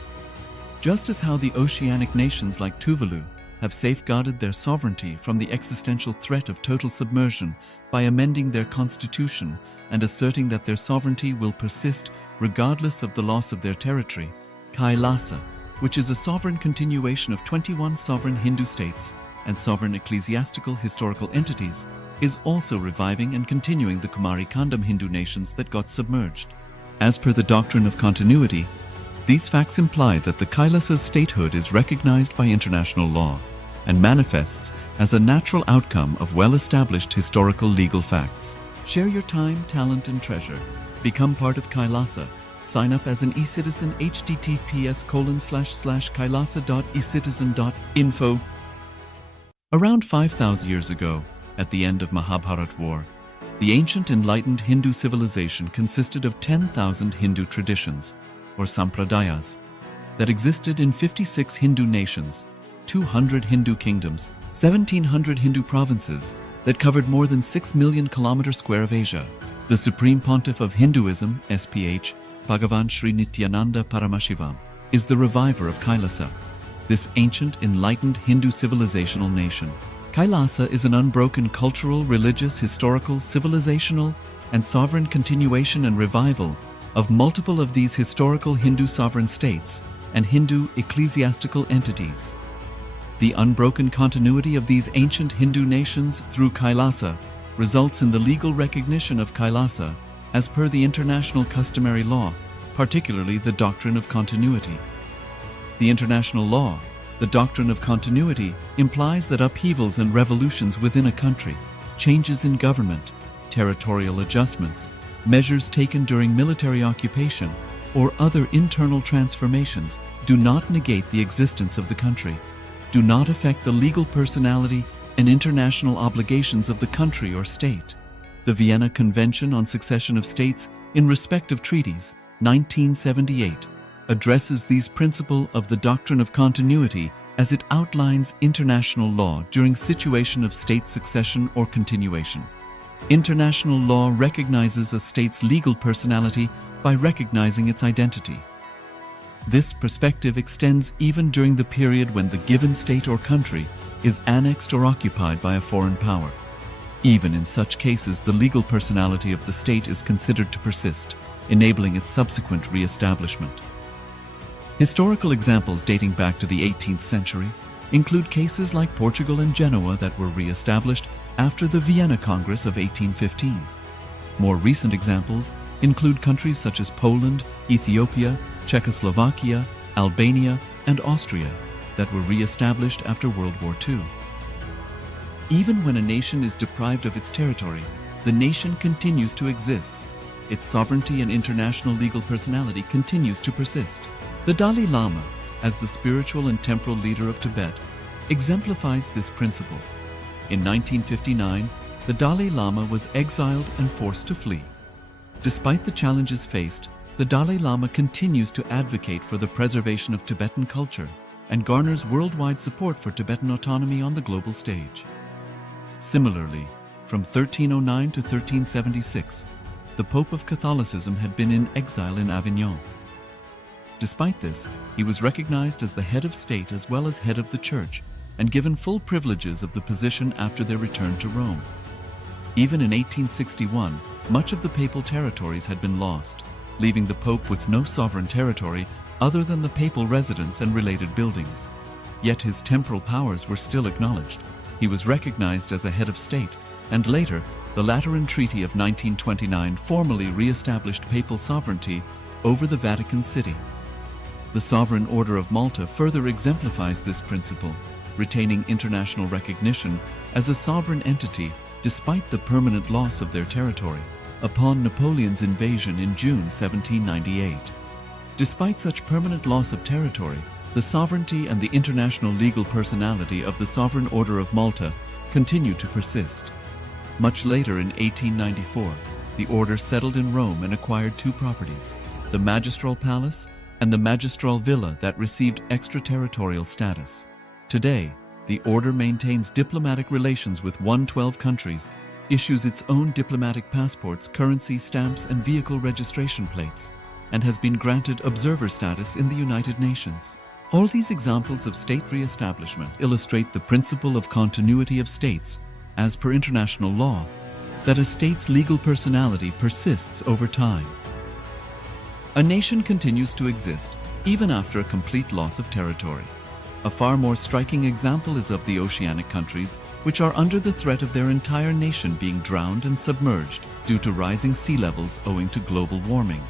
Just as how the oceanic nations like Tuvalu have safeguarded their sovereignty from the existential threat of total submersion by amending their constitution and asserting that their sovereignty will persist regardless of the loss of their territory, KAILASA, which is a sovereign continuation of 21 sovereign Hindu states and sovereign ecclesiastical historical entities, is also reviving and continuing the Kumari Kandam Hindu nations that got submerged. As per the doctrine of continuity, these facts imply that the KAILASA's statehood is recognized by international law and manifests as a natural outcome of well-established historical legal facts. Share your time, talent, and treasure. Become part of KAILASA. Sign up as an eCitizen, https://kailasa.ecitizen.info. Around 5,000 years ago, at the end of Mahabharat War, the ancient enlightened Hindu civilization consisted of 10,000 Hindu traditions, or sampradayas, that existed in 56 Hindu nations, 200 Hindu kingdoms, 1,700 Hindu provinces that covered more than 6 million kilometers square of Asia. The Supreme Pontiff of Hinduism, SPH, Bhagavan Sri Nithyananda Paramashivoham, is the reviver of KAILASA, this ancient, enlightened Hindu civilizational nation. KAILASA is an unbroken cultural, religious, historical, civilizational, and sovereign continuation and revival of multiple of these historical Hindu sovereign states and Hindu ecclesiastical entities. The unbroken continuity of these ancient Hindu nations through KAILASA results in the legal recognition of KAILASA as per the international customary law, particularly the doctrine of continuity. The international law, the doctrine of continuity, implies that upheavals and revolutions within a country, changes in government, territorial adjustments, measures taken during military occupation, or other internal transformations do not negate the existence of the country, do not affect the legal personality and international obligations of the country or state. The Vienna Convention on Succession of States in respect of treaties, 1978, addresses these principles of the doctrine of continuity as it outlines international law during situation of state succession or continuation. International law recognizes a state's legal personality by recognizing its identity. This perspective extends even during the period when the given state or country is annexed or occupied by a foreign power. Even in such cases, the legal personality of the state is considered to persist, enabling its subsequent re-establishment. Historical examples dating back to the 18th century include cases like Portugal and Genoa that were re-established after the Vienna Congress of 1815. More recent examples include countries such as Poland, Ethiopia, Czechoslovakia, Albania, and Austria that were re-established after World War II. Even when a nation is deprived of its territory, the nation continues to exist. Its sovereignty and international legal personality continues to persist. The Dalai Lama, as the spiritual and temporal leader of Tibet, exemplifies this principle. In 1959, the Dalai Lama was exiled and forced to flee. Despite the challenges faced, the Dalai Lama continues to advocate for the preservation of Tibetan culture and garners worldwide support for Tibetan autonomy on the global stage. Similarly, from 1309 to 1376, the Pope of Catholicism had been in exile in Avignon. Despite this, he was recognized as the head of state as well as head of the church and given full privileges of the position after their return to Rome. Even in 1861, much of the papal territories had been lost, leaving the Pope with no sovereign territory other than the papal residence and related buildings. Yet his temporal powers were still acknowledged. He was recognized as a head of state, and later, the Lateran Treaty of 1929 formally re-established papal sovereignty over the Vatican City. The Sovereign Order of Malta further exemplifies this principle, retaining international recognition as a sovereign entity despite the permanent loss of their territory upon Napoleon's invasion in June 1798. Despite such permanent loss of territory, the sovereignty and the international legal personality of the Sovereign Order of Malta continue to persist. Much later in 1894, the order settled in Rome and acquired two properties, the Magistral Palace and the Magistral Villa that received extraterritorial status. Today, the order maintains diplomatic relations with 112 countries, issues its own diplomatic passports, currency stamps, and vehicle registration plates, and has been granted observer status in the United Nations. All these examples of state re-establishment illustrate the principle of continuity of states, as per international law, that a state's legal personality persists over time. A nation continues to exist even after a complete loss of territory. A far more striking example is of the oceanic countries, which are under the threat of their entire nation being drowned and submerged due to rising sea levels owing to global warming.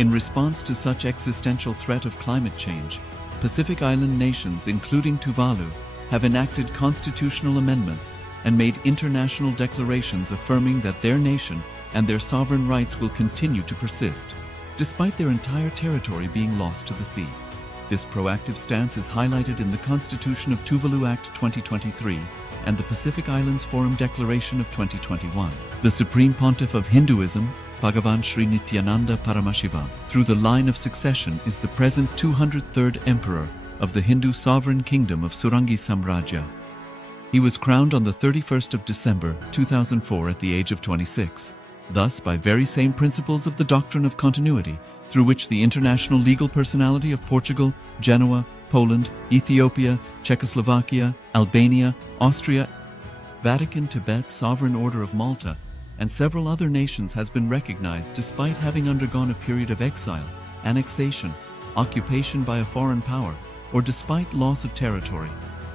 In response to such existential threat of climate change, Pacific Island nations, including Tuvalu, have enacted constitutional amendments and made international declarations affirming that their nation and their sovereign rights will continue to persist, despite their entire territory being lost to the sea. This proactive stance is highlighted in the Constitution of Tuvalu Act 2023 and the Pacific Islands Forum Declaration of 2021. The Supreme Pontiff of Hinduism, Bhagavan Sri Nithyananda Paramashivoham, through the line of succession, is the present 203rd Emperor of the Hindu Sovereign Kingdom of Surangi Samrajya. He was crowned on the 31st of December 2004 at the age of 26. Thus, by very same principles of the doctrine of continuity, through which the international legal personality of Portugal, Genoa, Poland, Ethiopia, Czechoslovakia, Albania, Austria, Vatican, Tibet, Sovereign Order of Malta, and several other nations has been recognized despite having undergone a period of exile, annexation, occupation by a foreign power, or despite loss of territory.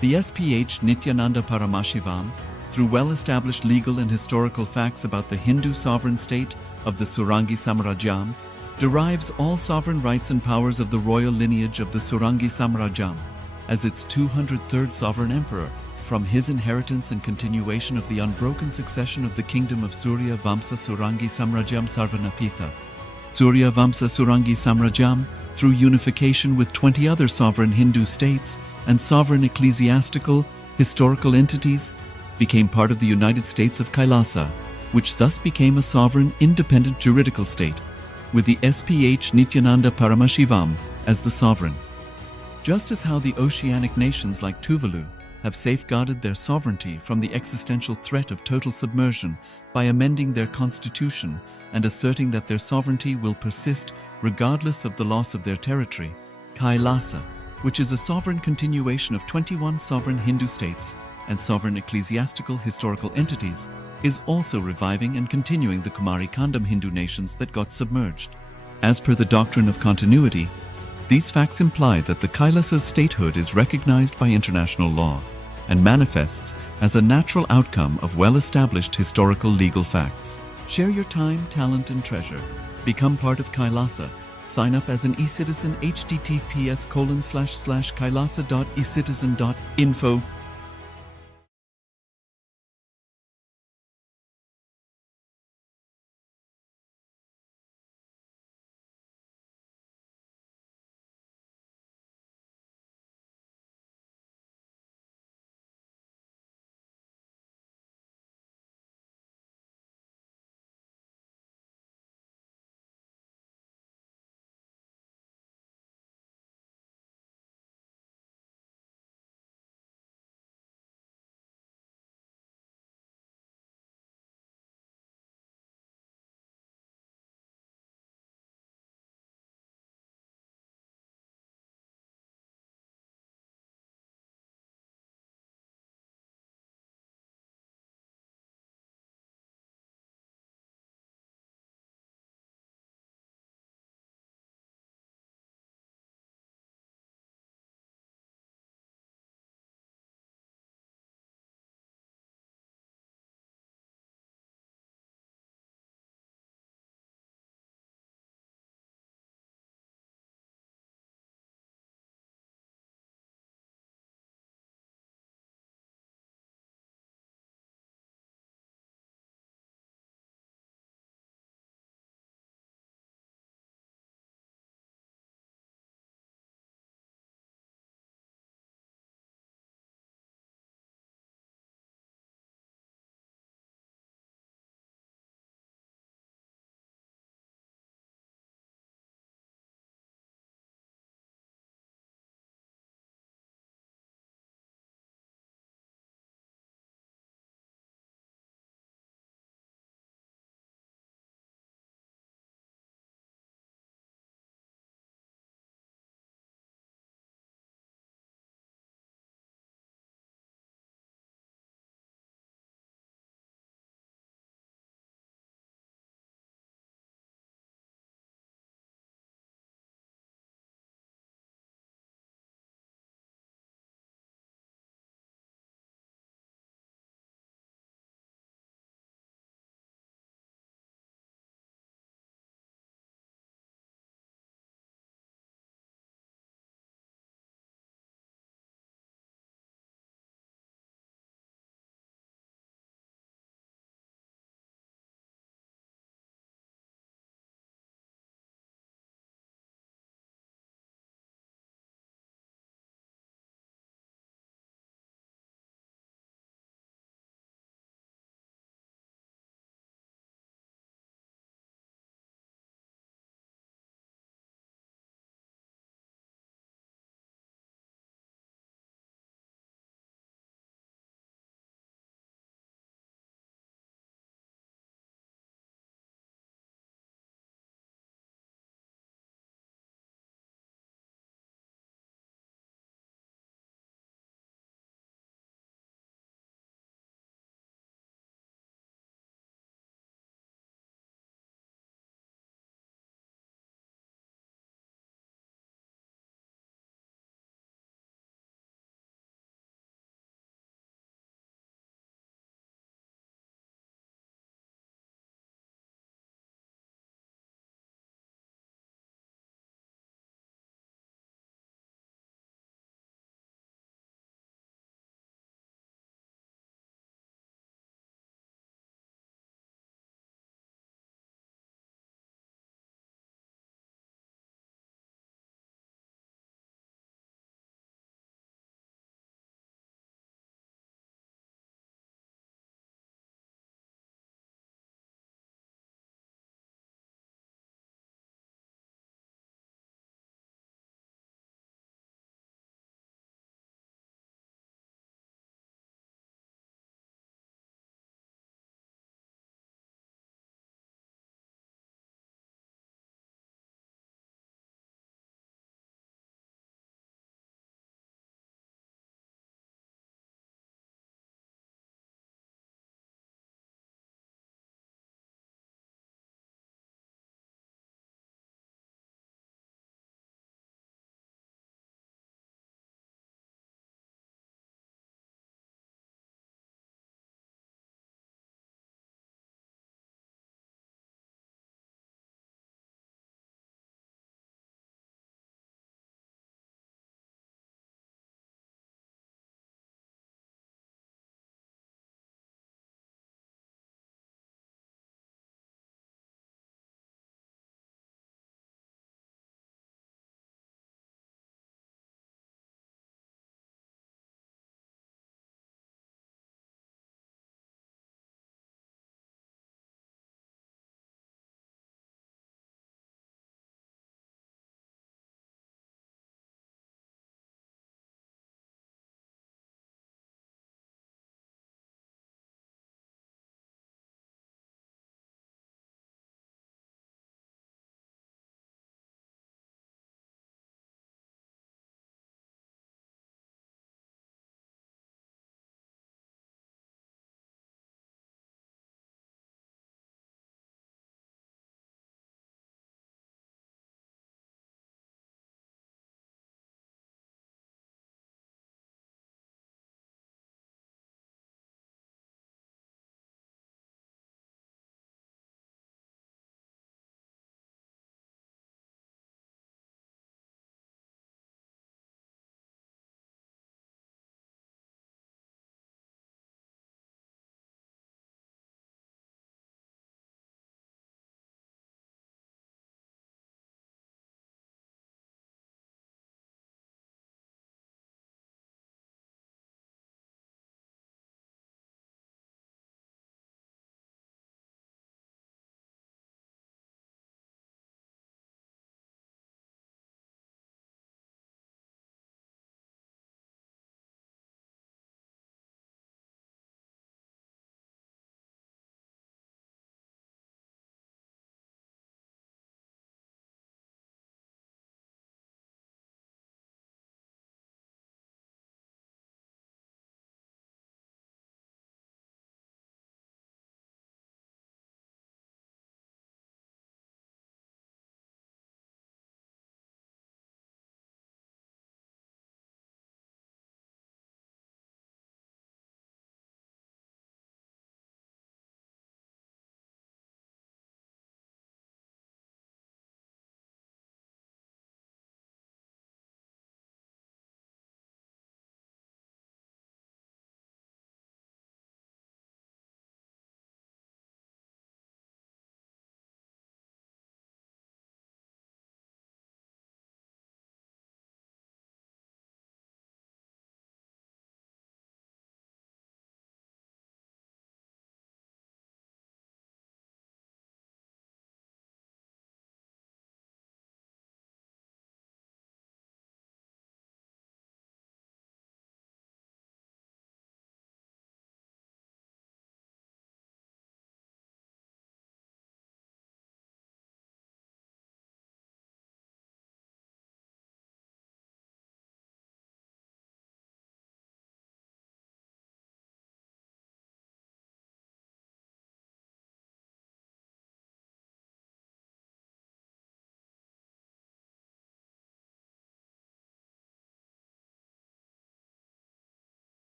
The SPH Nithyananda Paramashivoham, through well-established legal and historical facts about the Hindu sovereign state of the Surangi Samrajyam, derives all sovereign rights and powers of the royal lineage of the Surangi Samrajyam as its 203rd sovereign emperor, from his inheritance and continuation of the unbroken succession of the kingdom of Surya Vamsa Surangi Samrajyam Sarvanapitha. Surya Vamsa Surangi Samrajyam, through unification with 20 other sovereign Hindu states and sovereign ecclesiastical, historical entities, became part of the United States of KAILASA, which thus became a sovereign, independent juridical state, with the SPH Nithyananda Paramashivoham as the sovereign. Just as how the oceanic nations like Tuvalu have safeguarded their sovereignty from the existential threat of total submersion by amending their constitution and asserting that their sovereignty will persist regardless of the loss of their territory, KAILASA, which is a sovereign continuation of 21 sovereign Hindu states and sovereign ecclesiastical historical entities, is also reviving and continuing the Kumari Kandam Hindu nations that got submerged. As per the doctrine of continuity, these facts imply that the Kailasa's statehood is recognized by international law and manifests as a natural outcome of well-established historical legal facts. Share your time, talent, and treasure. Become part of KAILASA. Sign up as an eCitizen https://kailasa.ecitizen.info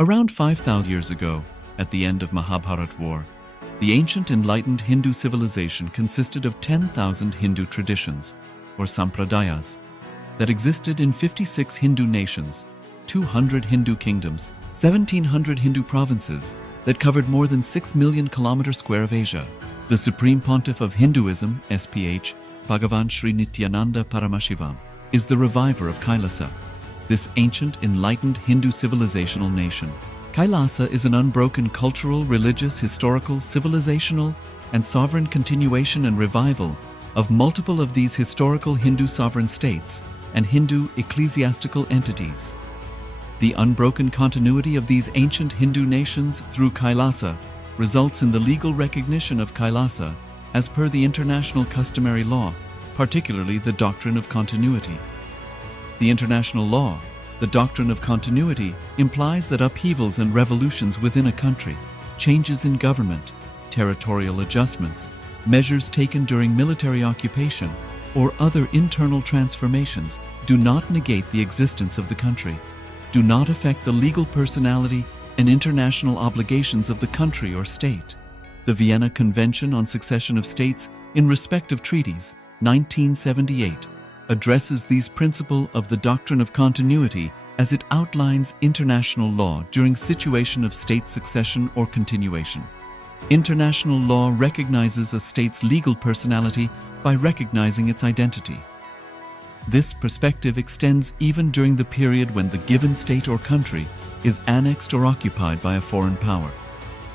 Around 5,000 years ago, at the end of Mahabharat War, the ancient enlightened Hindu civilization consisted of 10,000 Hindu traditions, or sampradayas, that existed in 56 Hindu nations, 200 Hindu kingdoms, 1,700 Hindu provinces that covered more than 6 million kilometers square of Asia. The Supreme Pontiff of Hinduism, SPH, Bhagavan Sri Nithyananda Paramashivoham, is the reviver of KAILASA, this ancient enlightened Hindu civilizational nation. KAILASA is an unbroken cultural, religious, historical, civilizational, and sovereign continuation and revival of multiple of these historical Hindu sovereign states and Hindu ecclesiastical entities. The unbroken continuity of these ancient Hindu nations through KAILASA results in the legal recognition of KAILASA as per the international customary law, particularly the doctrine of continuity. The international law, the doctrine of continuity, implies that upheavals and revolutions within a country, changes in government, territorial adjustments, measures taken during military occupation, or other internal transformations do not negate the existence of the country, do not affect the legal personality and international obligations of the country or state. The Vienna Convention on Succession of States in respect of treaties, 1978, addresses these principles of the doctrine of continuity as it outlines international law during situation of state succession or continuation. International law recognizes a state's legal personality by recognizing its identity. This perspective extends even during the period when the given state or country is annexed or occupied by a foreign power.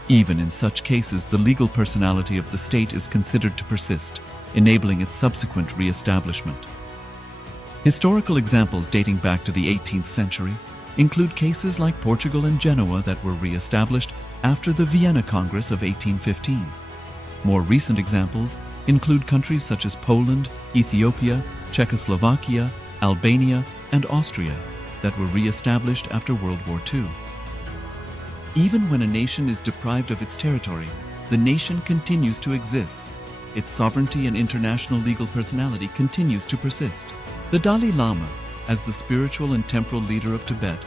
Even in such cases, the legal personality of the state is considered to persist, enabling its subsequent re-establishment. Historical examples dating back to the 18th century include cases like Portugal and Genoa that were re-established after the Vienna Congress of 1815. More recent examples include countries such as Poland, Ethiopia, Czechoslovakia, Albania, and Austria that were re-established after World War II. Even when a nation is deprived of its territory, the nation continues to exist. Its sovereignty and international legal personality continues to persist. The Dalai Lama, as the spiritual and temporal leader of Tibet,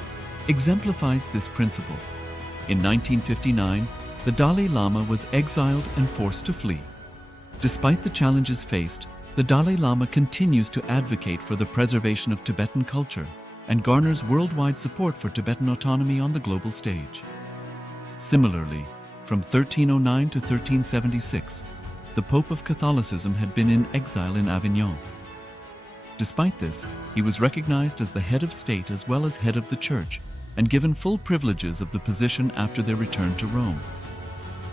exemplifies this principle. In 1959, the Dalai Lama was exiled and forced to flee. Despite the challenges faced, the Dalai Lama continues to advocate for the preservation of Tibetan culture and garners worldwide support for Tibetan autonomy on the global stage. Similarly, from 1309 to 1376, the Pope of Catholicism had been in exile in Avignon. Despite this, he was recognized as the head of state as well as head of the church and given full privileges of the position after their return to Rome.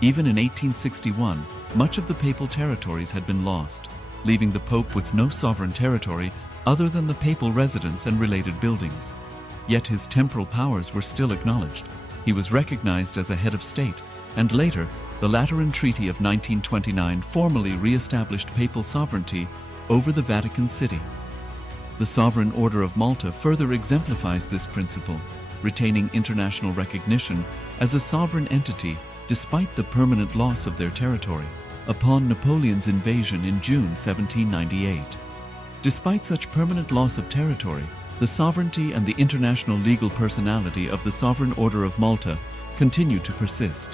Even in 1861, much of the papal territories had been lost, leaving the Pope with no sovereign territory other than the papal residence and related buildings. Yet his temporal powers were still acknowledged. He was recognized as a head of state, and later, the Lateran Treaty of 1929 formally re-established papal sovereignty over the Vatican City. The Sovereign Order of Malta further exemplifies this principle, retaining international recognition as a sovereign entity despite the permanent loss of their territory upon Napoleon's invasion in June 1798. Despite such permanent loss of territory, the sovereignty and the international legal personality of the Sovereign Order of Malta continue to persist.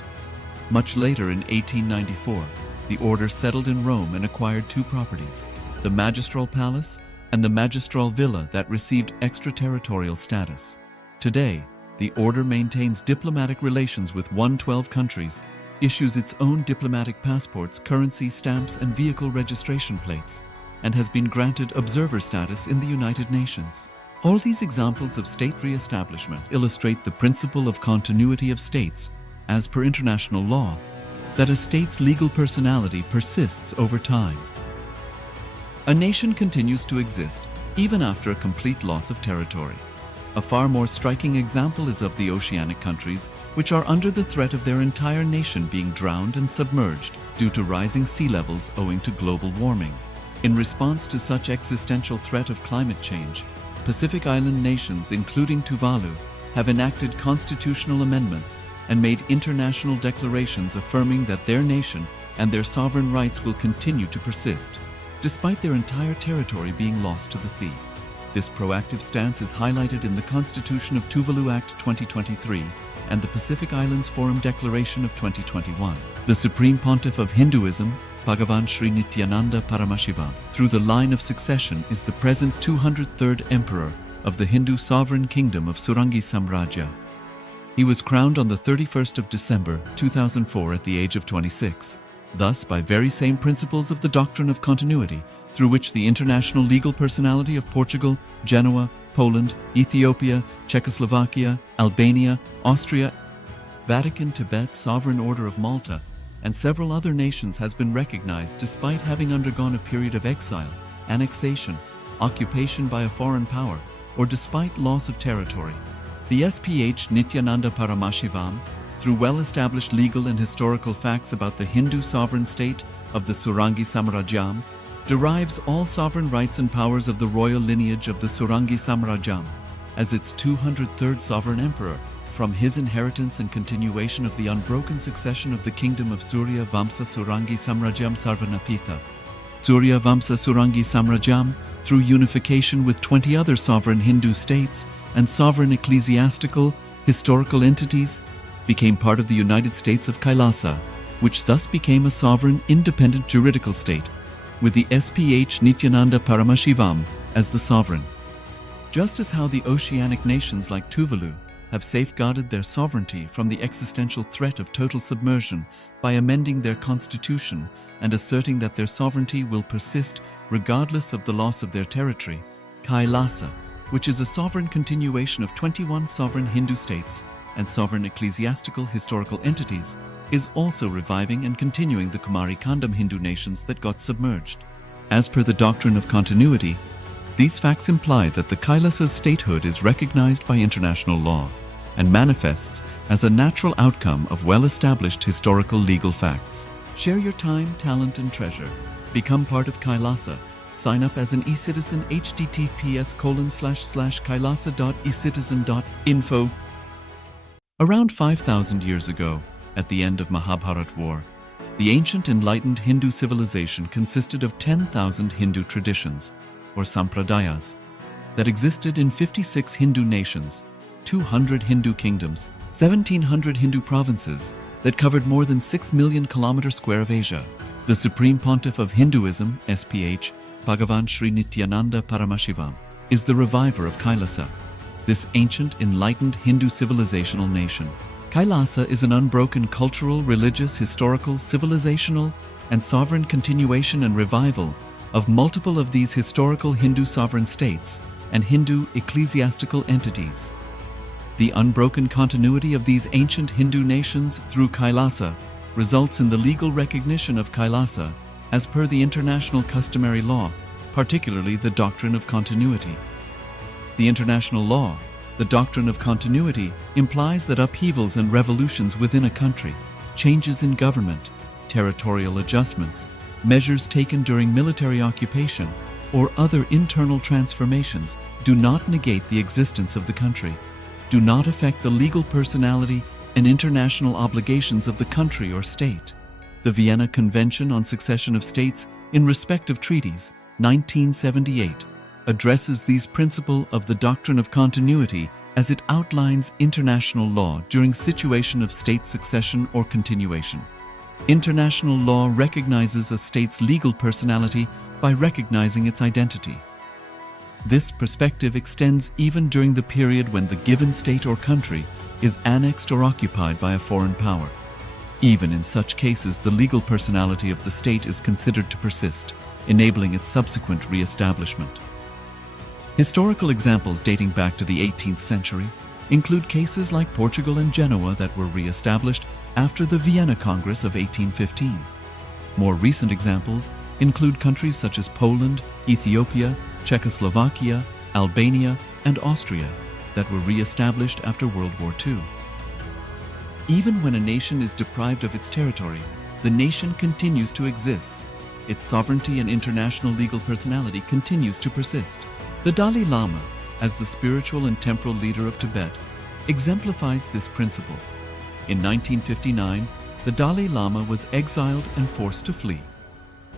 Much later in 1894, the order settled in Rome and acquired two properties, the Magistral Palace and the Magistral Villa that received extraterritorial status. Today, the order maintains diplomatic relations with 112 countries, issues its own diplomatic passports, currency, stamps, and vehicle registration plates, and has been granted observer status in the United Nations. All these examples of state re-establishment illustrate the principle of continuity of states, as per international law, that a state's legal personality persists over time. A nation continues to exist even after a complete loss of territory. A far more striking example is of the oceanic countries, which are under the threat of their entire nation being drowned and submerged due to rising sea levels owing to global warming. In response to such existential threat of climate change, Pacific Island nations, including Tuvalu, have enacted constitutional amendments and made international declarations affirming that their nation and their sovereign rights will continue to persist, despite their entire territory being lost to the sea. This proactive stance is highlighted in the Constitution of Tuvalu Act 2023, and the Pacific Islands Forum Declaration of 2021. The Supreme Pontiff of Hinduism, Bhagavan Sri Nithyananda Paramashivoham, through the line of succession is the present 203rd Emperor of the Hindu sovereign kingdom of Surangi Samrajya. He was crowned on the 31st of December 2004 at the age of 26. Thus, by very same principles of the doctrine of continuity, through which the international legal personality of Portugal, Genoa, Poland, Ethiopia, Czechoslovakia, Albania, Austria, Vatican, Tibet, Sovereign Order of Malta, and several other nations has been recognized despite having undergone a period of exile, annexation, occupation by a foreign power, or despite loss of territory. The SPH Nithyananda Paramashivoham, through well-established legal and historical facts about the Hindu sovereign state of the Surangi Samrajyam, derives all sovereign rights and powers of the royal lineage of the Surangi Samrajyam as its 203rd sovereign emperor from his inheritance and continuation of the unbroken succession of the kingdom of Surya Vamsa Surangi Samrajyam Sarvanapitha. Surya Vamsa Surangi Samrajyam, through unification with 20 other sovereign Hindu states and sovereign ecclesiastical, historical entities, became part of the United States of KAILASA, which thus became a sovereign, independent juridical state, with the SPH Nithyananda Paramashivoham as the sovereign. Just as how the oceanic nations like Tuvalu have safeguarded their sovereignty from the existential threat of total submersion by amending their constitution and asserting that their sovereignty will persist regardless of the loss of their territory, KAILASA, which is a sovereign continuation of 21 sovereign Hindu states and sovereign ecclesiastical historical entities, is also reviving and continuing the Kumari Kandam Hindu nations that got submerged. As per the doctrine of continuity, these facts imply that the Kailasa's statehood is recognized by international law and manifests as a natural outcome of well-established historical legal facts. Share your time, talent, and treasure. Become part of Kailasa. Sign up as an eCitizen https://kailasa.ecitizen.info. Around 5,000 years ago, at the end of Mahabharat War, the ancient enlightened Hindu civilization consisted of 10,000 Hindu traditions, or sampradayas, that existed in 56 Hindu nations, 200 Hindu kingdoms, 1,700 Hindu provinces that covered more than 6 million kilometers square of Asia. The Supreme Pontiff of Hinduism, SPH, Bhagavan Sri Nithyananda Paramashivoham, is the reviver of Kailasa, this ancient enlightened Hindu civilizational nation. Kailasa is an unbroken cultural, religious, historical, civilizational, and sovereign continuation and revival of multiple of these historical Hindu sovereign states and Hindu ecclesiastical entities. The unbroken continuity of these ancient Hindu nations through Kailasa results in the legal recognition of Kailasa as per the international customary law, particularly the doctrine of continuity. The international law, the doctrine of continuity, implies that upheavals and revolutions within a country, changes in government, territorial adjustments, measures taken during military occupation, or other internal transformations do not negate the existence of the country, do not affect the legal personality and international obligations of the country or state. The Vienna Convention on Succession of States in Respect of Treaties, 1978, addresses these principles of the doctrine of continuity as it outlines international law during situation of state succession or continuation. International law recognizes a state's legal personality by recognizing its identity. This perspective extends even during the period when the given state or country is annexed or occupied by a foreign power. Even in such cases, the legal personality of the state is considered to persist, enabling its subsequent re-establishment. Historical examples dating back to the 18th century include cases like Portugal and Genoa that were re-established after the Vienna Congress of 1815. More recent examples include countries such as Poland, Ethiopia, Czechoslovakia, Albania, and Austria that were re-established after World War II. Even when a nation is deprived of its territory, the nation continues to exist. Its sovereignty and international legal personality continues to persist. The Dalai Lama, as the spiritual and temporal leader of Tibet, exemplifies this principle. In 1959, the Dalai Lama was exiled and forced to flee.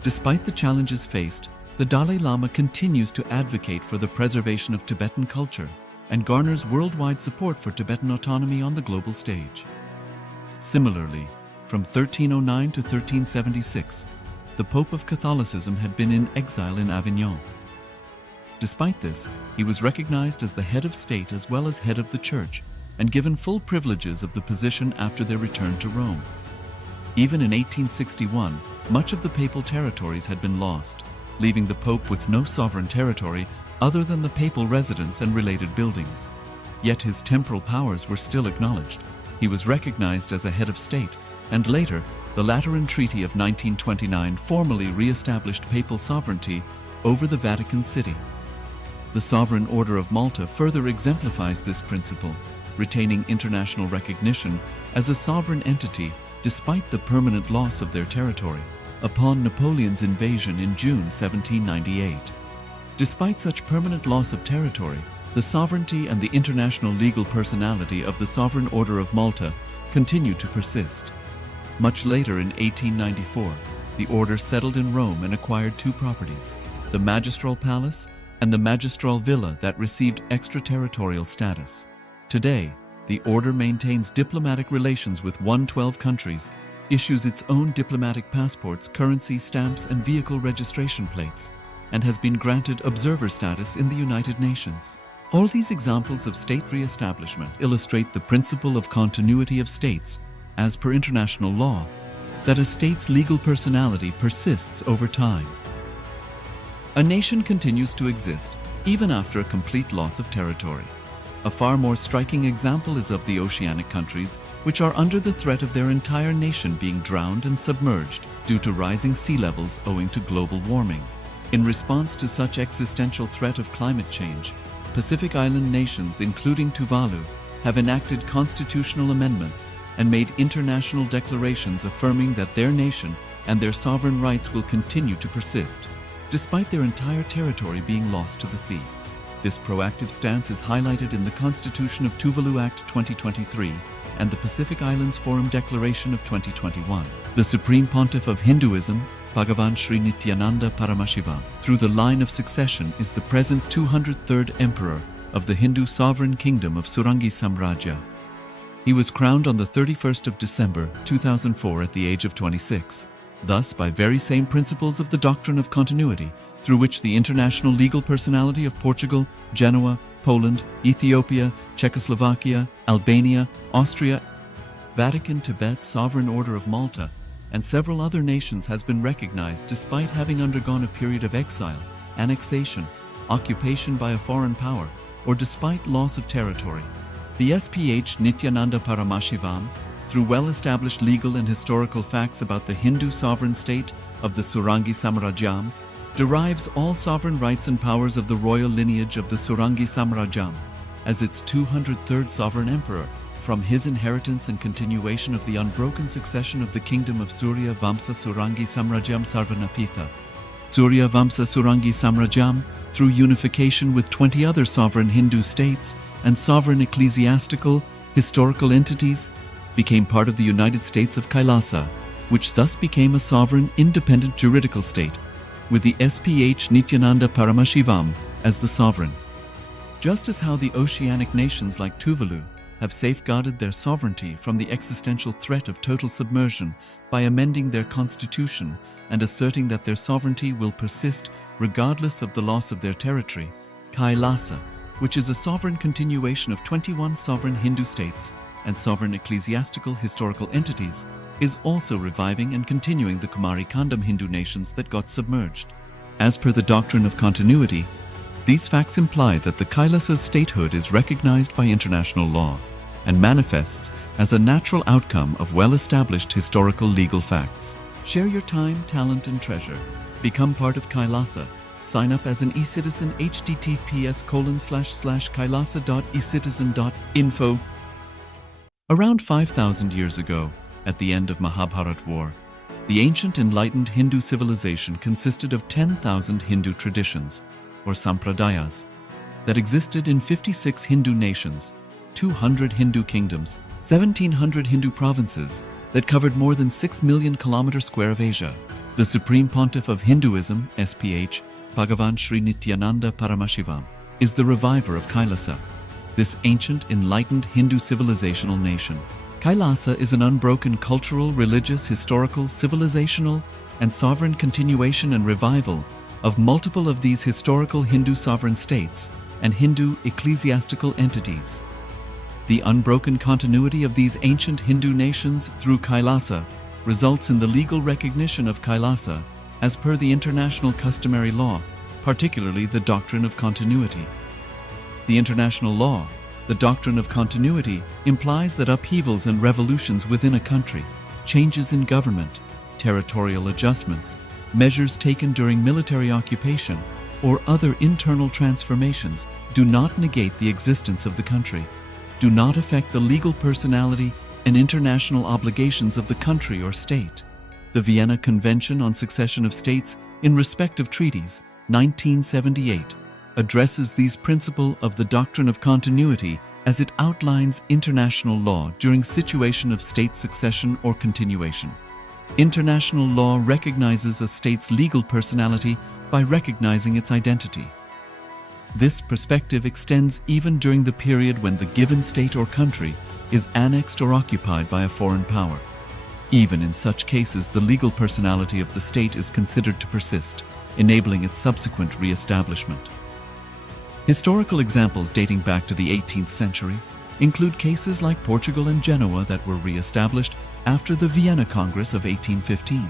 Despite the challenges faced, the Dalai Lama continues to advocate for the preservation of Tibetan culture, and garners worldwide support for Tibetan autonomy on the global stage. Similarly, from 1309 to 1376, the Pope of Catholicism had been in exile in Avignon. Despite this, he was recognized as the head of state as well as head of the Church, and given full privileges of the position after their return to Rome. Even in 1861, much of the papal territories had been lost, leaving the Pope with no sovereign territory other than the papal residence and related buildings. Yet his temporal powers were still acknowledged. He was recognized as a head of state, and later, the Lateran Treaty of 1929 formally re-established papal sovereignty over the Vatican City. The Sovereign Order of Malta further exemplifies this principle, retaining international recognition as a sovereign entity despite the permanent loss of their territory upon Napoleon's invasion in June 1798. Despite such permanent loss of territory, the sovereignty and the international legal personality of the Sovereign Order of Malta continue to persist. Much later in 1894, the order settled in Rome and acquired two properties, the Magistral Palace and the Magistral Villa that received extraterritorial status. Today, the order maintains diplomatic relations with 112 countries, issues its own diplomatic passports, currency, stamps, and vehicle registration plates, and has been granted observer status in the United Nations. All these examples of state re-establishment illustrate the principle of continuity of states, as per international law, that a state's legal personality persists over time. A nation continues to exist even after a complete loss of territory. A far more striking example is of the oceanic countries, which are under the threat of their entire nation being drowned and submerged due to rising sea levels owing to global warming. In response to such existential threat of climate change, Pacific Island nations, including Tuvalu, have enacted constitutional amendments and made international declarations affirming that their nation and their sovereign rights will continue to persist, despite their entire territory being lost to the sea. This proactive stance is highlighted in the Constitution of Tuvalu Act 2023 and the Pacific Islands Forum Declaration of 2021. The Supreme Pontiff of Hinduism, Bhagavan Sri Nithyananda Paramashivoham, through the line of succession is the present 203rd Emperor of the Hindu Sovereign Kingdom of Surangi Samrajya. He was crowned on the 31st of December 2004 at the age of 26. Thus, by very same principles of the doctrine of continuity, through which the international legal personality of Portugal, Genoa, Poland, Ethiopia, Czechoslovakia, Albania, Austria, Vatican, Tibet, Sovereign Order of Malta, and several other nations has been recognized despite having undergone a period of exile, annexation, occupation by a foreign power, or despite loss of territory. The SPH Nithyananda Paramashivoham, through well-established legal and historical facts about the Hindu sovereign state of the Surangi Samrajyam, derives all sovereign rights and powers of the royal lineage of the Surangi Samrajyam as its 203rd sovereign emperor from his inheritance and continuation of the unbroken succession of the kingdom of Surya Vamsa Surangi Samrajyam Sarvanapitha. Surya Vamsa Surangi Samrajyam, through unification with 20 other sovereign Hindu states and sovereign ecclesiastical, historical entities, became part of the United States of KAILASA, which thus became a sovereign, independent juridical state, with the SPH Nithyananda Paramashivoham as the sovereign. Just as how the oceanic nations like Tuvalu have safeguarded their sovereignty from the existential threat of total submersion by amending their constitution and asserting that their sovereignty will persist regardless of the loss of their territory, KAILASA, which is a sovereign continuation of 21 sovereign Hindu states and sovereign ecclesiastical historical entities, is also reviving and continuing the Kumari Kandam Hindu nations that got submerged. As per the doctrine of continuity, these facts imply that the Kailasa's statehood is recognized by international law and manifests as a natural outcome of well-established historical legal facts. Share your time, talent, and treasure. Become part of Kailasa. Sign up as an eCitizen https://kailasa.ecitizen.info. Around 5,000 years ago, at the end of Mahabharat War, the ancient enlightened Hindu civilization consisted of 10,000 Hindu traditions, or sampradayas, that existed in 56 Hindu nations, 200 Hindu kingdoms, 1,700 Hindu provinces that covered more than 6 million kilometers square of Asia. The Supreme Pontiff of Hinduism, SPH, Bhagavan Sri Nithyananda Paramashivoham, is the reviver of Kailasa. this ancient, enlightened Hindu civilizational nation. Kailasa is an unbroken cultural, religious, historical, civilizational, and sovereign continuation and revival of multiple of these historical Hindu sovereign states and Hindu ecclesiastical entities. The unbroken continuity of these ancient Hindu nations through Kailasa results in the legal recognition of Kailasa as per the international customary law, particularly the doctrine of continuity. The international law, the doctrine of continuity, implies that upheavals and revolutions within a country, changes in government, territorial adjustments, measures taken during military occupation, or other internal transformations do not negate the existence of the country, do not affect the legal personality and international obligations of the country or state. The Vienna Convention on Succession of States in respect of treaties, 1978, addresses these principles of the doctrine of continuity as it outlines international law during situation of state succession or continuation. International law recognizes a state's legal personality by recognizing its identity. This perspective extends even during the period when the given state or country is annexed or occupied by a foreign power. Even in such cases, the legal personality of the state is considered to persist, enabling its subsequent re-establishment. Historical examples dating back to the 18th century include cases like Portugal and Genoa that were re-established after the Vienna Congress of 1815.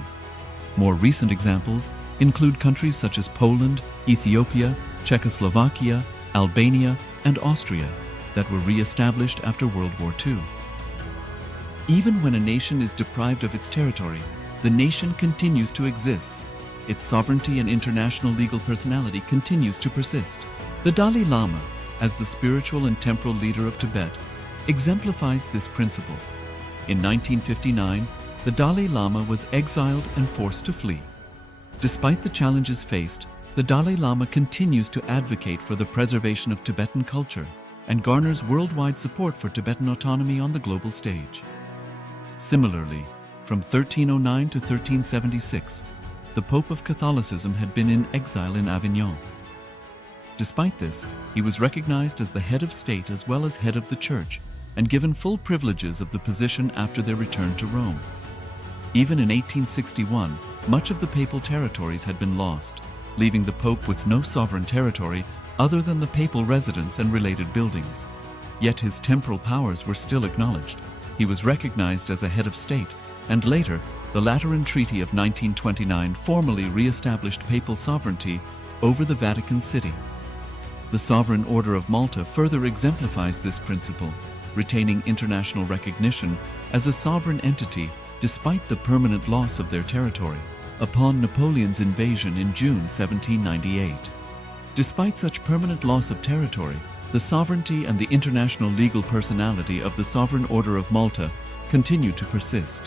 More recent examples include countries such as Poland, Ethiopia, Czechoslovakia, Albania, and Austria that were re-established after World War II. Even when a nation is deprived of its territory, the nation continues to exist. Its sovereignty and international legal personality continues to persist. The Dalai Lama, as the spiritual and temporal leader of Tibet, exemplifies this principle. In 1959, the Dalai Lama was exiled and forced to flee. Despite the challenges faced, the Dalai Lama continues to advocate for the preservation of Tibetan culture and garners worldwide support for Tibetan autonomy on the global stage. Similarly, from 1309 to 1376, the Pope of Catholicism had been in exile in Avignon. Despite this, he was recognized as the head of state as well as head of the church and given full privileges of the position after their return to Rome. Even in 1861, much of the papal territories had been lost, leaving the Pope with no sovereign territory other than the papal residence and related buildings. Yet his temporal powers were still acknowledged. He was recognized as a head of state, and later, the Lateran Treaty of 1929 formally re-established papal sovereignty over the Vatican City. The Sovereign Order of Malta further exemplifies this principle, retaining international recognition as a sovereign entity despite the permanent loss of their territory upon Napoleon's invasion in June 1798. Despite such permanent loss of territory, the sovereignty and the international legal personality of the Sovereign Order of Malta continue to persist.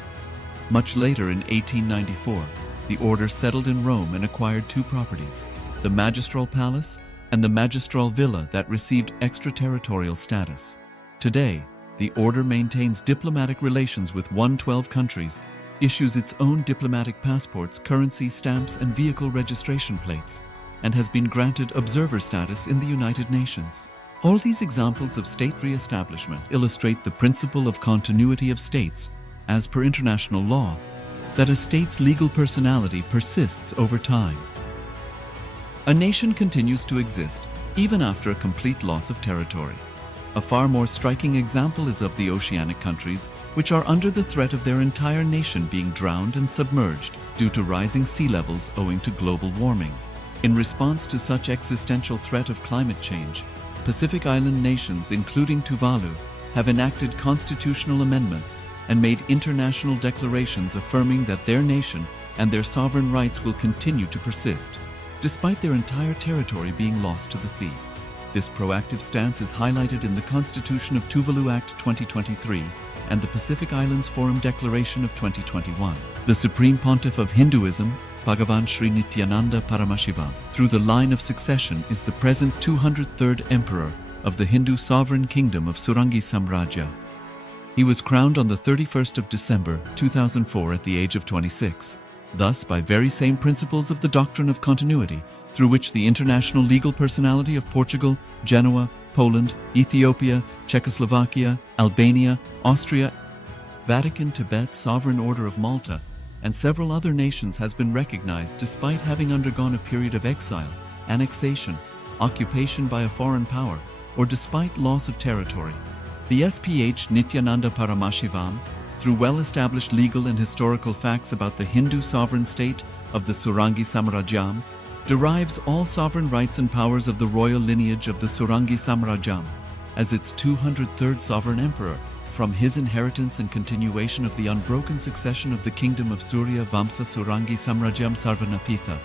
Much later in 1894, the order settled in Rome and acquired two properties, the Magistral Palace and the Magistral Villa that received extraterritorial status. Today, the order maintains diplomatic relations with 112 countries, issues its own diplomatic passports, currency stamps, and vehicle registration plates, and has been granted observer status in the United Nations. All these examples of state re-establishment illustrate the principle of continuity of states, as per international law, that a state's legal personality persists over time. A nation continues to exist even after a complete loss of territory. A far more striking example is of the oceanic countries, which are under the threat of their entire nation being drowned and submerged due to rising sea levels owing to global warming. In response to such existential threat of climate change, Pacific Island nations, including Tuvalu, have enacted constitutional amendments and made international declarations affirming that their nation and their sovereign rights will continue to persist, despite their entire territory being lost to the sea. This proactive stance is highlighted in the Constitution of Tuvalu Act 2023 and the Pacific Islands Forum Declaration of 2021. The Supreme Pontiff of Hinduism, Bhagavan Sri Nithyananda Paramashivoham, through the line of succession, is the present 203rd Emperor of the Hindu Sovereign Kingdom of Surangi Samrajya. He was crowned on the 31st of December 2004 at the age of 26. Thus, by very same principles of the doctrine of continuity, through which the international legal personality of Portugal, Genoa, Poland, Ethiopia, Czechoslovakia, Albania, Austria, Vatican, Tibet, Sovereign Order of Malta, and several other nations has been recognized despite having undergone a period of exile, annexation, occupation by a foreign power, or despite loss of territory. The SPH Nithyananda Paramashivoham, through well-established legal and historical facts about the Hindu sovereign state of the Surangi Samrajyam, derives all sovereign rights and powers of the royal lineage of the Surangi Samrajyam as its 203rd sovereign emperor, from his inheritance and continuation of the unbroken succession of the kingdom of Surya Vamsa Surangi Samrajyam Sarvanapitha.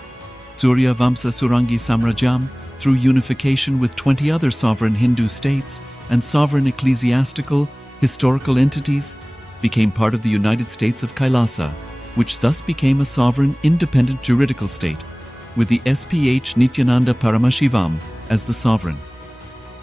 Surya Vamsa Surangi Samrajyam, through unification with 20 other sovereign Hindu states and sovereign ecclesiastical, historical entities, became part of the United States of KAILASA, which thus became a sovereign, independent juridical state, with the SPH Nithyananda Paramashivoham as the sovereign.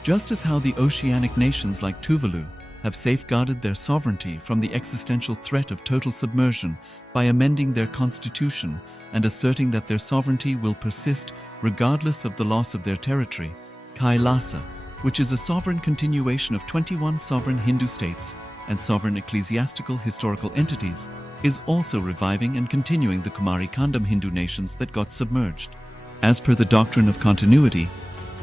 Just as how the oceanic nations like Tuvalu have safeguarded their sovereignty from the existential threat of total submersion by amending their constitution and asserting that their sovereignty will persist regardless of the loss of their territory, KAILASA, which is a sovereign continuation of 21 sovereign Hindu states and sovereign ecclesiastical historical entities, is also reviving and continuing the Kumari Kandam Hindu nations that got submerged. As per the doctrine of continuity,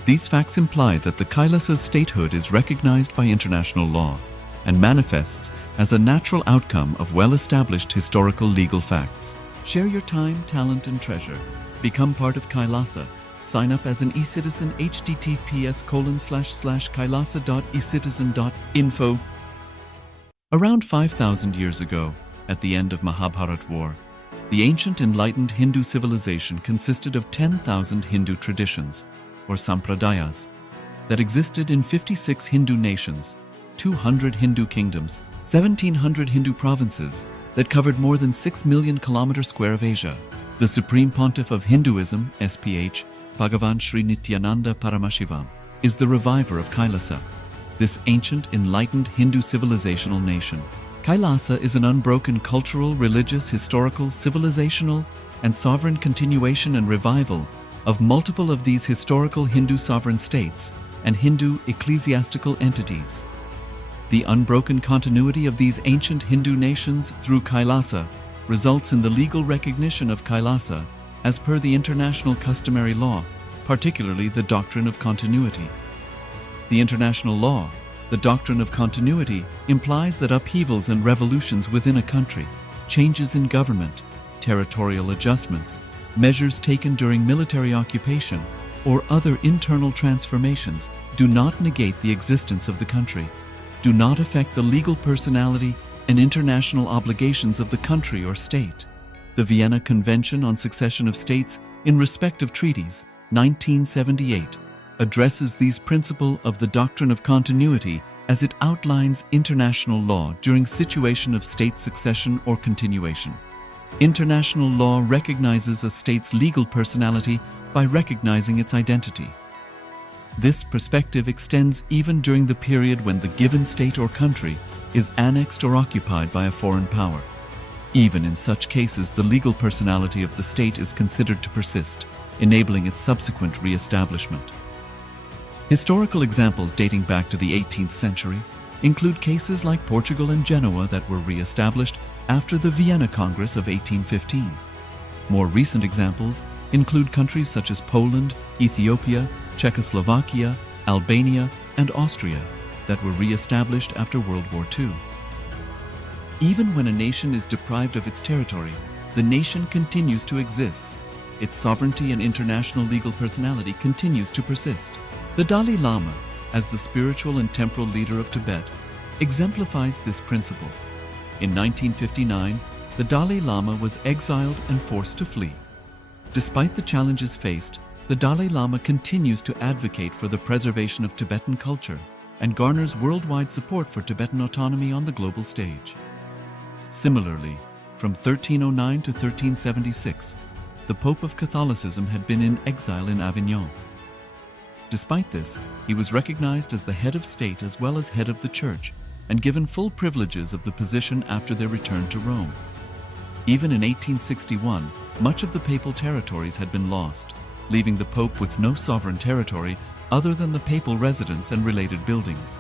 these facts imply that the Kailasa's statehood is recognized by international law and manifests as a natural outcome of well-established historical legal facts. Share your time, talent, and treasure. Become part of KAILASA. Sign up as an eCitizen https://kailasa.ecitizen.info. Around 5,000 years ago, at the end of Mahabharat War, the ancient enlightened Hindu civilization consisted of 10,000 Hindu traditions, or sampradayas, that existed in 56 Hindu nations, 200 Hindu kingdoms, 1,700 Hindu provinces that covered more than 6 million kilometers square of Asia. The Supreme Pontiff of Hinduism, SPH, Bhagavan Sri Nithyananda Paramashivoham, is the reviver of KAILASA, this ancient enlightened Hindu civilizational nation. KAILASA is an unbroken cultural, religious, historical, civilizational, and sovereign continuation and revival of multiple of these historical Hindu sovereign states and Hindu ecclesiastical entities. The unbroken continuity of these ancient Hindu nations through KAILASA results in the legal recognition of KAILASA as per the international customary law, particularly the doctrine of continuity. The international law, the doctrine of continuity, implies that upheavals and revolutions within a country, changes in government, territorial adjustments, measures taken during military occupation, or other internal transformations do not negate the existence of the country, do not affect the legal personality and international obligations of the country or state. The Vienna Convention on Succession of States in respect of treaties, 1978, addresses these principles of the doctrine of continuity as it outlines international law during situation of state succession or continuation. International law recognizes a state's legal personality by recognizing its identity. This perspective extends even during the period when the given state or country is annexed or occupied by a foreign power. Even in such cases, the legal personality of the state is considered to persist, enabling its subsequent re-establishment. Historical examples dating back to the 18th century include cases like Portugal and Genoa that were re-established after the Vienna Congress of 1815. More recent examples include countries such as Poland, Ethiopia, Czechoslovakia, Albania, and Austria that were re-established after World War II. Even when a nation is deprived of its territory, the nation continues to exist. Its sovereignty and international legal personality continues to persist. The Dalai Lama, as the spiritual and temporal leader of Tibet, exemplifies this principle. In 1959, the Dalai Lama was exiled and forced to flee. Despite the challenges faced, the Dalai Lama continues to advocate for the preservation of Tibetan culture and garners worldwide support for Tibetan autonomy on the global stage. Similarly, from 1309 to 1376, the Pope of Catholicism had been in exile in Avignon. Despite this, he was recognized as the head of state as well as head of the church and given full privileges of the position after their return to Rome. Even in 1861, much of the papal territories had been lost, leaving the Pope with no sovereign territory other than the papal residence and related buildings.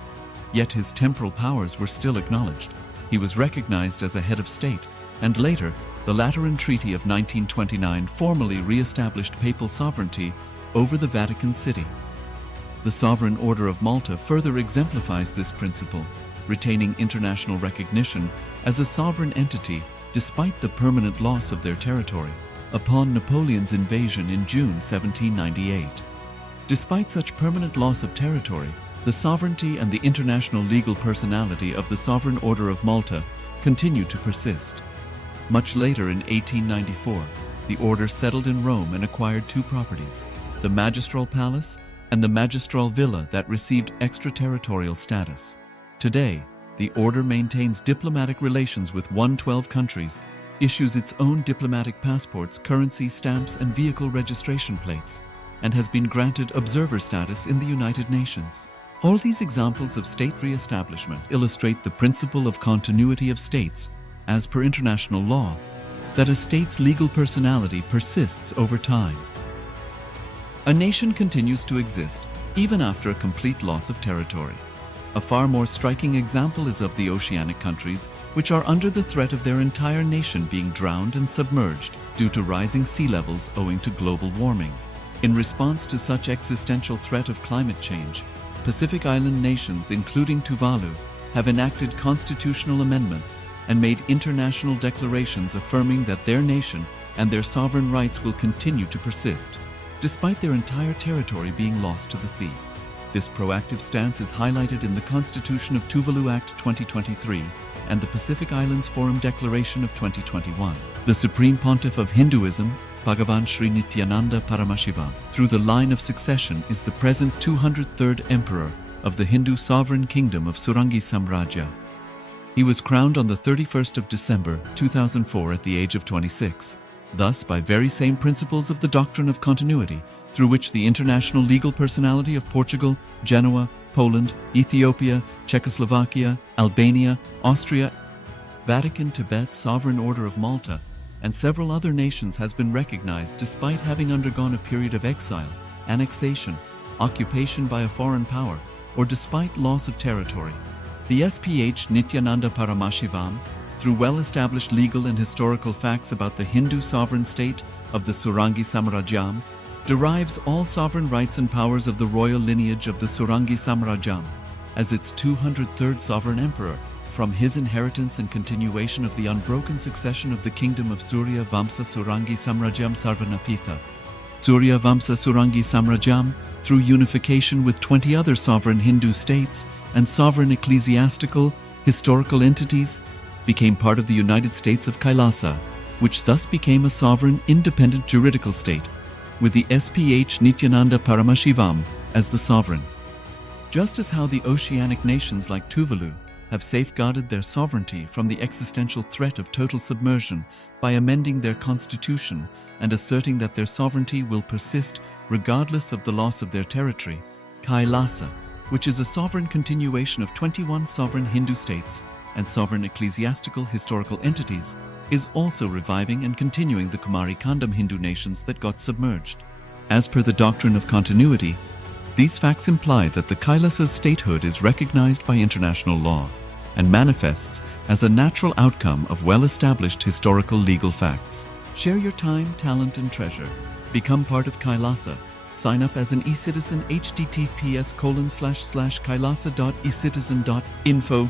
Yet his temporal powers were still acknowledged. He was recognized as a head of state, and later, the Lateran Treaty of 1929 formally re-established papal sovereignty over the Vatican City. The Sovereign Order of Malta further exemplifies this principle, retaining international recognition as a sovereign entity despite the permanent loss of their territory upon Napoleon's invasion in June 1798. Despite such permanent loss of territory, the sovereignty and the international legal personality of the Sovereign Order of Malta continue to persist. Much later in 1894, the order settled in Rome and acquired two properties, the Magistral Palace and the Magistral Villa that received extraterritorial status. Today, the order maintains diplomatic relations with 112 countries, issues its own diplomatic passports, currency, stamps, and vehicle registration plates, and has been granted observer status in the United Nations. All these examples of state re-establishment illustrate the principle of continuity of states, as per international law, that a state's legal personality persists over time. A nation continues to exist even after a complete loss of territory. A far more striking example is of the oceanic countries, which are under the threat of their entire nation being drowned and submerged due to rising sea levels owing to global warming. In response to such existential threat of climate change, Pacific Island nations, including Tuvalu, have enacted constitutional amendments and made international declarations affirming that their nation and their sovereign rights will continue to persist, despite their entire territory being lost to the sea. This proactive stance is highlighted in the Constitution of Tuvalu Act 2023 and the Pacific Islands Forum Declaration of 2021. The Supreme Pontiff of Hinduism, Bhagavan Sri Nithyananda Paramashivoham, through the line of succession, is the present 203rd Emperor of the Hindu Sovereign Kingdom of Surangi Samrajya. He was crowned on the 31st of December 2004 at the age of 26. Thus, by very same principles of the doctrine of continuity, through which the international legal personality of Portugal, Genoa, Poland, Ethiopia, Czechoslovakia, Albania, Austria, Vatican, Tibet, Sovereign Order of Malta, and several other nations has been recognized despite having undergone a period of exile, annexation, occupation by a foreign power, or despite loss of territory. The SPH Nithyananda Paramashivoham, through well-established legal and historical facts about the Hindu sovereign state of the Surangi Samrajyam, derives all sovereign rights and powers of the royal lineage of the Surangi Samrajyam as its 203rd sovereign emperor, from his inheritance and continuation of the unbroken succession of the kingdom of Surya Vamsa Surangi Samrajyam Sarvanapitha. Surya Vamsa Surangi Samrajyam, through unification with 20 other sovereign Hindu states and sovereign ecclesiastical, historical entities, became part of the United States of KAILASA, which thus became a sovereign, independent juridical state, with the SPH Nithyananda Paramashivoham as the sovereign. Just as how the oceanic nations like Tuvalu have safeguarded their sovereignty from the existential threat of total submersion by amending their constitution and asserting that their sovereignty will persist regardless of the loss of their territory, KAILASA, which is a sovereign continuation of 21 sovereign Hindu states and sovereign ecclesiastical historical entities, is also reviving and continuing the Kumari Kandam Hindu nations that got submerged. As per the doctrine of continuity, these facts imply that the KAILASA's statehood is recognized by international law and manifests as a natural outcome of well-established historical legal facts. Share your time, talent, and treasure. Become part of KAILASA. Sign up as an eCitizen https://kailasa.ecitizen.info